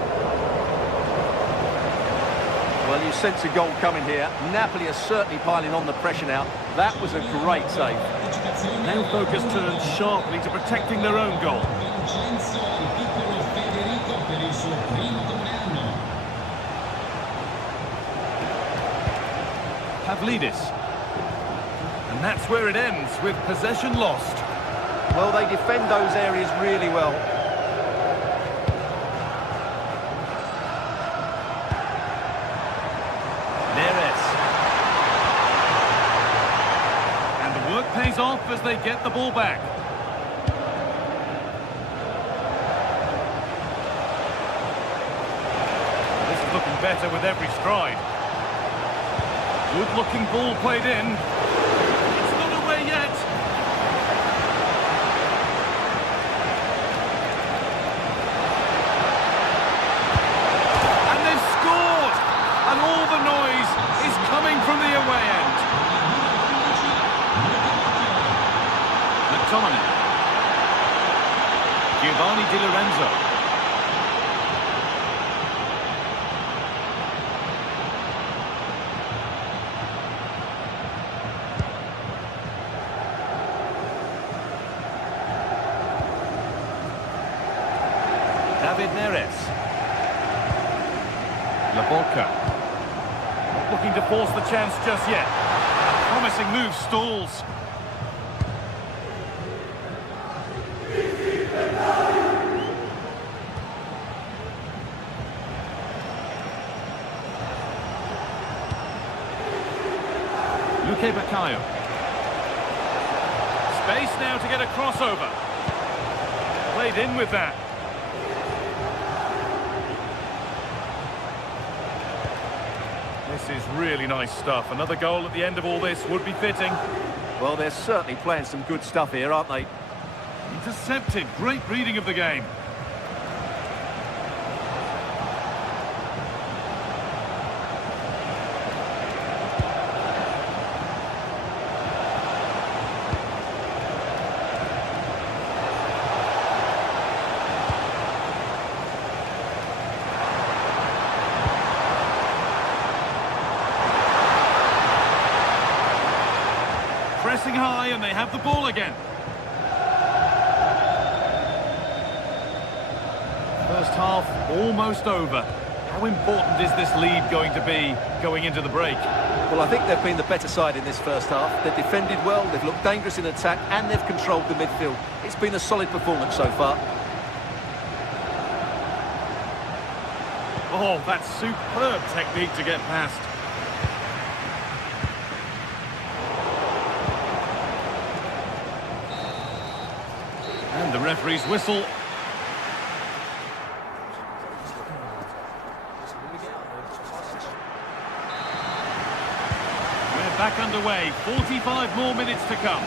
Well, you sense a goal coming here. Napoli are certainly piling on the pressure now. That was a great save. Now focus turns sharply to protecting their own goal. Pavlidis. And that's where it ends, with possession lost. Well, they defend those areas really well. Pays off as they get the ball back. This is looking better with every stride. Good looking ball played in. It's not away yet. And they've scored! And all the noise is coming from the away end. McTominay. Giovanni Di Lorenzo. David Neres. Lobotka. Not looking to force the chance just yet. A promising move stalls. Bakayo. Space now to get a crossover. Played in with that. This is really nice stuff. Another goal at the end of all this would be fitting. Well, they're certainly playing some good stuff here, aren't they? Intercepted. Great reading of the game. Pressing high, and they have the ball again. First half almost over. How important is this lead going to be going into the break? Well, I think they've been the better side in this first half. They've defended well, they've looked dangerous in attack, and they've controlled the midfield. It's been a solid performance so far. Oh, that's superb technique to get past. And the referee's whistle. We're back underway. 45 more minutes to come.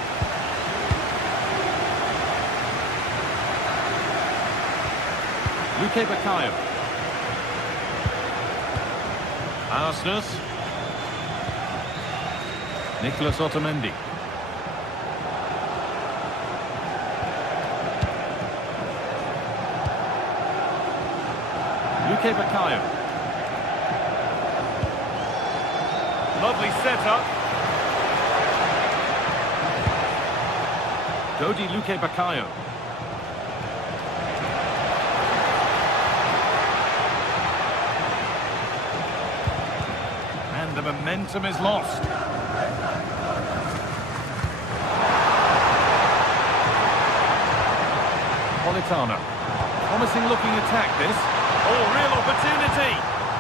Luque Baccaio. Arsenal. Nicolas Otamendi. Luque Baccaio. Lovely setup. Dodi Luque Baccaio. And the momentum is lost. Politano. Promising looking attack this. Oh, real opportunity.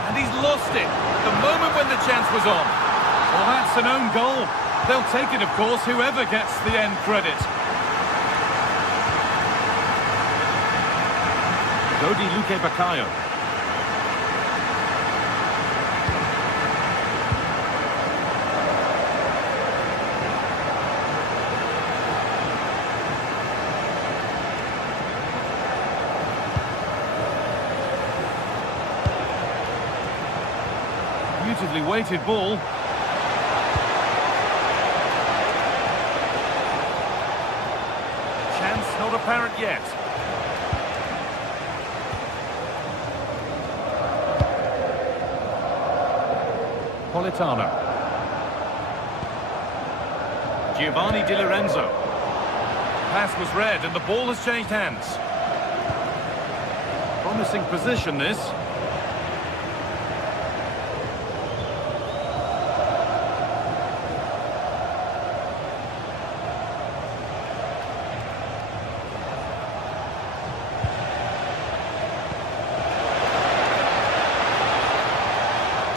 And he's lost it the moment when the chance was on. Well, that's an own goal. They'll take it, of course, whoever gets the end credit. Dodi Luque Baccaio. Beautifully weighted ball. Chance not apparent yet. Politano. Giovanni Di Lorenzo. Pass was read and the ball has changed hands. Promising position this.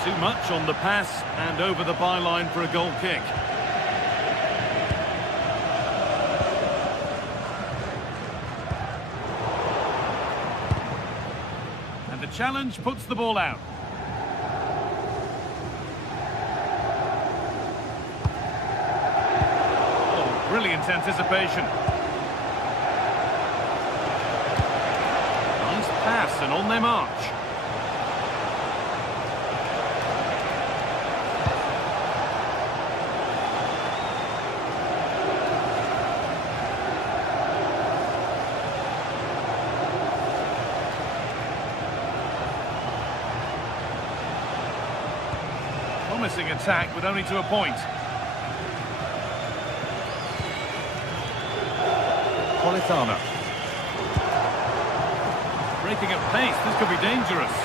Too much on the pass and over the byline for a goal kick. And the challenge puts the ball out. Oh, brilliant anticipation. Nice pass and on their march. Promising attack, but only to a point. Politano. Breaking at pace, this could be dangerous.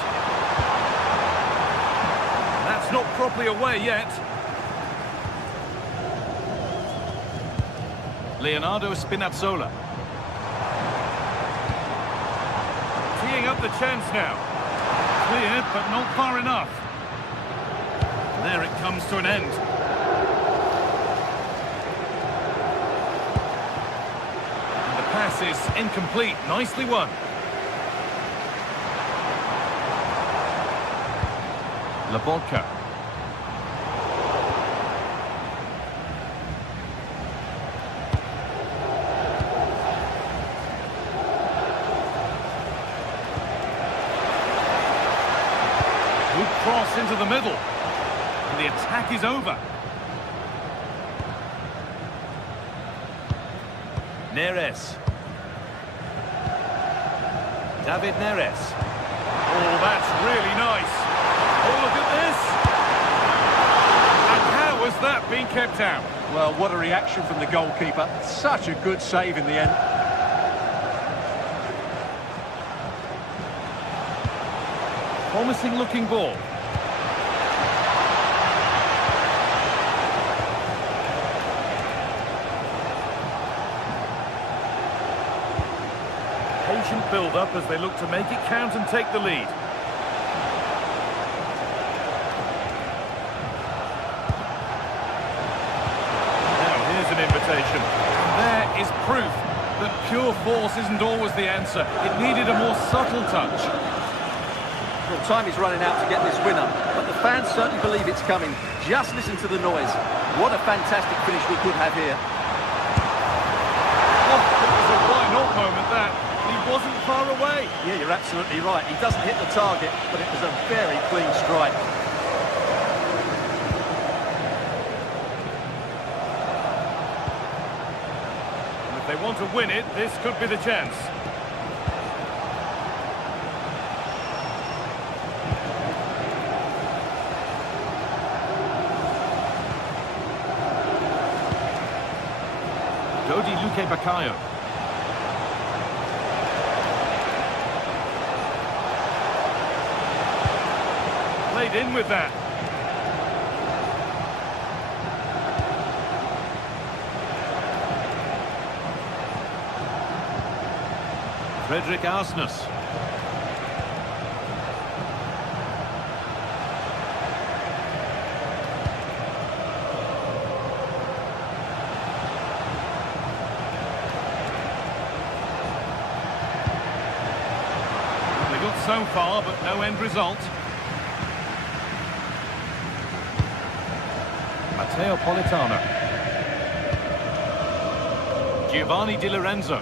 That's not properly away yet. Leonardo Spinazzola. Teeing up the chance now. Clear, but not far enough. There it comes to an end. And the pass is incomplete. Nicely won. Lobotka. Good cross into the middle. And the attack is over. Neres. David Neres. Oh, that's really nice. Oh, look at this. And how has that been kept out? Well, what a reaction from the goalkeeper. Such a good save in the end. Promising looking ball. Patient build-up as they look to make it count and take the lead. Now here's an invitation. There is proof that pure force isn't always the answer. It needed a more subtle touch. Well, time is running out to get this winner, but the fans certainly believe it's coming. Just listen to the noise. What a fantastic finish we could have here. Oh, it was a why-not moment, that. He wasn't far away. Yeah, you're absolutely right. He doesn't hit the target, but it was a very clean strike. And if they want to win it, this could be the chance. Dodi Luque Bakayo. Played in with that. Frederick Arsnes. They got so far, but no end result. Matteo Politano. Giovanni Di Lorenzo.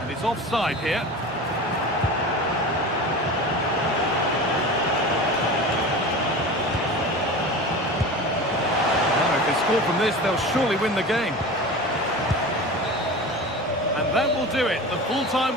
And it's offside here. Now, if they score from this, they'll surely win the game. And that will do it. The full-time...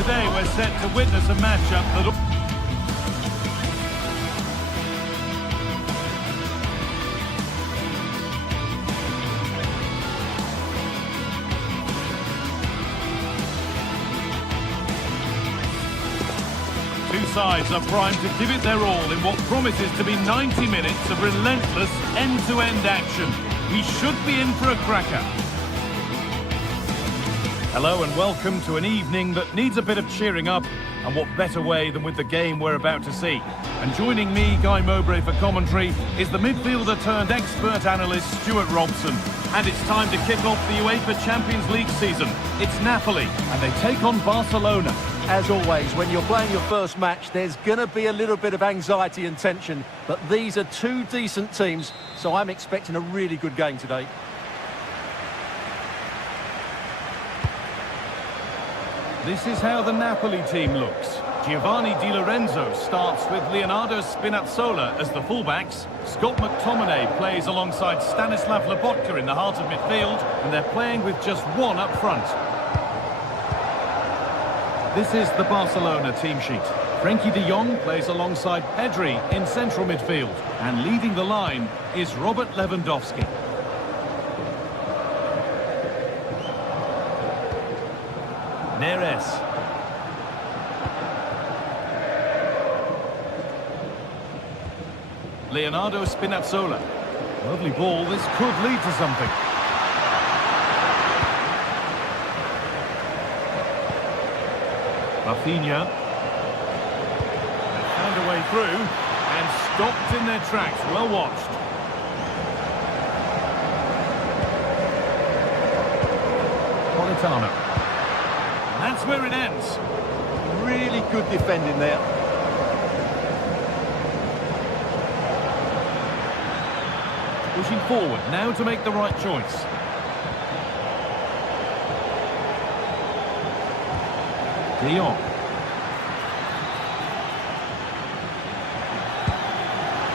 Today we're set to witness a matchup that... Two sides are primed to give it their all in what promises to be 90 minutes of relentless end-to-end action. We should be in for a cracker. Hello and welcome to an evening that needs a bit of cheering up, and what better way than with the game we're about to see. And joining me, Guy Mowbray, for commentary is the midfielder turned expert analyst Stuart Robson. And it's time to kick off the UEFA Champions League season. It's Napoli and they take on Barcelona. As always, when you're playing your first match, there's going to be a little bit of anxiety and tension, but these are two decent teams, so I'm expecting a really good game today. This is how the Napoli team looks. Giovanni Di Lorenzo starts with Leonardo Spinazzola as the fullbacks. Scott McTominay plays alongside Stanislav Lobotka in the heart of midfield, and they're playing with just one up front. This is the Barcelona team sheet. Frenkie de Jong plays alongside Pedri in central midfield. And leading the line is Robert Lewandowski. Neres. Leonardo Spinazzola. Lovely ball. This could lead to something. Rafinha. They found a way through and stopped in their tracks. Well watched. Politano. And that's where it ends. Really good defending there. Pushing forward now to make the right choice. De Jong.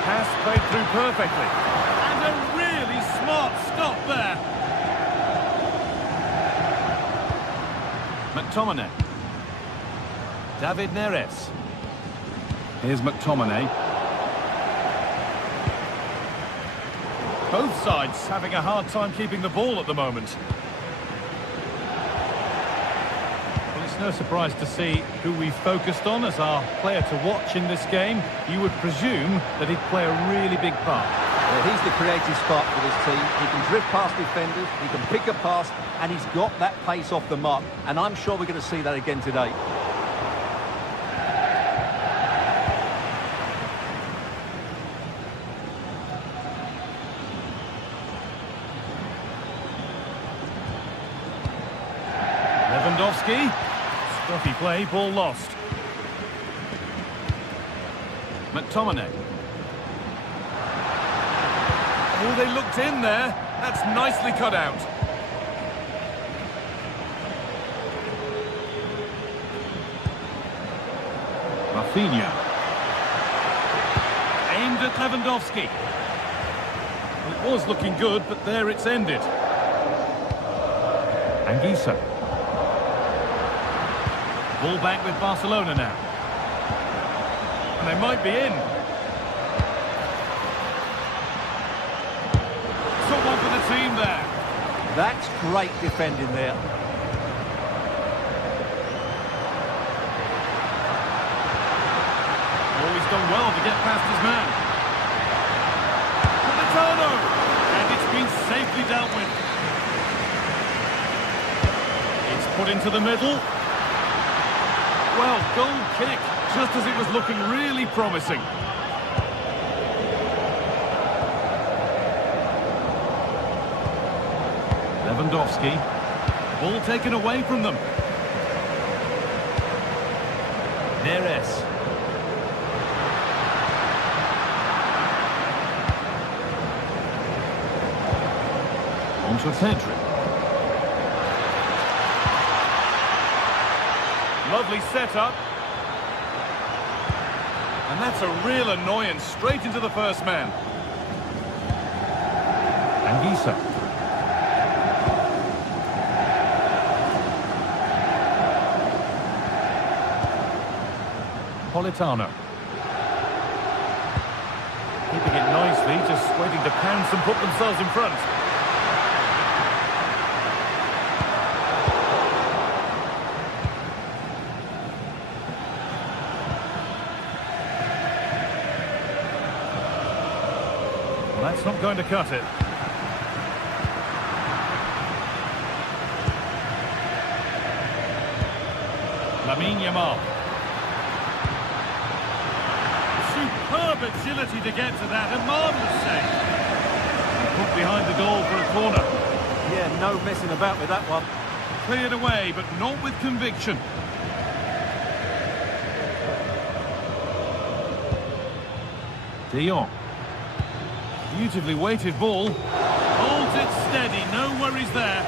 Pass played through perfectly. And a really smart stop there. McTominay. David Neres. Here's McTominay. Both sides having a hard time keeping the ball at the moment. Well, it's no surprise to see who we focused on as our player to watch in this game. You would presume that he'd play a really big part. Yeah, he's the creative spark for this team. He can drift past defenders, he can pick a pass, and he's got that pace off the mark. And I'm sure we're going to see that again today. Lewandowski. Scruffy play, ball lost. McTominay. Oh, they looked in there. That's nicely cut out. Rafinha. Aimed at Lewandowski. Well, it was looking good, but there it's ended. Anguissa. Ball back with Barcelona now. And they might be in. Someone for the team there. That's great defending there. Oh, he's done well to get past his man. Politano! And it's been safely dealt with. It's put into the middle. Well, goal kick, just as it was looking really promising. Lewandowski. Ball taken away from them. Neres. Onto Pedri. Lovely setup. And that's a real annoyance, straight into the first man. Anguissa. Politano. Keeping it nicely, just waiting to pounce and put themselves in front. That's not going to cut it. Lamine Yamal. Superb agility to get to that. A marvellous save. Put behind the goal for a corner. Yeah, no messing about with that one. Cleared away, but not with conviction. De Jong. Beautifully weighted ball. Holds it steady, no worries there.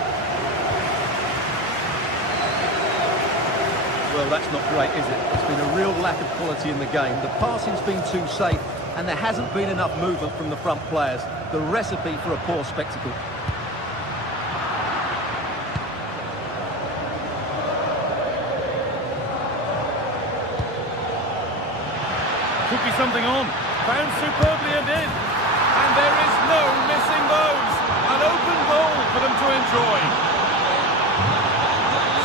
Well, that's not great, is it? It's been a real lack of quality in the game. The passing's been too safe, and there hasn't been enough movement from the front players. The recipe for a poor spectacle. Could be something on. Found superbly and in. And there is no missing those. An open goal for them to enjoy.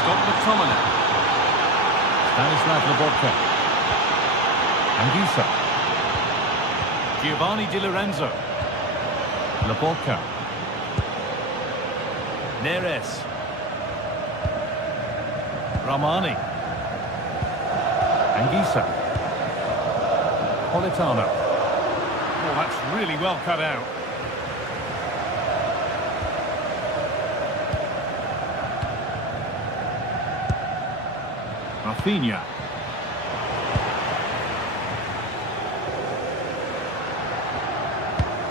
Scott McTominay. Stanislav Lobotka. Anguissa. Giovanni Di Lorenzo. Lobotka. Neres. Ramani. Anguissa. Politano. Oh, that's really well cut out. Rafinha.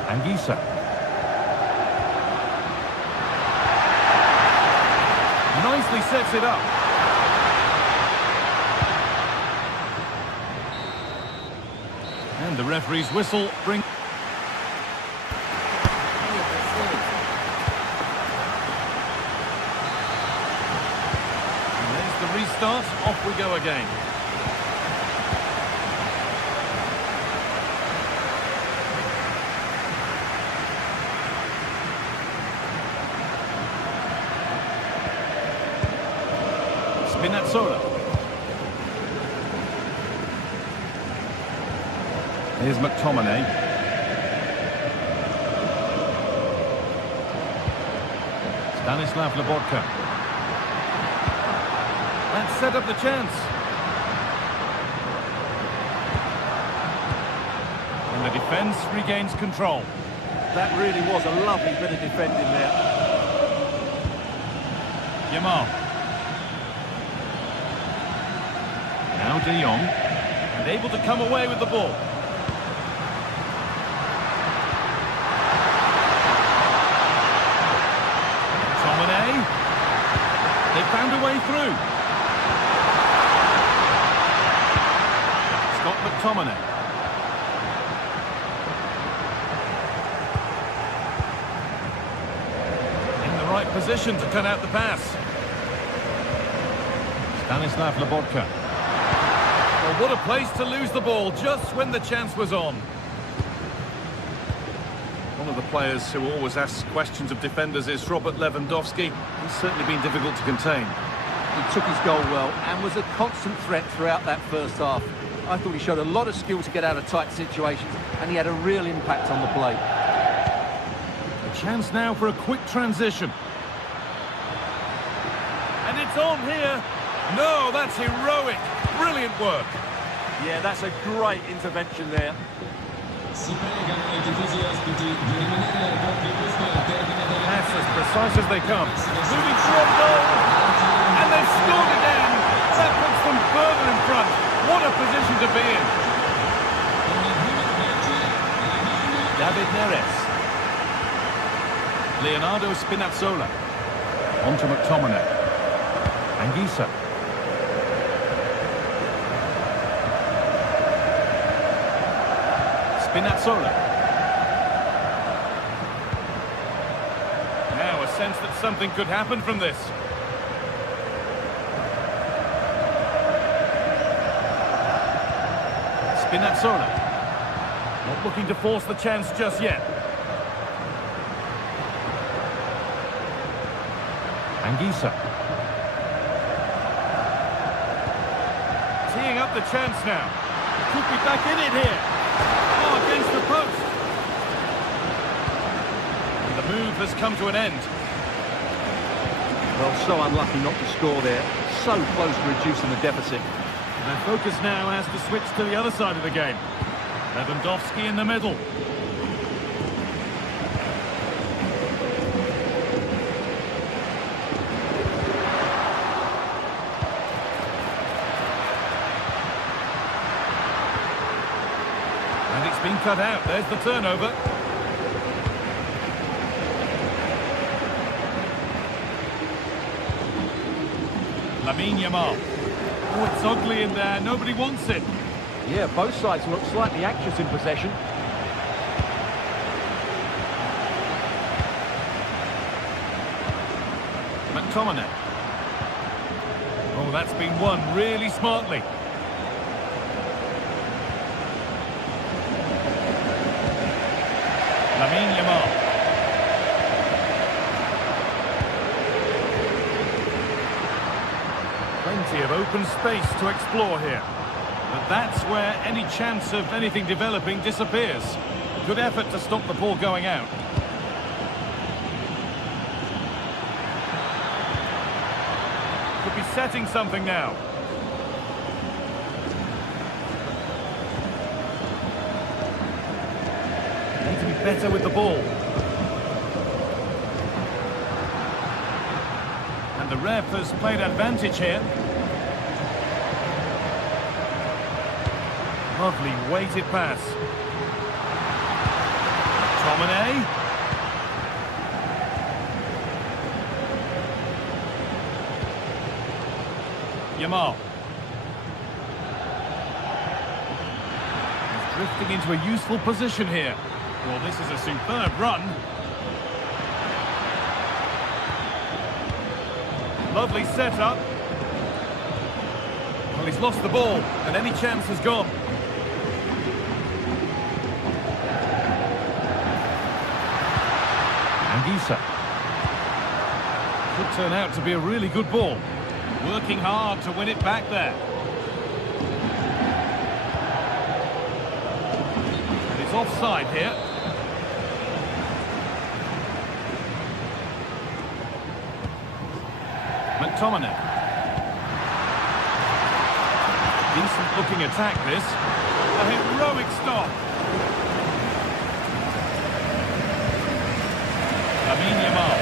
Anguissa. Nicely sets it up. And the referee's whistle brings... And there's the restart. Off we go again. Spinazzola. Here's McTominay. Stanislav Lobotka. That set up the chance. And the defence regains control. That really was a lovely bit of defending there. Yamal. Now De Jong. And able to come away with the ball. McTominay. They found a way through. Scott McTominay. In the right position to cut out the pass. Stanislav Lobotka. Well, what a place to lose the ball just when the chance was on. One of the players who always asks questions of defenders is Robert Lewandowski. He's certainly been difficult to contain. He took his goal well and was a constant threat throughout that first half. I thought he showed a lot of skill to get out of tight situations, and he had a real impact on the play. A chance now for a quick transition. And it's on here. No, that's heroic. Brilliant work. Yeah, that's a great intervention there. Pass as precise as they come. Moving toward goal. And they've scored again. That puts them further in front. What a position to be in. David Neres. Leonardo Spinazzola. On to McTominay. Anguissa. Spinazzola. Now a sense that something could happen from this. Spinazzola. Not looking to force the chance just yet. Anguissa. Teeing up the chance now. Could be back in it here. Oh, against the post. And the move has come to an end. Well, so unlucky not to score there. So close to reducing the deficit. Their focus now has to switch to the other side of the game. Lewandowski in the middle. And it's been cut out. There's the turnover. Lamine Yamal. Oh, it's ugly in there. Nobody wants it. Yeah, both sides look slightly anxious in possession. McTominay. Oh, that's been won really smartly. Lamine Yamal. Plenty of open space to explore here. But that's where any chance of anything developing disappears. Good effort to stop the ball going out. Could be setting something now. Need to be better with the ball. And the ref has played advantage here. Lovely weighted pass. Tomine. Yamal. He's drifting into a useful position here. Well, this is a superb run. Lovely setup. Well, he's lost the ball, and any chance has gone. Anguissa. Could turn out to be a really good ball. Working hard to win it back there. And it's offside here. McTominay. Decent looking attack this. A heroic stop. Lamine Yamal.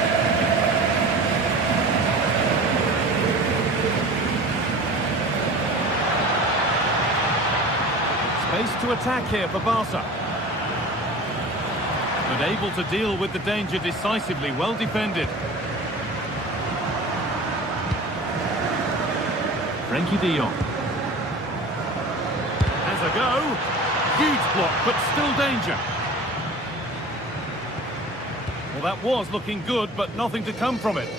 Space to attack here for Barca. But able to deal with the danger decisively, well defended. Frankie de Jong. Has a go. Huge block, but still danger. Well, that was looking good, but nothing to come from it.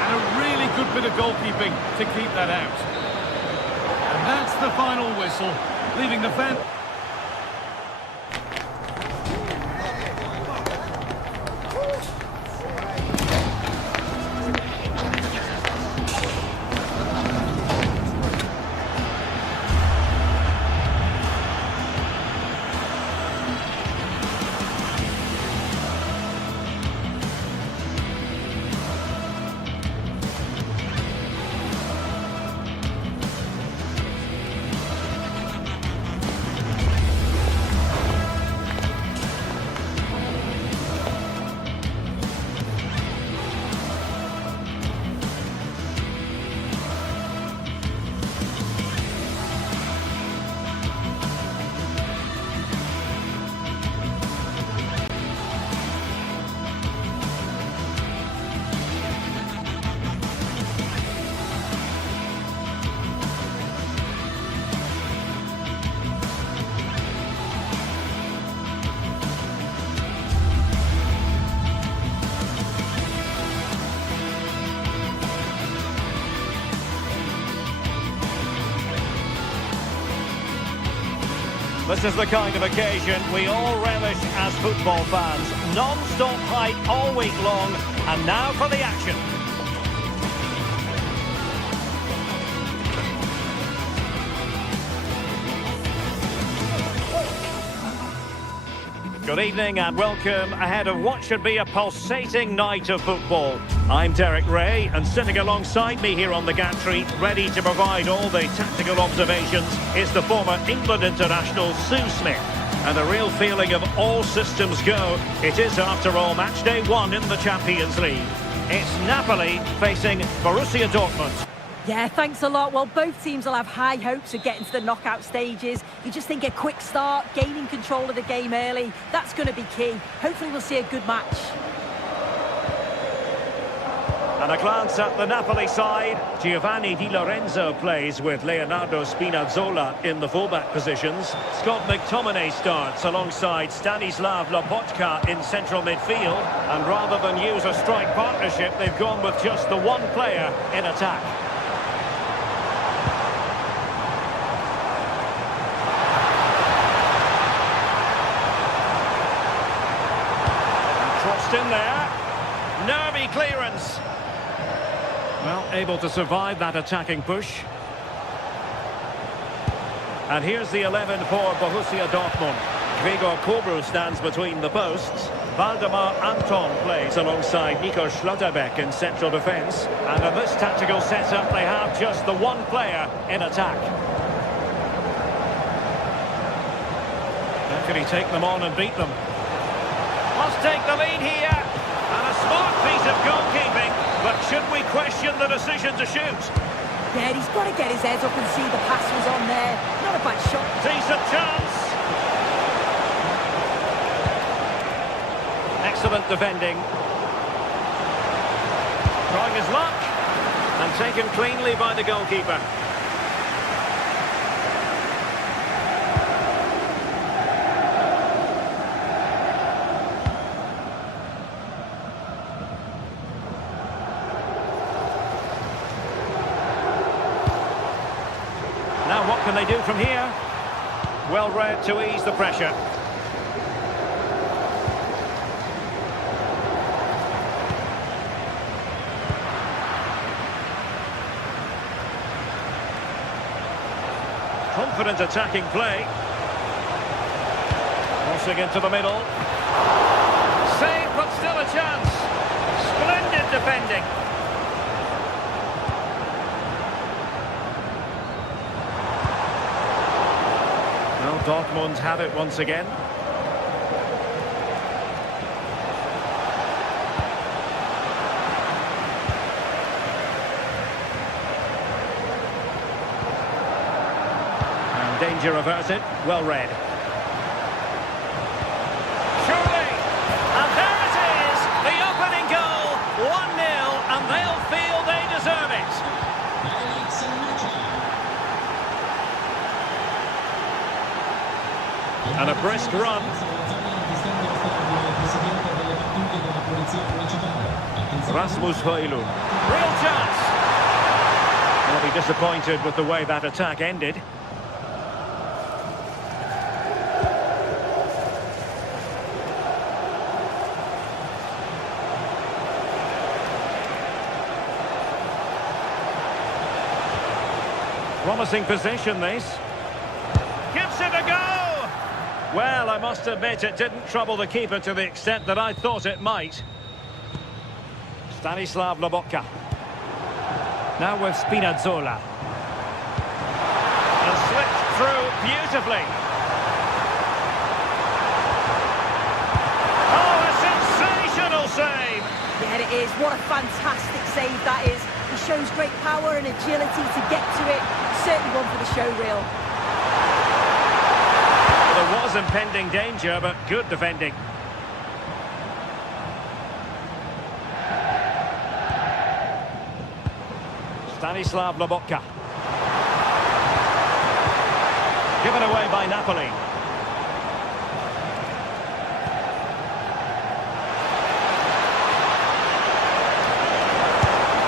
And a really good bit of goalkeeping to keep that out. And that's the final whistle, leaving the fan... This is the kind of occasion we all relish as football fans. Non-stop hype all week long, and now for the action. Good evening and welcome ahead of what should be a pulsating night of football. I'm Derek Ray, and sitting alongside me here on the gantry, ready to provide all the tactical observations, is the former England international Sue Smith. And a real feeling of all systems go. It is, after all, match day 1 in the Champions League. It's Napoli facing Borussia Dortmund. Yeah, thanks a lot. Well, both teams will have high hopes of getting to the knockout stages. You just think a quick start, gaining control of the game early, that's going to be key. Hopefully we'll see a good match. And a glance at the Napoli side. Giovanni Di Lorenzo plays with Leonardo Spinazzola in the fullback positions. Scott McTominay starts alongside Stanislav Lobotka in central midfield. And rather than use a strike partnership, they've gone with just the one player in attack. And crossed in there. Nervy clearance. Well, able to survive that attacking push. And here's the 11 for Borussia Dortmund. Gregor Kobru stands between the posts. Valdemar Anton plays alongside Nico Schlotterbeck in central defence. And in this tactical setup, they have just the one player in attack. How can he take them on and beat them? Must take the lead here. And a smart piece of goalkeeping. But should we question the decision to shoot? Yeah, he's got to get his head up and see the pass was on there. Not a bad shot. Decent chance. Excellent defending. Trying his luck. And taken cleanly by the goalkeeper. Now what can they do from here? Well read to ease the pressure. Confident attacking play. Crossing into the middle. Save, but still a chance. Splendid defending. Well, Dortmund have it once again. And danger averted. Well read. Surely! And there it is! The opening goal! 1-0, and they'll feel they deserve it. And a brisk run. Rasmus Højlund. Real chance. They'll be disappointed with the way that attack ended. Promising possession, this. Gives it a go! Well, I must admit it didn't trouble the keeper to the extent that I thought it might. Stanislav Lobotka. Now with Spinazzola. And slipped through beautifully. Oh, a sensational save! Yeah, it is. What a fantastic save that is. He shows great power and agility to get to it. Certainly one for the show reel. There was impending danger, but good defending. Stanislav Lobotka. Given away by Napoli.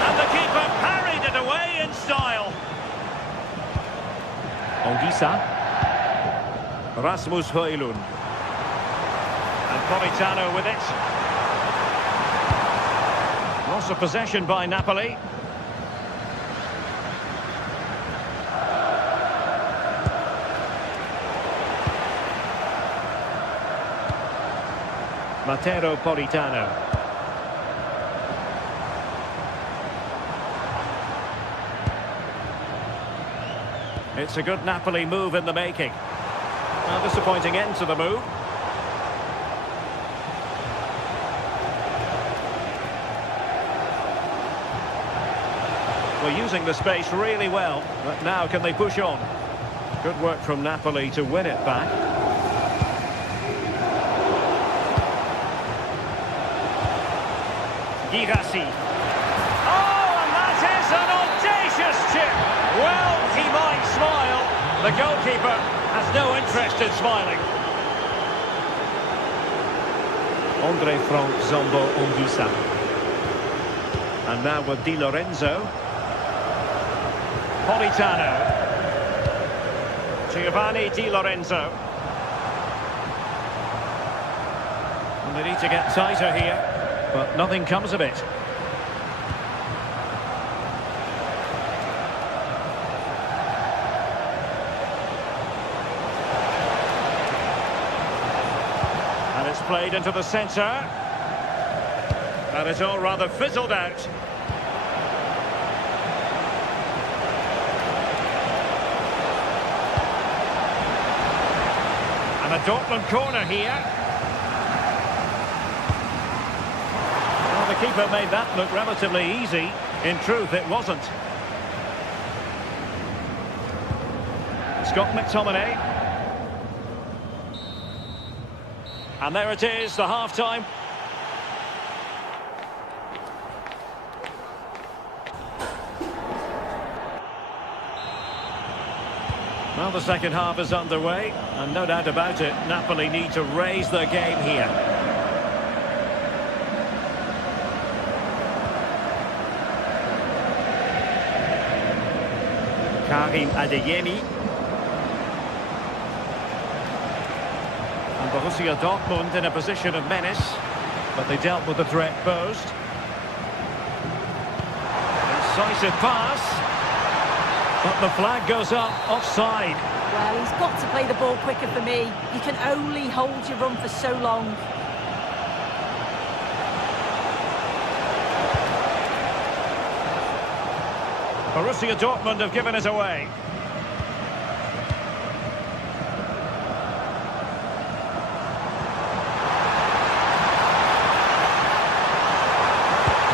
And the keeper parried it away in style. Ongisa. Rasmus Højlund. And Politano with it. Loss of possession by Napoli. Matteo Politano. It's a good Napoli move in the making. A disappointing end to the move. We're using the space really well, but now can they push on? Good work from Napoli to win it back. Girassi. goalkeeper has no interest in smiling. Andre Frank Zombo Ongusa. And now with Di Lorenzo. Politano. Giovanni Di Lorenzo. And they need to get tighter here, but nothing comes of it. And it's played into the centre. And it's all rather fizzled out. And a Dortmund corner here. Well, the keeper made that look relatively easy. In truth, it wasn't. Scott McTominay. And there it is, the half-time. Well, the second half is underway, and no doubt about it, Napoli need to raise their game here. Karim Adeyemi. And Borussia Dortmund in a position of menace, but they dealt with the threat posed. Incisive pass. But the flag goes up, offside. Well, he's got to play the ball quicker for me. You can only hold your run for so long. Borussia Dortmund have given it away.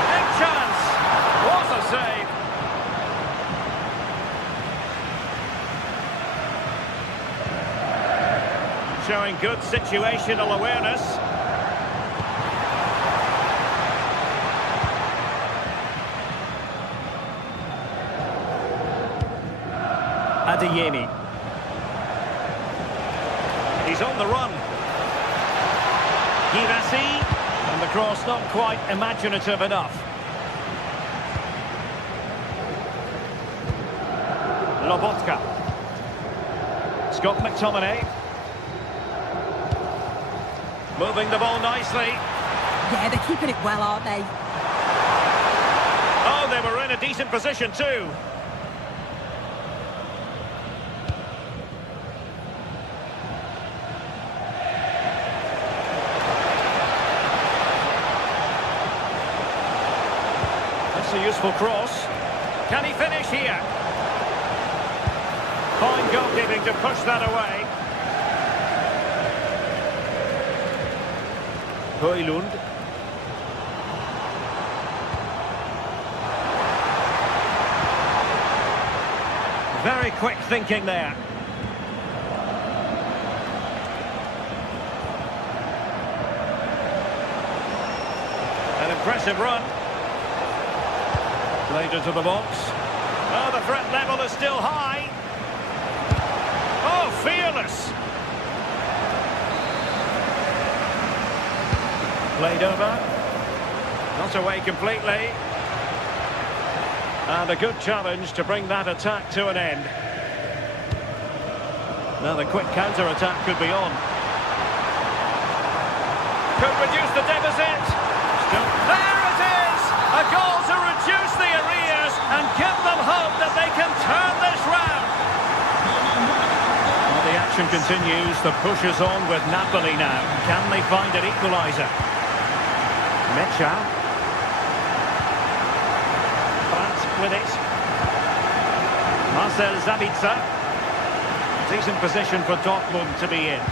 Big chance! What a save! Showing good situational awareness. Adeyemi. He's on the run. Girassi. And the cross not quite imaginative enough. Lobotka. Scott McTominay. Moving the ball nicely. Yeah, they're keeping it well, aren't they? Oh, they were in a decent position too. That's a useful cross. Can he finish here? Fine goalkeeping to push that away. Højlund. Very quick thinking there. An impressive run. Played into the box. Oh, the threat level is still high. Oh, fearless. Played over. Not away completely. And a good challenge to bring that attack to an end. Now the quick counter-attack could be on. Could reduce the deficit. Still, there it is! A goal to reduce the arrears and give them hope that they can turn this round. Well, the action continues. The push is on with Napoli now. Can they find an equaliser? Mecha. Brandt with it. Marcel Sabitzer. Decent position for Dortmund to be in.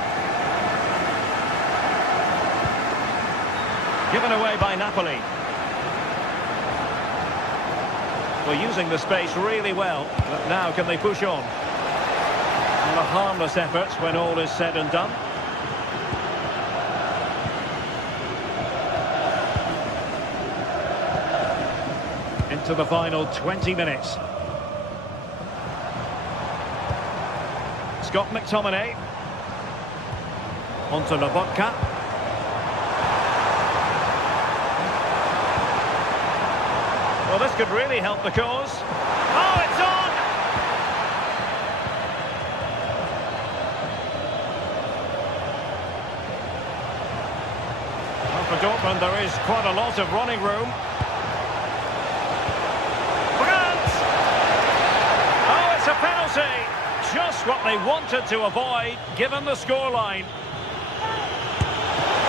Given away by Napoli. Well, using the space really well. But now can they push on? And a harmless effort when all is said and done. Into the final 20 minutes. Scott McTominay. Onto Lobotka. Well, this could really help the cause. Oh, it's on! Well, for Dortmund, there is quite a lot of running room. Brandt! Oh, it's a penalty! Just what they wanted to avoid, given the scoreline.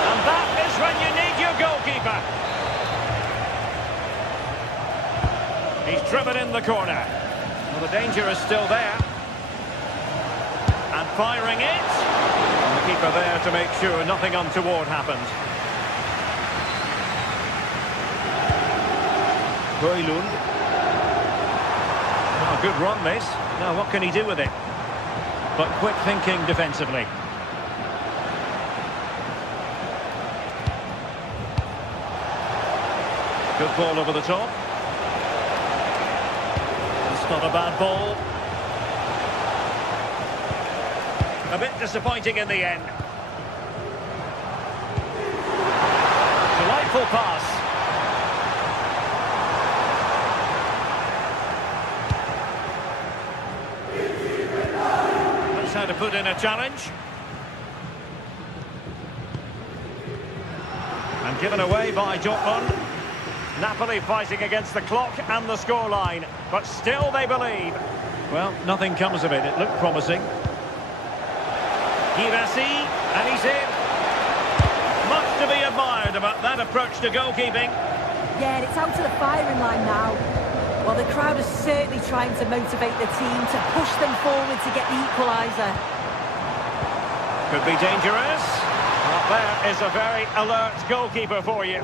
And that is when you need your goalkeeper. He's driven in the corner. Well, the danger is still there. And firing it. And the keeper there to make sure nothing untoward happened. Højlund. Oh, good run, this. Now, what can he do with it? But quick thinking defensively. Good ball over the top. It's not a bad ball. A bit disappointing in the end. Delightful pass. That's how to put in a challenge. And given away by Dortmund. Napoli fighting against the clock and the scoreline, but still they believe. Well, nothing comes of it. It looked promising. Girassi, and he's in. Much to be admired about that approach to goalkeeping. Yeah, it's out to the firing line now. Well, the crowd is certainly trying to motivate the team to push them forward to get the equaliser. Could be dangerous. Well, there is a very alert goalkeeper for you.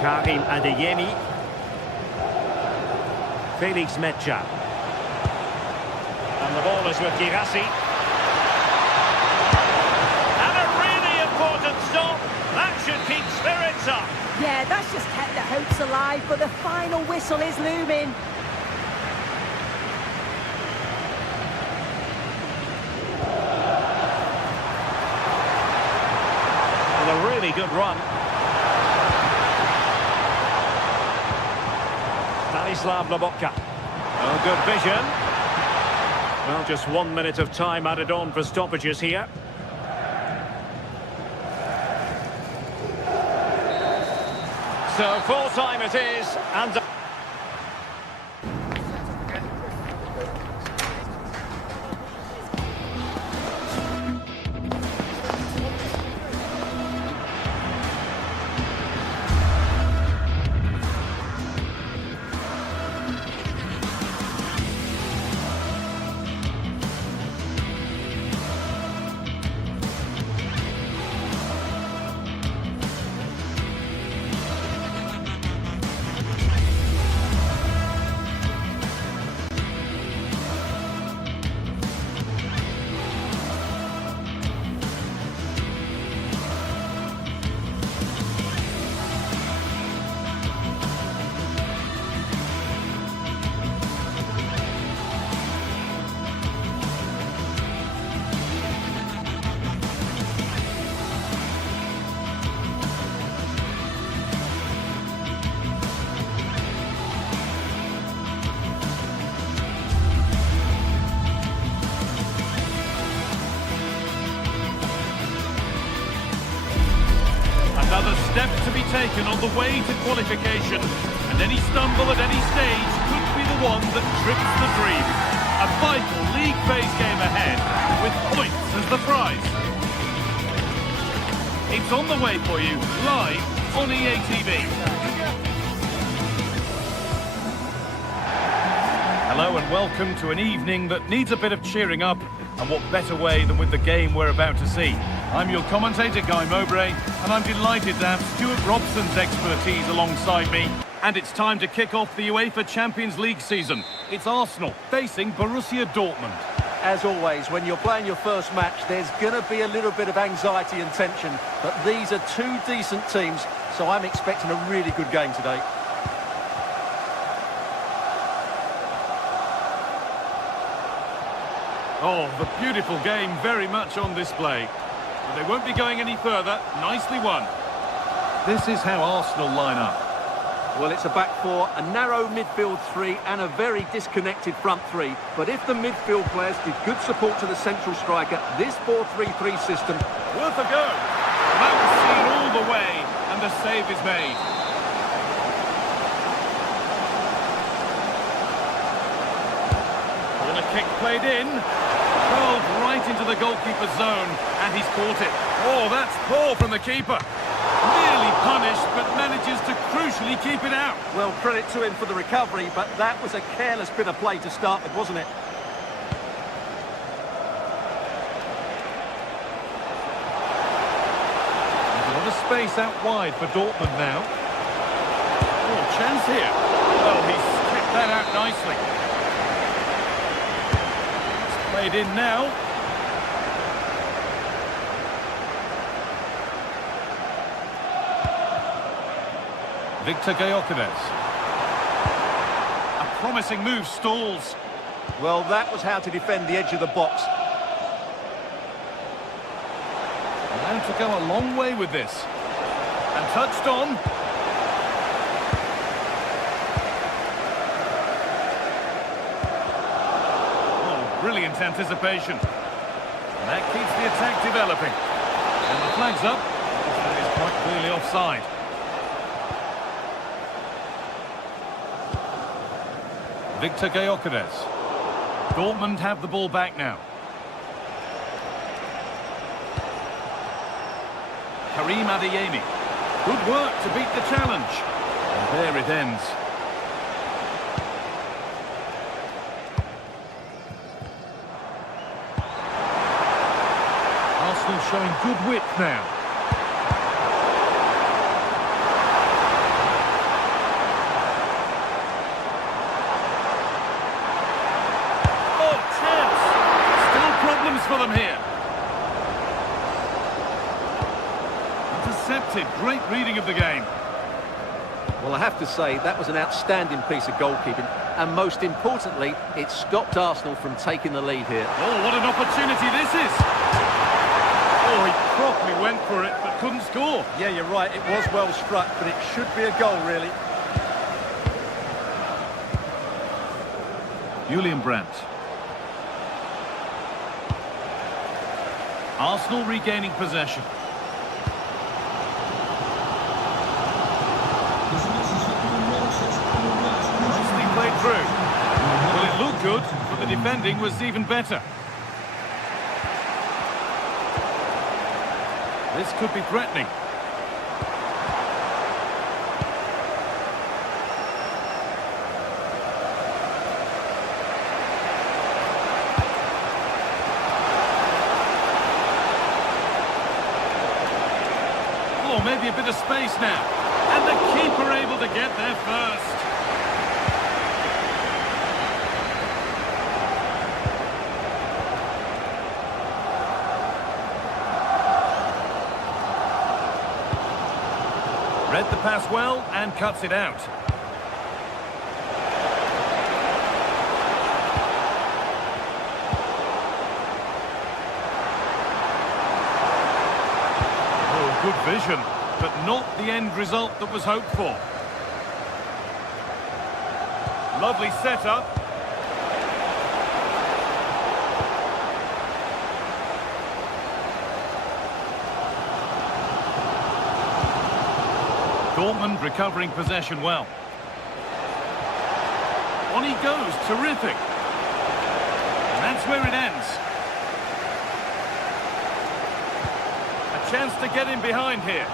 Karim Adeyemi. Felix Mecha. And the ball is with Girassi. And a really important stop. That should keep spirits up. Yeah, that's just kept the hopes alive, but the final whistle is looming. Well, a really good run. Stanislav Lobotka. Oh, good vision. Well, just 1 minute of time added on for stoppages here. So full time it is, and another step to be taken on the way to qualification, and any stumble at any stage could be the one that trips the dream. A vital league phase game ahead, with points as the prize. It's on the way for you, live on EA TV. Hello and welcome to an evening that needs a bit of cheering up, and what better way than with the game we're about to see. I'm your commentator, Guy Mowbray, and I'm delighted to have Stuart Robson's expertise alongside me. And it's time to kick off the UEFA Champions League season. It's Arsenal facing Borussia Dortmund. As always, when you're playing your first match, there's going to be a little bit of anxiety and tension. But these are two decent teams, so I'm expecting a really good game today. Oh, the beautiful game very much on display. But they won't be going any further. Nicely won. This is how Arsenal line up. Well, it's a back four, a narrow midfield three and a very disconnected front three. But if the midfield players give good support to the central striker, this 4-3-3 system... Worth a go. That was seen all the way, and the save is made. Corner kick played in. Curled right into the goalkeeper's zone, and he's caught it. Oh, that's poor from the keeper. Nearly punished, but manages to crucially keep it out. Well, credit to him for the recovery, but that was a careless bit of play to start with, wasn't it? There's a lot of space out wide for Dortmund now. Oh, chance here. Oh, he's kept that out nicely. It's played in now. Victor Gyökeres. A promising move stalls. Well, that was how to defend the edge of the box. Allowed to go a long way with this. And touched on. Oh, brilliant anticipation. And that keeps the attack developing. And the flag's up. That is quite clearly offside. Victor Gyökeres. Dortmund have the ball back now. Karim Adeyemi. Good work to beat the challenge. And there it ends. Arsenal showing good width now. For them here. Intercepted. Great reading of the game. Well, I have to say, that was an outstanding piece of goalkeeping. And most importantly, it stopped Arsenal from taking the lead here. Oh, what an opportunity this is. Oh, he properly went for it, but couldn't score. Yeah, you're right. It was well struck, but it should be a goal, really. Julian Brandt. Arsenal regaining possession. Nicely played through. Well, it looked good, but the defending was even better. This could be threatening. Oh, maybe a bit of space now. And the keeper able to get there first. Read the pass well and cuts it out. Good vision, but not the end result that was hoped for. Lovely setup. Dortmund recovering possession well. On he goes, terrific. And that's where it ends. Chance to get in behind here.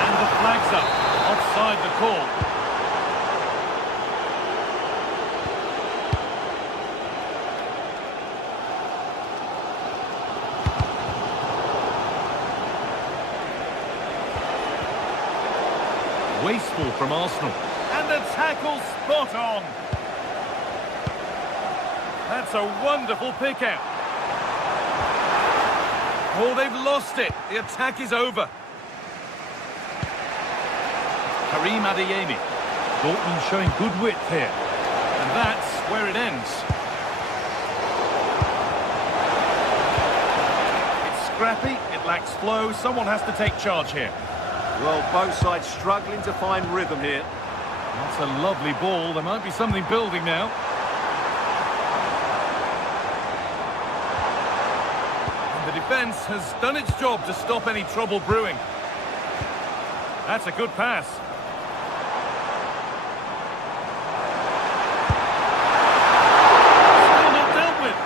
And the flag's up. Offside the call. Wasteful from Arsenal. And the tackle spot on. That's a wonderful pick out. Oh, they've lost it. The attack is over. Karim Adeyemi. Dortmund showing good width here. And that's where it ends. scrappy, it lacks flow, someone has to take charge here. Well, both sides struggling to find rhythm here. That's a lovely ball, there might be something building now. And the defence has done its job to stop any trouble brewing. That's a good pass. Still not dealt with.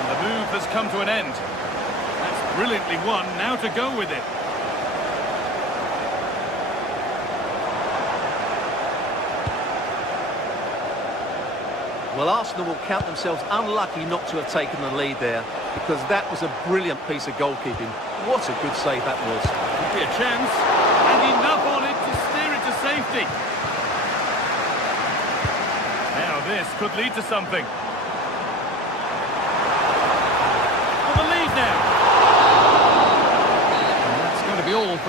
And the move has come to an end. That's brilliantly won, now to go with it. Well, Arsenal will count themselves unlucky not to have taken the lead there, because that was a brilliant piece of goalkeeping. What a good save that was. Could be a chance, and enough on it to steer it to safety. Now this could lead to something. For the lead now. And that's going to be all.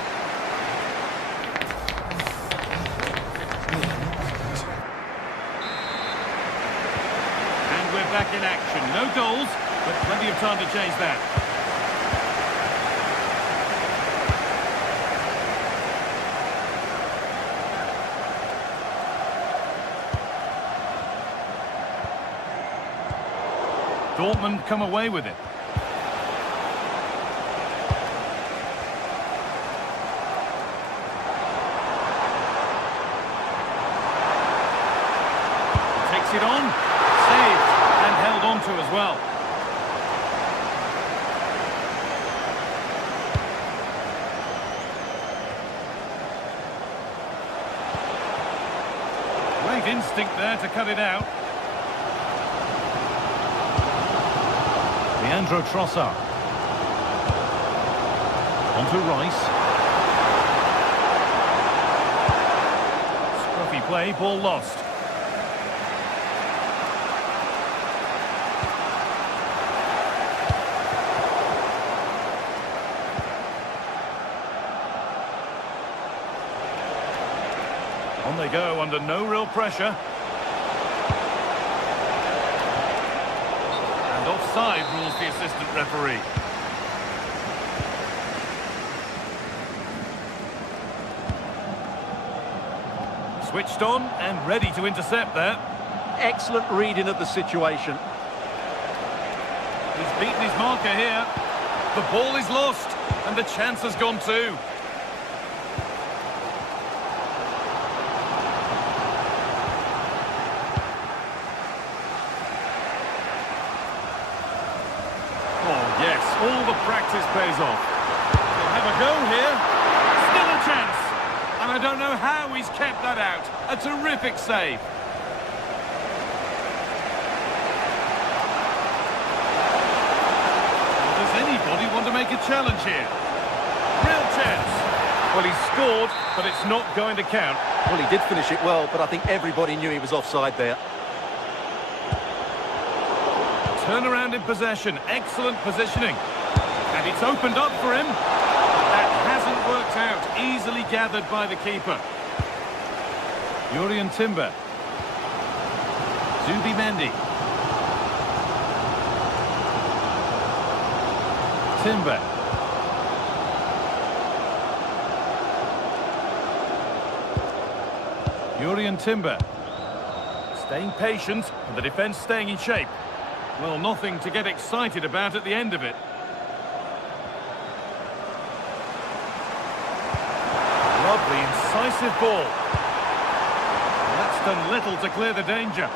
We're back in action. No goals, but plenty of time to change that. Dortmund come away with it. Takes it on. Saved. And held on to as well. Great instinct there to cut it out. Leandro Trossard. Onto Rice. Scruffy play, ball lost. On they go, under no real pressure. And offside rules the assistant referee. Switched on and ready to intercept there. Excellent reading of the situation. He's beaten his marker here. The ball is lost, and the chance has gone too. Yes, all the practice pays off. He'll have a go here. Still a chance. And I don't know how he's kept that out. A terrific save. Does anybody want to make a challenge here? Real chance. Well, he scored, but it's not going to count. Well, he did finish it well, but I think everybody knew he was offside there. Turnaround in possession, excellent positioning. And it's opened up for him. That hasn't worked out, easily gathered by the keeper. Jurrien Timber. Zubimendi. Timber. Jurrien Timber. Staying patient, and the defence staying in shape. Well, nothing to get excited about at the end of it. Lovely, incisive ball. That's done little to clear the danger.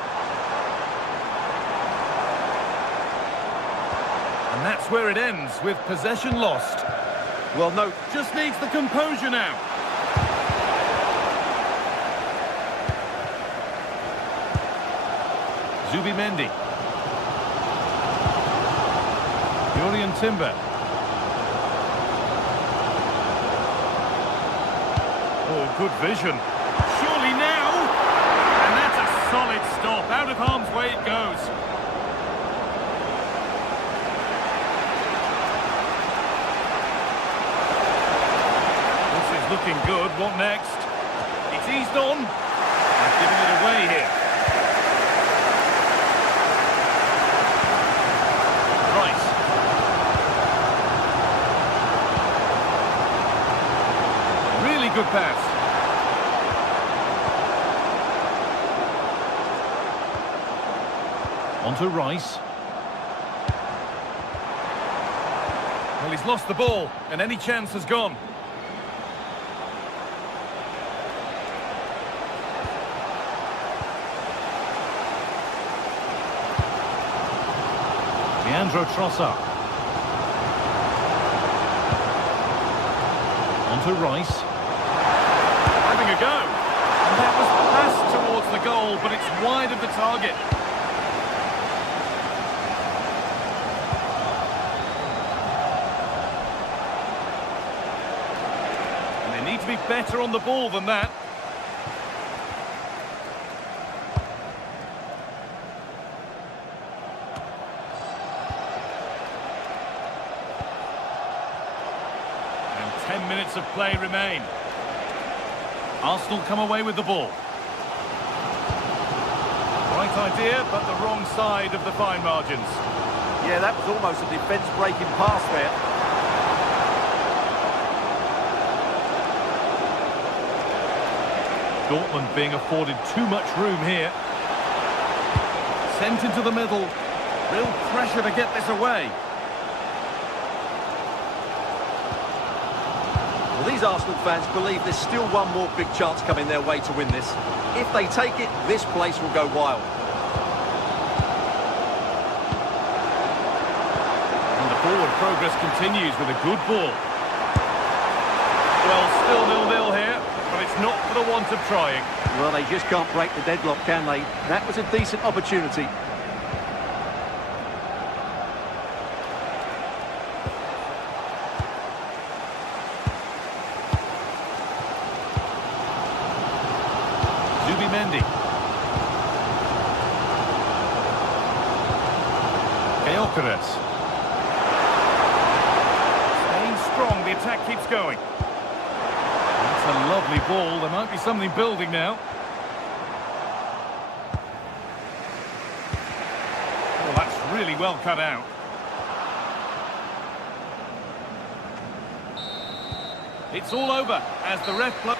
And that's where it ends, with possession lost. Well, no, Just needs the composure now. Zubimendi. Jurrien Timber. Oh, good vision. Surely now. And that's a solid stop. Out of harm's way it goes. This is looking good. What next? It's eased on. They've given it away here. good pass. On to Rice. Well, he's lost the ball, and any chance has gone. Leandro Trossard. On to Rice. Having a go. And that was passed towards the goal, but it's wide of the target. And they need to be better on the ball than that. And 10 minutes of play remain. Arsenal come away with the ball. Right idea, but the wrong side of the fine margins. Yeah, that was almost a defence-breaking pass there. Dortmund being afforded too much room here. Sent into the middle. Real pressure to get this away. Well, these Arsenal fans believe there's still one more big chance coming their way to win this. If they take it, this place will go wild. And the forward progress continues with a good ball. Well, still 0-0 here, but it's not for the want of trying. Well, they just can't break the deadlock, can they? That was a decent opportunity. Mendy. Gyökeres. Staying strong, the attack keeps going. That's a lovely ball, there might be something building now. Oh, that's really well cut out. It's all over as the ref blows.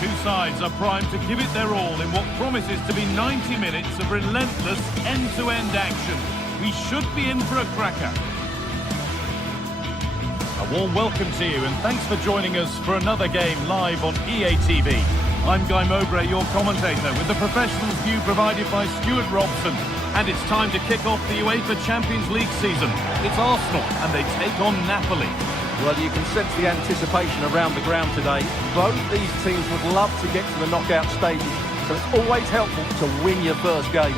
Two sides are primed to give it their all in what promises to be 90 minutes of relentless end-to-end action. We should be in for a cracker. A warm welcome to you and thanks for joining us for another game live on EA TV. I'm Guy Mowbray, your commentator, with the professionals view provided by Stuart Robson. And it's time to kick off the UEFA Champions League season. It's Arsenal and they take on Napoli. Well, you can sense the anticipation around the ground today. Both these teams would love to get to the knockout stages, so it's always helpful to win your first game.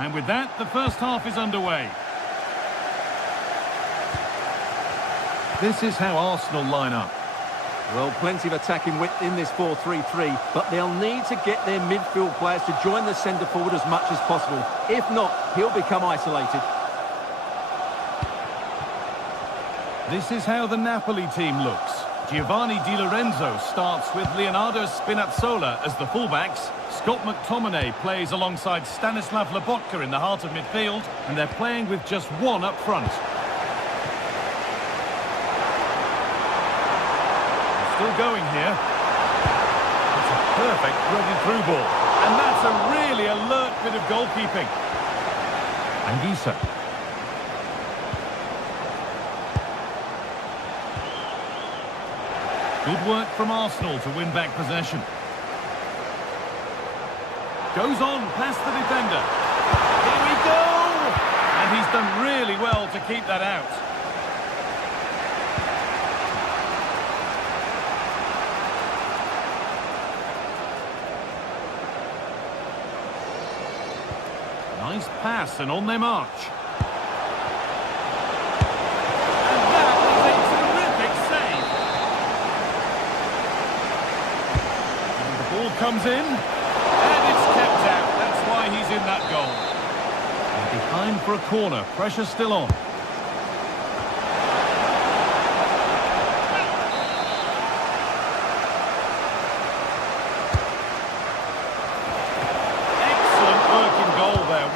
And with that, the first half is underway. This is how Arsenal line up. Well, plenty of attacking width in this 4-3-3, but they'll need to get their midfield players to join the centre forward as much as possible. If not, he'll become isolated. This is how the Napoli team looks. Giovanni Di Lorenzo starts with Leonardo Spinazzola as the fullbacks. Scott McTominay plays alongside Stanislav Lobotka in the heart of midfield, and they're playing with just one up front. Still going here. It's a perfect threaded through ball. And that's a really alert bit of goalkeeping. Anguissa. Good work from Arsenal to win back possession. Goes on past the defender. Here we go! And he's done really well to keep that out. Nice pass and on their march. And that was a terrific save. And the ball comes in. And it's kept out. That's why he's in that goal. And behind for a corner. Pressure still on.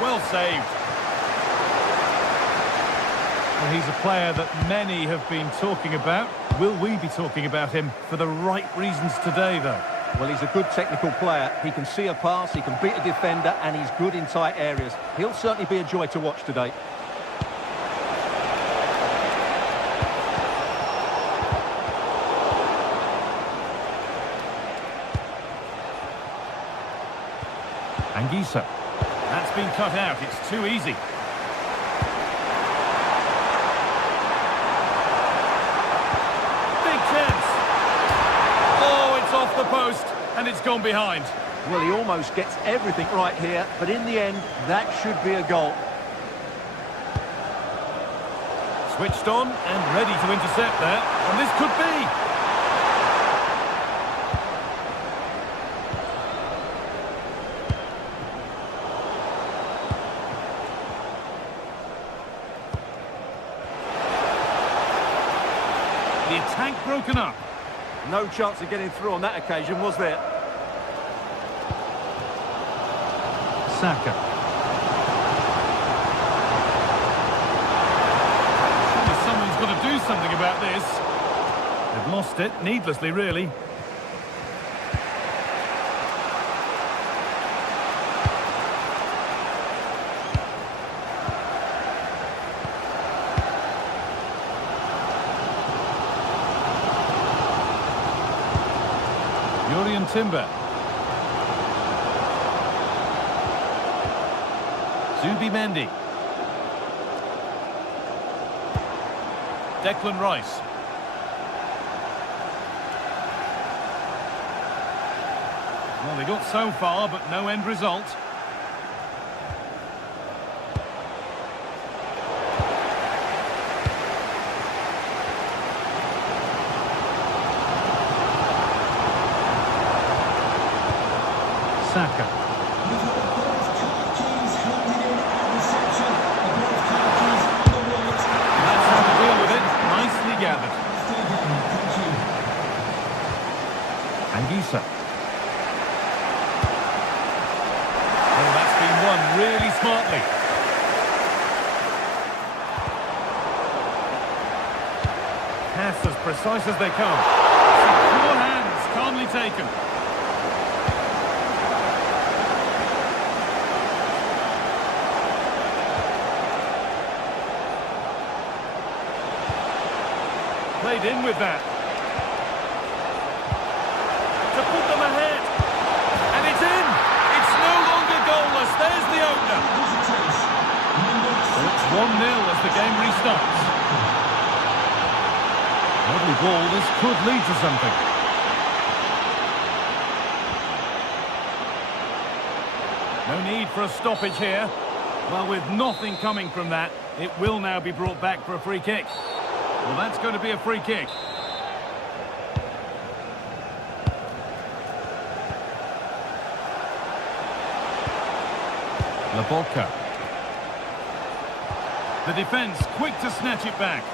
Well saved. Well, he's a player that many have been talking about. Will we be talking about him for the right reasons today, though? Well, he's a good technical player. He can see a pass, he can beat a defender, and he's good in tight areas. He'll certainly be a joy to watch today. Anguissa. That's been cut out. It's too easy. Big chance. Oh, it's off the post, and it's gone behind. Well, he almost gets everything right here, but in the end, that should be a goal. Switched on and ready to intercept there, and this could be. The attack broken up. No chance of getting through on that occasion, was there? Saka. Surely someone's got to do something about this. They've lost it, needlessly, really. Timber. Zubimendi. Declan Rice. Well, they got so far, but no end result. Saka. That's how to deal with it. Nicely gathered. Anguissa. Oh, that's been won really smartly. Pass as precise as they come. Secure hands, calmly taken. Played in with that. To put them ahead. And it's in. It's no longer goalless. There's the opener. So it's 1-0 as the game restarts. Lovely ball. This could lead to something. No need for a stoppage here. Well, with nothing coming from that, it will now be brought back for a free kick. Well, that's going to be a free kick. Lobotka. The defence quick to snatch it back.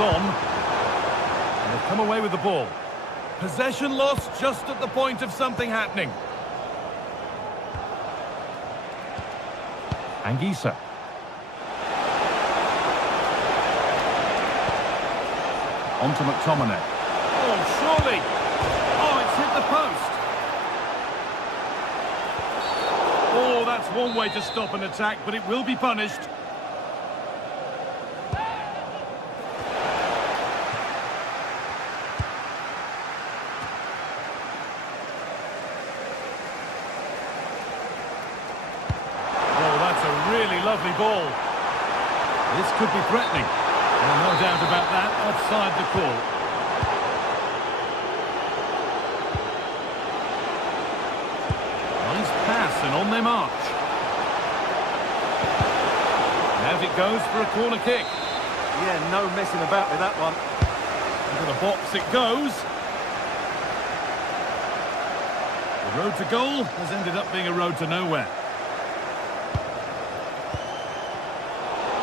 on. And they've come away with the ball. Possession lost just at the point of something happening. Anguissa. On to McTominay. Oh, surely! Oh, it's hit the post! Oh, that's one way to stop an attack, but it will be punished. Oh, that's a really lovely ball. This could be threatening. No doubt about that, offside the call. Nice pass and on they march. And out it goes for a corner kick. Yeah, no messing about with that one. Into the box it goes. The road to goal has ended up being a road to nowhere.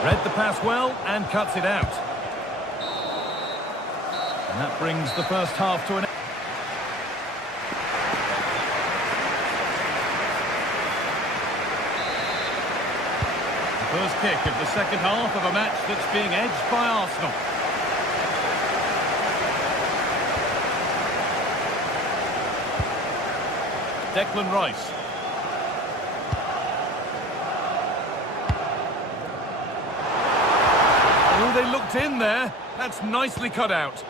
Read the pass well and cuts it out. And that brings the first half to an end. The first kick of the second half of a match that's being edged by Arsenal. Declan Rice. Oh, they looked in there. That's nicely cut out.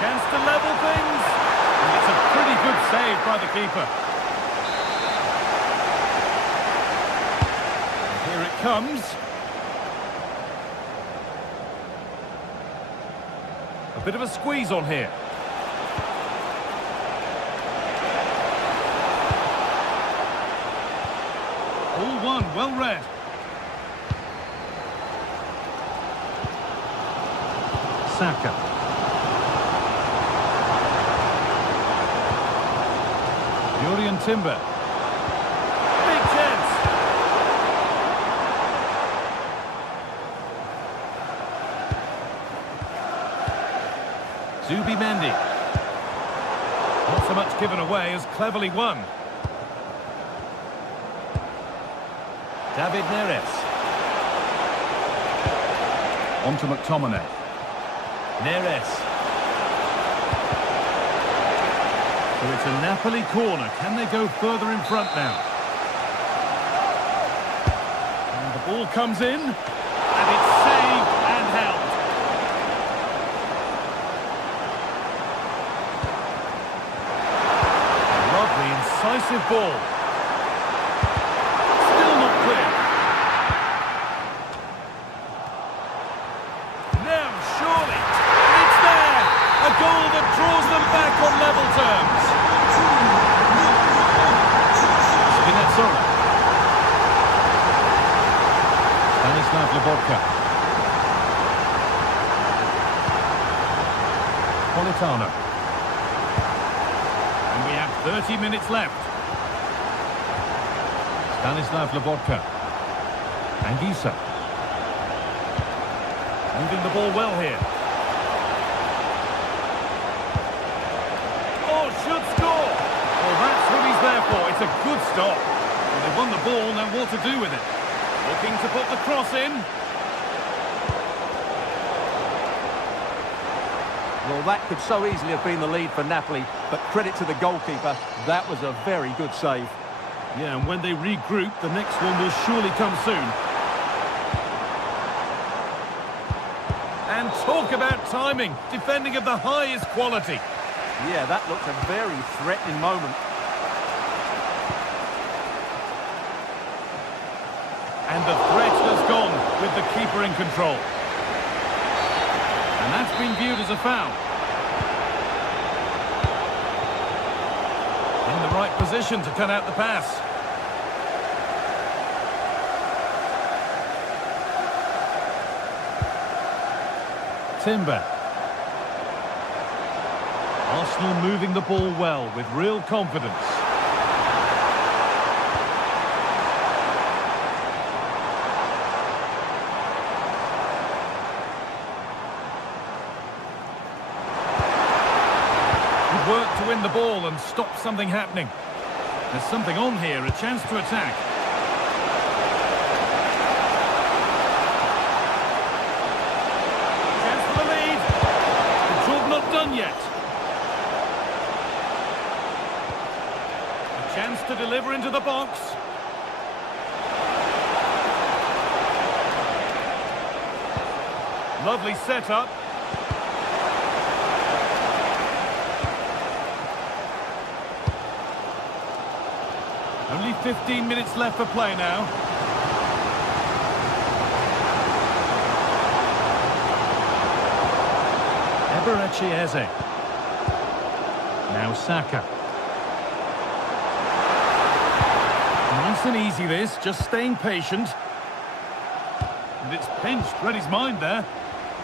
Chance to level things. And it's a pretty good save by the keeper. Here it comes. A bit of a squeeze on here. All one, well read. Saka. Yuri Timber. Big chance. Zubimendi. Not so much given away as cleverly won. David Neres. On to McTominay. Neres. So it's a Napoli corner. Can they go further in front now? And the ball comes in. And it's saved and held. A lovely, incisive ball. Still not clear. Now, surely. It's there. A goal that draws them back on level terms. Spinazzola. Stanislav Lobotka. Politano. And we have 30 minutes left. Stanislav Lobotka. Anguissa. Moving the ball well here. Oh, should score! Well, that's what he's there for. It's a good stop. Well, they've won the ball, now what to do with it? Looking to put the cross in. Well, that could so easily have been the lead for Napoli, but credit to the goalkeeper, that was a very good save. Yeah, and when they regroup, the next one will surely come soon. And talk about timing, defending of the highest quality. Yeah, that looked a very threatening moment. And the threat has gone with the keeper in control. And that's been viewed as a foul. In the right position to cut out the pass. Timber. Arsenal moving the ball well with real confidence. win the ball and stop something happening. There's something on here, a chance to attack. Chance for the lead. The job not done yet. A chance to deliver into the box. Lovely setup. Only 15 minutes left for play now. Eberechi Eze. Now Saka. Nice and easy this, just staying patient. And it's pinched, read his mind there.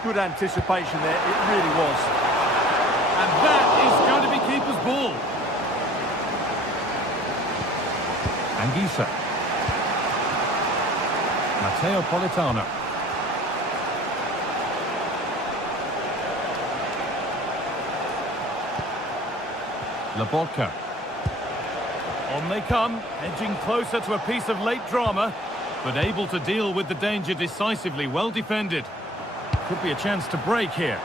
Good anticipation there, it really was. And that is going to be keeper's ball. Anguissa. Matteo Politano. Lobotka. On they come, edging closer to a piece of late drama, but able to deal with the danger decisively, well defended. Could be a chance to break here.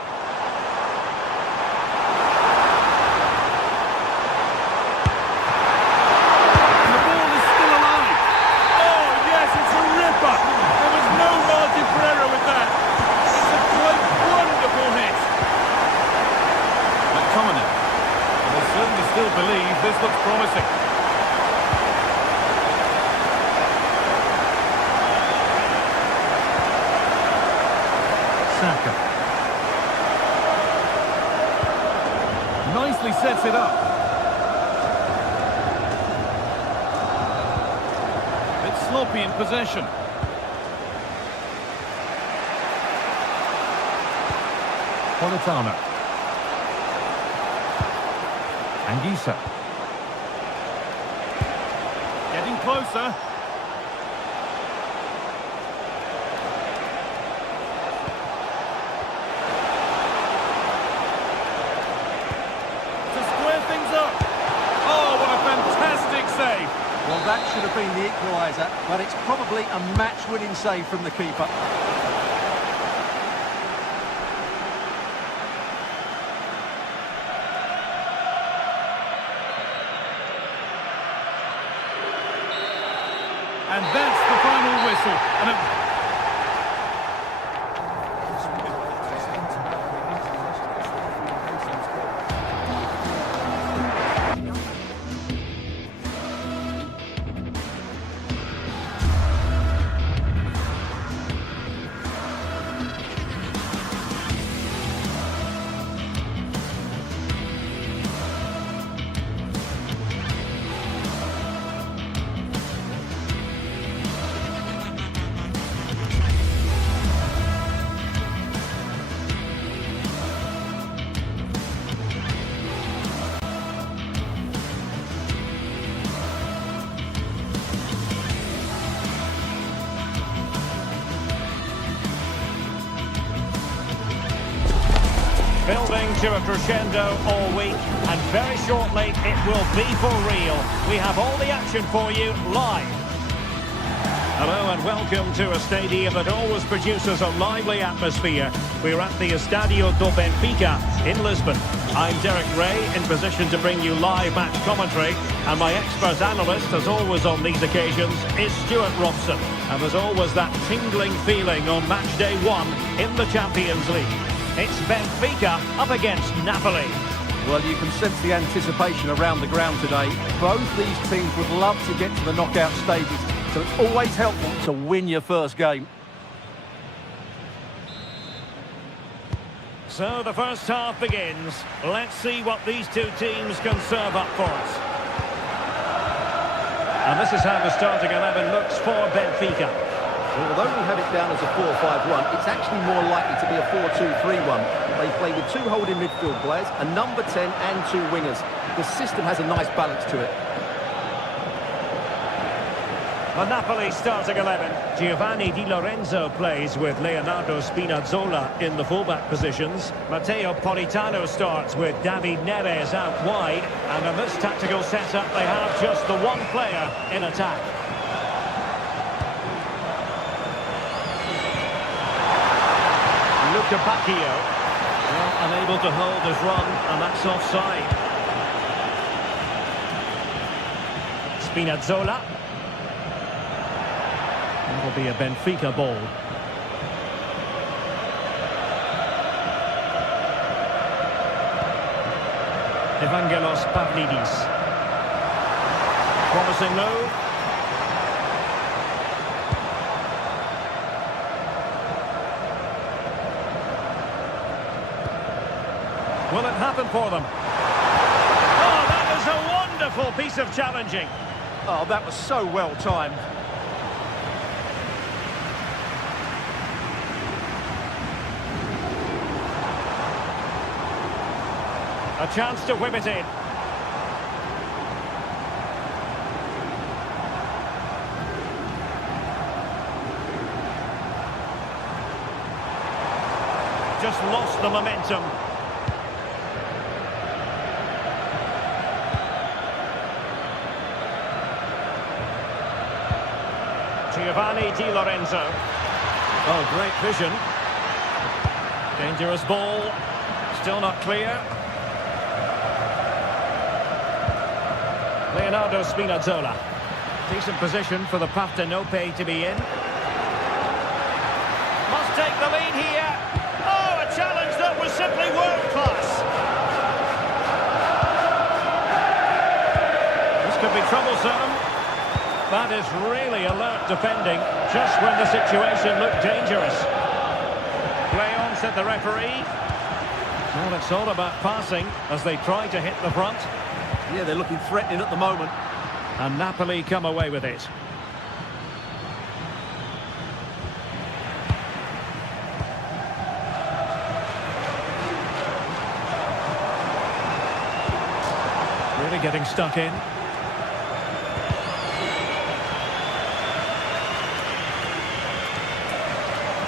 Still believe this looks promising. Saka. Nicely sets it up. Bit sloppy in possession. Politano. Anguissa. Getting closer. To square things up. Oh, what a fantastic save. Well, that should have been the equaliser, but it's probably a match-winning save from the keeper. And that's the final whistle. And building to a crescendo all week, and very shortly it will be for real. We have all the action for you live. Hello and welcome to a stadium that always produces a lively atmosphere. We're at the Estadio do Benfica in Lisbon. I'm Derek Ray, in position to bring you live match commentary, and my expert analyst, as always on these occasions, is Stuart Robson. And there's always that tingling feeling on match day one in the Champions League. It's Benfica up against Napoli. Well, you can sense the anticipation around the ground today. Both these teams would love to get to the knockout stages, so it's always helpful to win your first game. So the first half begins. Let's see what these two teams can serve up for us. And this is how the starting 11 looks for Benfica. Well, although we have it down as a 4-5-1, it's actually more likely to be a 4-2-3-1. They play with two holding midfield players, a number 10 and two wingers. The system has a nice balance to it. The Napoli starting 11. Giovanni Di Lorenzo plays with Leonardo Spinazzola in the fullback positions. Matteo Politano starts with David Neres out wide. And in this tactical setup, they have just the one player in attack. Luca Bacchio. Well, unable to hold his run, and that's offside. Spinazzola. That'll be a Benfica ball. Evangelos Pavlidis. Promising move. Will it happen for them? Oh, that was a wonderful piece of challenging. Oh, that was so well timed. A chance to whip it in. Just lost the momentum. Giovanni Di Lorenzo. Oh, great vision. Dangerous ball. Still not clear. Leonardo Spinazzola. Decent position for the Partenope to be in. Must take the lead here. Oh, a challenge that was simply world-class. This could be troublesome. That is really alert defending, just when the situation looked dangerous. Play on, said the referee. Well, it's all about passing as they try to hit the front. Yeah, they're looking threatening at the moment. And Napoli come away with it. Really getting stuck in.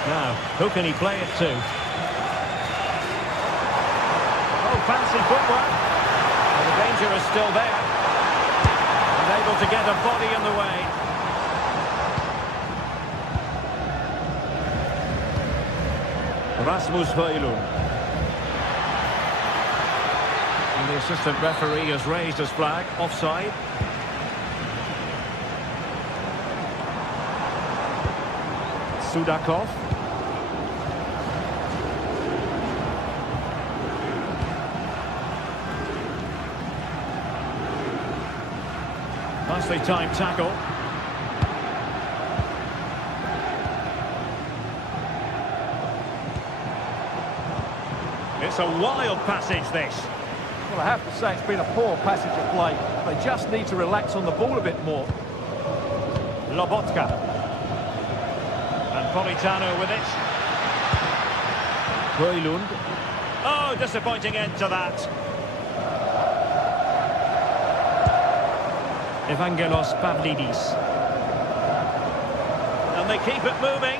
Now, who can he play it to? Oh, fancy footwork. The danger is still there. Unable to get a body in the way. Rasmus Højlund. And the assistant referee has raised his flag. Offside. Sudakov. Nicely timed tackle. It's a wild passage, this. Well, I have to say it's been a poor passage of play. They just need to relax on the ball a bit more. Lobotka. And Politano with it. Højlund. Oh, disappointing end to that. Evangelos Pavlidis. And they keep it moving.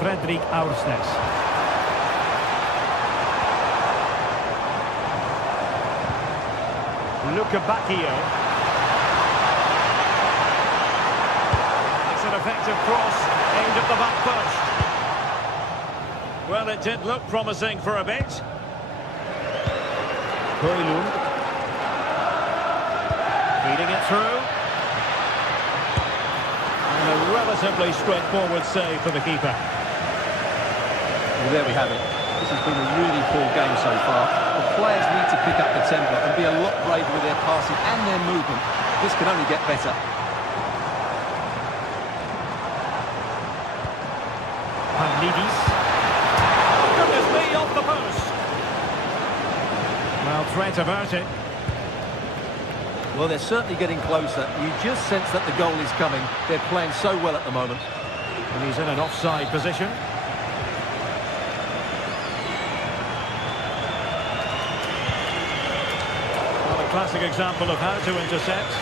Fredrik Aursnes. Luca Bacchio. That's an effective cross aimed at the back post. Well, it did look promising for a bit. Højlund. Feeding it through. And a relatively straightforward save for the keeper. Well, there we have it. This has been a really poor game so far. The players need to pick up the tempo and be a lot braver with their passing and their movement. This can only get better. Pavlidis. Goodness me, off the post. Well, threat averted. Well, they're certainly getting closer. You just sense that the goal is coming. They're playing so well at the moment. And he's in an offside position. classic example of how to intercept.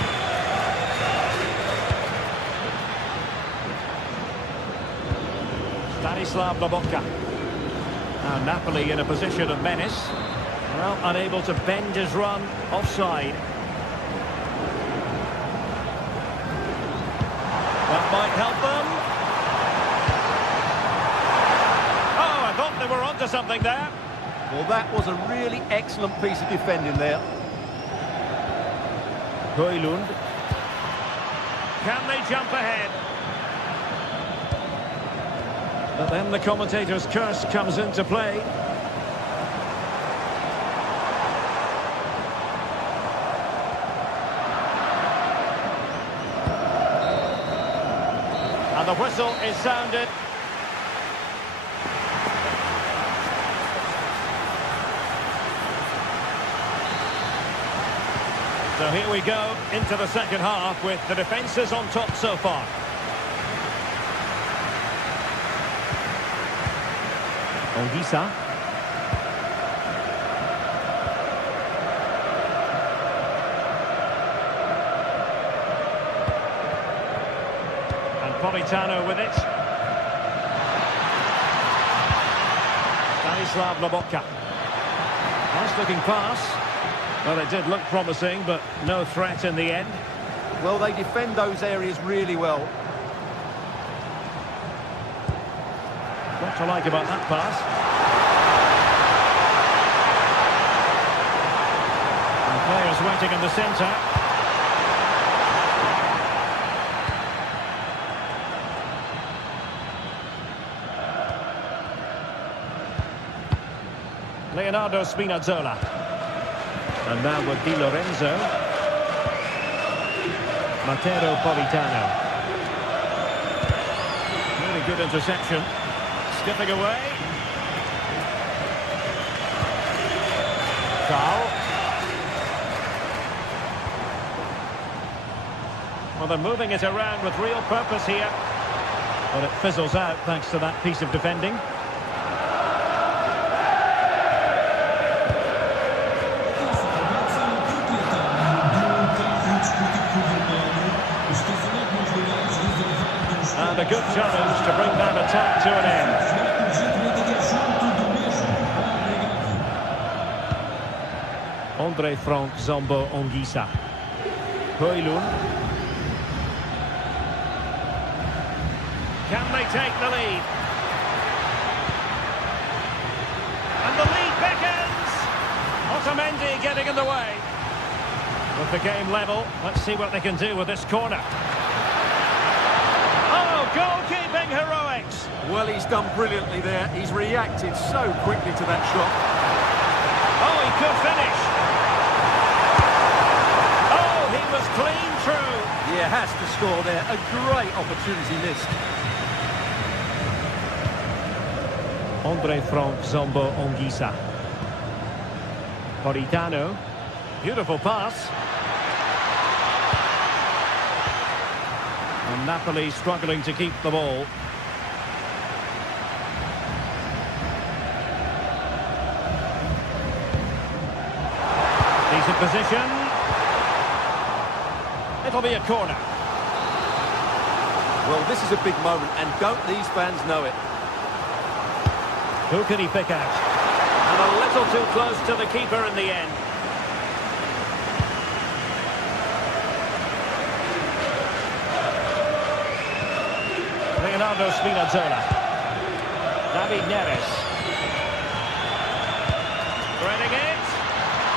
Stanislav Lobotka. Now Napoli in a position of menace. Well, unable to bend his run offside. That might help them. Oh, I thought they were onto something there. Well, that was a really excellent piece of defending there. Højlund. Can they jump ahead? But then the commentator's curse comes into play. And the whistle is sounded. So here we go into the second half with the defences on top so far. Ongisa. And Politano with it. Stanislav Lobotka. Nice looking pass. Well, it did look promising, but no threat in the end. Well, they defend those areas really well. What to like about that pass? And players waiting in the centre. Leonardo Spinazzola. And now with Di Lorenzo. Matteo Politano. Really good interception. Skipping away. Foul. Well, they're moving it around with real purpose here. But it fizzles out thanks to that piece of defending. And a good challenge to bring that attack to an end. André Frank Zambo Ongisa. Højlund. Can they take the lead? And the lead beckons! Otamendi getting in the way. With the game level, let's see what they can do with this corner. Goalkeeping heroics. Well, he's done brilliantly there. He's reacted so quickly to that shot. Oh, he could finish. Oh, he was clean through. Yeah, has to score there. A great opportunity missed. André Frank Zambo Ongisa. Politano. Beautiful pass. And Napoli struggling to keep the ball. Decent position. It'll be a corner. Well, this is a big moment, and don't these fans know it? Who can he pick out? And a little too close to the keeper in the end. Leonardo Spinazzola. David Neres. Threading it.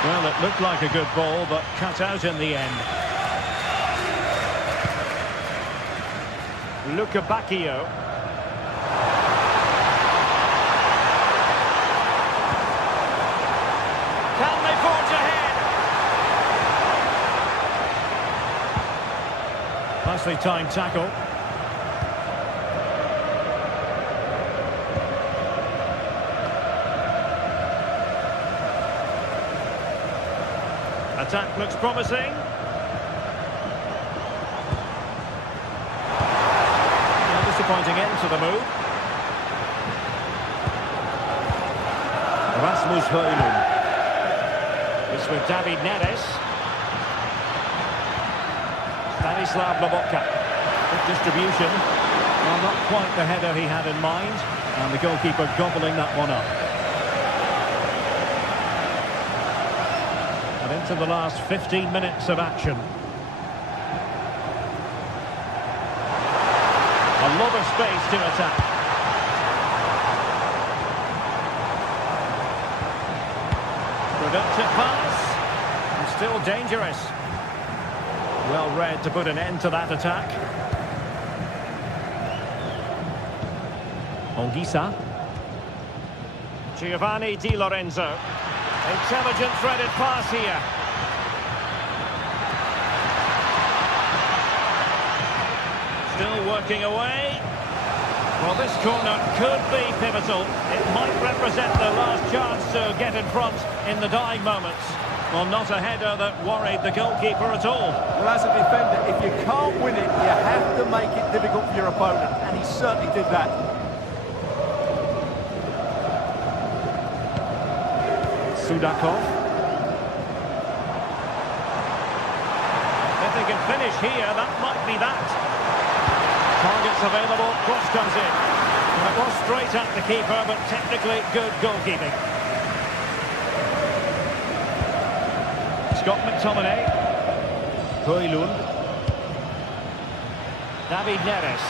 Well, it looked like a good ball, but cut out in the end. Luca Bacchio. Can they forge ahead? Nicely timed tackle. Attack looks promising. A disappointing end to the move. Rasmus Højlund. It's with David Neres. Stanislav Lobotka. Good distribution. Well, not quite the header he had in mind. And the goalkeeper gobbling that one up. And into the last 15 minutes of action. A lot of space to attack. Productive pass. And still dangerous. Well read to put an end to that attack. Ongisa. Giovanni Di Lorenzo. Intelligent threaded pass here. Still working away. Well, this corner could be pivotal. It might represent the last chance to get in front in the dying moments. Well, not a header that worried the goalkeeper at all. Well, as a defender, if you can't win it, you have to make it difficult for your opponent, and he certainly did that. Sudakov. If they can finish here, that might be that. Targets available, cross comes in. And it was straight at the keeper, but technically good goalkeeping. Scott McTominay. Højlund. David Neres.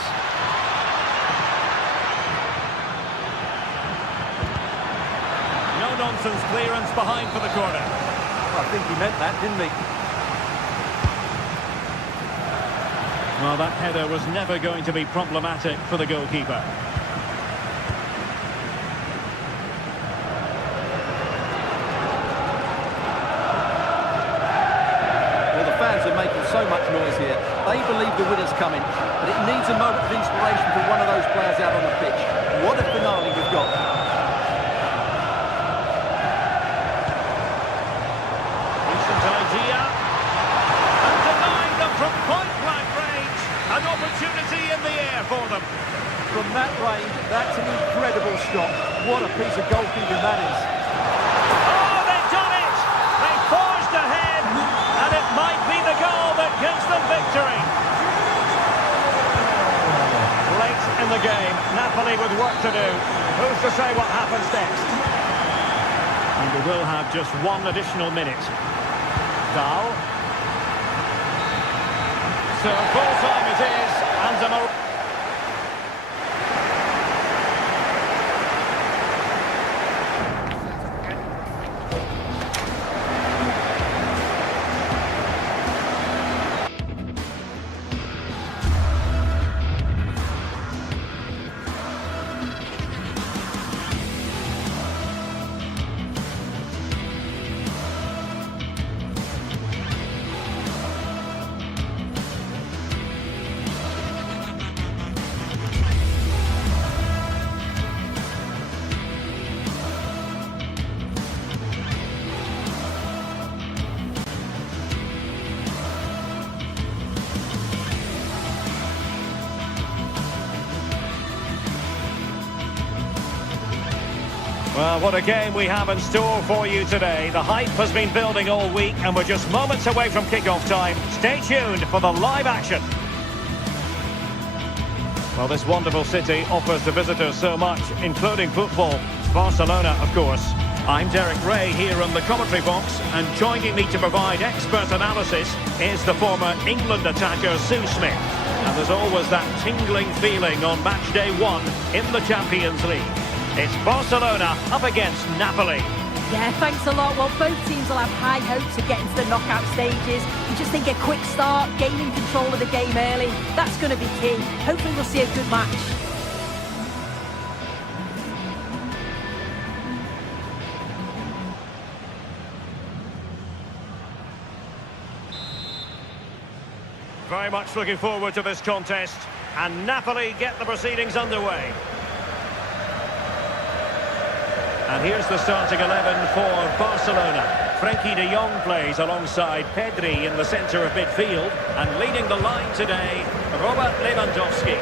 No-nonsense clearance behind for the corner. I think he meant that, didn't he? Well, that header was never going to be problematic for the goalkeeper. Well, the fans are making so much noise here. They believe the winner's coming, but it needs a moment of inspiration for one of those players out on the pitch. What a finale we've got. Decent idea. And denied them from point-blank range. An opportunity in the air for them. From that range, that's an incredible shot. What a piece of goalkeeping that is. Oh, they've done it! They forged ahead, and it might be the goal that gives them victory. Late in the game, Napoli with work to do. Who's to say what happens next? And we will have just one additional minute. Dahl. So full time it is, and well, what a game we have in store for you today. The hype has been building all week, and we're just moments away from kick-off time. Stay tuned for the live action. Well, this wonderful city offers the visitors so much, including football. Barcelona, of course. I'm Derek Ray here in the commentary box, and joining me to provide expert analysis is the former England attacker Sue Smith. And there's always that tingling feeling on match day 1 in the Champions League. It's Barcelona up against Napoli. Yeah, thanks a lot. Well, both teams will have high hopes of getting to the knockout stages. You just think a quick start, gaining control of the game early, that's going to be key. Hopefully we'll see a good match. Very much looking forward to this contest. And Napoli get the proceedings underway. And here's the starting 11 for Barcelona. Frenkie de Jong plays alongside Pedri in the centre of midfield. And leading the line today, Robert Lewandowski.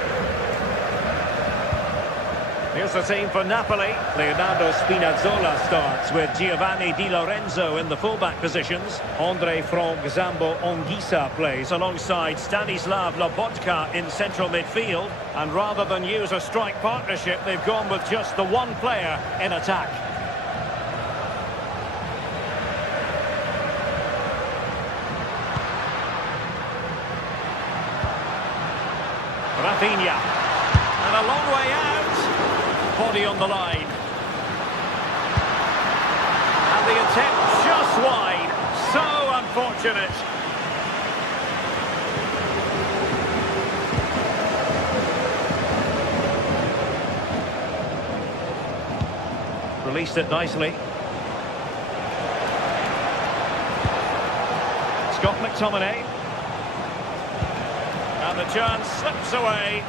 Here's the team for Napoli. Leonardo Spinazzola starts with Giovanni Di Lorenzo in the fullback positions. Andre Frank Zambo Anguissa plays alongside Stanislav Lobotka in central midfield. And rather than use a strike partnership, they've gone with just the one player in attack. Rafinha. And a long way out. Body on the line. And the attempt just wide. So unfortunate. Released it nicely. Scott McTominay. And the chance slips away.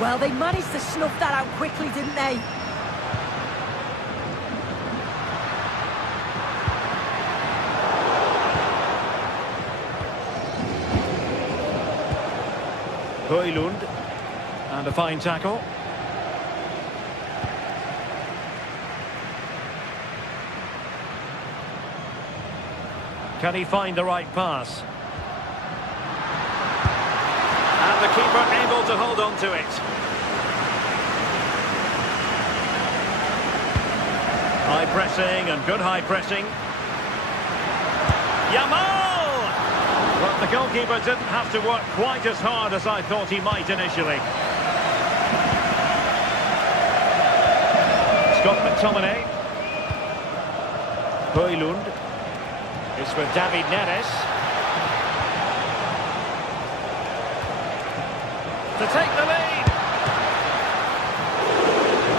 Well, they managed to snuff that out quickly, didn't they? Højlund. And a fine tackle. Can he find the right pass? And the keeper able to hold on to it. High pressing and good high pressing. Yamal! Well, the goalkeeper didn't have to work quite as hard as I thought he might initially. Scott McTominay. Højlund. It's with David Neres. To take the lead.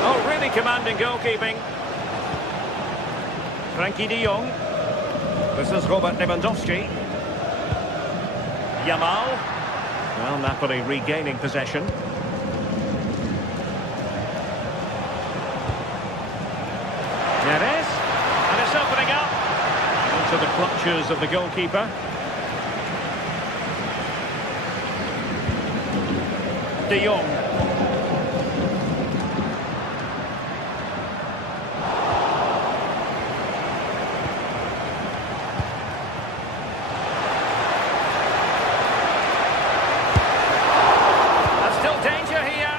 Oh, really commanding goalkeeping. Frankie de Jong. This is Robert Lewandowski. Yamal. Well, Napoli regaining possession. Neres. And it's opening up. Into the clutches of the goalkeeper. De Jong. There's still danger here.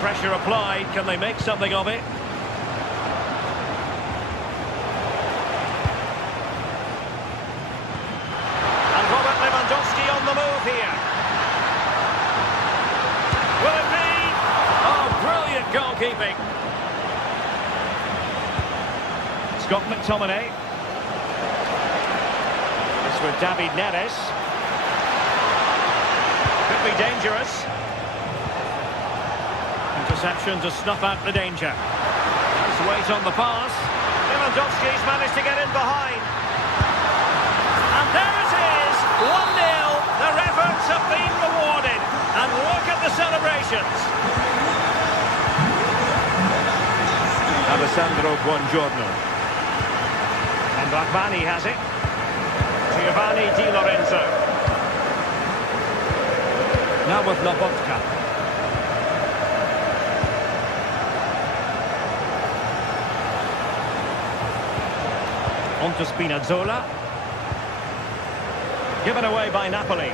Pressure applied. Can they make something of it? And Robert Lewandowski on the move here. Will it be? Oh, brilliant goalkeeping. Scott McTominay. It's with David Neres. Could be dangerous. Interception to snuff out the danger. Nice weight on the pass. Lewandowski's managed to get in behind. And there it is, 1-0. Their efforts have been rewarded. And look at the celebrations. Alessandro Buongiorno. And Rahmani has it. Giovanni Di Lorenzo. Now with Lobotka. On to Spinazzola. Given away by Napoli.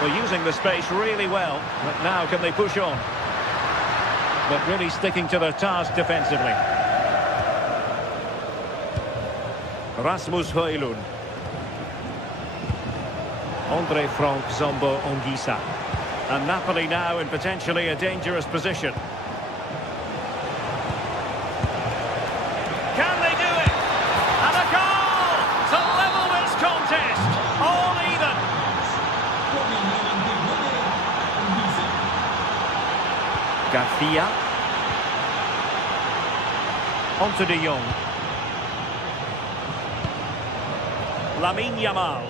We're using the space really well, but now can they push on? But really sticking to their task defensively. Rasmus Højlund. Andre Frank Zambo Anguissa. And Napoli now in potentially a dangerous position. Can they do it? And a goal to level this contest. All even. Garcia. On to de Jong. Lamine Yamal.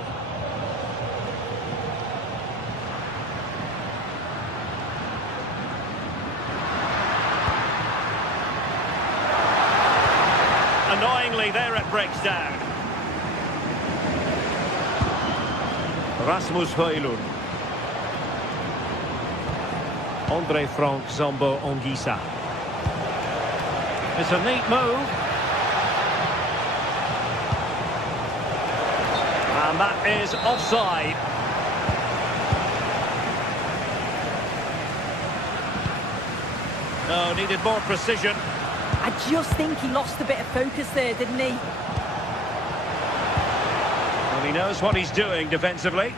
Annoyingly quickly there it breaks down. Rasmus Højlund. Andre Frank Zambo Anguissa. It's a neat move. And that is offside. No, needed more precision. I just think he lost a bit of focus there, didn't he? Well, he knows what he's doing defensively.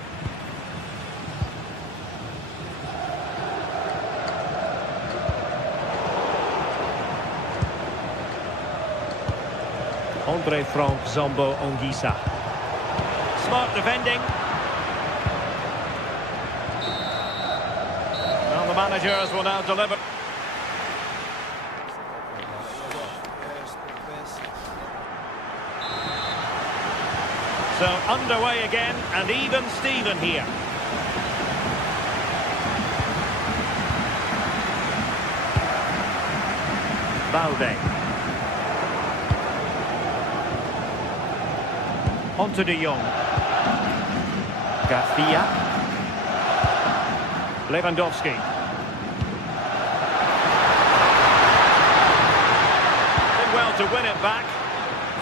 Andre Frank Zambo Anguissa. Smart defending. Well, the managers will now deliver. So underway again, and even Steven here. Balde. On to De Jong. Garcia. Lewandowski. Did well to win it back.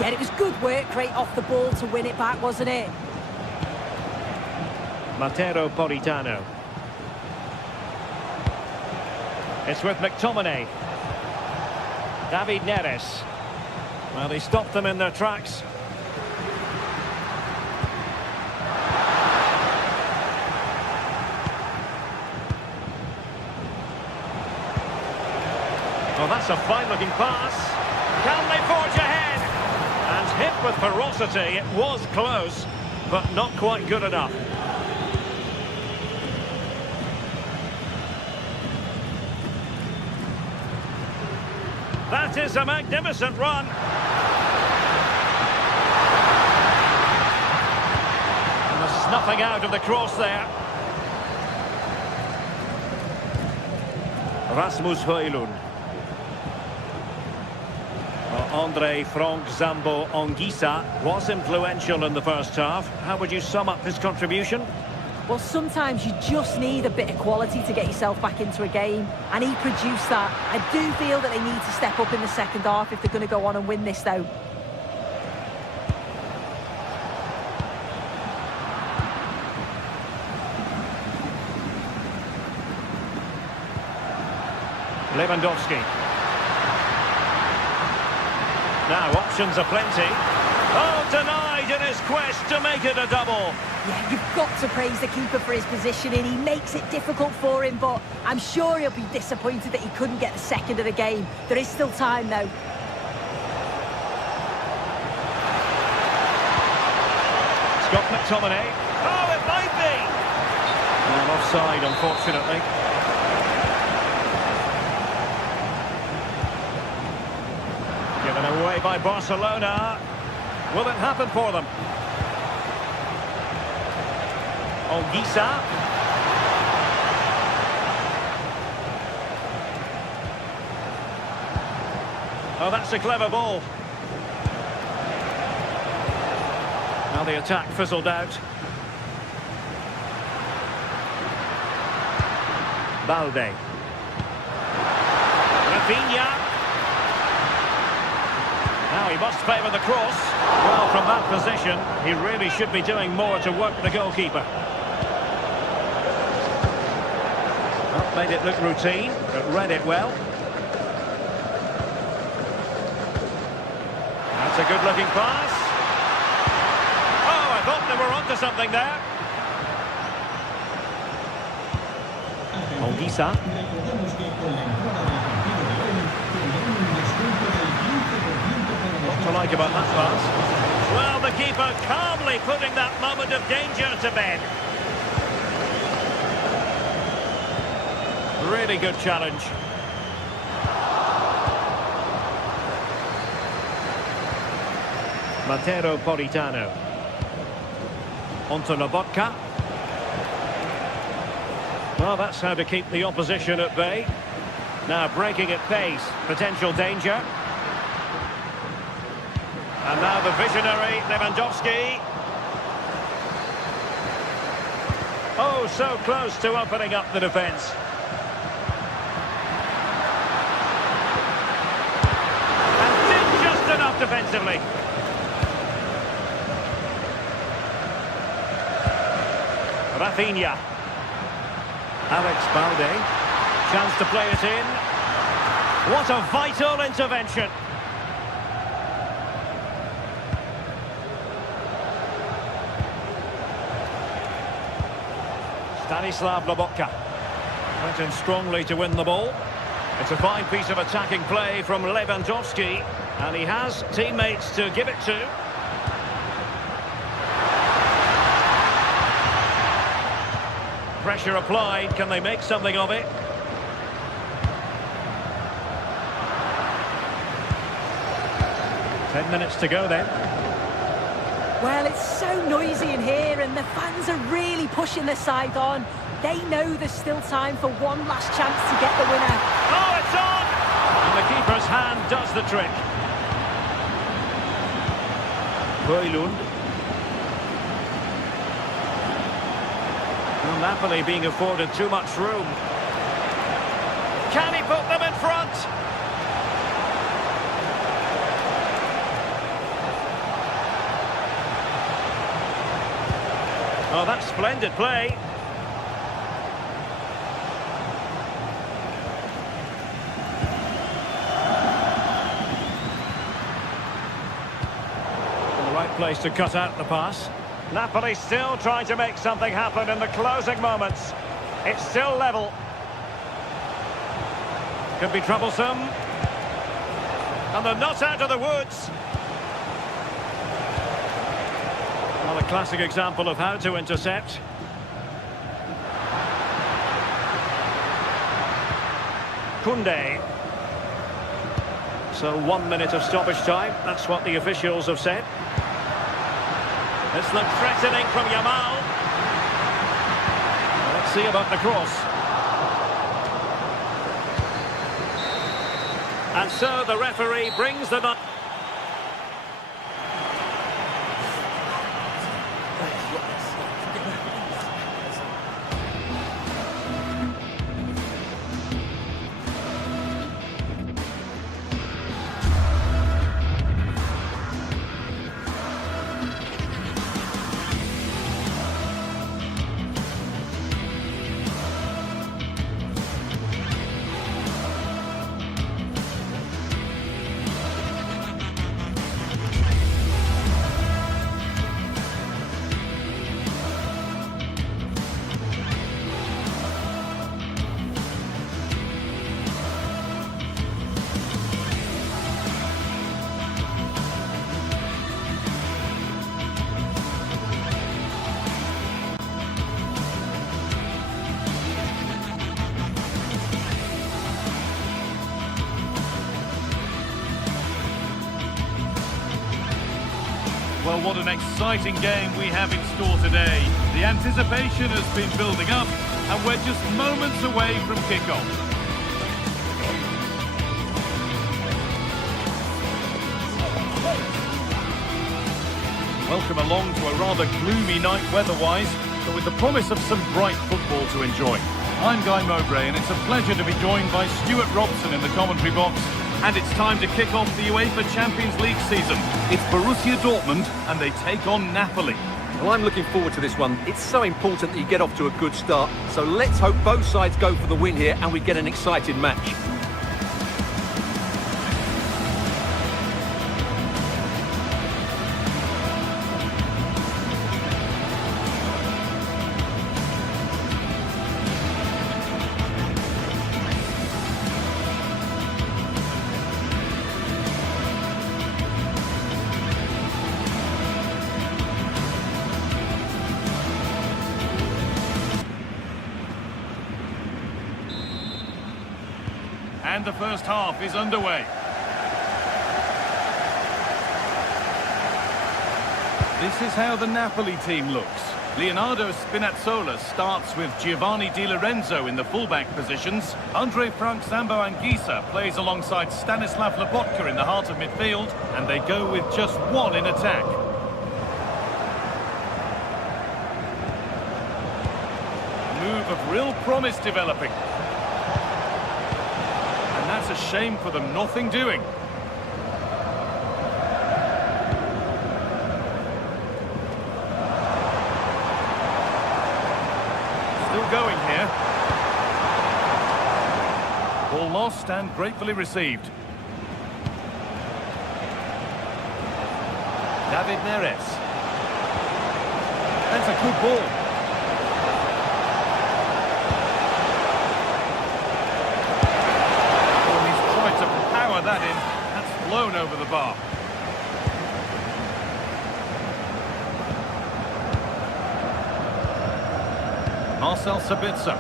Yeah, it was good work right off the ball to win it back, wasn't it? Matteo Politano. It's with McTominay. David Neres. Well, he stopped them in their tracks. Oh, that's a fine-looking pass. Can they forge ahead? And hit with ferocity. It was close, but not quite good enough. That is a magnificent run. And the snuffing out of the cross there. Rasmus Højlund. Andre Frank Zambo Anguissa was influential in the first half. How would you sum up his contribution? Well, sometimes you just need a bit of quality to get yourself back into a game, and he produced that. I do feel that they need to step up in the second half if they're going to go on and win this, though. Lewandowski. Now, options are plenty. Oh, denied in his quest to make it a double. Yeah, you've got to praise the keeper for his positioning. He makes it difficult for him, but I'm sure he'll be disappointed that he couldn't get the second of the game. There is still time, though. Scott McTominay. Oh, it might be. And offside, unfortunately. Given away by Barcelona. Will it happen for them? Anguissa. Oh, that's a clever ball. Now the attack fizzled out. Balde. Rafinha. Now he must favour the cross. Well, from that position, he really should be doing more to work the goalkeeper. Well, made it look routine, but read it well. That's a good-looking pass. Oh, I thought they were onto something there. Anguissa. What to like about that pass? Well, the keeper calmly putting that moment of danger to bed. Really good challenge. Matteo Politano. Onto Lobotka. Well, that's how to keep the opposition at bay. Now breaking at pace. Potential danger. And now the visionary Lewandowski. Oh, so close to opening up the defence. And did just enough defensively. Rafinha. Alex Balde. Chance to play it in. What a vital intervention. Stanislav Lobotka went in strongly to win the ball. It's a fine piece of attacking play from Lewandowski, and he has teammates to give it to. Pressure applied, can they make something of it? Ten minutes to go then. Well, it's so noisy in here and the fans are really pushing their side on. They know there's still time for one last chance to get the winner. Oh, it's on! And the keeper's hand does the trick. Højlund. Well, Napoli being afforded too much room. Can he put them in front? Oh, that's splendid play. The right place to cut out the pass. Napoli still trying to make something happen in the closing moments. It's still level. Could be troublesome. And they're not out of the woods. Well, a classic example of how to intercept. Koundé. So 1 minute of stoppage time. That's what the officials have said. This looks threatening from Yamal. Let's see about the cross. And so the referee brings the... Well, what an exciting game we have in store today. The anticipation has been building up, and we're just moments away from kickoff. Welcome along to a rather gloomy night weather-wise, but with the promise of some bright football to enjoy. I'm Guy Mowbray, and it's a pleasure to be joined by Stuart Robson in the commentary box. And it's time to kick off the UEFA Champions League season. It's Borussia Dortmund, and they take on Napoli. Well, I'm looking forward to this one. It's so important that you get off to a good start. So let's hope both sides go for the win here and we get an exciting match. And the first half is underway. This is how the Napoli team looks. Leonardo Spinazzola starts with Giovanni Di Lorenzo in the fullback positions. Andre Frank Zambo Anguissa plays alongside Stanislav Lobotka in the heart of midfield, and they go with just one in attack. Move of real promise developing. And that's a shame for them, nothing doing. Still going here. Ball lost and gratefully received. David Neres. That's a good ball. Oh, he's tried to power that in. That's flown over the bar. Marcel Sabitzer.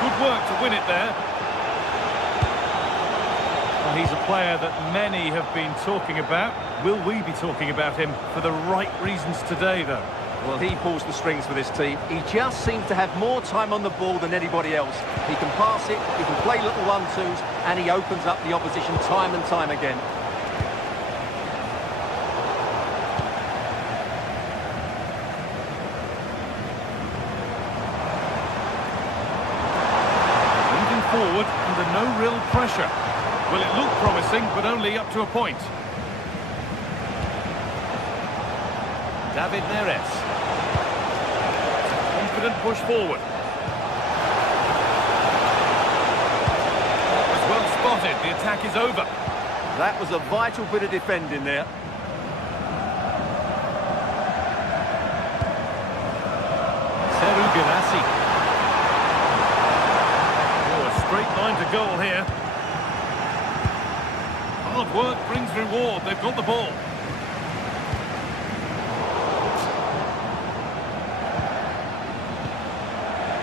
Good work to win it there. Well, he's a player that many have been talking about. Will we be talking about him for the right reasons today, though? Well, he pulls the strings for this team. He just seems to have more time on the ball than anybody else. He can pass it, he can play little one-twos, and he opens up the opposition time and time again. Moving forward under no real pressure. Well, it looked promising, but only up to a point. David Neres. Confident push forward. That was well spotted. The attack is over. That was a vital bit of defending there. Seru Girassi. Oh, a straight line to goal here. Hard work brings reward. They've got the ball.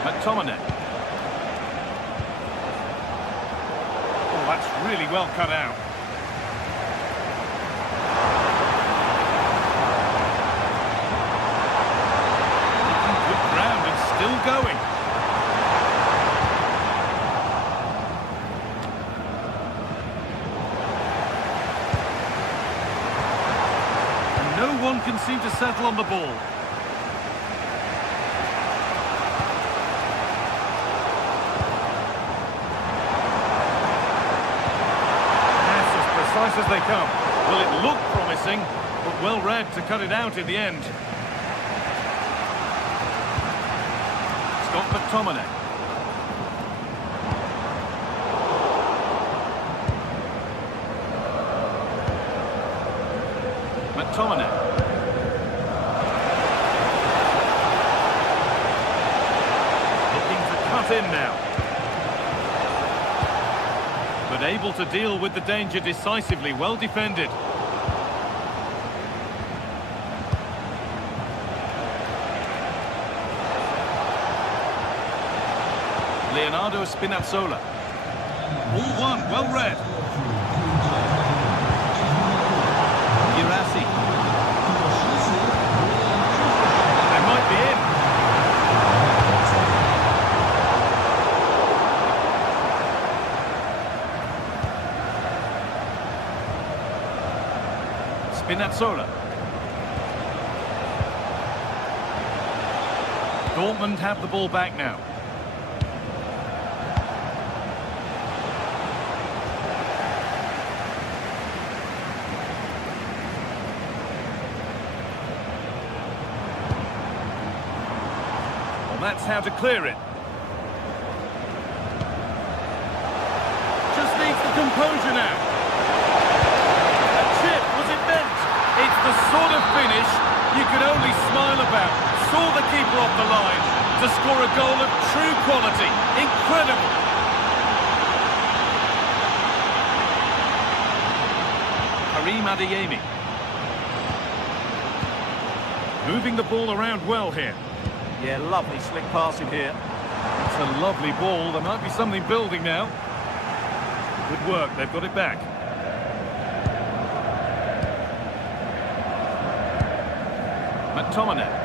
McTominay. Oh, that's really well cut out. Good ground and still going. And no one can seem to settle on the ball. Precise as they come. Well, it looked promising, but well read to cut it out in the end. Scott McTominay. McTominay. Looking to cut in now. But able to deal with the danger decisively, well defended. Leonardo Spinazzola. All one, well read. Girassi. They might be in. Spinazzola. Dortmund have the ball back now. Well, that's how to clear it. Just needs the composure now. It's the sort of finish you could only smile about. Saw the keeper off the line to score a goal of true quality. Incredible. Karim Adeyemi. Moving the ball around well here. Yeah, lovely slick passing here. It's a lovely ball. There might be something building now. Good work. They've got it back. McTominay.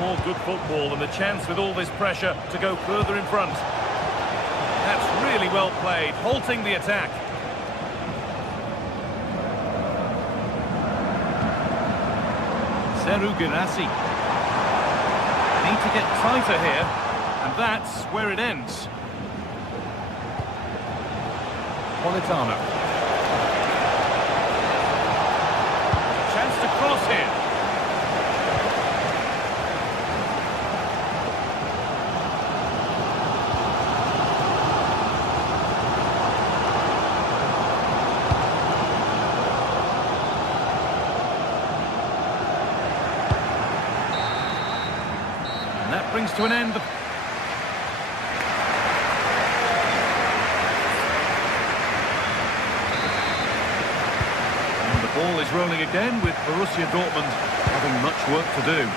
More good football and the chance with all this pressure to go further in front. That's really well played, halting the attack. Seru Girassi. Need to get tighter here, and that's where it ends. Politano. Chance to cross here. And that brings to an end the... And the ball is rolling again with Borussia Dortmund having much work to do.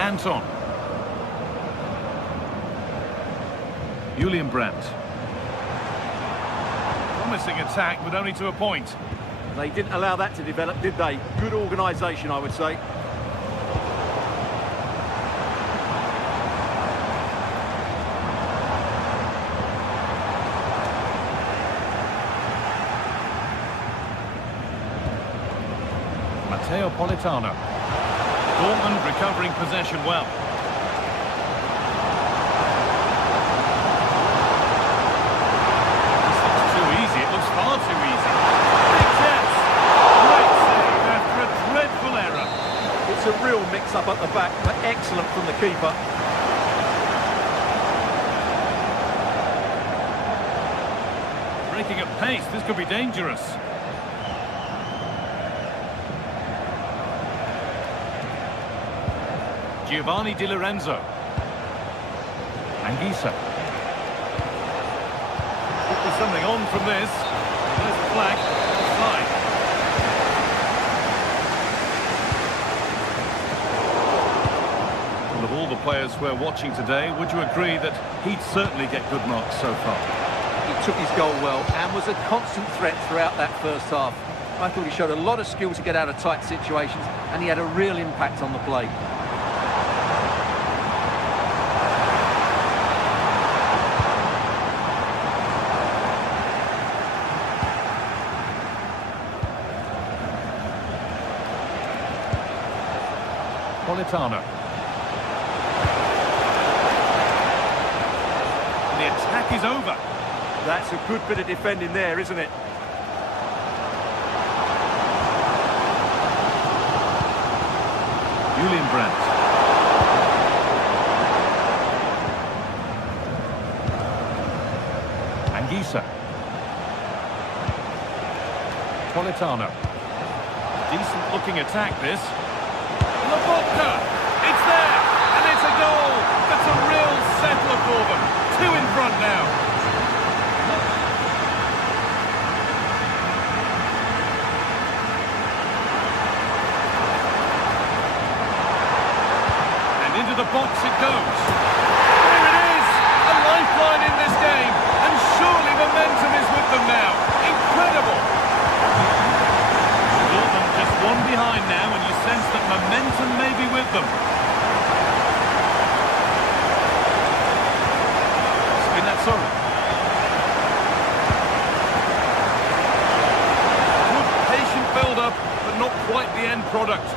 Anton. Julian Brandt. Promising attack, but only to a point. They didn't allow that to develop, did they? Good organisation, I would say. Matteo Politano. Dortmund recovering possession well. This looks too easy. It looks far too easy. Big chance. Great save after a dreadful error. It's a real mix-up at the back, but excellent from the keeper. Breaking at pace. This could be dangerous. Giovanni Di Lorenzo. Anguissa. Could be something on from this. There's the flag. Offside. Well, of all the players we're watching today, would you agree that he'd certainly get good marks so far? He took his goal well and was a constant threat throughout that first half. I thought he showed a lot of skill to get out of tight situations, and he had a real impact on the play. Politano. The attack is over. That's a good bit of defending there, isn't it? Julian Brandt. Anguissa. Politano. Decent looking attack this. Lobotka! It's there! And it's a goal! That's a real settler for them. Two in front now. And into the box it goes. There it is! A lifeline in this game. And surely momentum is with them now. Incredible! Dortmund just one behind now, and you sense that momentum may be with them. Spinazzola. Good patient build-up, but not quite the end product.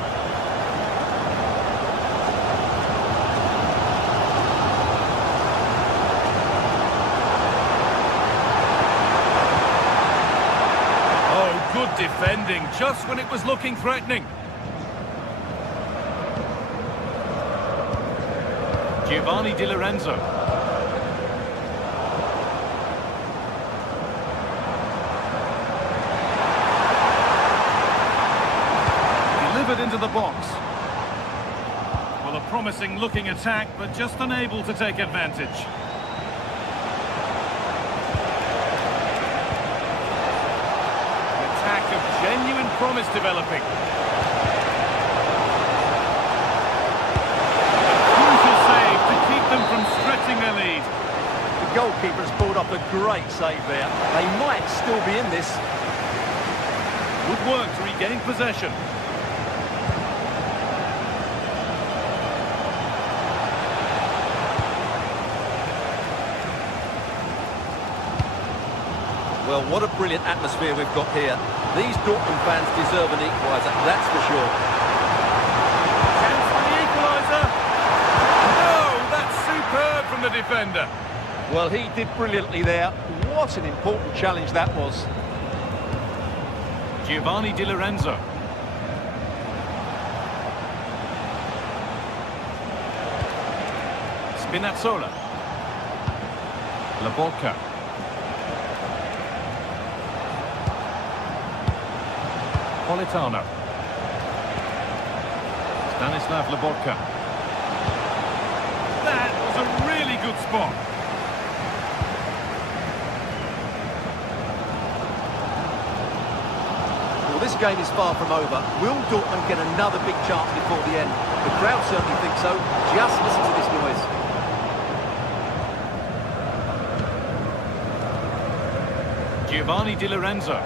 Good defending, just when it was looking threatening. Giovanni Di Lorenzo. Delivered into the box. Well, a promising looking attack, but just unable to take advantage. Attack of genuine promise developing. Crucial save to keep them from stretching their lead. The goalkeeper has pulled off a great save there. They might still be in this. Good work to regain possession. Well, what a brilliant atmosphere we've got here. These Dortmund fans deserve an equaliser, that's for sure. Chance for the equaliser. No, that's superb from the defender. Well, he did brilliantly there. What an important challenge that was. Giovanni Di Lorenzo. Spinazzola. Lobotka. Politano. Stanislav Lobotka. That was a really good spot. Well, this game is far from over. Will Dortmund get another big chance before the end? The crowd certainly think so. Just listen to this noise. Giovanni Di Lorenzo.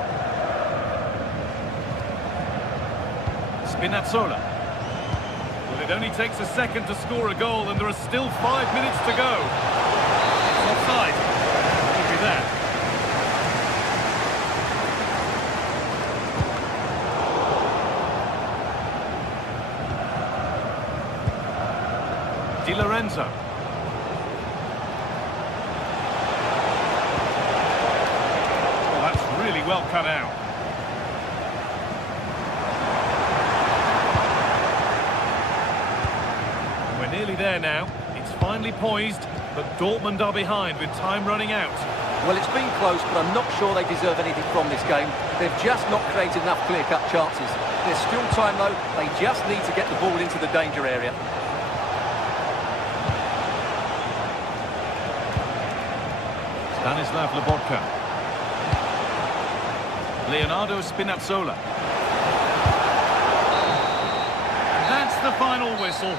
Spinazzola. Well, it only takes a second to score a goal, and there are still 5 minutes to go. It's offside. Could be that. Di Lorenzo. Oh, that's really well cut out. We're nearly there now. It's finally poised, but Dortmund are behind with time running out. Well, it's been close, but I'm not sure they deserve anything from this game. They've just not created enough clear-cut chances. There's still time, though. They just need to get the ball into the danger area. Stanislav Lobotka. Leonardo Spinazzola. That's the final whistle.